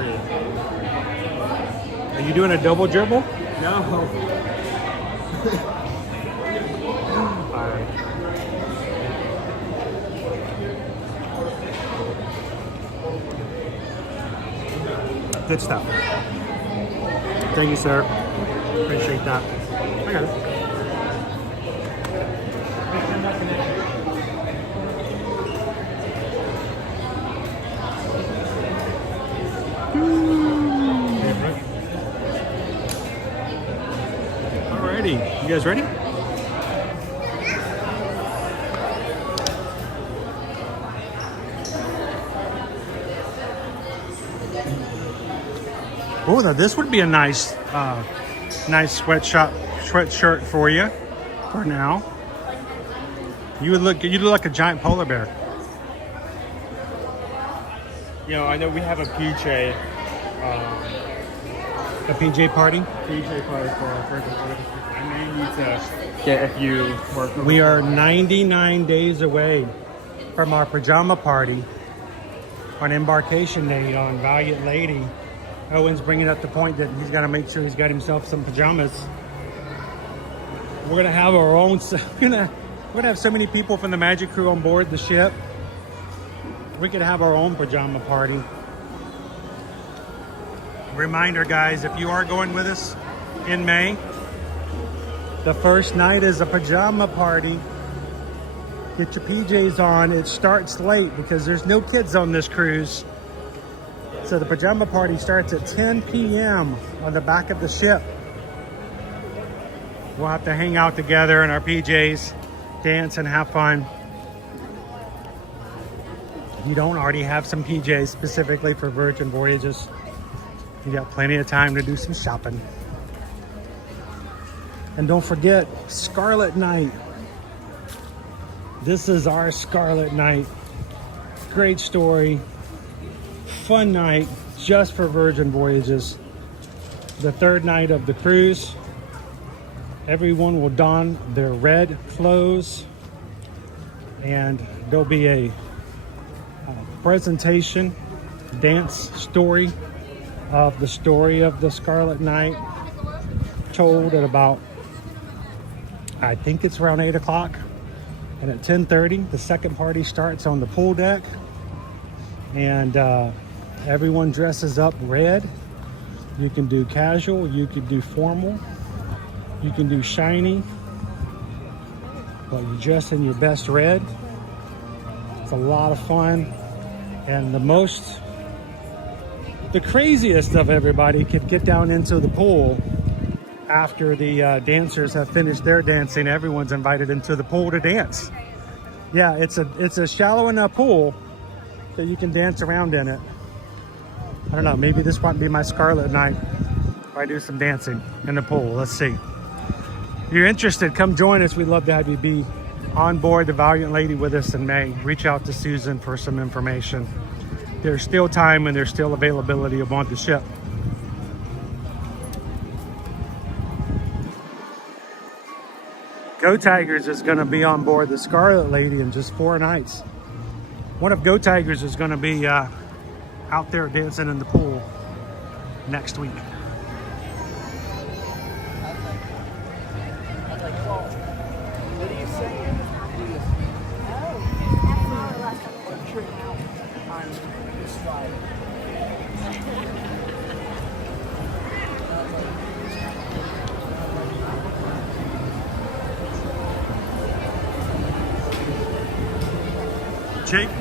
Are you doing a double dribble? No. Good stuff. Thank you, sir. Appreciate that. I got it. Alrighty, you guys ready? Oh, now this would be a nice, nice sweatshirt for you. For now, you look like a giant polar bear. You know, I know we have a PJ. A PJ party? PJ party for I may need to get a few more. We are 99 days away from our pajama party on embarkation day on Valiant Lady. Owen's bringing up the point that he's got to make sure he's got himself some pajamas. We're gonna have our own. We're gonna have so many people from the Magic Crew on board the ship. We could have our own pajama party. Reminder, guys, if you are going with us in May, the first night is a pajama party. Get your PJs on. It starts late because there's no kids on this cruise. So the pajama party starts at 10 p.m. on the back of the ship. We'll have to hang out together in our PJs, dance and have fun. If you don't already have some PJs specifically for Virgin Voyages, you got plenty of time to do some shopping. And don't forget, Scarlet Night. This is our Scarlet Night. Great story. Fun night just for Virgin Voyages. The third night of the cruise. Everyone will don their red clothes, and there'll be a presentation, dance story of the story of the Scarlet Night, told at about, I think it's around 8 o'clock. And at 10:30, the second party starts on the pool deck, and everyone dresses up red. You can do casual, you can do formal, you can do shiny, but you dress in your best red. It's a lot of fun. And the craziest of everybody could get down into the pool after the dancers have finished their dancing. Everyone's invited into the pool to dance. Yeah, it's a shallow enough pool that you can dance around in it. I don't know, maybe this might be my Scarlet Night if I do some dancing in the pool. Let's see. If you're interested, come join us. We'd love to have you be on board the Valiant Lady with us in May. Reach out to Susan for some information. There's still time and there's still availability aboard the ship. Go Tigers is going to be on board the Scarlet Lady in just 4 nights. One of Go Tigers is going to be out there dancing in the pool next week.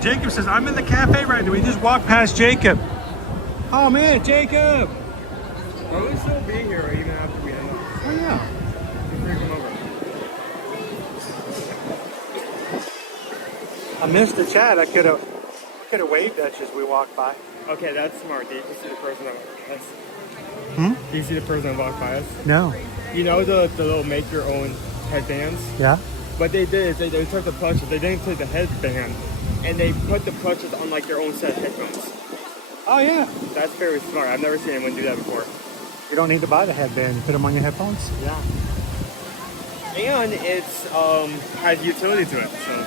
Jacob says, I'm in the cafe right now. We just walked past Jacob. Oh man, Jacob! Will we still be here even after we end up? Oh yeah. Bring him over. I missed the chat. I could have could have waved at you as we walked by. Okay, that's smart. Did you see the person that Hmm? Do you see the person that walked by us? No. You know the little make your own headbands? Yeah? What they did is they took the plushes, they didn't take the headband, and they put the plushes on like their own set of headphones. Oh, yeah. That's very smart. I've never seen anyone do that before. You don't need to buy the headband. You put them on your headphones. Yeah. And it's has utility to it. So.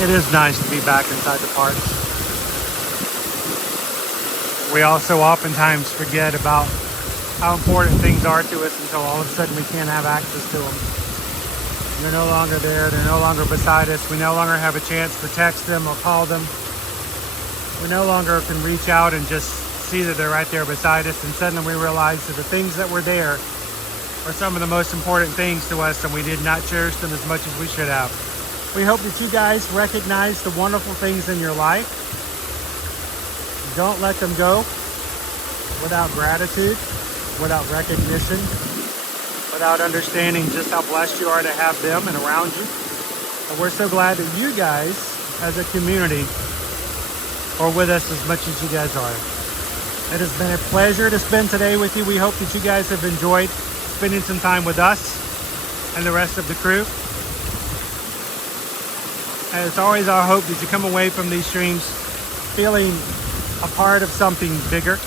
It is nice to be back inside the parks. We also oftentimes forget about how important things are to us until all of a sudden we can't have access to them. They're no longer there. They're no longer beside us. We no longer have a chance to text them or call them. We no longer can reach out and just see that they're right there beside us, and suddenly we realize that the things that were there are some of the most important things to us, and we did not cherish them as much as we should have. We hope that you guys recognize the wonderful things in your life. Don't let them go without gratitude, without recognition, without understanding just how blessed you are to have them and around you. And we're so glad that you guys, as a community, are with us as much as you guys are. It has been a pleasure to spend today with you. We hope that you guys have enjoyed spending some time with us and the rest of the crew. And it's always our hope that you come away from these streams feeling a part of something bigger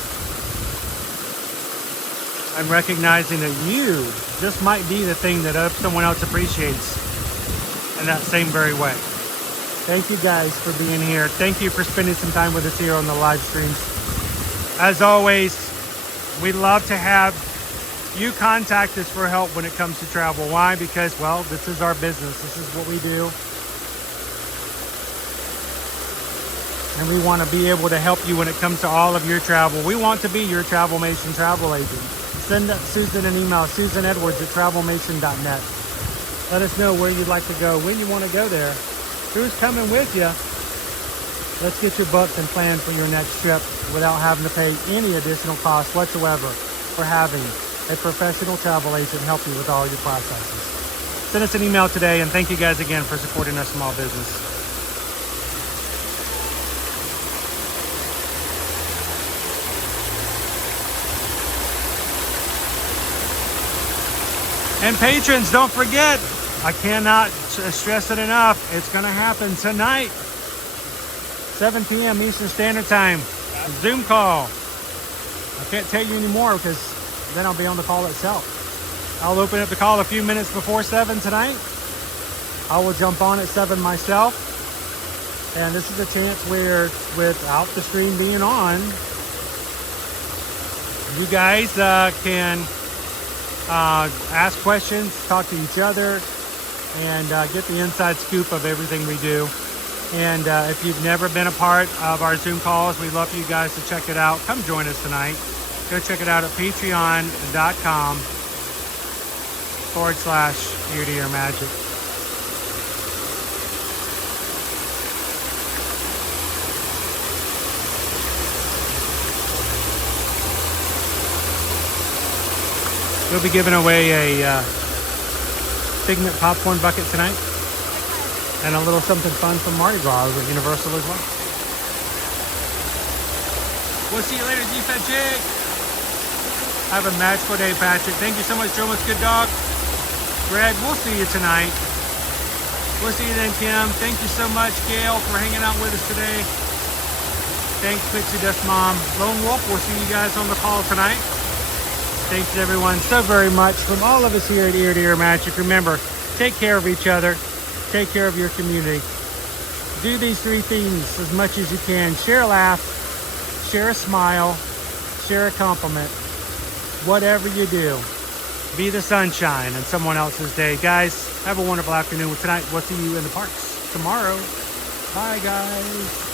and recognizing that you just might be the thing that someone else appreciates in that same very way. Thank you guys for being here. Thank you for spending some time with us here on the live streams. As always, we'd love to have you contact us for help when it comes to travel. Why? Because, well, this is our business. This is what we do. And we want to be able to help you when it comes to all of your travel. We want to be your Travelmation travel agent. Send Susan an email, susanedwards@travelmation.net. Let us know where you'd like to go, when you want to go there, who's coming with you. Let's get you booked and planned for your next trip without having to pay any additional cost whatsoever for having a professional travel agent help you with all your processes. Send us an email today, and thank you guys again for supporting our small business. And patrons, don't forget, I cannot stress it enough, it's going to happen tonight, 7 p.m. Eastern Standard Time, Zoom call. I can't tell you anymore because then I'll be on the call itself. I'll open up the call a few minutes before 7 tonight. I will jump on at 7 myself. And this is a chance where, without the stream being on, you guys can ask questions, talk to each other, and get the inside scoop of everything we do. And if you've never been a part of our Zoom calls, we'd love for you guys to check it out. Come join us tonight. Go check it out at patreon.com/ear-to-ear magic. We'll be giving away a Figment popcorn bucket tonight, and a little something fun from Mardi Gras over at Universal as well. We'll see you later, G-Fat Chick. Have a magical day, Patrick. Thank you so much, Joe. Good dog. Greg, we'll see you tonight. We'll see you then, Kim. Thank you so much, Gail, for hanging out with us today. Thanks, Pixie Dust Mom. Lone Wolf, we'll see you guys on the call tonight. Thanks, everyone, so very much from all of us here at Ear to Ear Magic. Remember, take care of each other. Take care of your community. Do these 3 things as much as you can. Share a laugh, share a smile, share a compliment. Whatever you do, be the sunshine in someone else's day. Guys, have a wonderful afternoon. Tonight, we'll see you in the parks tomorrow. Bye, guys.